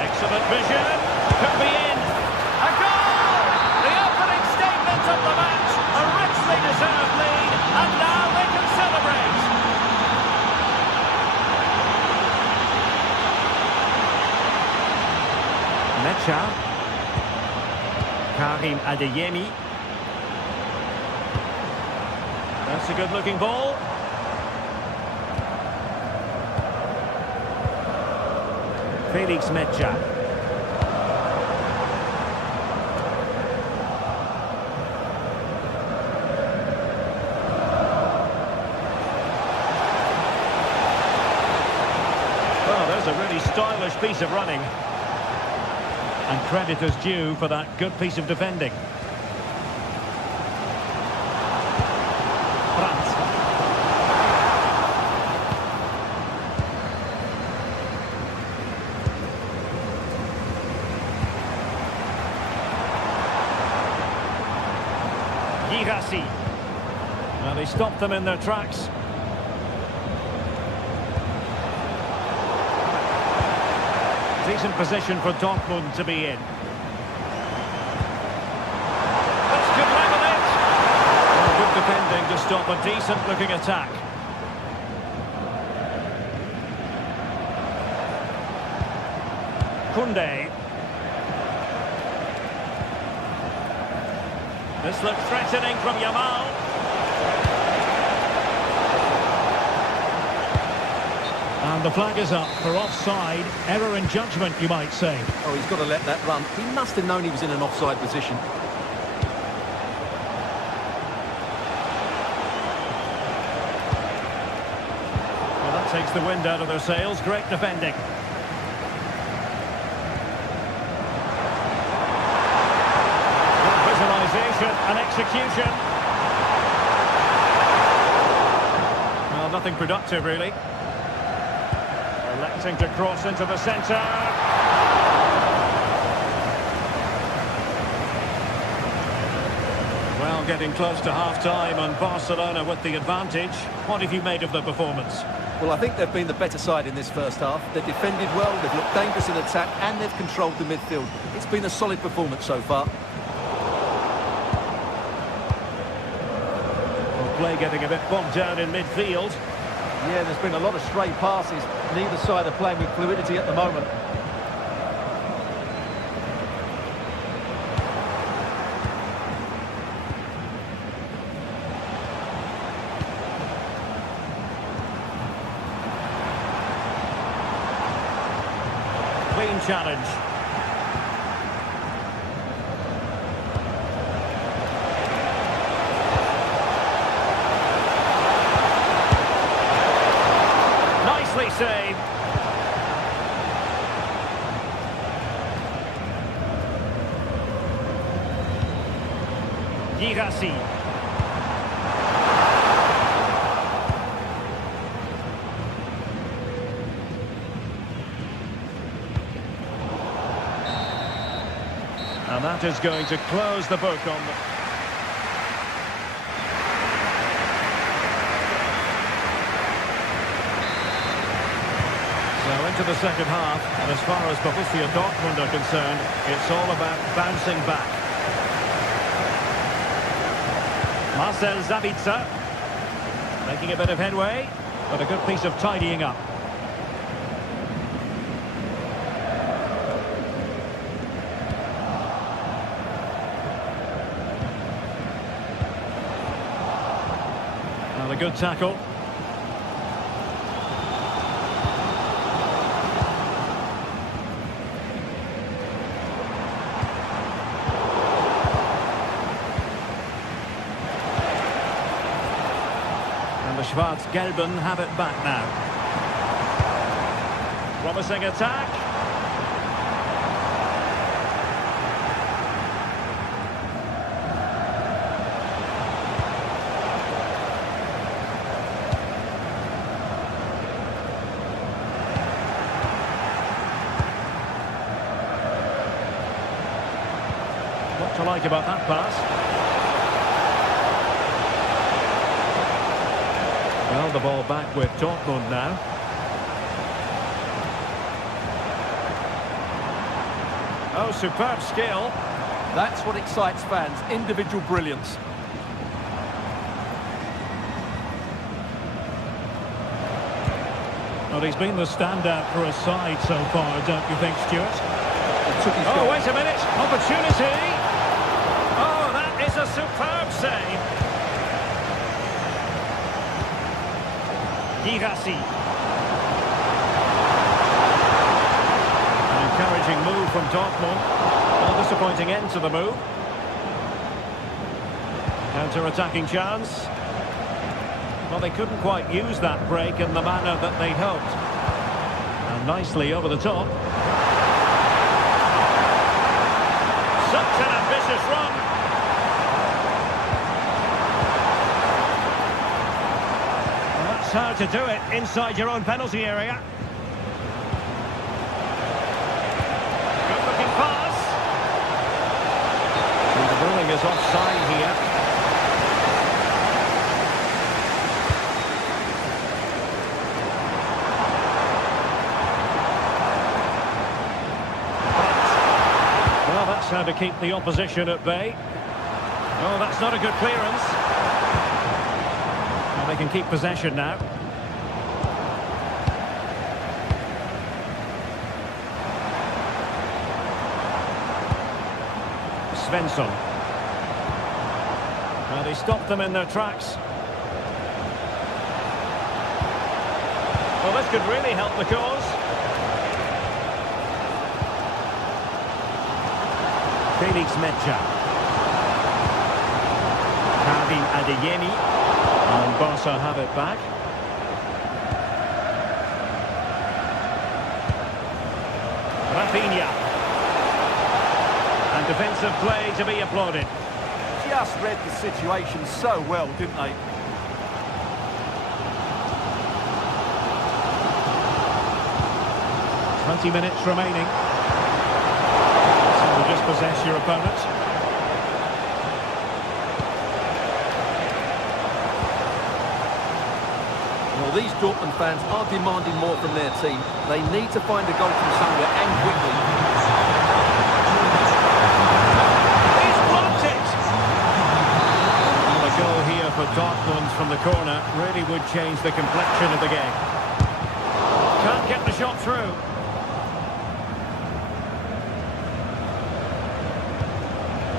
Excellent vision. Could be in. A goal! The opening statement of the match. A richly deserved lead. And now they can celebrate. Mecha. Karim Adeyemi. That's a good-looking ball. Felix Mecha. Well, there's a really stylish piece of running. And credit is due for that good piece of defending. Brandt. Girassi. Well, he stopped them in their tracks. Decent position for Dortmund to be in. This could level it. Well, good defending to stop a decent-looking attack. Koundé. This looks threatening from Yamal. And the flag is up for offside. Error in judgment, you might say. Oh, he's got to let that run. He must have known he was in an offside position. Well, that takes the wind out of their sails. Great defending. Good visualisation and execution. Well, nothing productive, really. Attempting to cross into the centre. Well, getting close to half-time and Barcelona with the advantage. What have you made of the performance? Well, I think they've been the better side in this first half. They've defended well, they've looked dangerous in attack, and they've controlled the midfield. It's been a solid performance so far. Well, play getting a bit bogged down in midfield. Yeah, there's been a lot of stray passes. Neither side are playing with fluidity at the moment. Clean challenge. Nicely saved. Girassi. And that is going to close the book on the... So into the second half, and as far as Borussia Dortmund are concerned, it's all about bouncing back. Marcel Sabitzer making a bit of headway, but a good piece of tidying up. And a good tackle. And the Schwarz-Gelben have it back now. Promising attack. What to like about that pass? Well, the ball back with Dortmund now. Oh, superb skill. That's what excites fans, individual brilliance. Well, he's been the standout for his side so far, don't you think, Stuart? Oh, Oh, wait a minute. Opportunity. Oh, that is a superb save. Girassi. An encouraging move from Dortmund. A disappointing end to the move. Counter-attacking chance. Well, they couldn't quite use that break in the manner that they'd hoped. And nicely over the top. Such an ambitious run. Well, that's how to do it inside your own penalty area. Good looking pass. And the ruling is offside here. Well, that's how to keep the opposition at bay. Oh, that's not a good clearance. Well, they can keep possession now. Svensson. Well, they stopped them in their tracks. Well, this could really help the cause. Felix Mecha. Karim Adeyemi. And Barca have it back. Rafinha. And defensive play to be applauded. Just read the situation so well, didn't they? 20 minutes remaining. So just possess your opponent. Well, these Dortmund fans are demanding more from their team. They need to find a goal from somewhere, and quickly. He's blocked it! Well, a goal here for Dortmund from the corner really would change the complexion of the game. Can't get the shot through.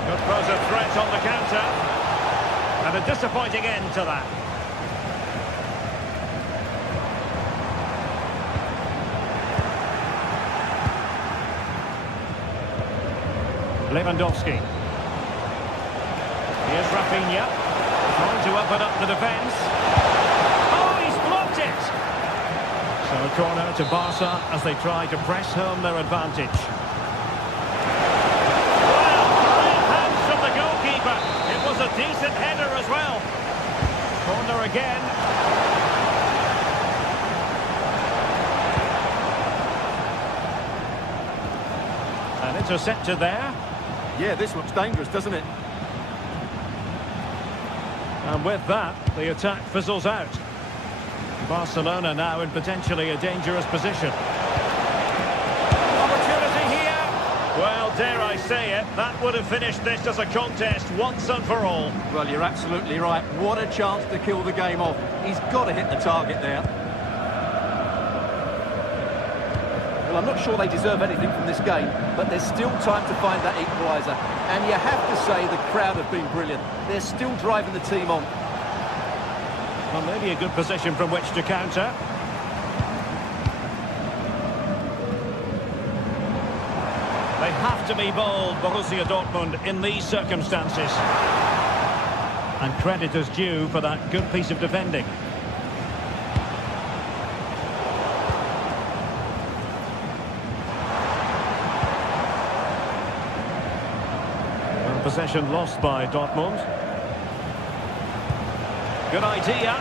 Could pose a threat on the counter. And a disappointing end to that. Lewandowski. Here's Rafinha. Trying to open up the defence. Oh, he's blocked it! So a corner to Barca as they try to press home their advantage. Well, great hands from the goalkeeper. It was a decent header as well. Corner again. And intercepted there. Yeah, this looks dangerous, doesn't it? And with that, the attack fizzles out. Barcelona now in potentially a dangerous position. Opportunity here. Well, dare I say it, that would have finished this as a contest once and for all. Well, you're absolutely right. What a chance to kill the game off. He's got to hit the target there. Well, I'm not sure they deserve anything from this game, but there's still time to find that equaliser. And you have to say the crowd have been brilliant. They're still driving the team on. Well, maybe a good position from which to counter. They have to be bold, Borussia Dortmund, in these circumstances. And credit is due for that good piece of defending. Possession lost by Dortmund. Good idea,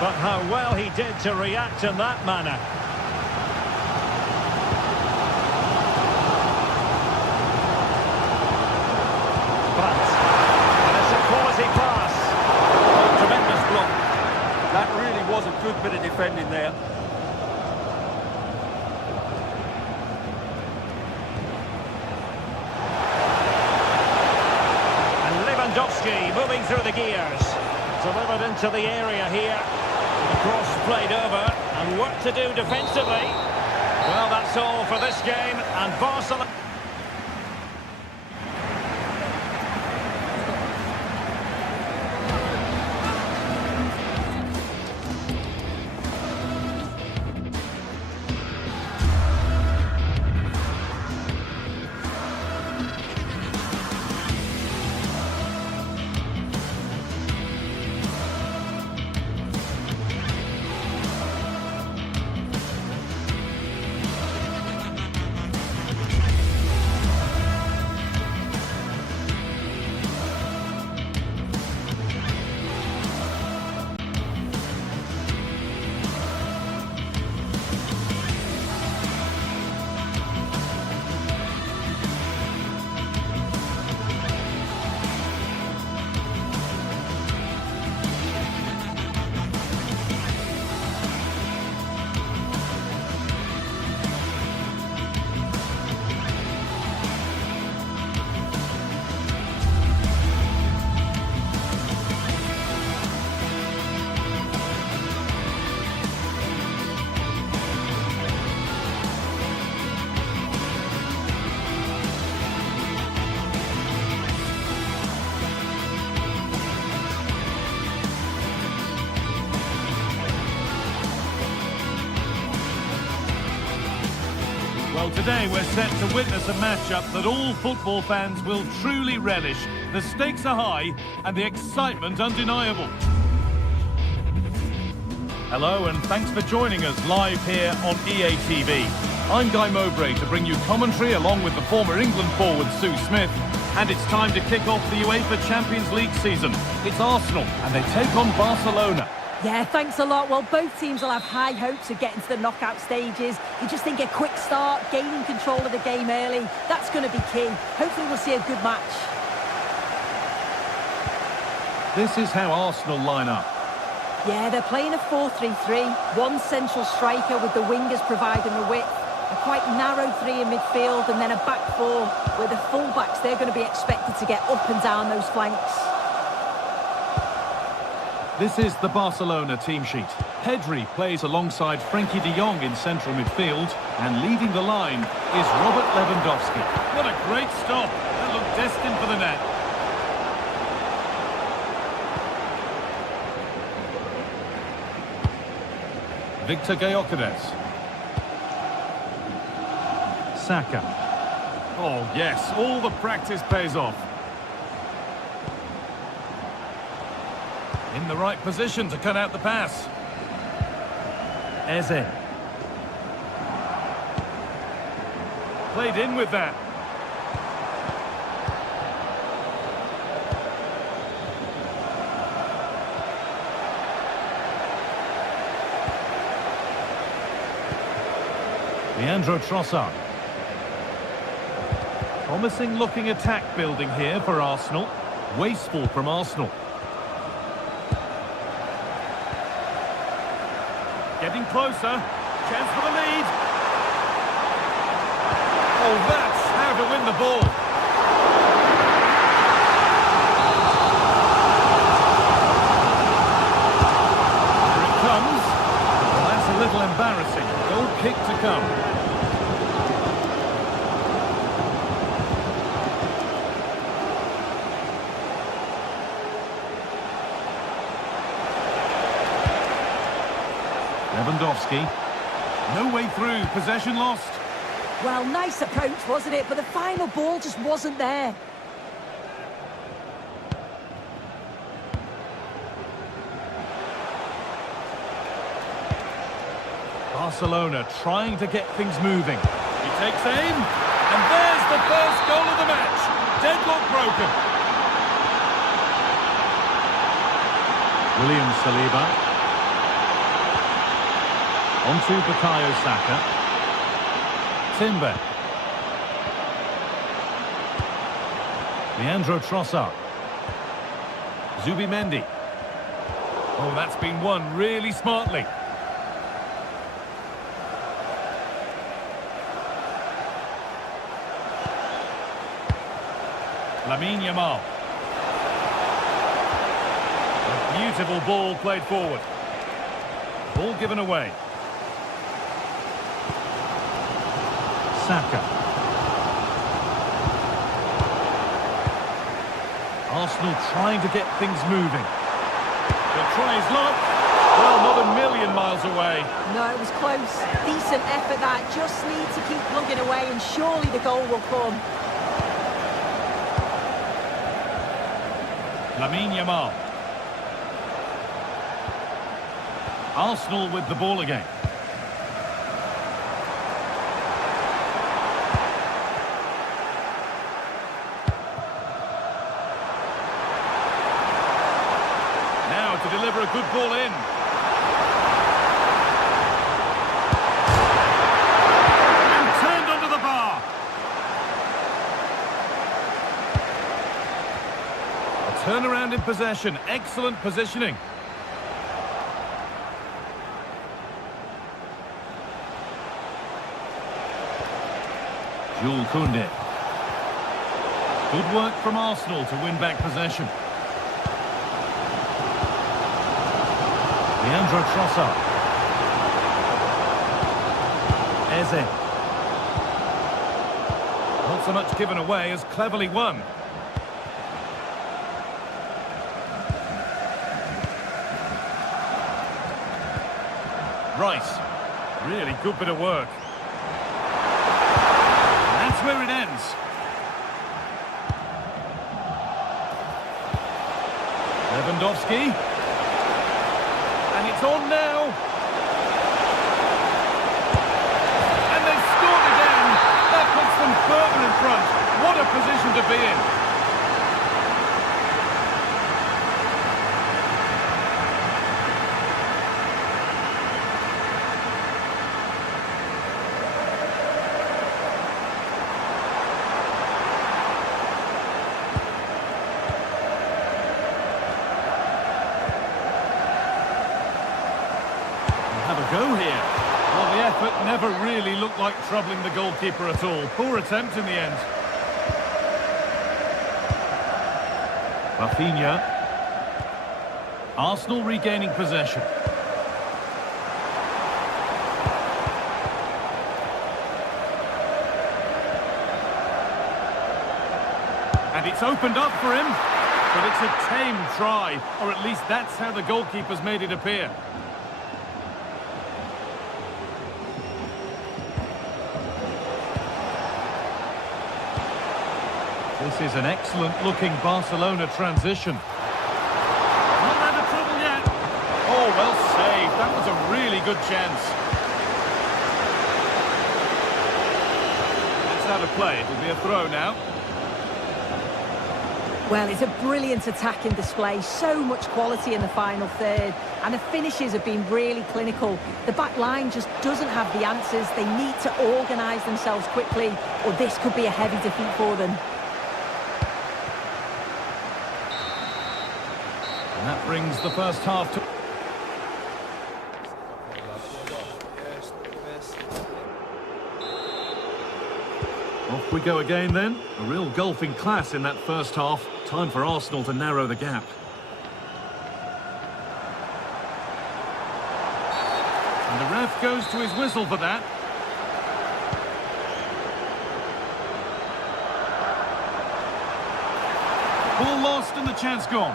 but how well he did to react in that manner. But, and it's a quality pass. Oh, tremendous block. That really was a good bit of defending there. Lewandowski moving through the gears. Delivered into the area here. The cross played over and work to do defensively. Well, that's all for this game, and Barcelona... Well, today we're set to witness a matchup that all football fans will truly relish. The stakes are high and the excitement undeniable. Hello and thanks for joining us live here on EA TV. I'm Guy Mowbray to bring you commentary along with the former England forward Sue Smith. And it's time to kick off the UEFA Champions League season. It's Arsenal and they take on Barcelona. Yeah, thanks a lot. Well, both teams will have high hopes of getting to the knockout stages. You just think a quick start, gaining control of the game early, that's going to be key. Hopefully we'll see a good match. This is how Arsenal line up. Yeah, they're playing a 4-3-3. One central striker with the wingers providing the width. A quite narrow three in midfield and then a back four where the full-backs, they're going to be expected to get up and down those flanks. This is the Barcelona team sheet. Pedri plays alongside Frenkie de Jong in central midfield, and leading the line is Robert Lewandowski. What a great stop. That looked destined for the net. Victor Gyökeres. Saka. Oh, yes, all the practice pays off. In the right position to cut out the pass. Eze. Played in with that. Leandro Trossard. Promising looking attack building here for Arsenal. Wasteful from Arsenal. Getting closer. Chance for the lead. Oh, that's how to win the ball. Here it comes. Well, that's a little embarrassing. Goal kick to come. Lewandowski. No way through. Possession lost. Well, nice approach, wasn't it? But the final ball just wasn't there. Barcelona trying to get things moving. He takes aim. And there's the first goal of the match. Deadlock broken. William Saliba. Onto Bukayo Saka. Timber. Leandro Trossard. Zubimendi. Oh, that's been won really smartly. Lamine Yamal. A beautiful ball played forward. Ball given away. Saka. Arsenal trying to get things moving. They'll try his luck. Well, not a million miles away. No, it was close. Decent effort that. Just need to keep plugging away and surely the goal will come. Lamine Yamal. Arsenal with the ball again. To deliver a good ball in. And turned under the bar. A turnaround in possession. Excellent positioning. Jules Koundé. Good work from Arsenal to win back possession. Leandro Trossard. Eze. Not so much given away as cleverly won. Rice. Really good bit of work. And that's where it ends. Lewandowski. And it's on now. And they've scored again. That puts them further in front. What a position to be in. never really looked like troubling the goalkeeper at all. Poor attempt in the end. Rafinha. Arsenal regaining possession. And it's opened up for him, but it's a tame try, or at least that's how the goalkeeper's made it appear. This is an excellent-looking Barcelona transition. Not out of trouble yet. Oh, well saved. That was a really good chance. That's out of play. It'll be a throw now. Well, it's a brilliant attacking display, so much quality in the final third, and the finishes have been really clinical. The back line just doesn't have the answers. They need to organise themselves quickly, or this could be a heavy defeat for them. And that brings the first half to... Off we go again then. A real golfing class in that first half. Time for Arsenal to narrow the gap. And the ref goes to his whistle for that. Ball lost and the chance gone.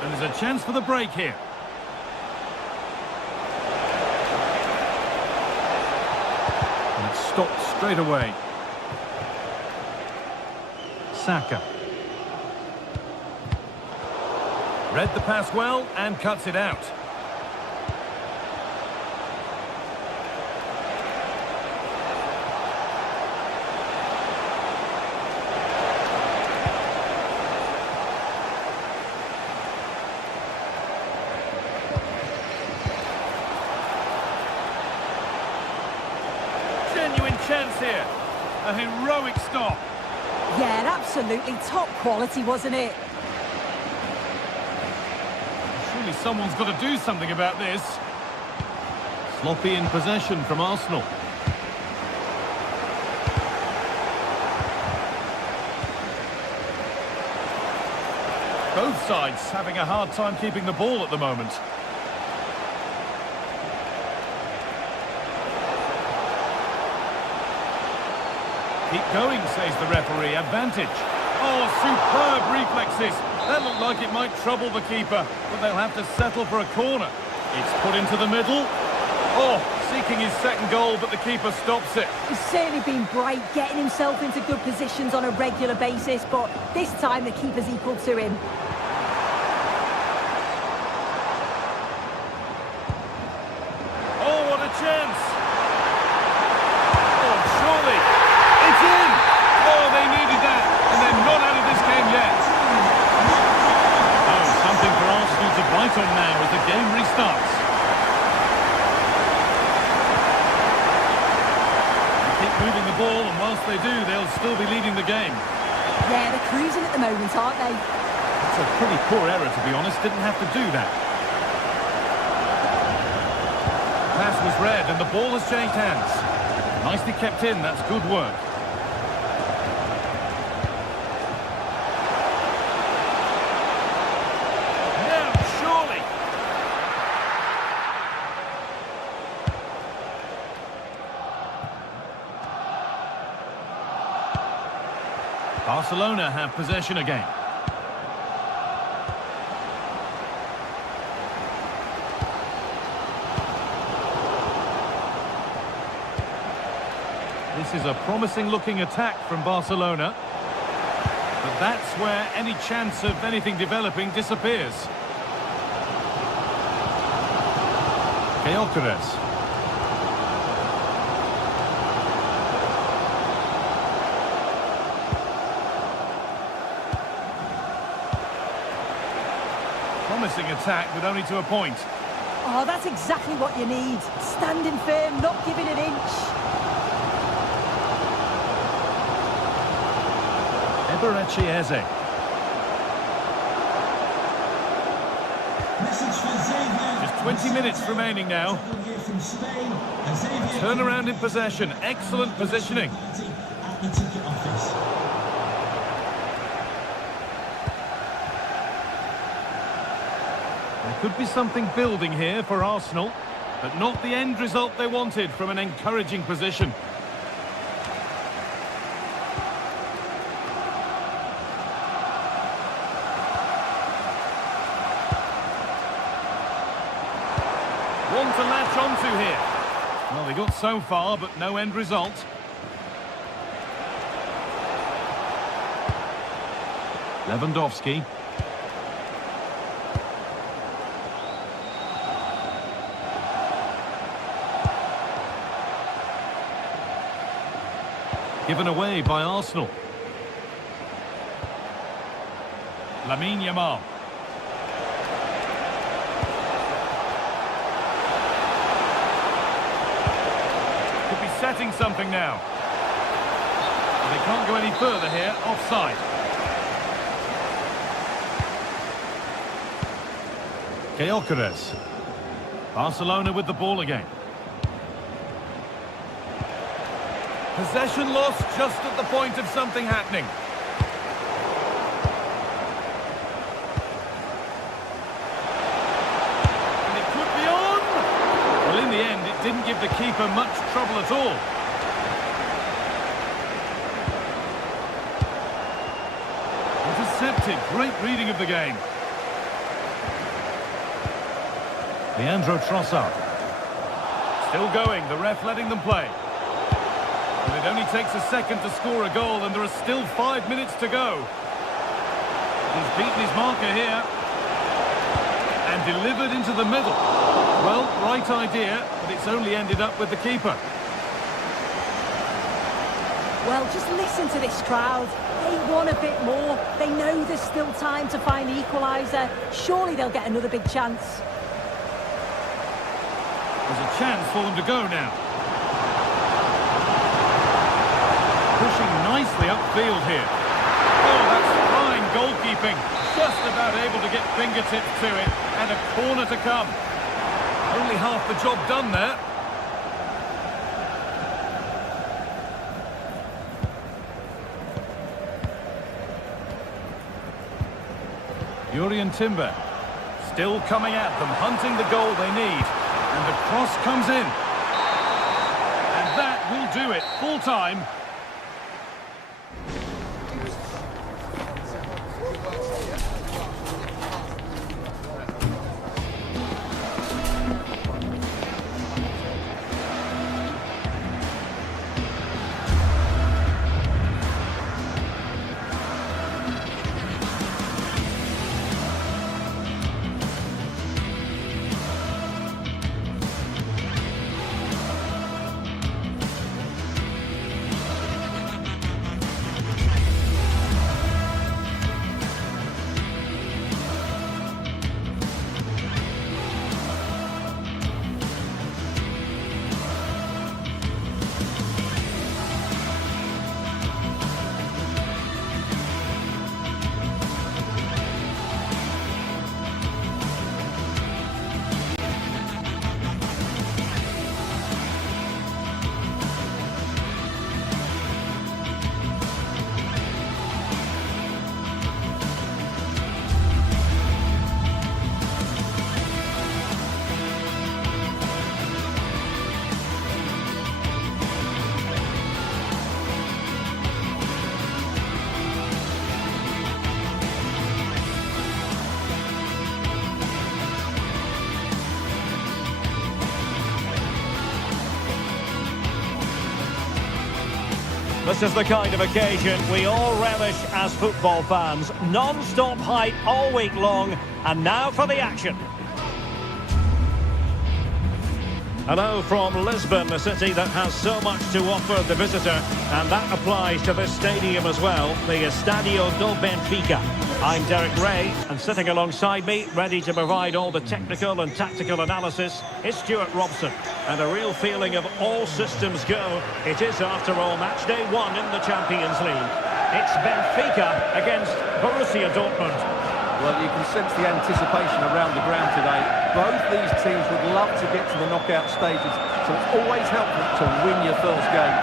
And there's a chance for the break here. And it's stopped straight away. Saka. Read the pass well and cuts it out. Genuine chance here. A heroic stop. Yeah, absolutely top quality, wasn't it? Surely someone's got to do something about this. Sloppy in possession from Arsenal. Both sides having a hard time keeping the ball at the moment. Keep going, says the referee. Advantage. Oh, superb reflexes. That looked like it might trouble the keeper, but they'll have to settle for a corner. It's put into the middle. Oh, seeking his second goal, but the keeper stops it. He's certainly been bright, getting himself into good positions on a regular basis, but this time the keeper's equal to him. Oh, what a chance. Oh, surely. It's in! Oh, they needed that, and they're not out of this game yet. Oh, something for Arsenal to bite on now as the game restarts. They keep moving the ball, and whilst they do, they'll still be leading the game. Yeah, they're cruising at the moment, aren't they? It's a pretty poor error, to be honest. Didn't have to do that. The pass was read, and the ball has changed hands. Nicely kept in, that's good work. Barcelona have possession again. This is a promising-looking attack from Barcelona. But that's where any chance of anything developing disappears. Gyökeres. Promising attack, but only to a point. Oh, that's exactly what you need. Standing firm, not giving an inch. Message for Xavier. Just 20 minutes remaining now. Here from Spain. And Xavier Turn around in possession. Excellent positioning. at the ticket office. There could be something building here for Arsenal, but not the end result they wanted from an encouraging position. One to latch onto here. Well, they got so far, but no end result. Lewandowski. Given away by Arsenal. Lamine Yamal. Could be setting something now. They can't go any further here. Offside. Gyökeres. Barcelona with the ball again. Possession lost just at the point of something happening. And it could be on! Well, in the end, it didn't give the keeper much trouble at all. Intercepted. Great reading of the game. Leandro Trossard. Still going. The ref letting them play. And it only takes a second to score a goal, and there are still 5 minutes to go. He's beaten his marker here. And delivered into the middle. Well, right idea, but it's only ended up with the keeper. Well, just listen to this crowd. They want a bit more. They know there's still time to find the equaliser. Surely they'll get another big chance. There's a chance for them to go now. Pushing nicely upfield here. Oh, that's fine goalkeeping. Just about able to get fingertips to it. And a corner to come. Only half the job done there. Jurrien Timber. Still coming at them, hunting the goal they need. And the cross comes in. And that will do it. Full time. This is the kind of occasion we all relish as football fans. Non-stop hype all week long, and now for the action. Hello from Lisbon, a city that has so much to offer the visitor, and that applies to this stadium as well, the Estadio do Benfica. I'm Derek Ray, and sitting alongside me, ready to provide all the technical and tactical analysis, is Stuart Robson. And a real feeling of all systems go. It is, after all, match day 1 in the Champions League. It's Benfica against Borussia Dortmund. Well, you can sense the anticipation around the ground today. Both these teams would love to get to the knockout stages, so it's always helpful to win your first game.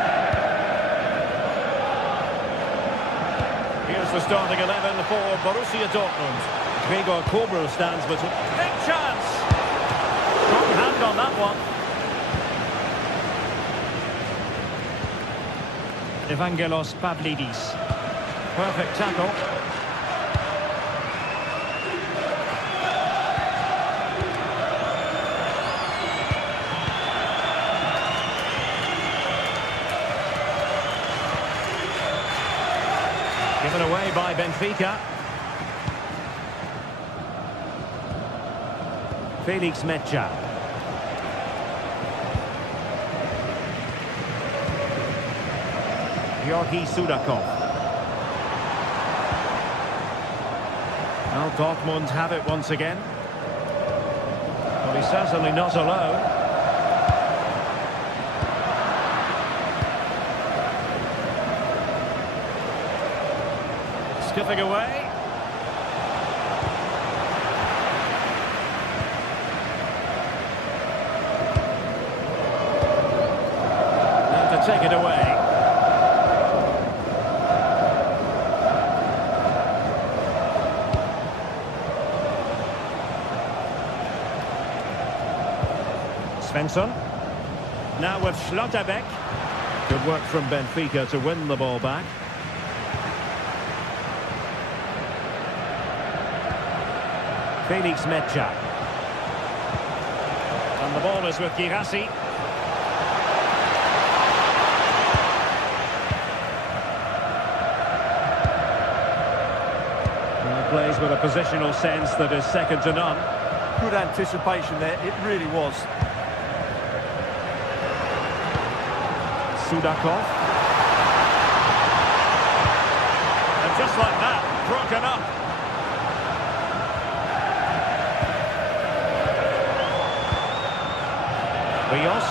Here's the starting 11 for Borussia Dortmund. Gregor Kobel stands between. Big chance! Strong hand on that one. Evangelos Pavlidis. Perfect tackle. Given away by Benfica. Felix Mecha. Georgi Sudakov. Now Dortmund have it once again. Well, he's certainly not alone. Skipping away. And to take it away. Svensson. Now with Schlotterbeck. Good work from Benfica to win the ball back. Felix Mecha. And the ball is with Girassi. Well, plays with a positional sense that is second to none. Good anticipation there, it really was. Sudakov. And just like that, broken up. Rios.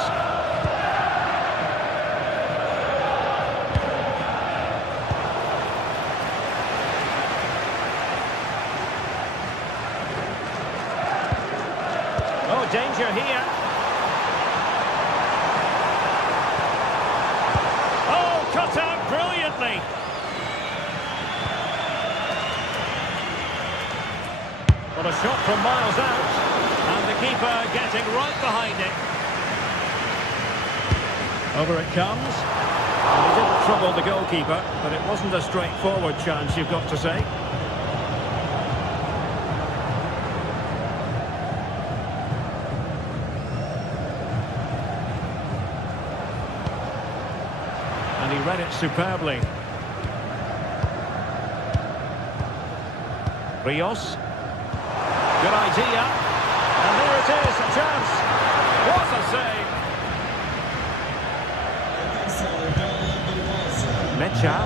Oh, danger here. Oh, cut out brilliantly. Well, a shot from miles out. And the keeper getting right behind it. Over it comes. And he didn't trouble the goalkeeper, but it wasn't a straightforward chance, you've got to say. And he read it superbly. Rios. Good idea. And there it is, a chance. What a save. Mecha.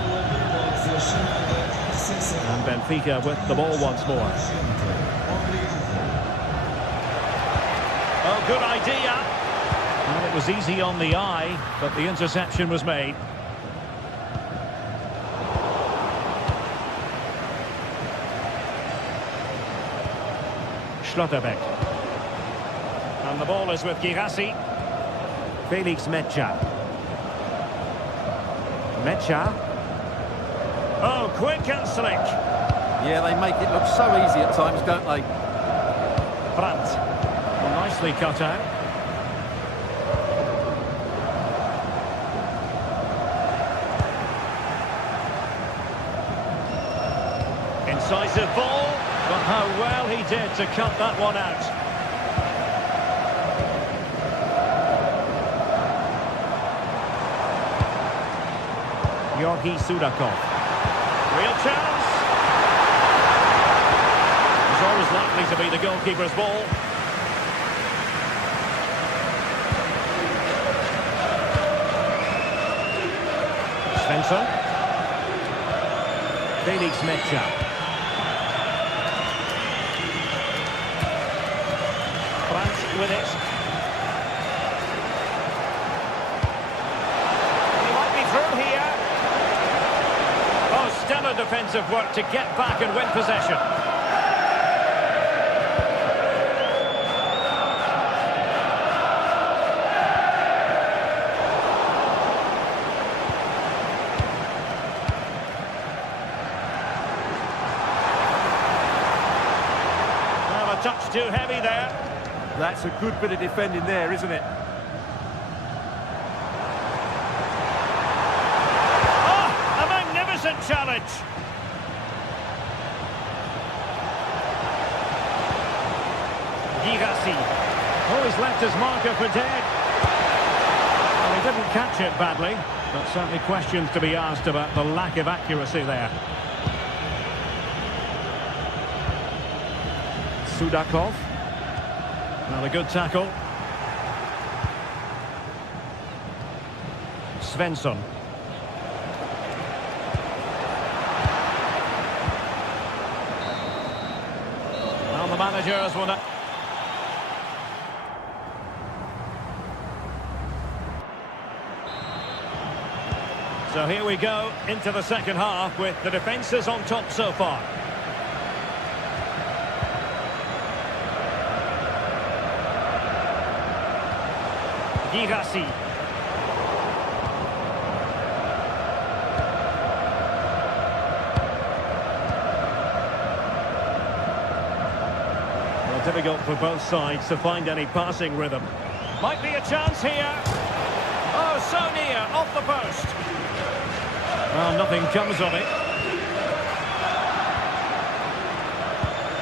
And Benfica with the ball once more. Oh, good idea. And it was easy on the eye, but the interception was made. Schlotterbeck. And the ball is with Girassi. Felix Mecha. Mecha. Oh, quick and slick. Yeah, they make it look so easy at times, don't they? Brandt. Well, nicely cut out. Incisive ball, but how well he did to cut that one out. Georgi Sudakov. Real chance. It's always likely to be the goalkeeper's ball. Svensson. Felix Mecha. Brandt with it. He might be through here. Oh, stellar defensive work to get back and win possession. too heavy there. That's a good bit of defending there, isn't it? Oh, a magnificent challenge. Girassi. Oh, he's left his marker for dead. Well, he didn't catch it badly, but certainly questions to be asked about the lack of accuracy there. Sudakov. Another good tackle. Svensson. Well, the manager has won it. So here we go into the second half with the defences on top so far. Girassi. Well, difficult for both sides to find any passing rhythm. Might be a chance here. Oh, so near, off the post. Well, nothing comes of it.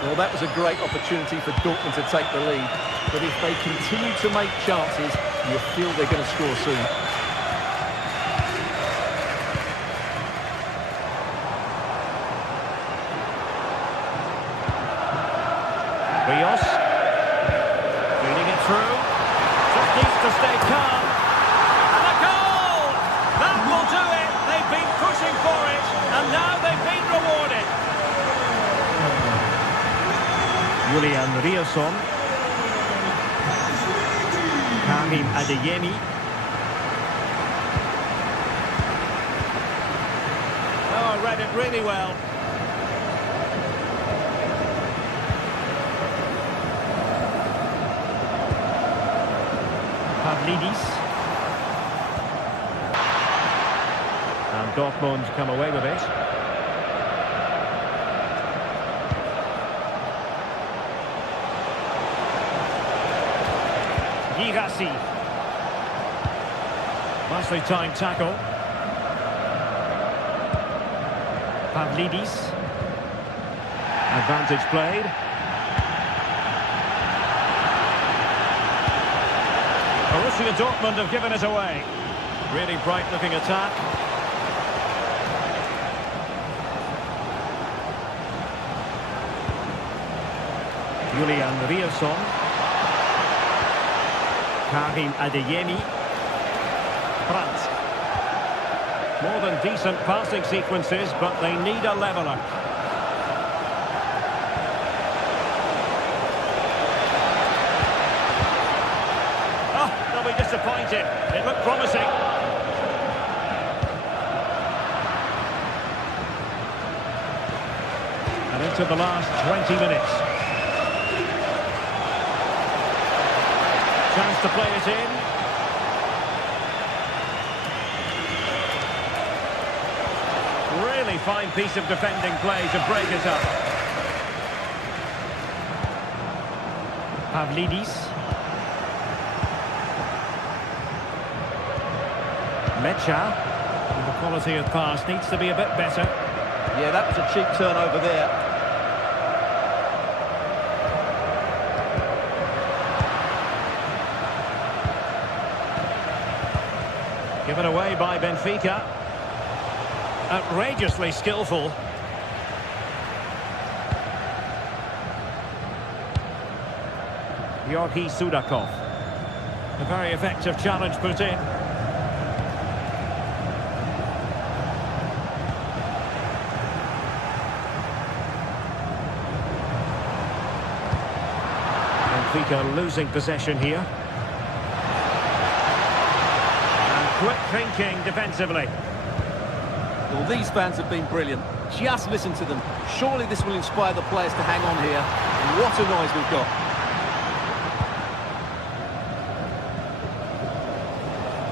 Well, that was a great opportunity for Dortmund to take the lead. But if they continue to make chances, you feel they're going to score soon. Rios. Feeding it through. Just needs to stay calm. And a goal! That will do it. They've been pushing for it, and now they've been rewarded. Julian Riosson. Karim Adeyemi. Oh, read it really well. Pavlidis. And Dortmund come away with it. Girassi. Nicely timed tackle. Pavlidis. Advantage played. Borussia Dortmund have given it away. Really bright looking attack. Julian Riosson. Karim Adeyemi. Brandt. More than decent passing sequences, but they need a leveller. Oh, they'll be disappointed. It looked promising. And into the last 20 minutes. Chance to play it in. Really fine piece of defending play to break it up. Pavlidis. Mecha. The quality of pass needs to be a bit better. Yeah, that was a cheap turnover there. Given away by Benfica. Outrageously skillful. Georgi Sudakov. A very effective challenge put in. Benfica losing possession here. Quick thinking defensively. Well, these fans have been brilliant. Just listen to them. Surely this will inspire the players to hang on here. What a noise we've got.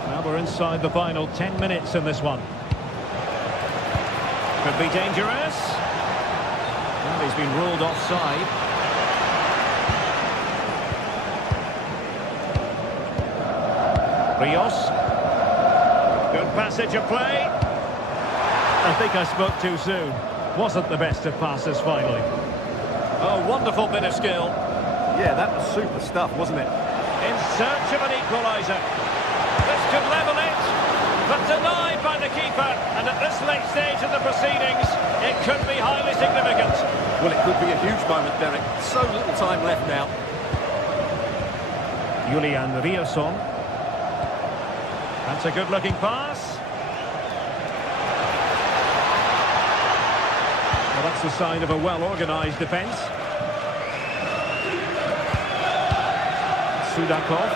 Now we're inside the final 10 minutes in this one. Could be dangerous. Well, he's been ruled offside. Rios. Good passage of play. I think I spoke too soon. Wasn't the best of passes finally. Oh, wonderful bit of skill. Yeah, that was super stuff, wasn't it? In search of an equaliser. This could level it, but denied by the keeper. And at this late stage of the proceedings, it could be highly significant. Well, it could be a huge moment, Derek. So little time left now. Julian Riosson. That's a good-looking pass. Well, that's a sign of a well-organised defence. Sudakov.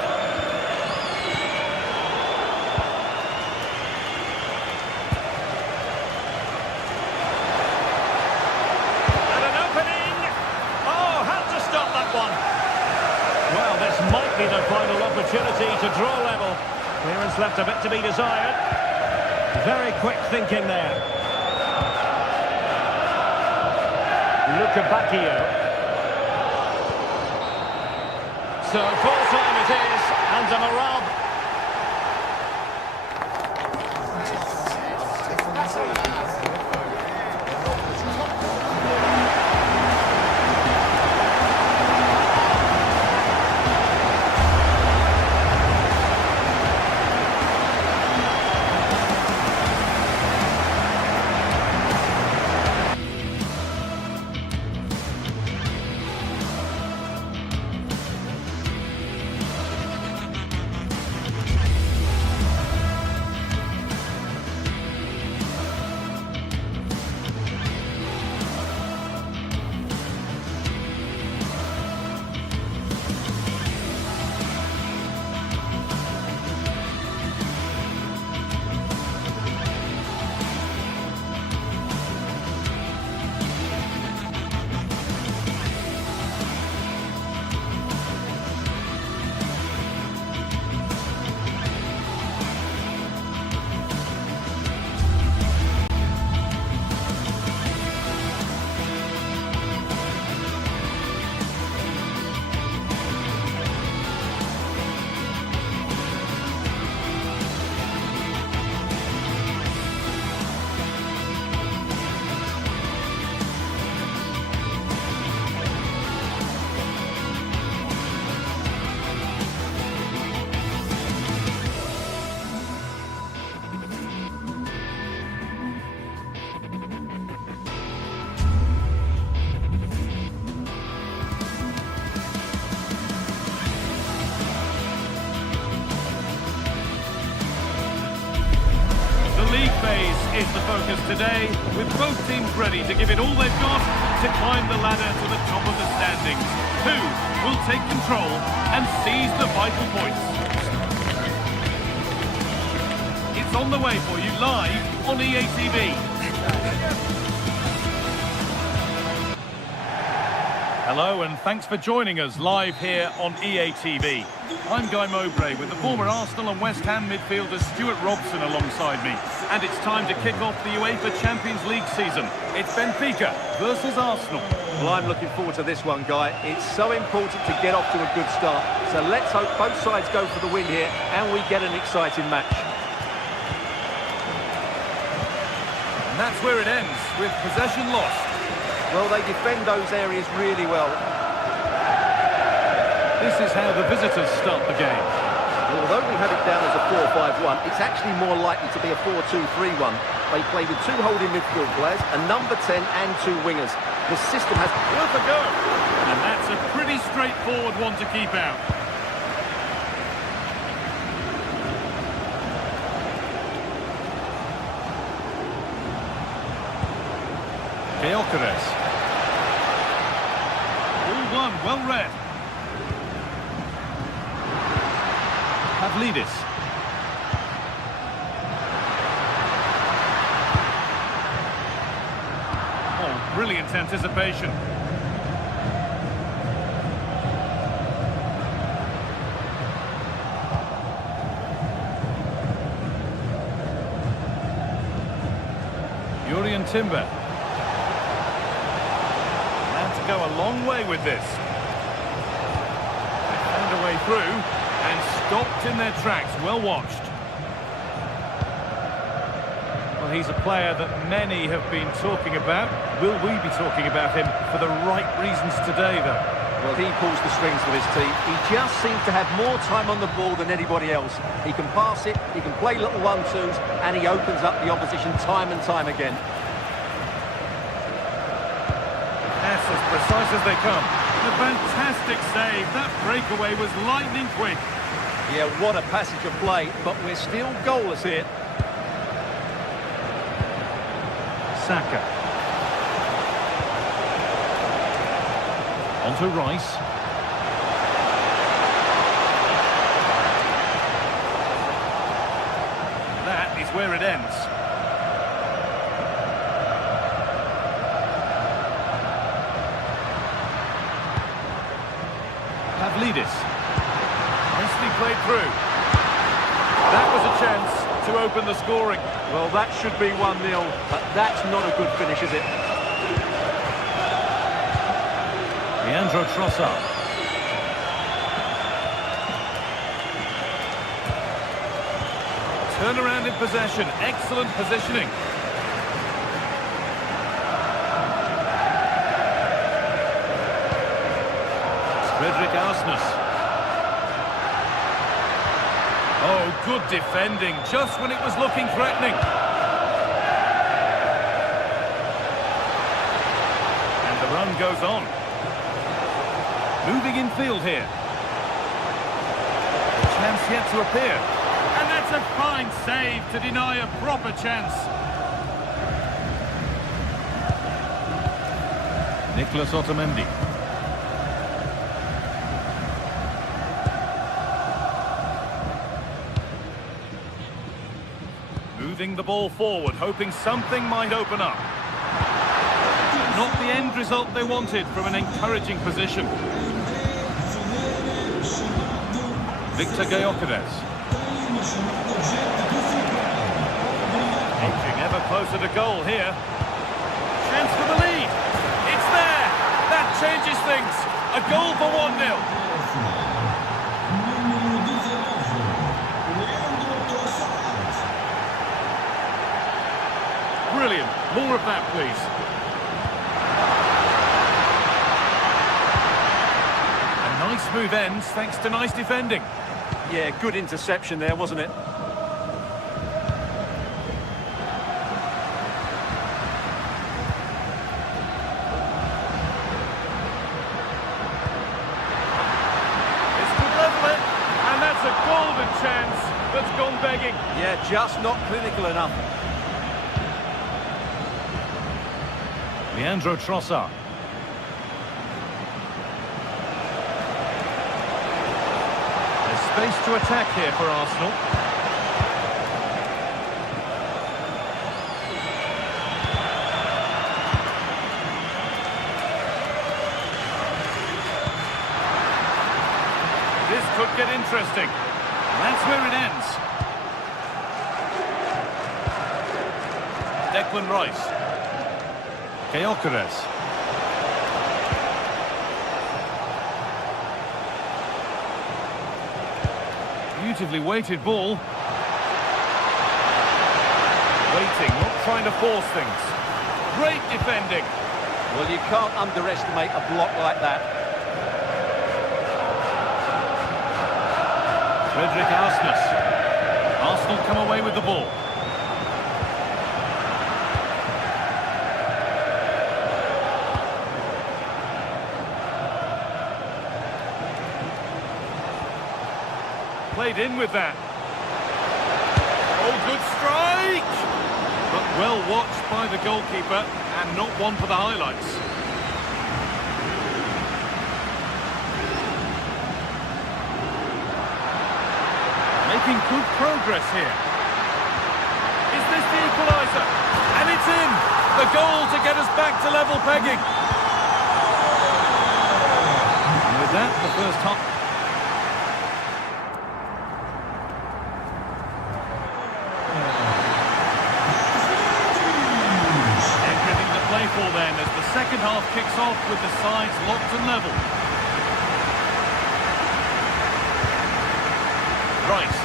And an opening. Oh, had to stop that one. Well, this might be the final opportunity to draw level. Clearance left a bit to be desired. Very quick thinking there. Luca Bacchio. So full time it is, and a morale. Is the focus today, with both teams ready to give it all they've got to climb the ladder to the top of the standings. Who will take control and seize the vital points? It's on the way for you live on EA TV. Hello and thanks for joining us live here on EA TV. I'm Guy Mowbray with the former Arsenal and West Ham midfielder Stuart Robson alongside me. And it's time to kick off the UEFA Champions League season. It's Benfica versus Arsenal. Well, I'm looking forward to this one, Guy. It's so important to get off to a good start. So let's hope both sides go for the win here and we get an exciting match. And that's where it ends, with possession lost. Well, they defend those areas really well. This is how the visitors start the game. Although we have it down as a 4-5-1, it's actually more likely to be a 4-2-3-1. They play with two holding midfield players, a number 10 and two wingers. The system has worth a go. And that's a pretty straightforward one to keep out. Gyökeres. All one, well read. Pavlidis. Oh, brilliant anticipation. Jurriën Timber. And to go a long way with this. They found a way through and Stopped in their tracks, well watched. Well, he's a player that many have been talking about. Will we be talking about him for the right reasons today, though? Well, he pulls the strings for this team. He just seems to have more time on the ball than anybody else. He can pass it, he can play little one-twos, and he opens up the opposition time and time again. That's as precise as they come. A fantastic save. That breakaway was lightning quick. Yeah, what a passage of play, but we're still goalless here. Saka. On to Rice. That is where it ends. Pavlidis. Nicely played through. That was a chance to open the scoring. Well, that should be 1-0, but that's not a good finish, is it? Leandro Trossard. Turn around in possession. Excellent positioning. Frederick Arsnes. Oh, good defending, just when it was looking threatening. And the run goes on. Moving in field here. A chance yet to appear. And that's a fine save to deny a proper chance. Nicolas Otamendi. Moving the ball forward, hoping something might open up. Not the end result they wanted from an encouraging position. Victor Gyökeres. Edging ever closer to goal here. Chance for the lead. It's there. That changes things. A goal for 1-0. Brilliant. More of that, please. A nice smooth ends thanks to nice defending. Yeah, good interception there, wasn't it? This could level it, and that's a golden chance that's gone begging. Yeah, just not clinical enough. Leandro Trossard. There's space to attack here for Arsenal. This could get interesting. That's where it ends. Declan Rice. Gyökeres. Beautifully weighted ball. Waiting, not trying to force things. Great defending. Well, you can't underestimate a block like that. Frederick Arsnes. Arsenal come away with the ball. Played in with that. Oh, good strike! But well watched by the goalkeeper, and not one for the highlights. Making good progress here. Is this the equaliser? And it's in! The goal to get us back to level pegging. And with that, the first half... for them as the second half kicks off with the sides locked and level. Rice.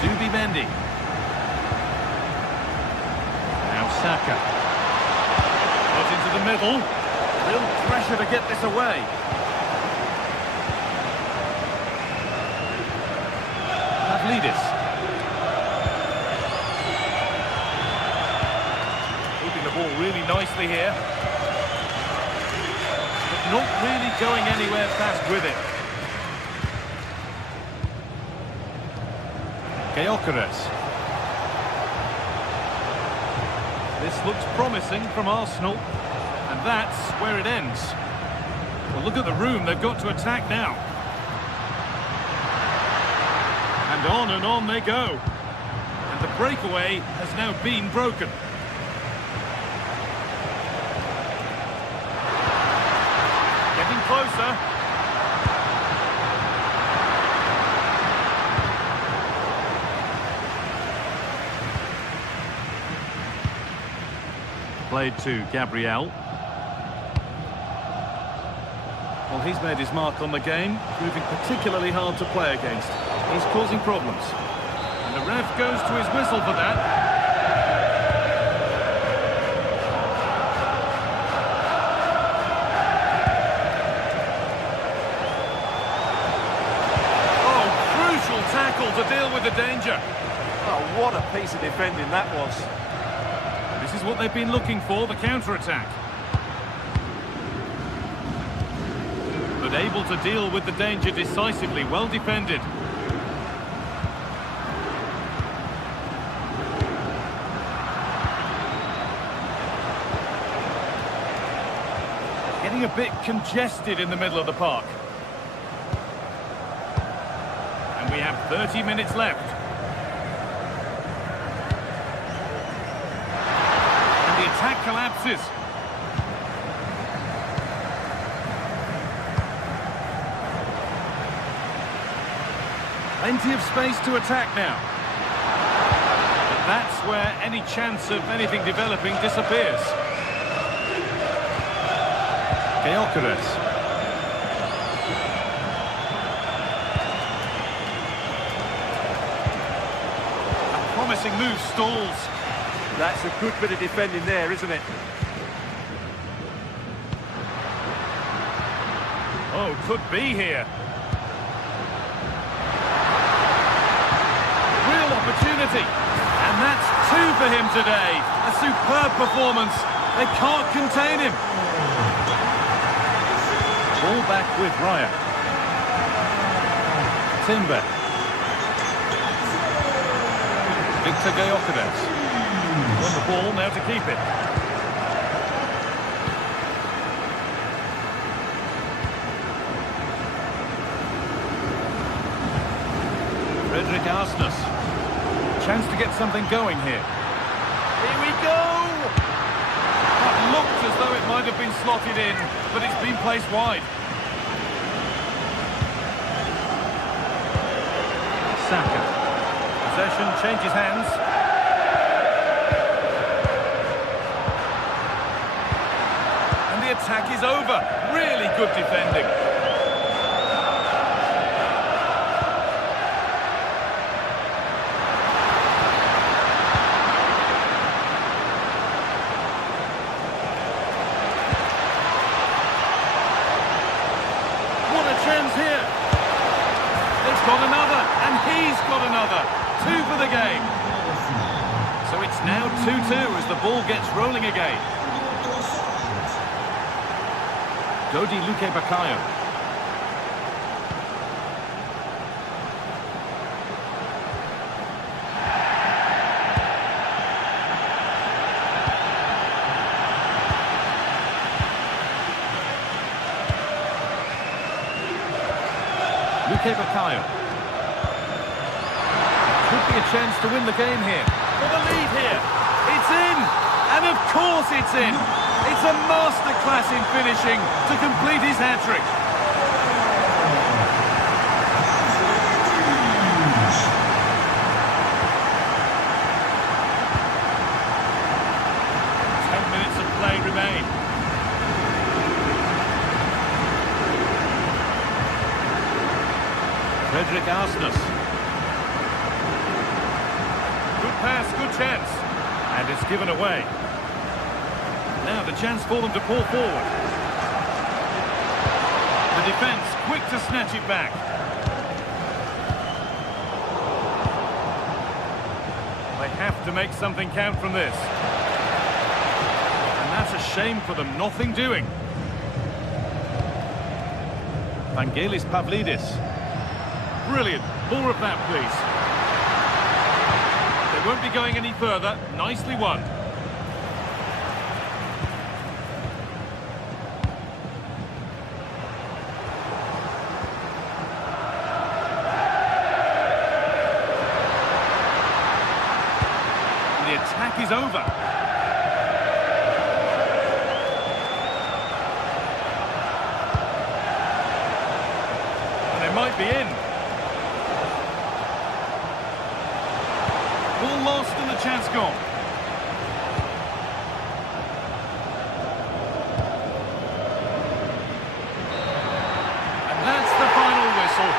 Zubimendi. Now Saka. Got into the middle. Real pressure to get this away. Pavlidis. Keeping the ball really nicely here. But not really going anywhere fast with it. Gyökeres. This looks promising from Arsenal, and that's where it ends. Well, look at the room they've got to attack now. And on they go. And the breakaway has now been broken. Getting closer. Played to Gabriel. Well, he's made his mark on the game, proving particularly hard to play against. He's causing problems. And the ref goes to his whistle for that. Oh, crucial tackle to deal with the danger. Oh, what a piece of defending that was. This is what they've been looking for, the counter-attack. But able to deal with the danger decisively, well defended. Getting a bit congested in the middle of the park. And we have 30 minutes left. And the attack collapses. Plenty of space to attack now. But that's where any chance of anything developing disappears. Gyökeres. A promising move stalls. That's a good bit of defending there, isn't it? Oh, could be here. Real opportunity. And that's two for him today. A superb performance. They can't contain him. Ball back with Raya. Timber. Victor Gyökeres. Won the ball, now to keep it. Frederick Arsnes. Chance to get something going here. Here we go! That looked as though it might have been slotted in, but it's been placed wide. Saka. Possession changes hands. And the attack is over. Really good defending. Chance here. They've got another, and he's got another. Two for the game. So it's now 2-2 as the ball gets rolling again. Dodi Luke Bakayo. Bakayo. Could be a chance to win the game here. For the lead here. It's in! And of course it's in! It's a masterclass in finishing to complete his hat-trick. Frederick Arsenis. Good pass, good chance. And it's given away. Now the chance for them to pull forward. The defence quick to snatch it back. They have to make something count from this. And that's a shame for them, nothing doing. Vangelis Pavlidis. Brilliant. More of that, please. They won't be going any further. Nicely won. The attack is over. And they might be in. Ball lost and the chance gone. And that's the final whistle.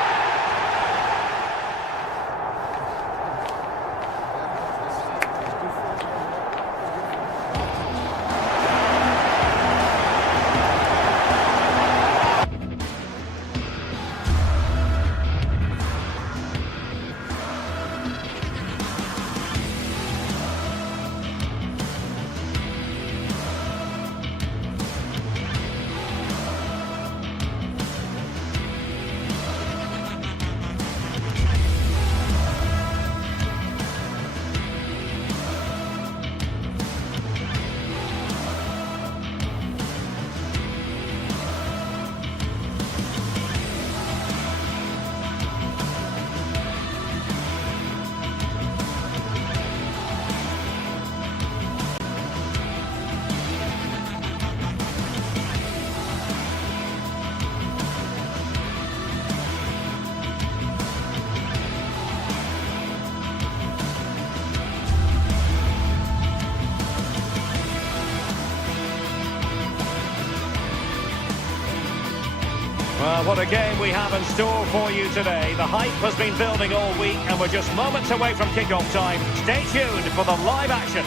Well, what a game we have in store for you today. The hype has been building all week and we're just moments away from kick-off time. Stay tuned for the live action.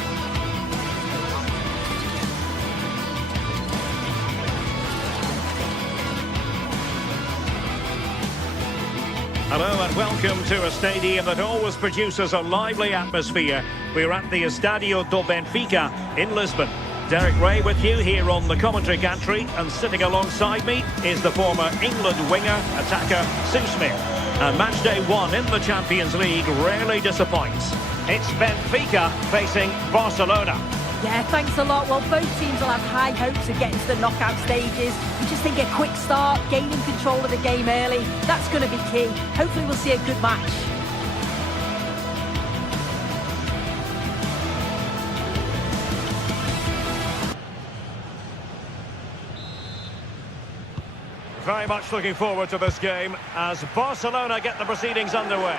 Hello and welcome to a stadium that always produces a lively atmosphere. We're at the Estadio do Benfica in Lisbon. Derek Ray with you here on the commentary gantry, and sitting alongside me is the former England winger, attacker Sue Smith. And match day one in the Champions League rarely disappoints. It's Benfica facing Barcelona. Yeah, thanks a lot. Well, both teams will have high hopes of getting to the knockout stages. We just think a quick start, gaining control of the game early, that's going to be key. Hopefully we'll see a good match. Very much looking forward to this game as Barcelona get the proceedings underway.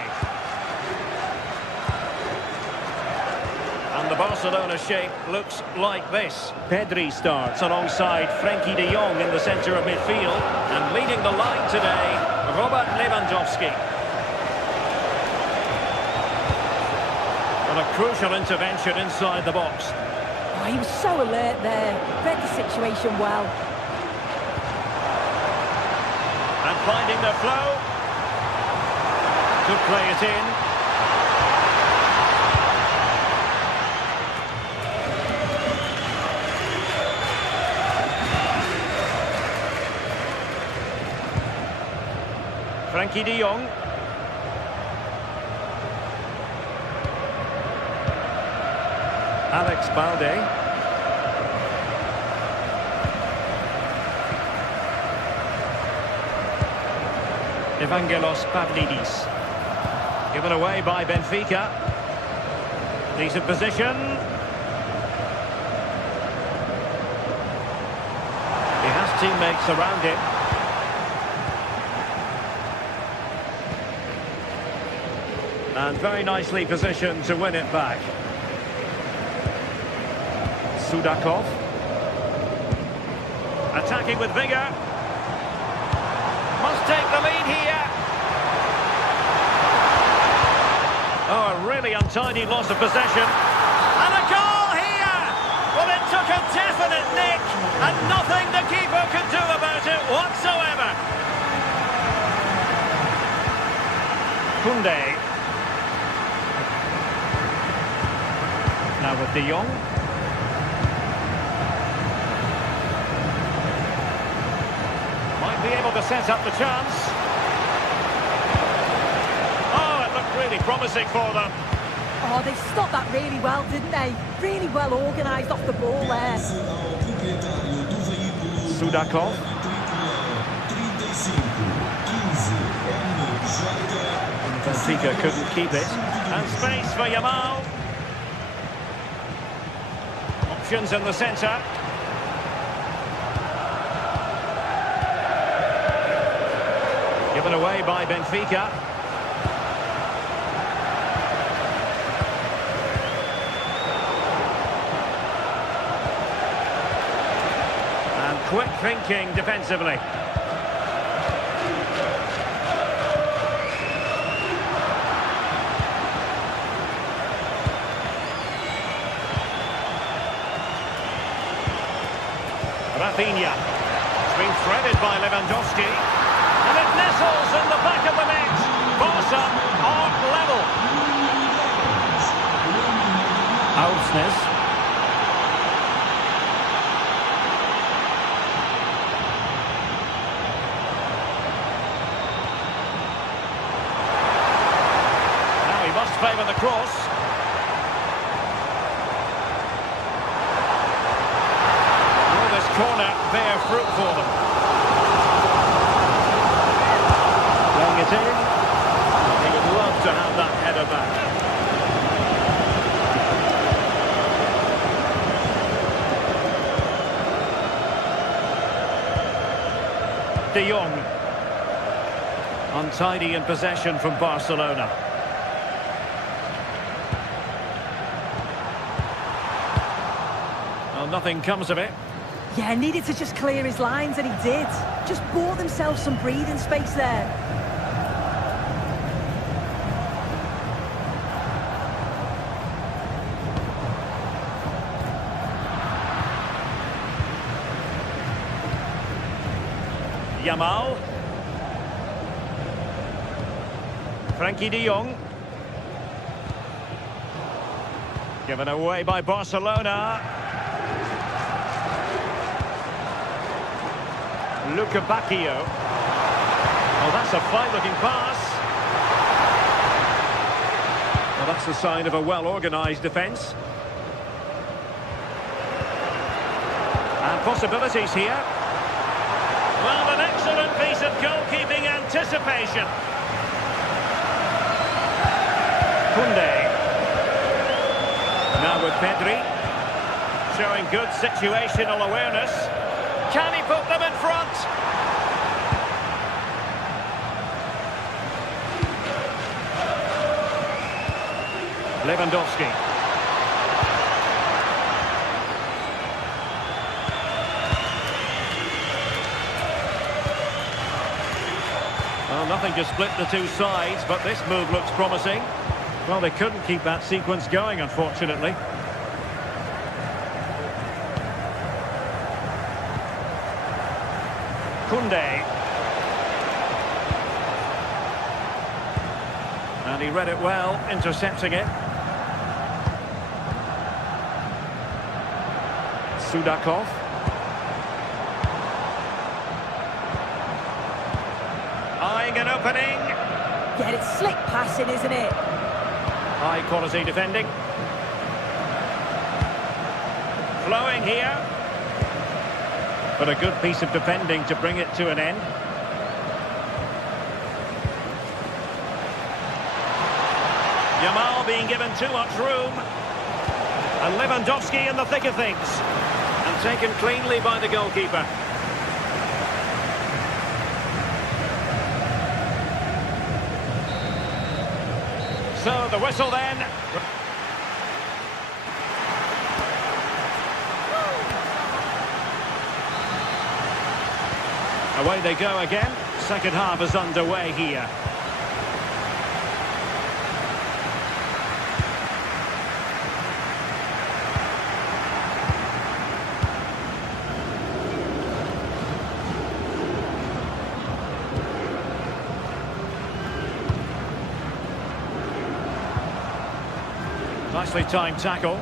And the Barcelona shape looks like this. Pedri starts alongside Frenkie de Jong in the centre of midfield. And leading the line today, Robert Lewandowski. And a crucial intervention inside the box. Oh, he was so alert there. Read the situation well. And finding the flow. Could play it in. Frenkie de Jong. Alex Balde. Evangelos Pavlidis. Given away by Benfica. Decent position. He has teammates around him. And very nicely positioned to win it back. Sudakov. Attacking with vigour. Must take the lead here. Untidy loss of possession. And a goal here! Well, it took a definite nick, and nothing the keeper could do about it whatsoever. Koundé. Now with De Jong. Might be able to set up the chance. Oh, it looked really promising for them. Oh, they stopped that really well, didn't they? Really well organised off the ball there. Sudakov. Benfica couldn't keep it. And space for Yamal. Options in the centre. Given away by Benfica. And quick thinking defensively. Rafinha. It's been threaded by Lewandowski. And it nestles in the back of the net. Barca are level. Ausnes. Now he must favour the cross. Corner bear fruit for them. Playing it in. He would love to have that header back. De Jong. Untidy in possession from Barcelona. Well, nothing comes of it. Yeah, needed to just clear his lines, and he did. Just bought themselves some breathing space there. Yamal. Frankie de Jong. Given away by Barcelona. Luca Bacchio. Oh, that's a fine-looking pass. Well, that's a sign of a well-organised defence. And possibilities here. Well, an excellent piece of goalkeeping anticipation. Koundé. Now with Pedri. Showing good situational awareness. Can he put them in front? Lewandowski. Well, nothing to split the two sides, but this move looks promising. Well, they couldn't keep that sequence going, unfortunately. Koundé. And he read it well, intercepting it. Sudakov. Eyeing an opening. Yeah, it's slick passing, isn't it? High quality defending. Flowing here. But a good piece of defending to bring it to an end. Yamal being given too much room. And Lewandowski in the thick of things. And taken cleanly by the goalkeeper. So the whistle then. Away they go again. Second half is underway here. Nicely timed tackle.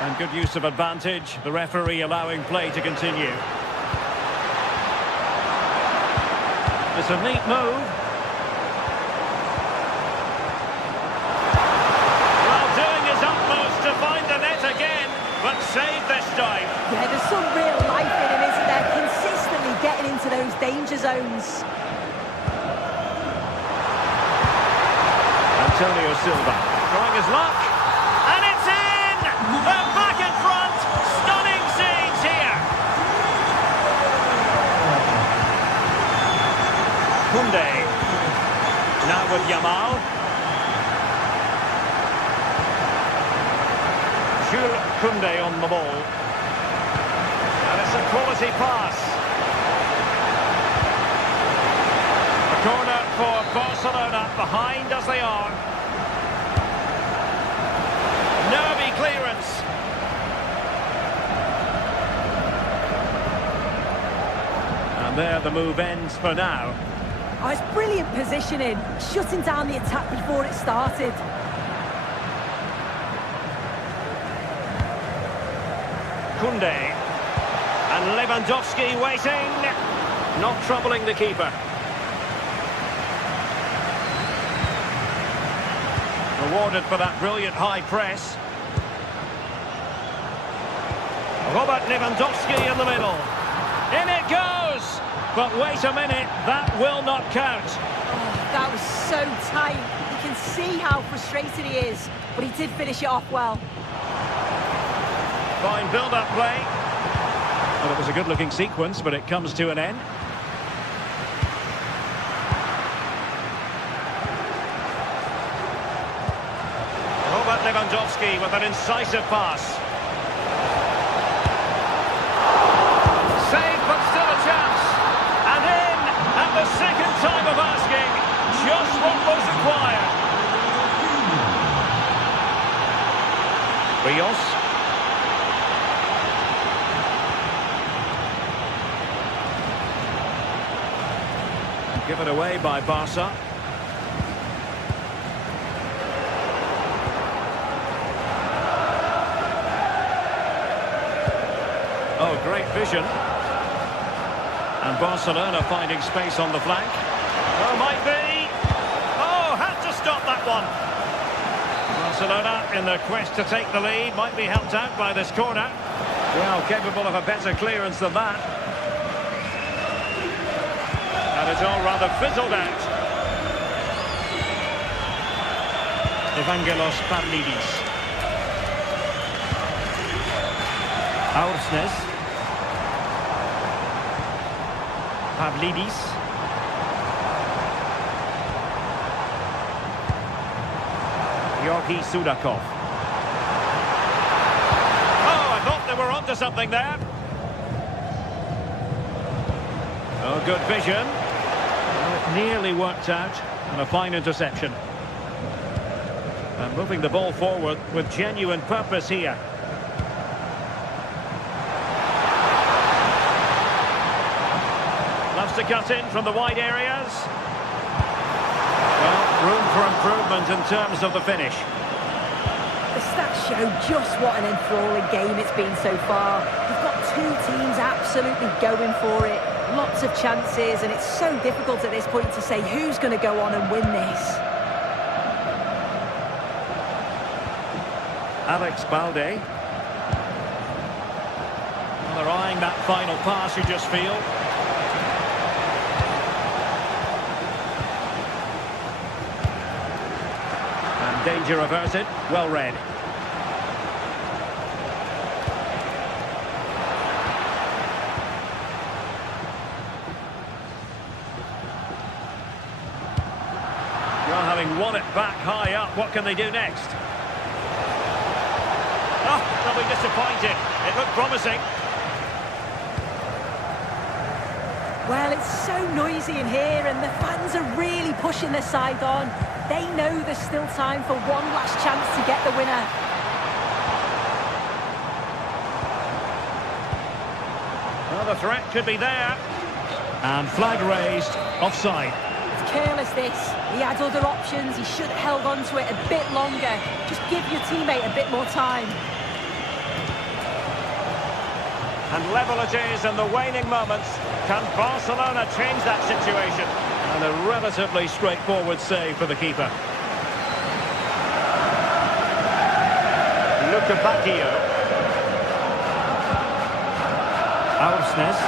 And good use of advantage. The referee allowing play to continue. It's a neat move. Well, doing his utmost to find the net again, but saved this time. Yeah, there's some real life in him, isn't there? Consistently getting into those danger zones. Antonio Silva trying his luck, and it's in! They're back in front! Stunning scenes here! Koundé, now with Yamal. Jules Koundé on the ball. And it's a quality pass. A corner for Barcelona, behind as they are. Nervy clearance. And there the move ends for now. Oh, it's brilliant positioning, shutting down the attack before it started. Koundé. And Lewandowski waiting. Not troubling the keeper. Rewarded for that brilliant high press. Robert Lewandowski in the middle. In it goes! But wait a minute, that will not count. Oh, that was so tight. You can see how frustrated he is, but he did finish it off well. Fine build-up play. Well, it was a good-looking sequence, but it comes to an end. Robert Lewandowski with an incisive pass. Save, but still a chance. And in, at the second time of asking, just what was required. Rios. Given away by Barca. Oh, great vision. And Barcelona finding space on the flank. Oh, might be. Oh, had to stop that one. Barcelona in their quest to take the lead. Might be helped out by this corner. Well, capable of a better clearance than that. And it's all rather fizzled out. Evangelos Pavlidis. Aursnes. Pavlidis. Georgi Sudakov. Oh, I thought they were onto something there. Oh, good vision. Well, it nearly worked out, and a fine interception. And moving the ball forward with genuine purpose here. Loves to cut in from the wide areas. Well, room for improvement in terms of the finish. The stats show just what an enthralling game it's been so far. You've got two teams absolutely going for it. Lots of chances, and it's so difficult at this point to say who's going to go on and win this. Alex Balde. Well, they're eyeing that final pass, you just feel. And danger averted. Well read. Well, having won it back high up, what can they do next? Oh, they'll be disappointed. It looked promising. Well, it's so noisy in here, and the fans are really pushing their side on. They know there's still time for one last chance to get the winner. Well, the threat could be there. And flag raised, offside. It's careless, this. He had other options. He should have held on to it a bit longer. Just give your teammate a bit more time. And level it is in the waning moments. Can Barcelona change that situation? And a relatively straightforward save for the keeper. Bacchio. Aursnes.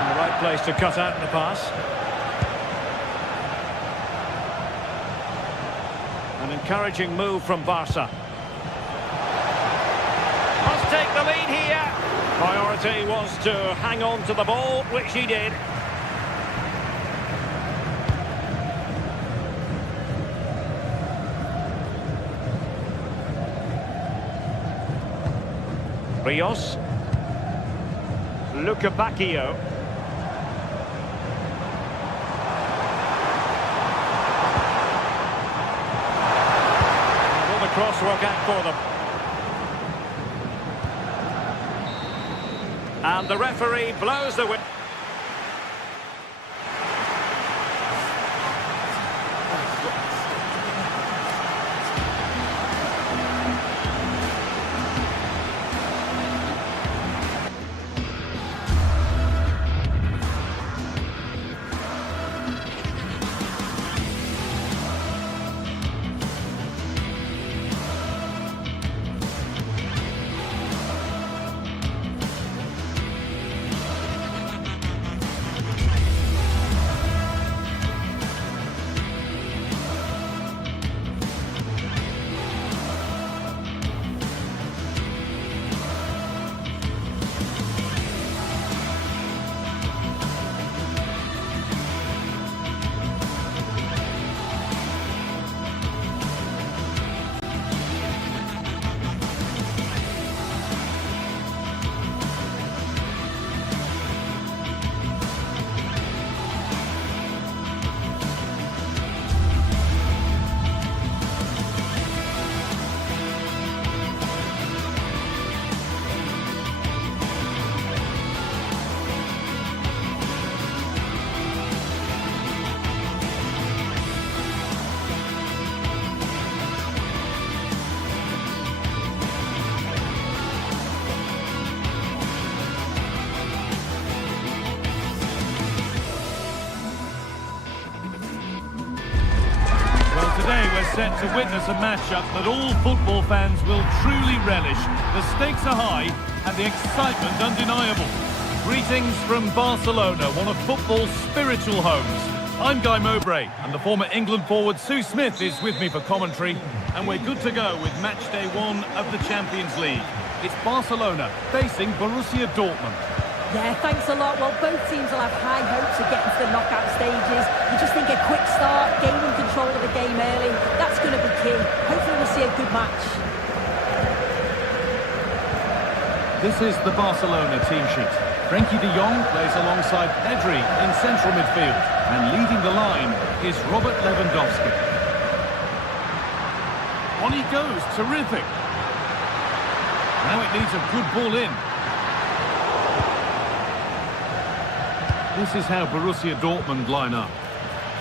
In the right place to cut out the pass. An encouraging move from Barca. Must take the lead here. Priority was to hang on to the ball, which he did. Rios. Bacchio. Will the cross work out for them? And the referee blows the whistle. Set to witness a matchup that all football fans will truly relish. The stakes are high and the excitement undeniable. Greetings from Barcelona, one of football's spiritual homes. I'm Guy Mowbray, and the former England forward Sue Smith is with me for commentary, and we're good to go with match day 1 of the Champions League. It's Barcelona facing Borussia Dortmund. Yeah, thanks a lot. Well, both teams will have high hopes of getting to the knockout stages. You just think a quick start, gaining control of the game early, that's going to be key. Hopefully we'll see a good match. This is the Barcelona team sheet. Frenkie de Jong plays alongside Pedri in central midfield. And leading the line is Robert Lewandowski. On he goes, terrific. Now it needs a good ball in. This is how Borussia Dortmund line up.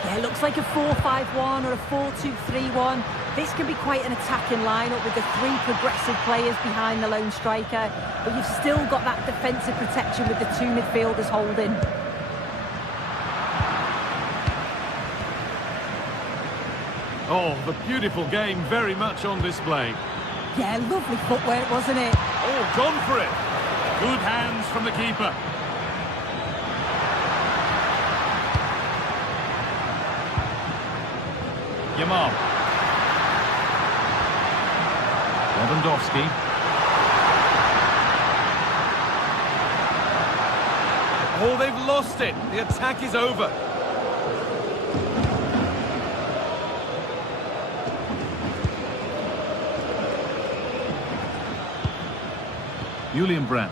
Yeah, it looks like a 4-5-1 or a 4-2-3-1. This can be quite an attacking lineup with the 3 progressive players behind the lone striker. But you've still got that defensive protection with the 2 midfielders holding. Oh, the beautiful game very much on display. Yeah, lovely footwork, wasn't it? Oh, gone for it. Good hands from the keeper. Yamal. Lewandowski. Oh, they've lost it. The attack is over. Julian Brandt.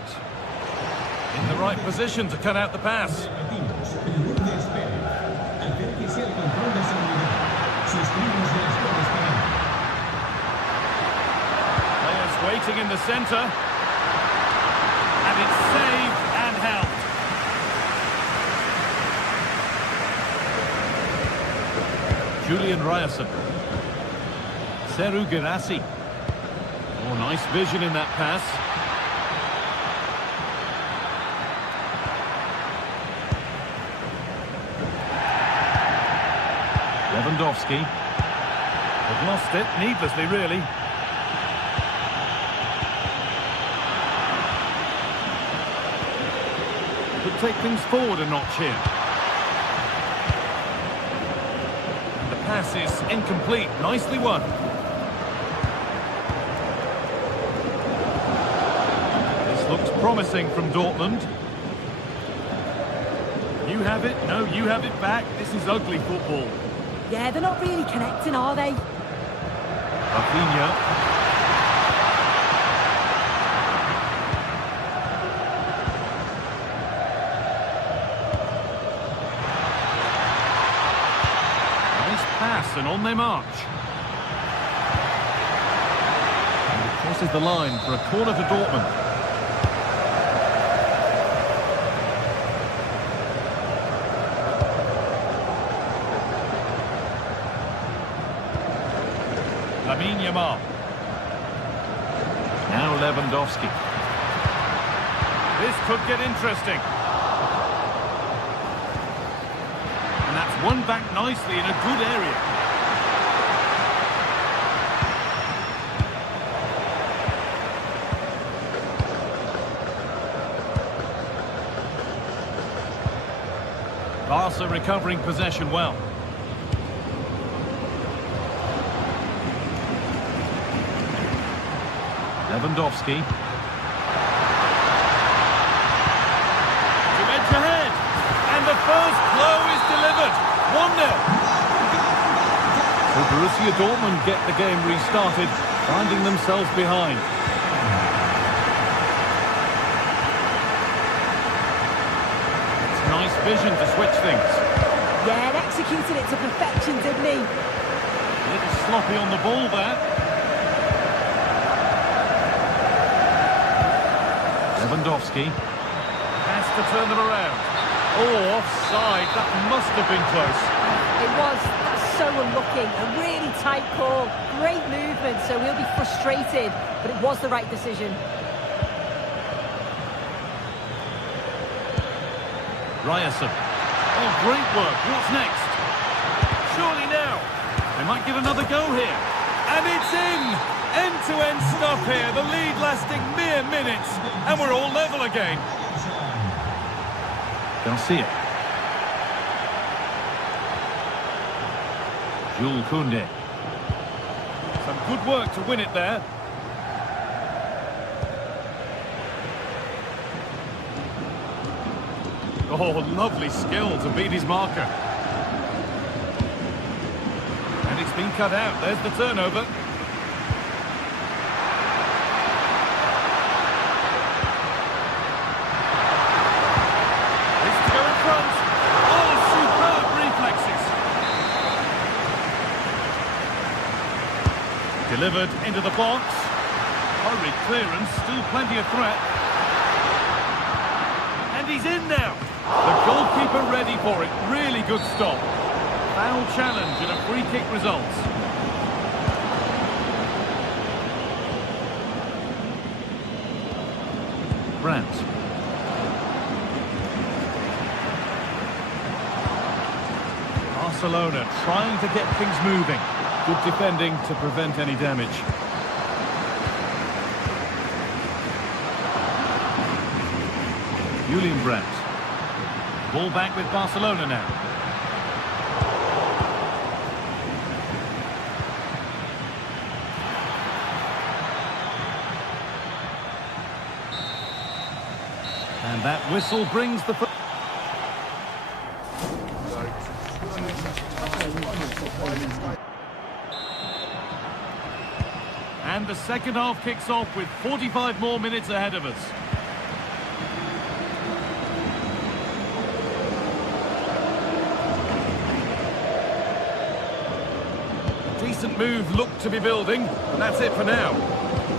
In the right position to cut out the pass. Players waiting in the centre. And it's saved, and Julian Ryerson. Seru Girassi. Oh, nice vision in that pass. Lewandowski. They've lost it, needlessly really. Could take things forward a notch here. And the pass is incomplete, nicely won. This looks promising from Dortmund. You have it, no, you have it back. This is ugly football. Yeah, they're not really connecting, are they? Rafinha. Nice pass and on they march. And it crosses the line for a corner for Dortmund. Yamal. Now Lewandowski. This could get interesting. And that's won back nicely in a good area. Barca recovering possession well. Lewandowski. To edge ahead. And the first blow is delivered. 1-0. So Borussia Dortmund get the game restarted, finding themselves behind. It's nice vision to switch things. Yeah, and executed it to perfection, didn't he? A little sloppy on the ball there. Lewandowski has to turn them around. Oh, offside. That must have been close. It was. That's so unlucky. A really tight call. Great movement, so he'll be frustrated. But it was the right decision. Ryerson. Oh, great work. What's next? Surely now. They might give another go here. And it's in! End-to-end stuff here. The lead lasting mere minutes. And we're all level again. Garcia. Jules Koundé. Some good work to win it there. Oh, lovely skill to beat his marker. And it's been cut out. There's the turnover. This to go in front. Oh, superb reflexes. Delivered into the box. Hurried clearance, still plenty of threat. And he's in now. The goalkeeper ready for it. Really good stop. Foul challenge and a free kick results. Brandt. Barcelona trying to get things moving. Good defending to prevent any damage. Julian Brandt. Ball back with Barcelona now. And that whistle brings the... And the second half kicks off with 45 more minutes ahead of us. Decent move looked to be building, and that's it for now.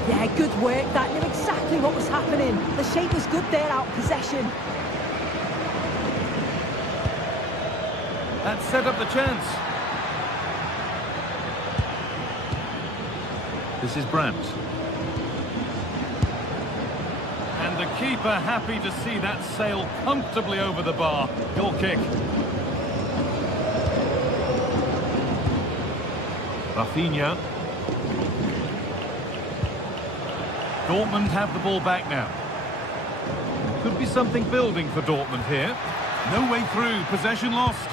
Yeah, good work. That knew exactly what was happening. The shape was good there, out of possession. That set up the chance. This is Brandt. And the keeper happy to see that sail comfortably over the bar. Goal kick. Rafinha. Dortmund have the ball back now. Could be something building for Dortmund here. No way through, possession lost.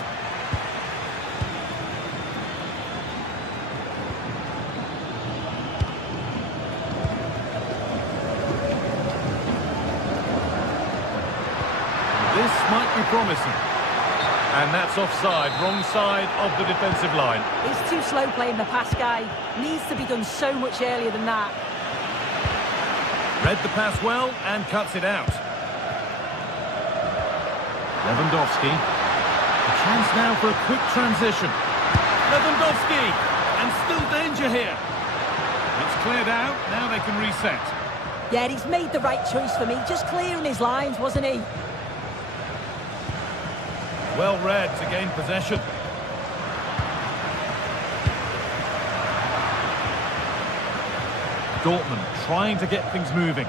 This might be promising. And that's offside, wrong side of the defensive line. He's too slow playing the pass, guy. Needs to be done so much earlier than that. Read the pass well and cuts it out. Lewandowski. A chance now for a quick transition. Lewandowski! And still danger here. It's cleared out, now they can reset. Yeah, he's made the right choice for me. Just clearing his lines, wasn't he? Well read to gain possession. Dortmund trying to get things moving.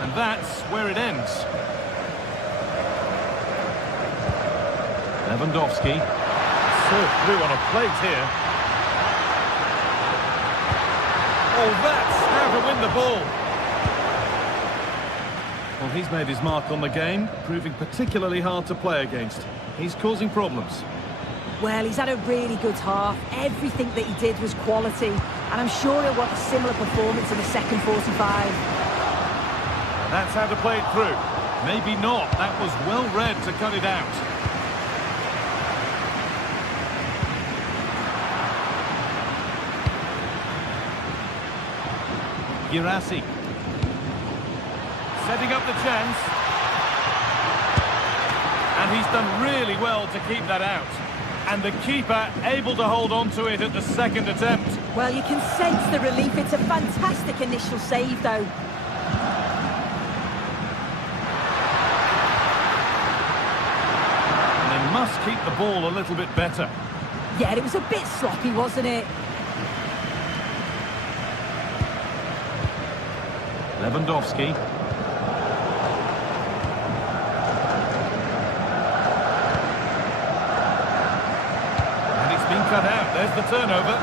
And that's where it ends. Lewandowski. Served through on a plate here. Oh, that's how to win the ball. Well, he's made his mark on the game, proving particularly hard to play against. He's causing problems. Well, he's had a really good half. Everything that he did was quality. And I'm sure he'll want a similar performance in the second 45. That's how to play it through. Maybe not. That was well read to cut it out. Girassi. Setting up the chance. And he's done really well to keep that out. And the keeper able to hold on to it at the second attempt. Well, you can sense the relief. It's a fantastic initial save, though. And they must keep the ball a little bit better. Yeah, it was a bit sloppy, wasn't it? Lewandowski. And it's been cut out. There's the turnover.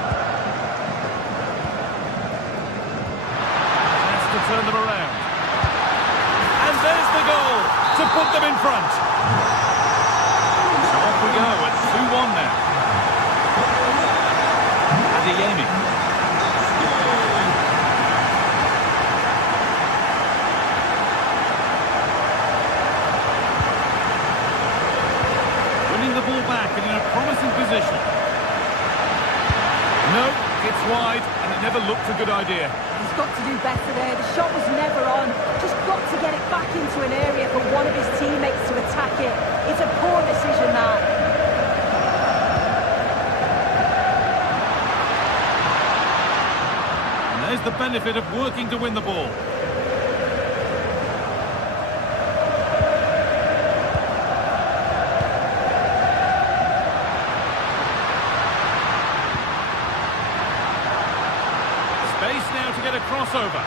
Has to turn them around. And there's the goal to put them in front. So off we go at 2-1 now. Adeyemi. Back and in a promising position. No, it's wide and it never looked a good idea. He's got to do better there. The shot was never on. Just got to get it back into an area for one of his teammates to attack it. It's a poor decision, that. And there's the benefit of working to win the ball. Space now to get a crossover.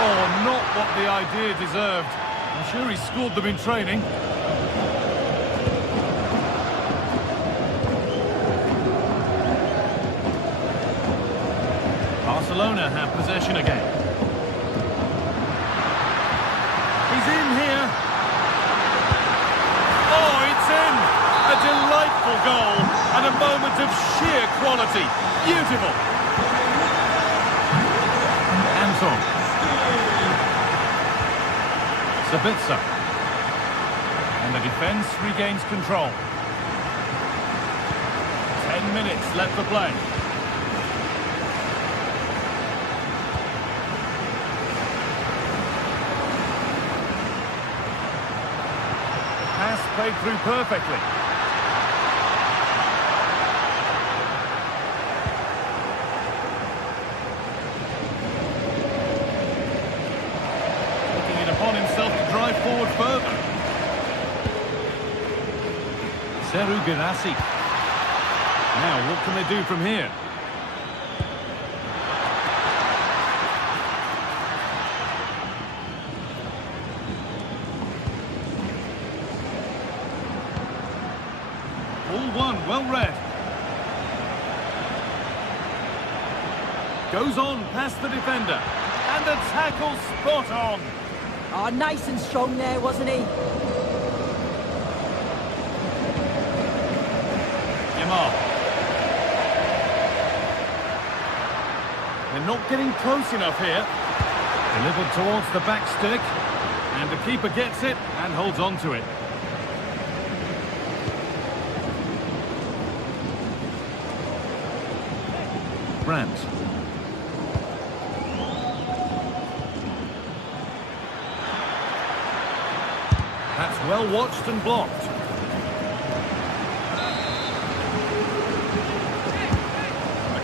Oh, not what the idea deserved. I'm sure he scored them in training. Barcelona have possession again. He's in here. Oh, it's in! A delightful goal and a moment of sheer quality. Beautiful. Anton. Sabitzer. And the defence regains control. 10 minutes left to play. The pass played through perfectly. Upon himself to drive forward further. Girassi. Now, what can they do from here? All one, well read. Goes on past the defender. And the tackle spot on. Oh, nice and strong there, wasn't he? They're not getting close enough here. Delivered towards the back stick. And the keeper gets it and holds on to it. Brandt. That's well watched and blocked.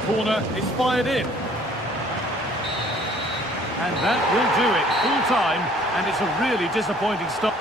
Corner is fired in. And that will do it. Full time, and it's a really disappointing start.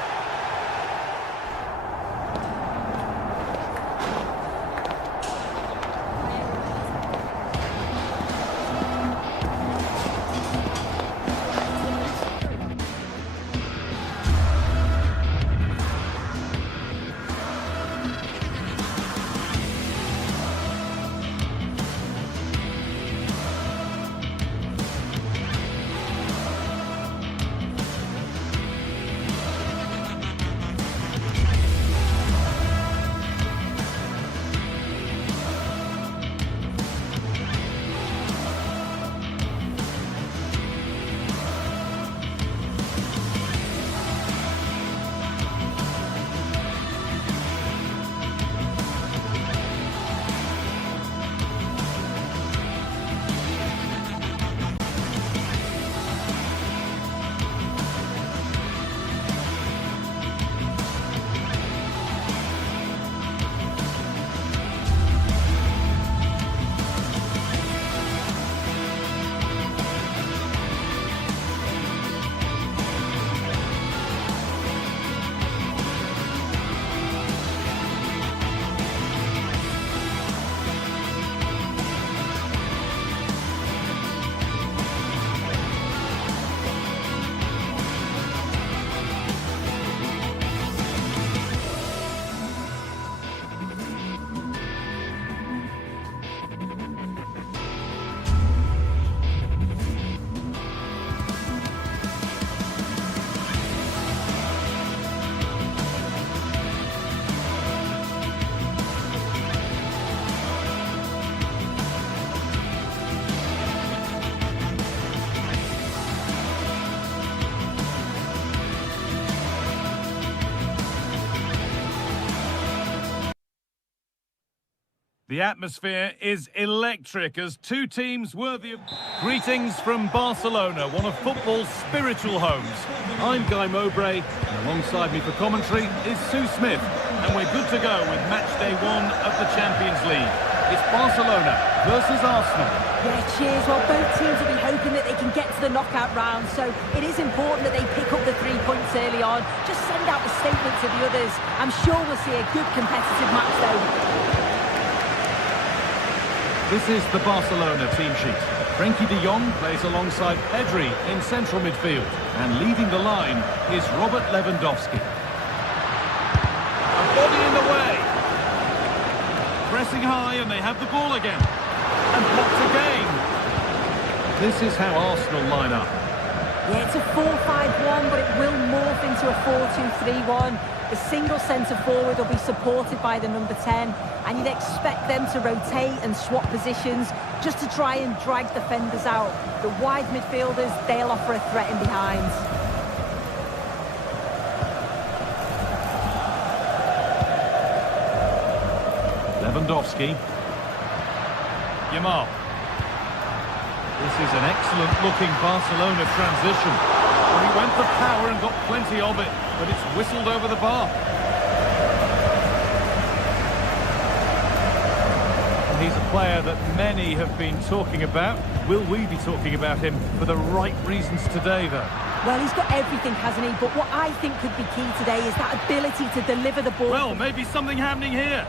The atmosphere is electric as two teams worthy of... Greetings from Barcelona, one of football's spiritual homes. I'm Guy Mowbray, and alongside me for commentary is Sue Smith, and we're good to go with match day 1 of the Champions League. It's Barcelona versus Arsenal. Yeah, cheers. Well, both teams will be hoping that they can get to the knockout round, so it is important that they pick up the 3 points early on. Just send out the statement to the others. I'm sure we'll see a good competitive match, though. This is the Barcelona team sheet. Frenkie de Jong plays alongside Pedri in central midfield. And leading the line is Robert Lewandowski. A body in the way. Pressing high and they have the ball again. And blocked again. This is how Arsenal line up. Yeah, it's a 4-5-1, but it will morph into a 4-2-3-1. The single centre-forward will be supported by the number 10, and you'd expect them to rotate and swap positions just to try and drag defenders out. The wide midfielders, they'll offer a threat in behind. Lewandowski. Yamal. This is an excellent-looking Barcelona transition. Well, he went for power and got plenty of it, but it's whistled over the bar. And he's a player that many have been talking about. Will we be talking about him for the right reasons today, though? Well, he's got everything, hasn't he? But what I think could be key today is that ability to deliver the ball. Well, maybe something happening here.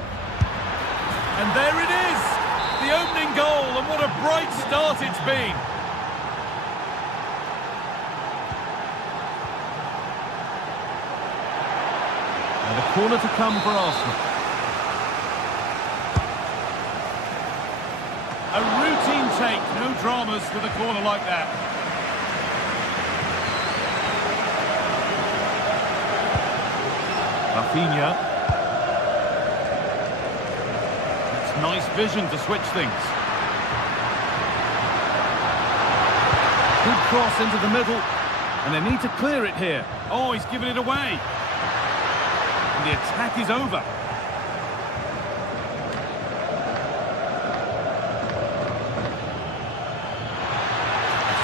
And there it is! The opening goal, and what a bright start it's been. And a corner to come for Arsenal. A routine take, no dramas with a corner like that. Rafinha. It's nice vision to switch things. Good cross into the middle, and they need to clear it here. Oh, he's given it away. And the attack is over.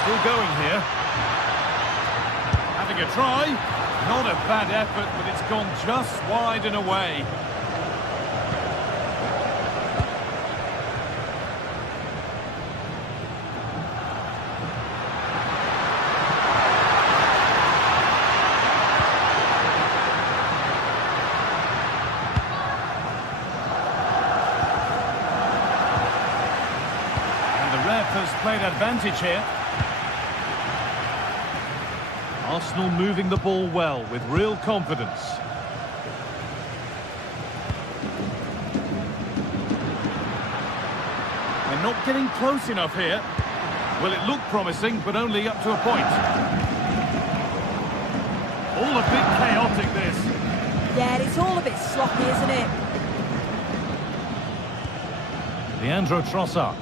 Still going here. Having a try. Not a bad effort, but it's gone just wide and away. And the ref has played advantage here. Arsenal moving the ball well with real confidence. They're not getting close enough here. Well, it looked promising, but only up to a point. All a bit chaotic, this. Yeah, it's all a bit sloppy, isn't it? Leandro Trossard.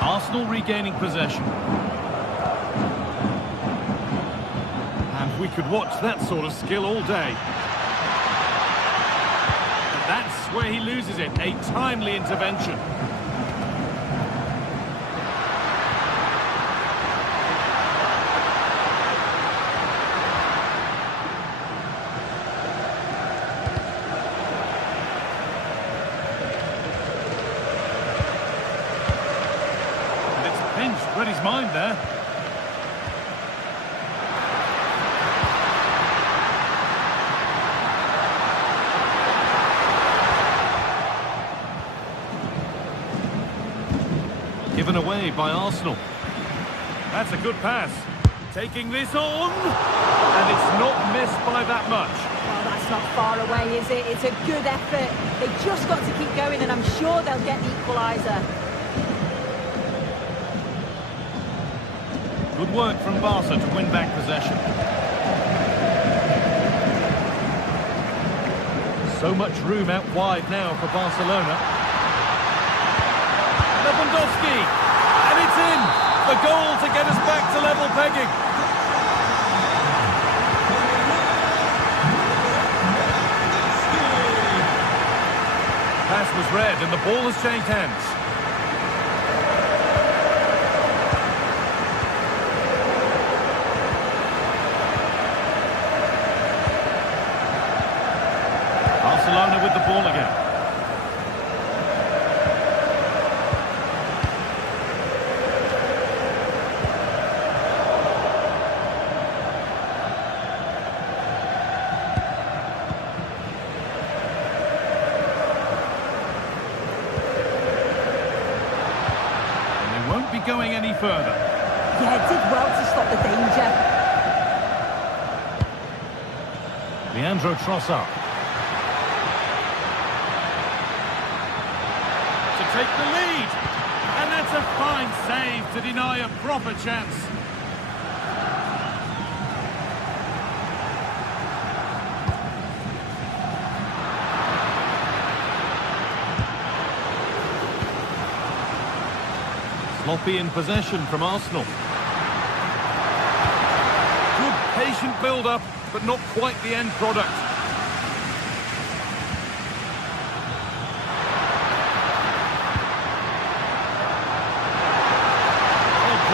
Arsenal regaining possession. And we could watch that sort of skill all day. And that's where he loses it. A timely intervention. Read his mind there. Given away by Arsenal. That's a good pass. Taking this on. And it's not missed by that much. Well, that's not far away, is it? It's a good effort. They've just got to keep going, and I'm sure they'll get the equaliser. Good work from Barca to win back possession. So much room out wide now for Barcelona. Lewandowski! And it's in! The goal to get us back to level pegging. Pass was read and the ball has changed hands. Barcelona with the ball again. And they won't be going any further. Yeah, it did well to stop the danger. Leandro Trossard. Take the lead, and that's a fine save to deny a proper chance. Sloppy in possession from Arsenal. Good patient build-up, but not quite the end product.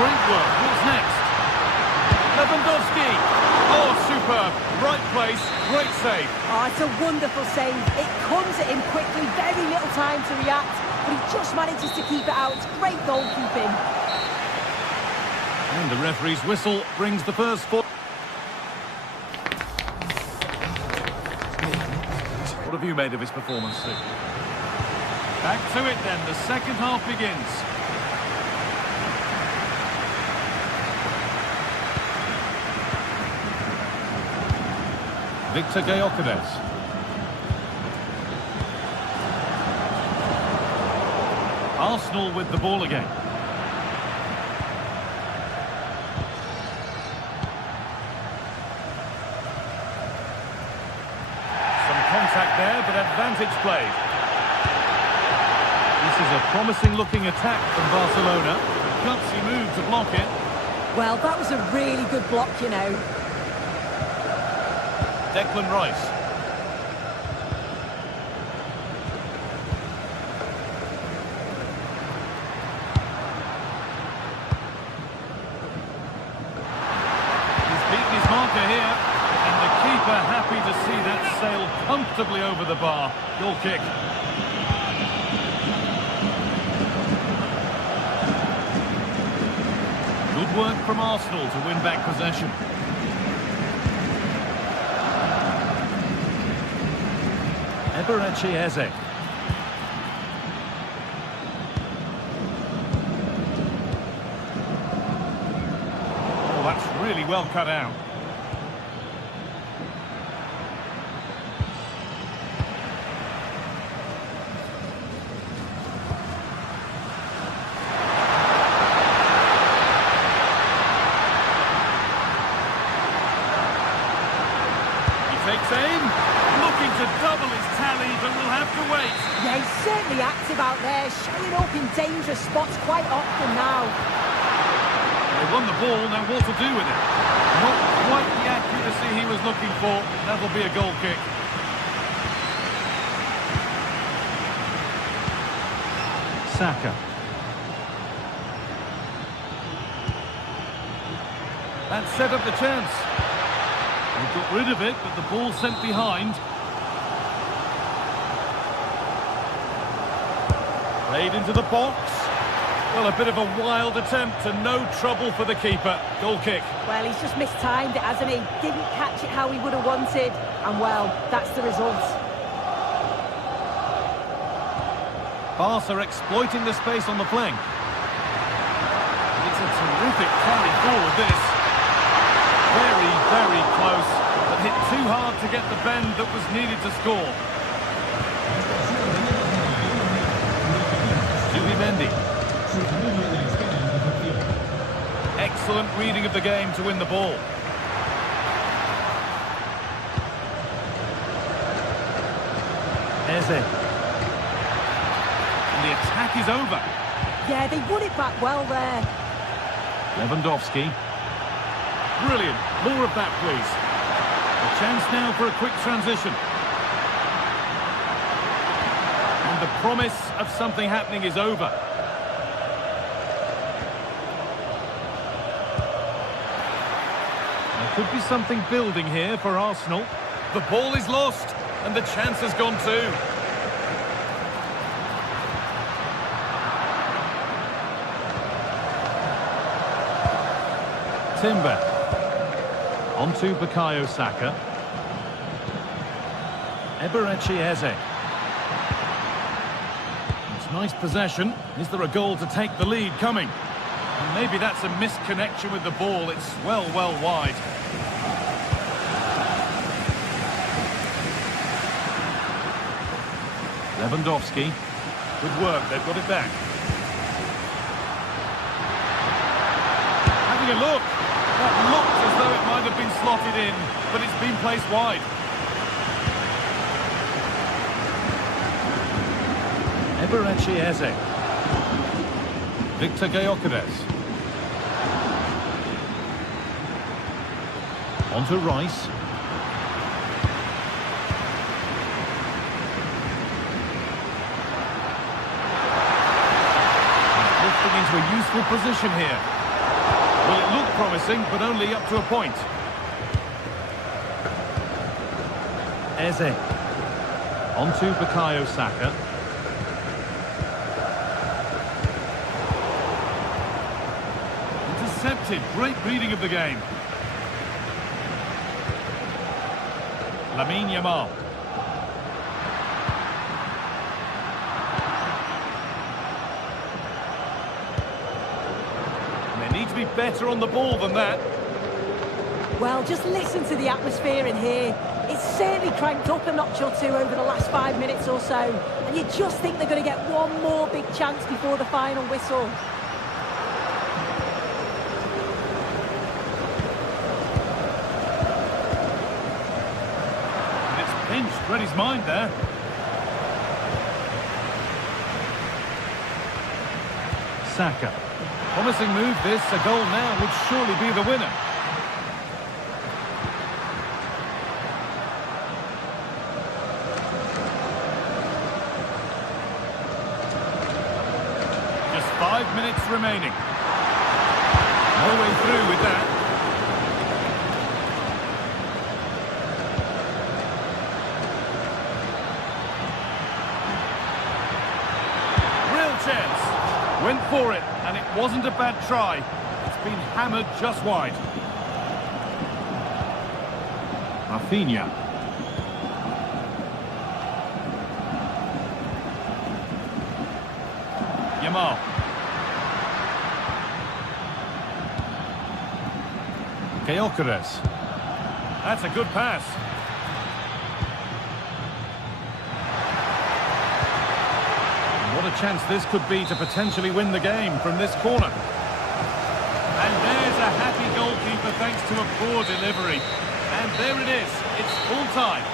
Great work. What's next? Lewandowski. Oh, superb. Right place. Great save. Oh, it's a wonderful save. It comes at him quickly, very little time to react, but he just manages to keep it out. It's great goalkeeping. And the referee's whistle brings the first foot. What have you made of his performance, Sue? Back to it then, the second half begins. Victor Gyökeres. Arsenal with the ball again. Some contact there, but advantage played. This is a promising looking attack from Barcelona. Gutsy move to block it. Well, that was a really good block, you know. Declan Rice. He's beaten his marker here, and the keeper happy to see that sail comfortably over the bar. Goal kick. Good work from Arsenal to win back possession. Eze. Oh, that's really well cut out. He takes aim, looking to double his tally, but will have to wait. Yeah, he's certainly active out there, showing up in dangerous spots quite often now. They won the ball, now what to do with it? Not quite the accuracy he was looking for. That'll be a goal kick. Saka. That set up the chance. They got rid of it, but the ball sent behind. Played into the box. Well, a bit of a wild attempt and no trouble for the keeper. Goal kick. Well, he's just mistimed it, hasn't he? Didn't catch it how he would have wanted. And, well, that's the result. Barca exploiting the space on the flank. It's a terrific carry forward, this. Very, very close, but hit too hard to get the bend that was needed to score. Mendy. Excellent reading of the game to win the ball. Eze. And the attack is over. Yeah, they won it back well there. Lewandowski. Brilliant. More of that, please. A chance now for a quick transition. The promise of something happening is over. There could be something building here for Arsenal. The ball is lost, and the chance has gone too. Timber. On to Bukayo Saka. Eze. Nice possession. Is there a goal to take the lead coming? And maybe that's a misconnection with the ball. It's well wide. Lewandowski. Good work. They've got it back. Having a look. That looked as though it might have been slotted in, but it's been placed wide. Eze. Victor Gyökeres. On to Rice. Drifting into a useful position here. Well, it looked promising, but only up to a point. Eze. On to Bukayo Saka. Intercepted. Great reading of the game. Lamine Yamal. be better on the ball than that. Well, just listen to the atmosphere in here. It's certainly cranked up a notch or two over the last 5 minutes or so. And you just think they're going to get one more big chance before the final whistle. And it's pinched, read his mind there. Saka. Promising move this, a goal now would surely be the winner. Just 5 minutes remaining. No way through with that. Real chance. Went for it, and it wasn't a bad try. It's been hammered just wide. Rafinha. Yamal. Gyökeres. That's a good pass. What a chance this could be to potentially win the game from this corner. And there's a happy goalkeeper thanks to a poor delivery. And there it is. It's full time.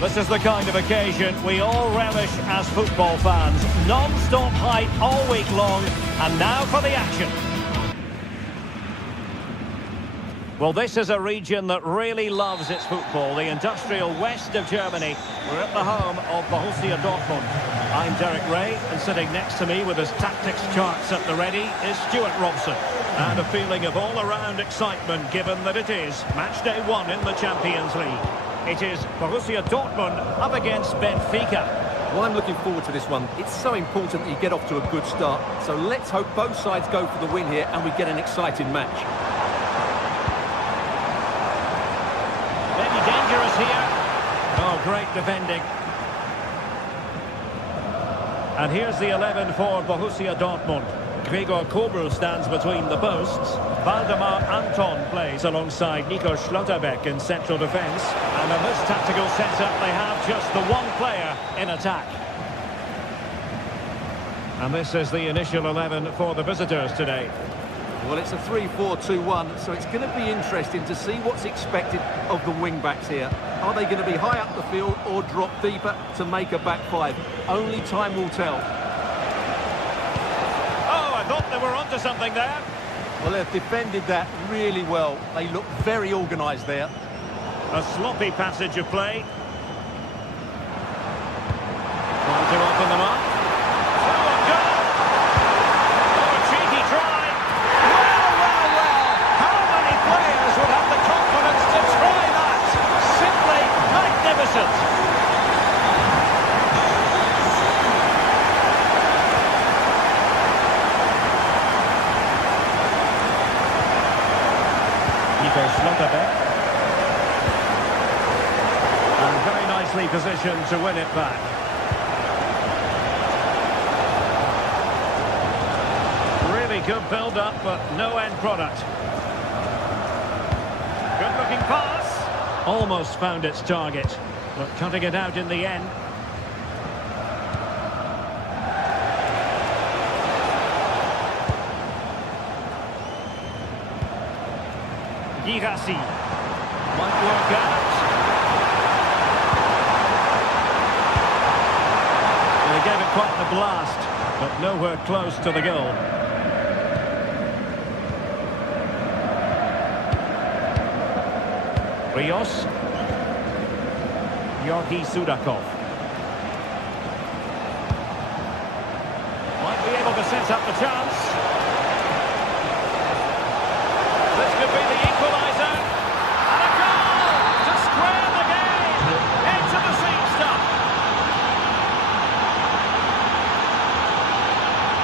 This is the kind of occasion we all relish as football fans. Non-stop hype all week long, and now for the action. Well, this is a region that really loves its football, the industrial west of Germany. We're at the home of Borussia Dortmund. I'm Derek Ray, and sitting next to me with his tactics charts at the ready is Stuart Robson. And a feeling of all-around excitement given that it is match day 1 in the Champions League. It is Borussia Dortmund up against Benfica. Well, I'm looking forward to this one. It's so important that you get off to a good start. So let's hope both sides go for the win here and we get an exciting match. Maybe dangerous here. Oh, great defending. And here's the 11 for Borussia Dortmund. Gregor Kobel stands between the posts. Waldemar Anton plays alongside Nico Schlotterbeck in central defence. And in this tactical setup, they have just the one player in attack. And this is the initial 11 for the visitors today. Well, it's a 3-4-2-1, so it's going to be interesting to see what's expected of the wing-backs here. Are they going to be high up the field or drop deeper to make a back five? Only time will tell. I thought they were onto something there. Well, they've defended that really well. They look very organised there. A sloppy passage of play. Trying to open them up. Oh, a goal! Oh, a cheeky try. Well. How many players would have the confidence to try that? Simply magnificent. Schlotterbeck. And very nicely positioned to win it back. Really good build-up, but no end product. Good-looking pass. Almost found its target, but cutting it out in the end. Girassi. Might work out. They gave it quite the blast, but nowhere close to the goal. Rios. Georgi Sudakov. Might be able to set up the chance. This could be the equaliser. And a goal to square the game. Into the seat stuff.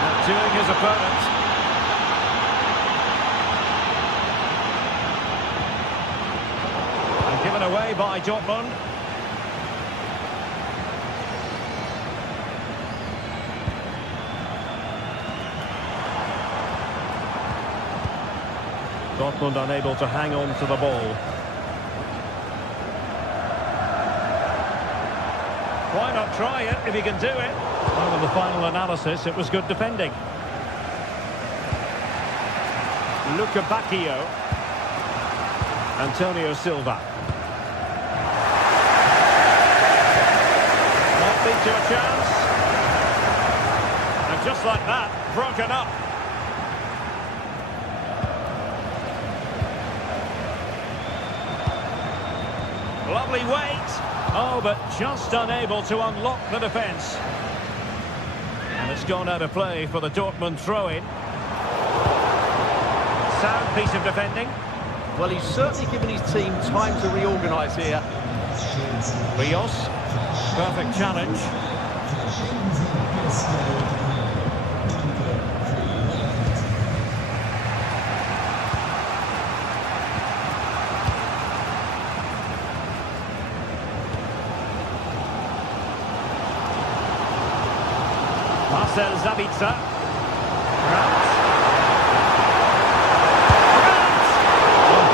Outdoing his opponent. And given away by Dortmund. Dortmund unable to hang on to the ball. Why not try it if you can do it? Well, in the final analysis, it was good defending. Luca Bacchio. Antonio Silva. Might lead to a chance. And just like that, broken up. Lovely weight. Oh, but just unable to unlock the defence. And it's gone out of play for the Dortmund throw-in. Sound piece of defending. Well, he's certainly given his team time to reorganise here. Rios. Perfect challenge. Marcel Sabitzer.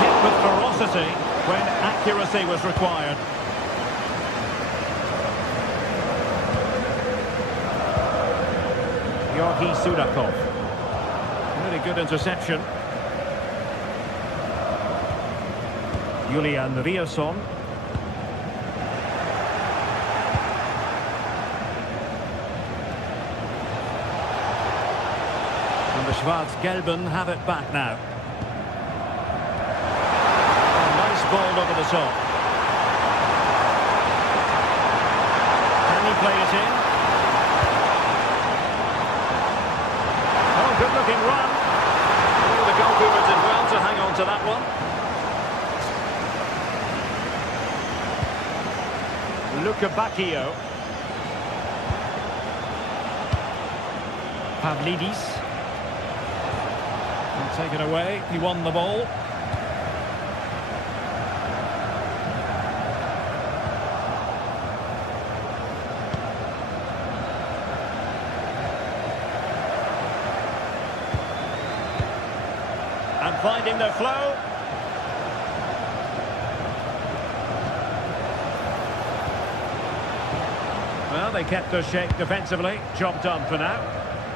Hit with ferocity when accuracy was required. Georgi Sudakov. Really good interception. Julian Riosson. The Schwarz-Gelben have it back now. Nice ball over the top. Can he play it in? Oh, good looking run. Oh, the goalkeeper did well to hang on to that one. Luca Bacchio. Pavlidis. Taken away, he won the ball. And finding the flow. Well, they kept their shape defensively. Job done for now.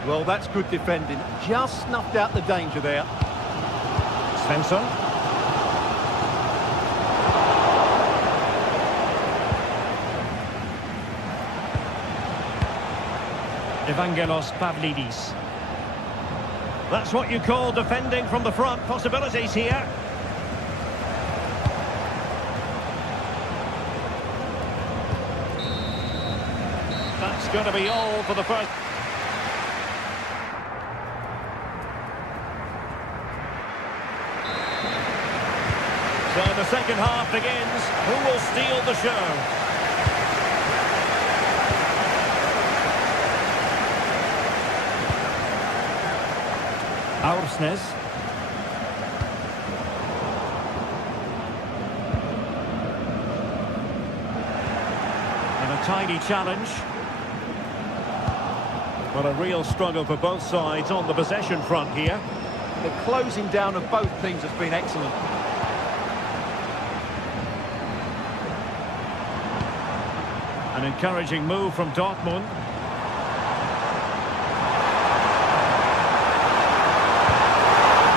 Well, that's good defending. Just snuffed out the danger there. Svensson. Evangelos Pavlidis. That's what you call defending from the front. Possibilities here. That's going to be all for the first. So the second half begins. Who will steal the show? Aursnes. And a tiny challenge. But a real struggle for both sides on the possession front here. The closing down of both teams has been excellent. An encouraging move from Dortmund.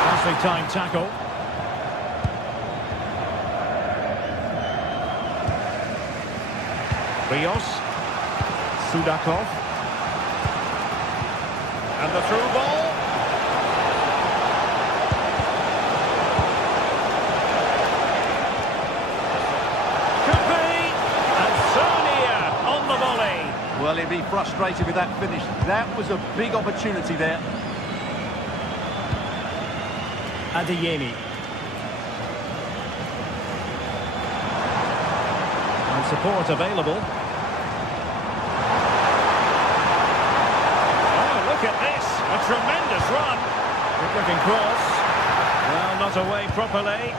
Nicely timed tackle. Rios. Sudakov. And the through ball. Could be. And Sonia on the volley. Well, he'd be frustrated with that finish. That was a big opportunity there. Adeyemi. And support available. Oh, look at this. A tremendous run. Good looking cross. Well, not away properly.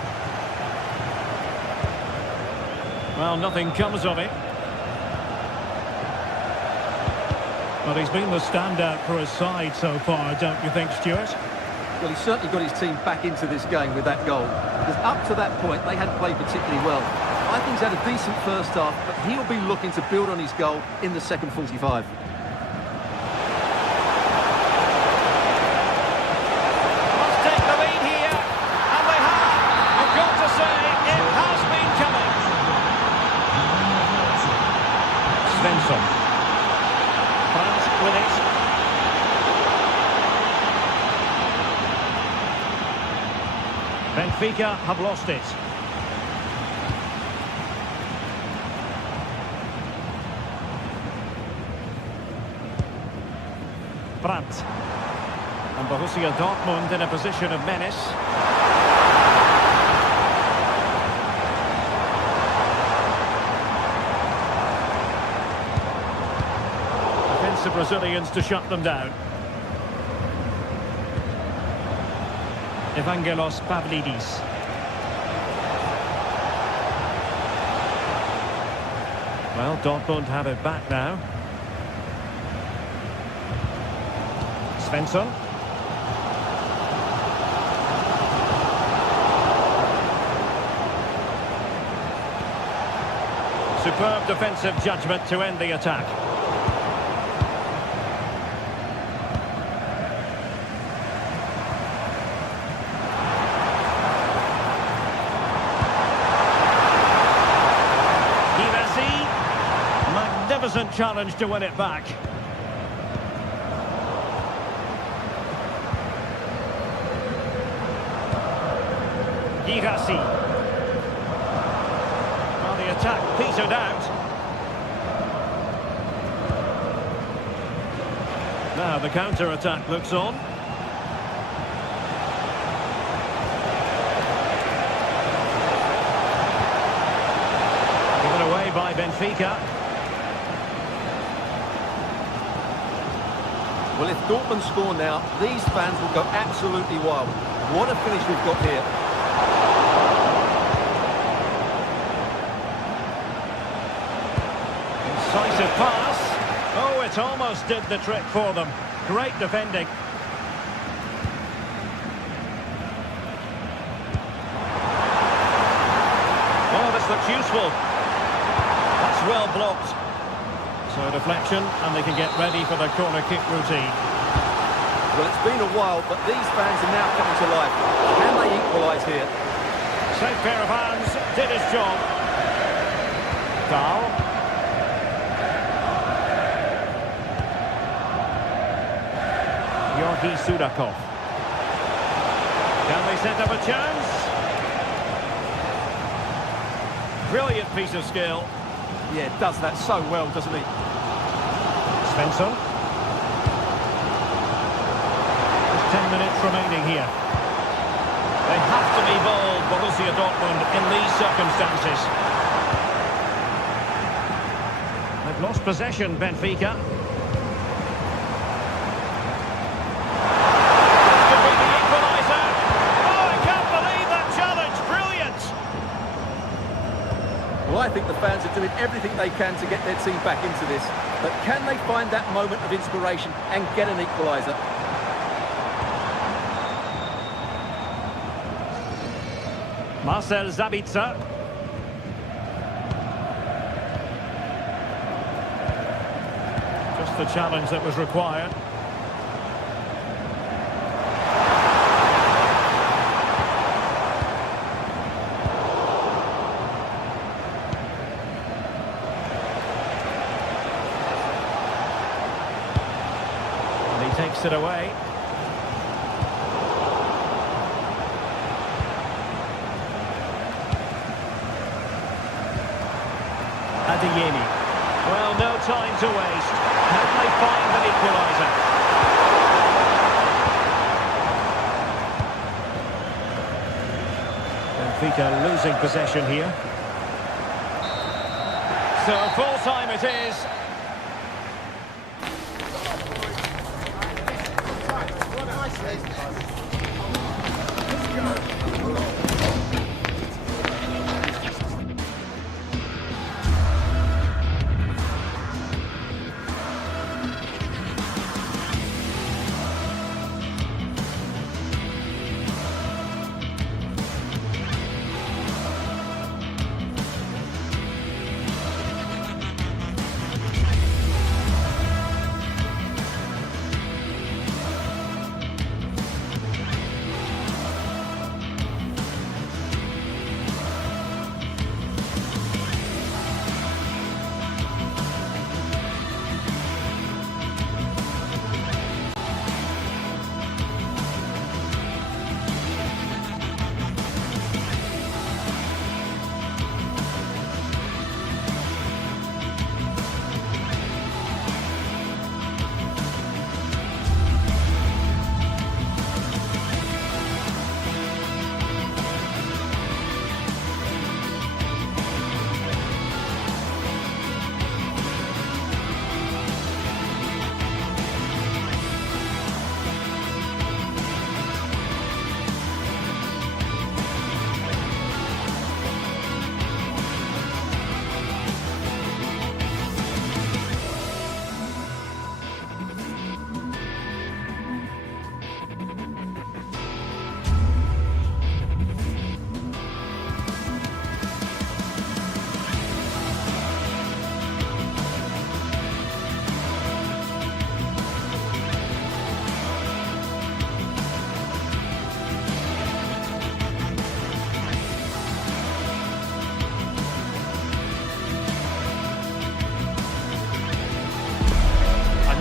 Well, nothing comes of it. But he's been the standout for his side so far, don't you think, Stuart? Well, he certainly got his team back into this game with that goal. Because up to that point, they hadn't played particularly well. I think he's had a decent first half, but he'll be looking to build on his goal in the second 45. Must take the lead here, and they have. You've got to say, it has been coming. Svensson. France with it. Benfica have lost it. Brandt. And Borussia Dortmund in a position of menace. Defensive Brazilians to shut them down. Evangelos Pavlidis. Well, Dortmund have it back now. Svensson. Superb defensive judgment to end the attack. Magnificent challenge to win it back. Girassi. Well, the attack petered out. Now the counter-attack looks on. Given away by Benfica. Well, if Dortmund score now, these fans will go absolutely wild. What a finish we've got here. Incisive pass. Oh, it almost did the trick for them. Great defending. Oh, this looks useful. That's well blocked. So deflection, and they can get ready for the corner kick routine. Well, it's been a while, but these fans are now coming to life. Can they equalise here? Safe pair of hands, did his job. Dahl. Georgi Sudakov. Can they set up a chance? Brilliant piece of skill. Yeah, does that so well, doesn't he? Svensson. Just 10 minutes remaining here. They have to be bold, Borussia Dortmund, in these circumstances. They've lost possession, Benfica. Could be the equaliser. Oh, I can't believe that challenge. Brilliant. Well, I think the fans are doing everything they can to get their team back into this. But can they find that moment of inspiration and get an equaliser? Marcel Sabitzer. Just the challenge that was required. Takes it away. Adeyemi. Well, no time to waste. Can they find an equaliser? Benfica losing possession here. So full time it is.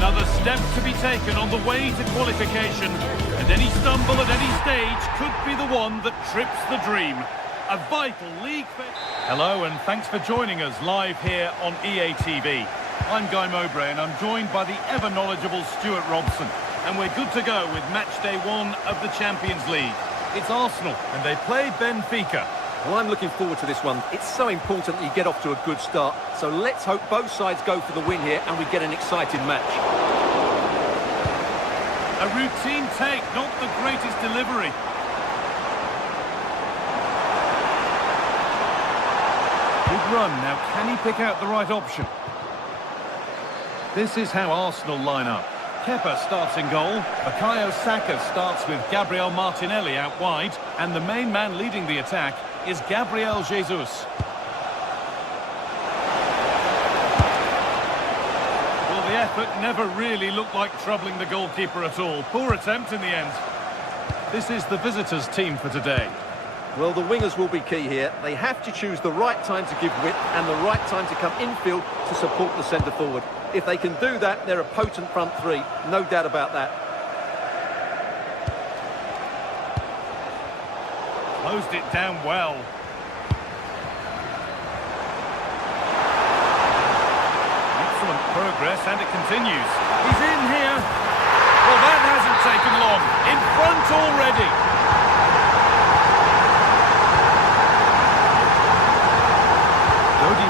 Another step to be taken on the way to qualification, and any stumble at any stage could be the one that trips the dream. A vital league... Hello and thanks for joining us live here on EA TV. I'm Guy Mowbray and I'm joined by the ever-knowledgeable Stuart Robson. And we're good to go with match day 1 of the Champions League. It's Arsenal and they play Benfica. Well, I'm looking forward to this one. It's so important that you get off to a good start. So let's hope both sides go for the win here and we get an exciting match. A routine take, not the greatest delivery. Good run. Now, can he pick out the right option? This is how Arsenal line up. Kepa starts in goal. Bukayo Saka starts with Gabriel Martinelli out wide. And the main man leading the attack is Gabriel Jesus. Well, the effort never really looked like troubling the goalkeeper at all. Poor attempt in the end. This is the visitors' team for today. Well, the wingers will be key here. They have to choose the right time to give width and the right time to come infield to support the centre forward. If they can do that, they're a potent front three. No doubt about that. Closed it down well. Excellent progress, and it continues. He's in here. Well, that hasn't taken long. In front already.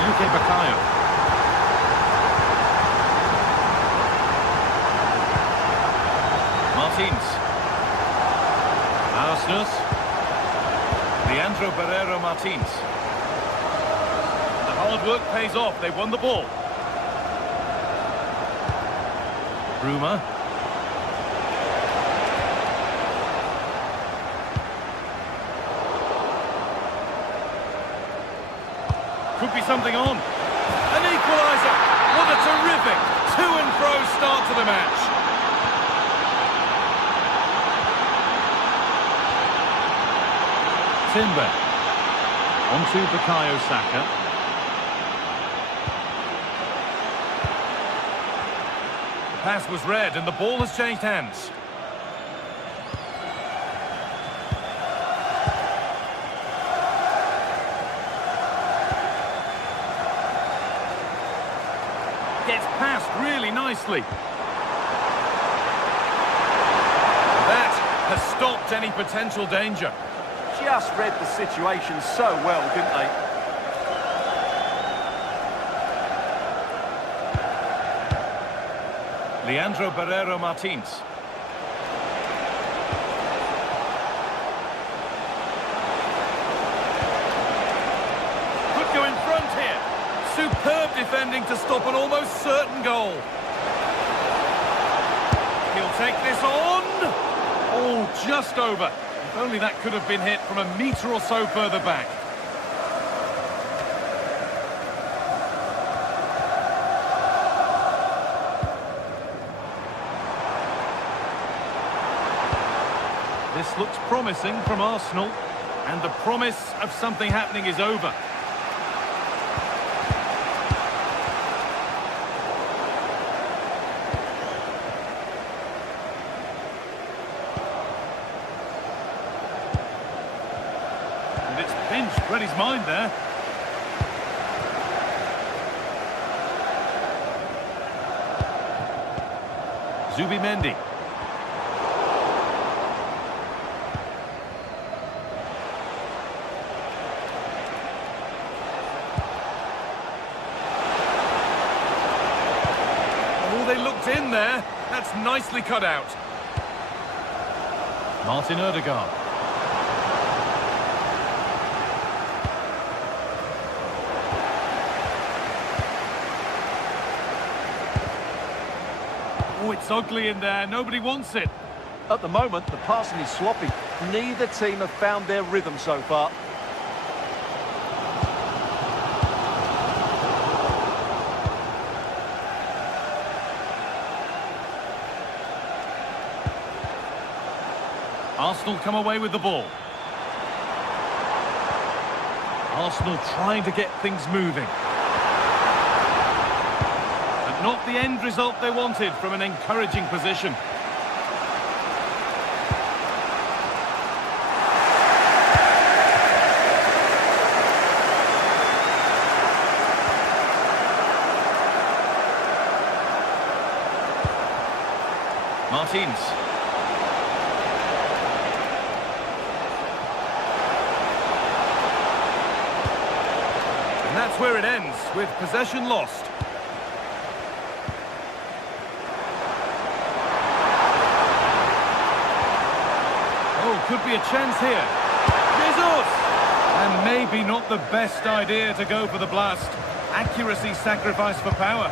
Luke Bukayo. Martins. Arsenal. Leandro Barreiro Martins. The hard work pays off. They won the ball. Bruma. Could be something on. An equaliser. What a terrific to-and-fro start to the match. Timber. On to Bukayo Saka. pass was read and the ball has changed hands. Gets passed really nicely. That has stopped any potential danger. Just read the situation so well, didn't they? Leandro Barrero Martins. Could go in front here. Superb defending to stop an almost certain goal. He'll take this on. Oh, just over. If only that could have been hit from a metre or so further back. This looks promising from Arsenal, and the promise of something happening is over. And it's pinched, read his mind there. Zubimendi. They looked in there. That's nicely cut out. Martin Ødegaard. Oh, it's ugly in there. Nobody wants it. At the moment, the passing is sloppy. Neither team have found their rhythm so far. Arsenal come away with the ball. Arsenal trying to get things moving. But not the end result they wanted from an encouraging position. Martins. And that's where it ends, with possession lost. Oh, could be a chance here. Jesus! And maybe not the best idea to go for the blast. Accuracy sacrificed for power.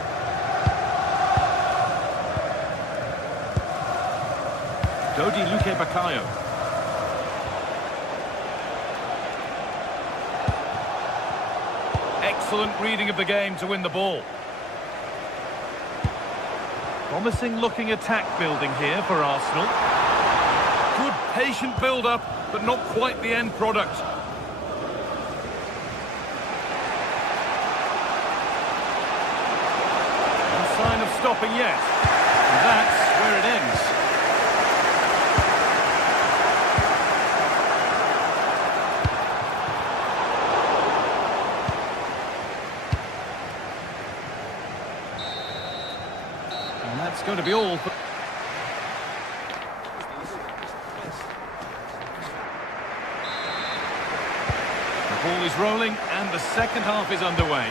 Dodi Luque Bakayo. Excellent reading of the game to win the ball. Promising looking attack building here for Arsenal. Good patient build-up, but not quite the end product. No sign of stopping yet. And that's where it ends. And that's going to be all. The ball is rolling and the second half is underway.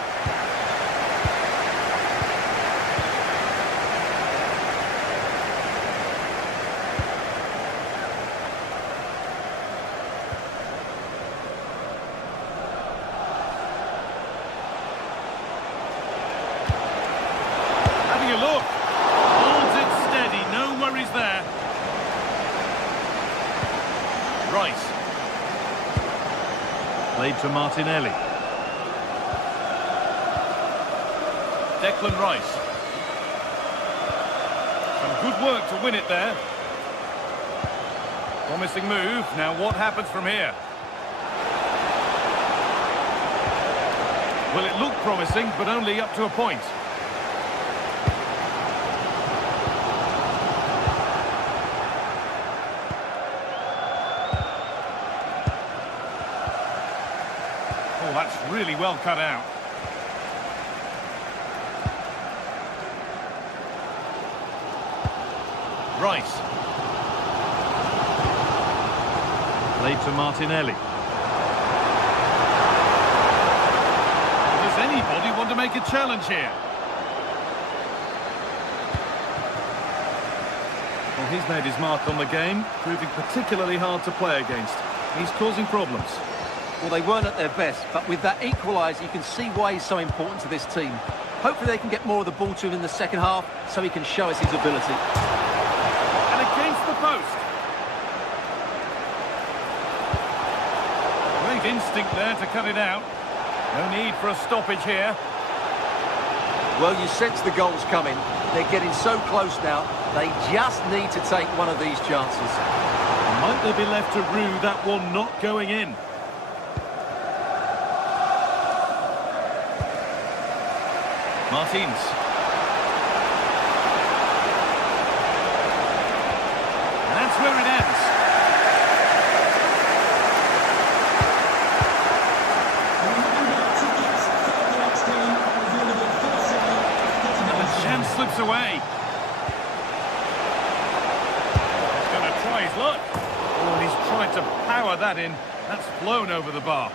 Having a look. Holds it steady, no worries there. Rice. Played to Martinelli. Declan Rice. Some good work to win it there. Promising move. Now what happens from here? Well, it looked promising, but only up to a point. really well cut out. Rice. Played to Martinelli. Does anybody want to make a challenge here? Well, he's made his mark on the game, proving particularly hard to play against. He's causing problems. Well, they weren't at their best, but with that equaliser, you can see why he's so important to this team. Hopefully they can get more of the ball to him in the second half, so he can show us his ability. And against the post. Great instinct there to cut it out. No need for a stoppage here. Well, you sense the goals coming. They're getting so close now, they just need to take one of these chances. Might they be left to rue that one not going in? Martins. And that's where it ends. And the chance slips away. He's going to try his luck. Oh, and he's tried to power that in. That's flown over the bar.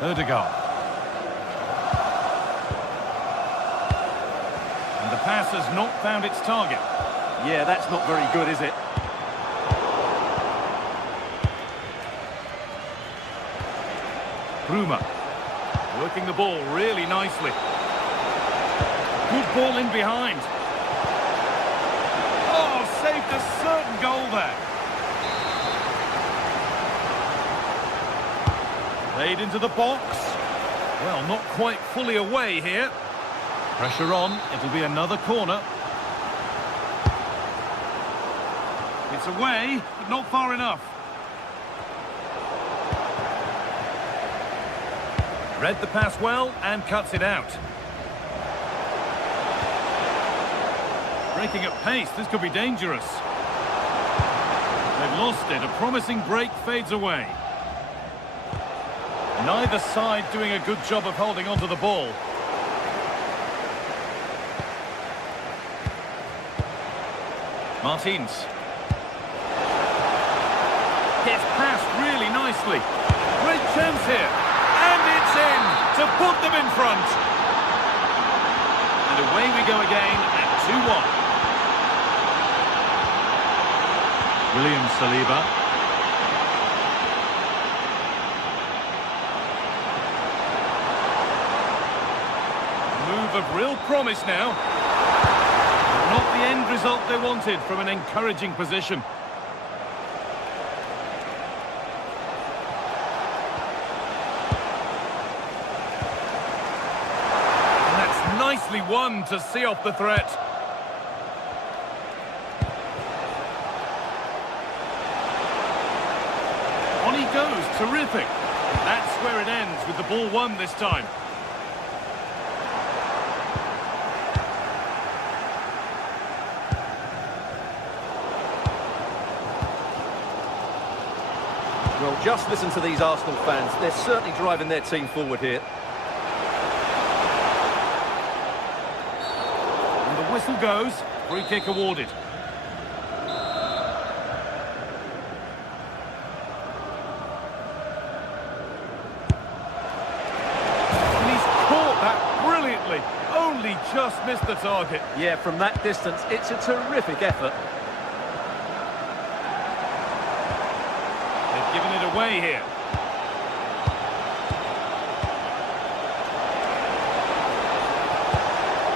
Ødegaard. And the pass has not found its target. Yeah, that's not very good, is it? Bruma. Working the ball really nicely. Good ball in behind. Oh, saved a certain goal there. Played into the box. Well, not quite fully away here. Pressure on. It'll be another corner. It's away, but not far enough. Read the pass well and cuts it out. Breaking at pace, this could be dangerous. They've lost it. A promising break fades away. Neither side doing a good job of holding onto the ball. Martins. Gets past really nicely. Great chance here. And it's in to put them in front. And away we go again at 2-1. William Saliba. Move of real promise now. Not the end result they wanted from an encouraging position. And that's nicely won to see off the threat. On he goes, terrific. That's where it ends with the ball won this time. Well, just listen to these Arsenal fans. They're certainly driving their team forward here. And the whistle goes. Free kick awarded. And he's caught that brilliantly. Only just missed the target. Yeah, from that distance, it's a terrific effort. Giving it away here.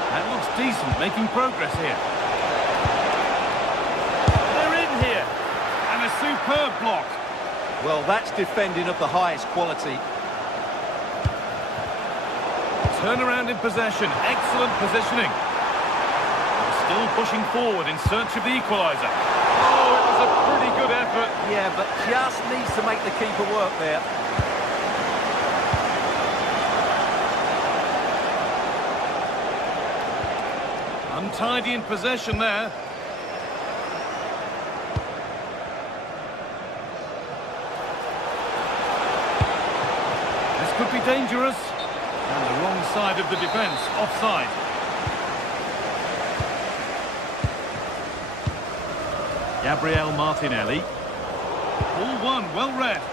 That looks decent, making progress here. They're in here. And a superb block. Well, that's defending of the highest quality. Turnaround in possession. Excellent positioning. Still pushing forward in search of the equaliser. Oh, it was a pretty good effort. Yeah, but just needs to make the keeper work there. Untidy in possession there. could be dangerous. And the wrong side of the defence, offside. Gabriel Martinelli. Ball one, well read.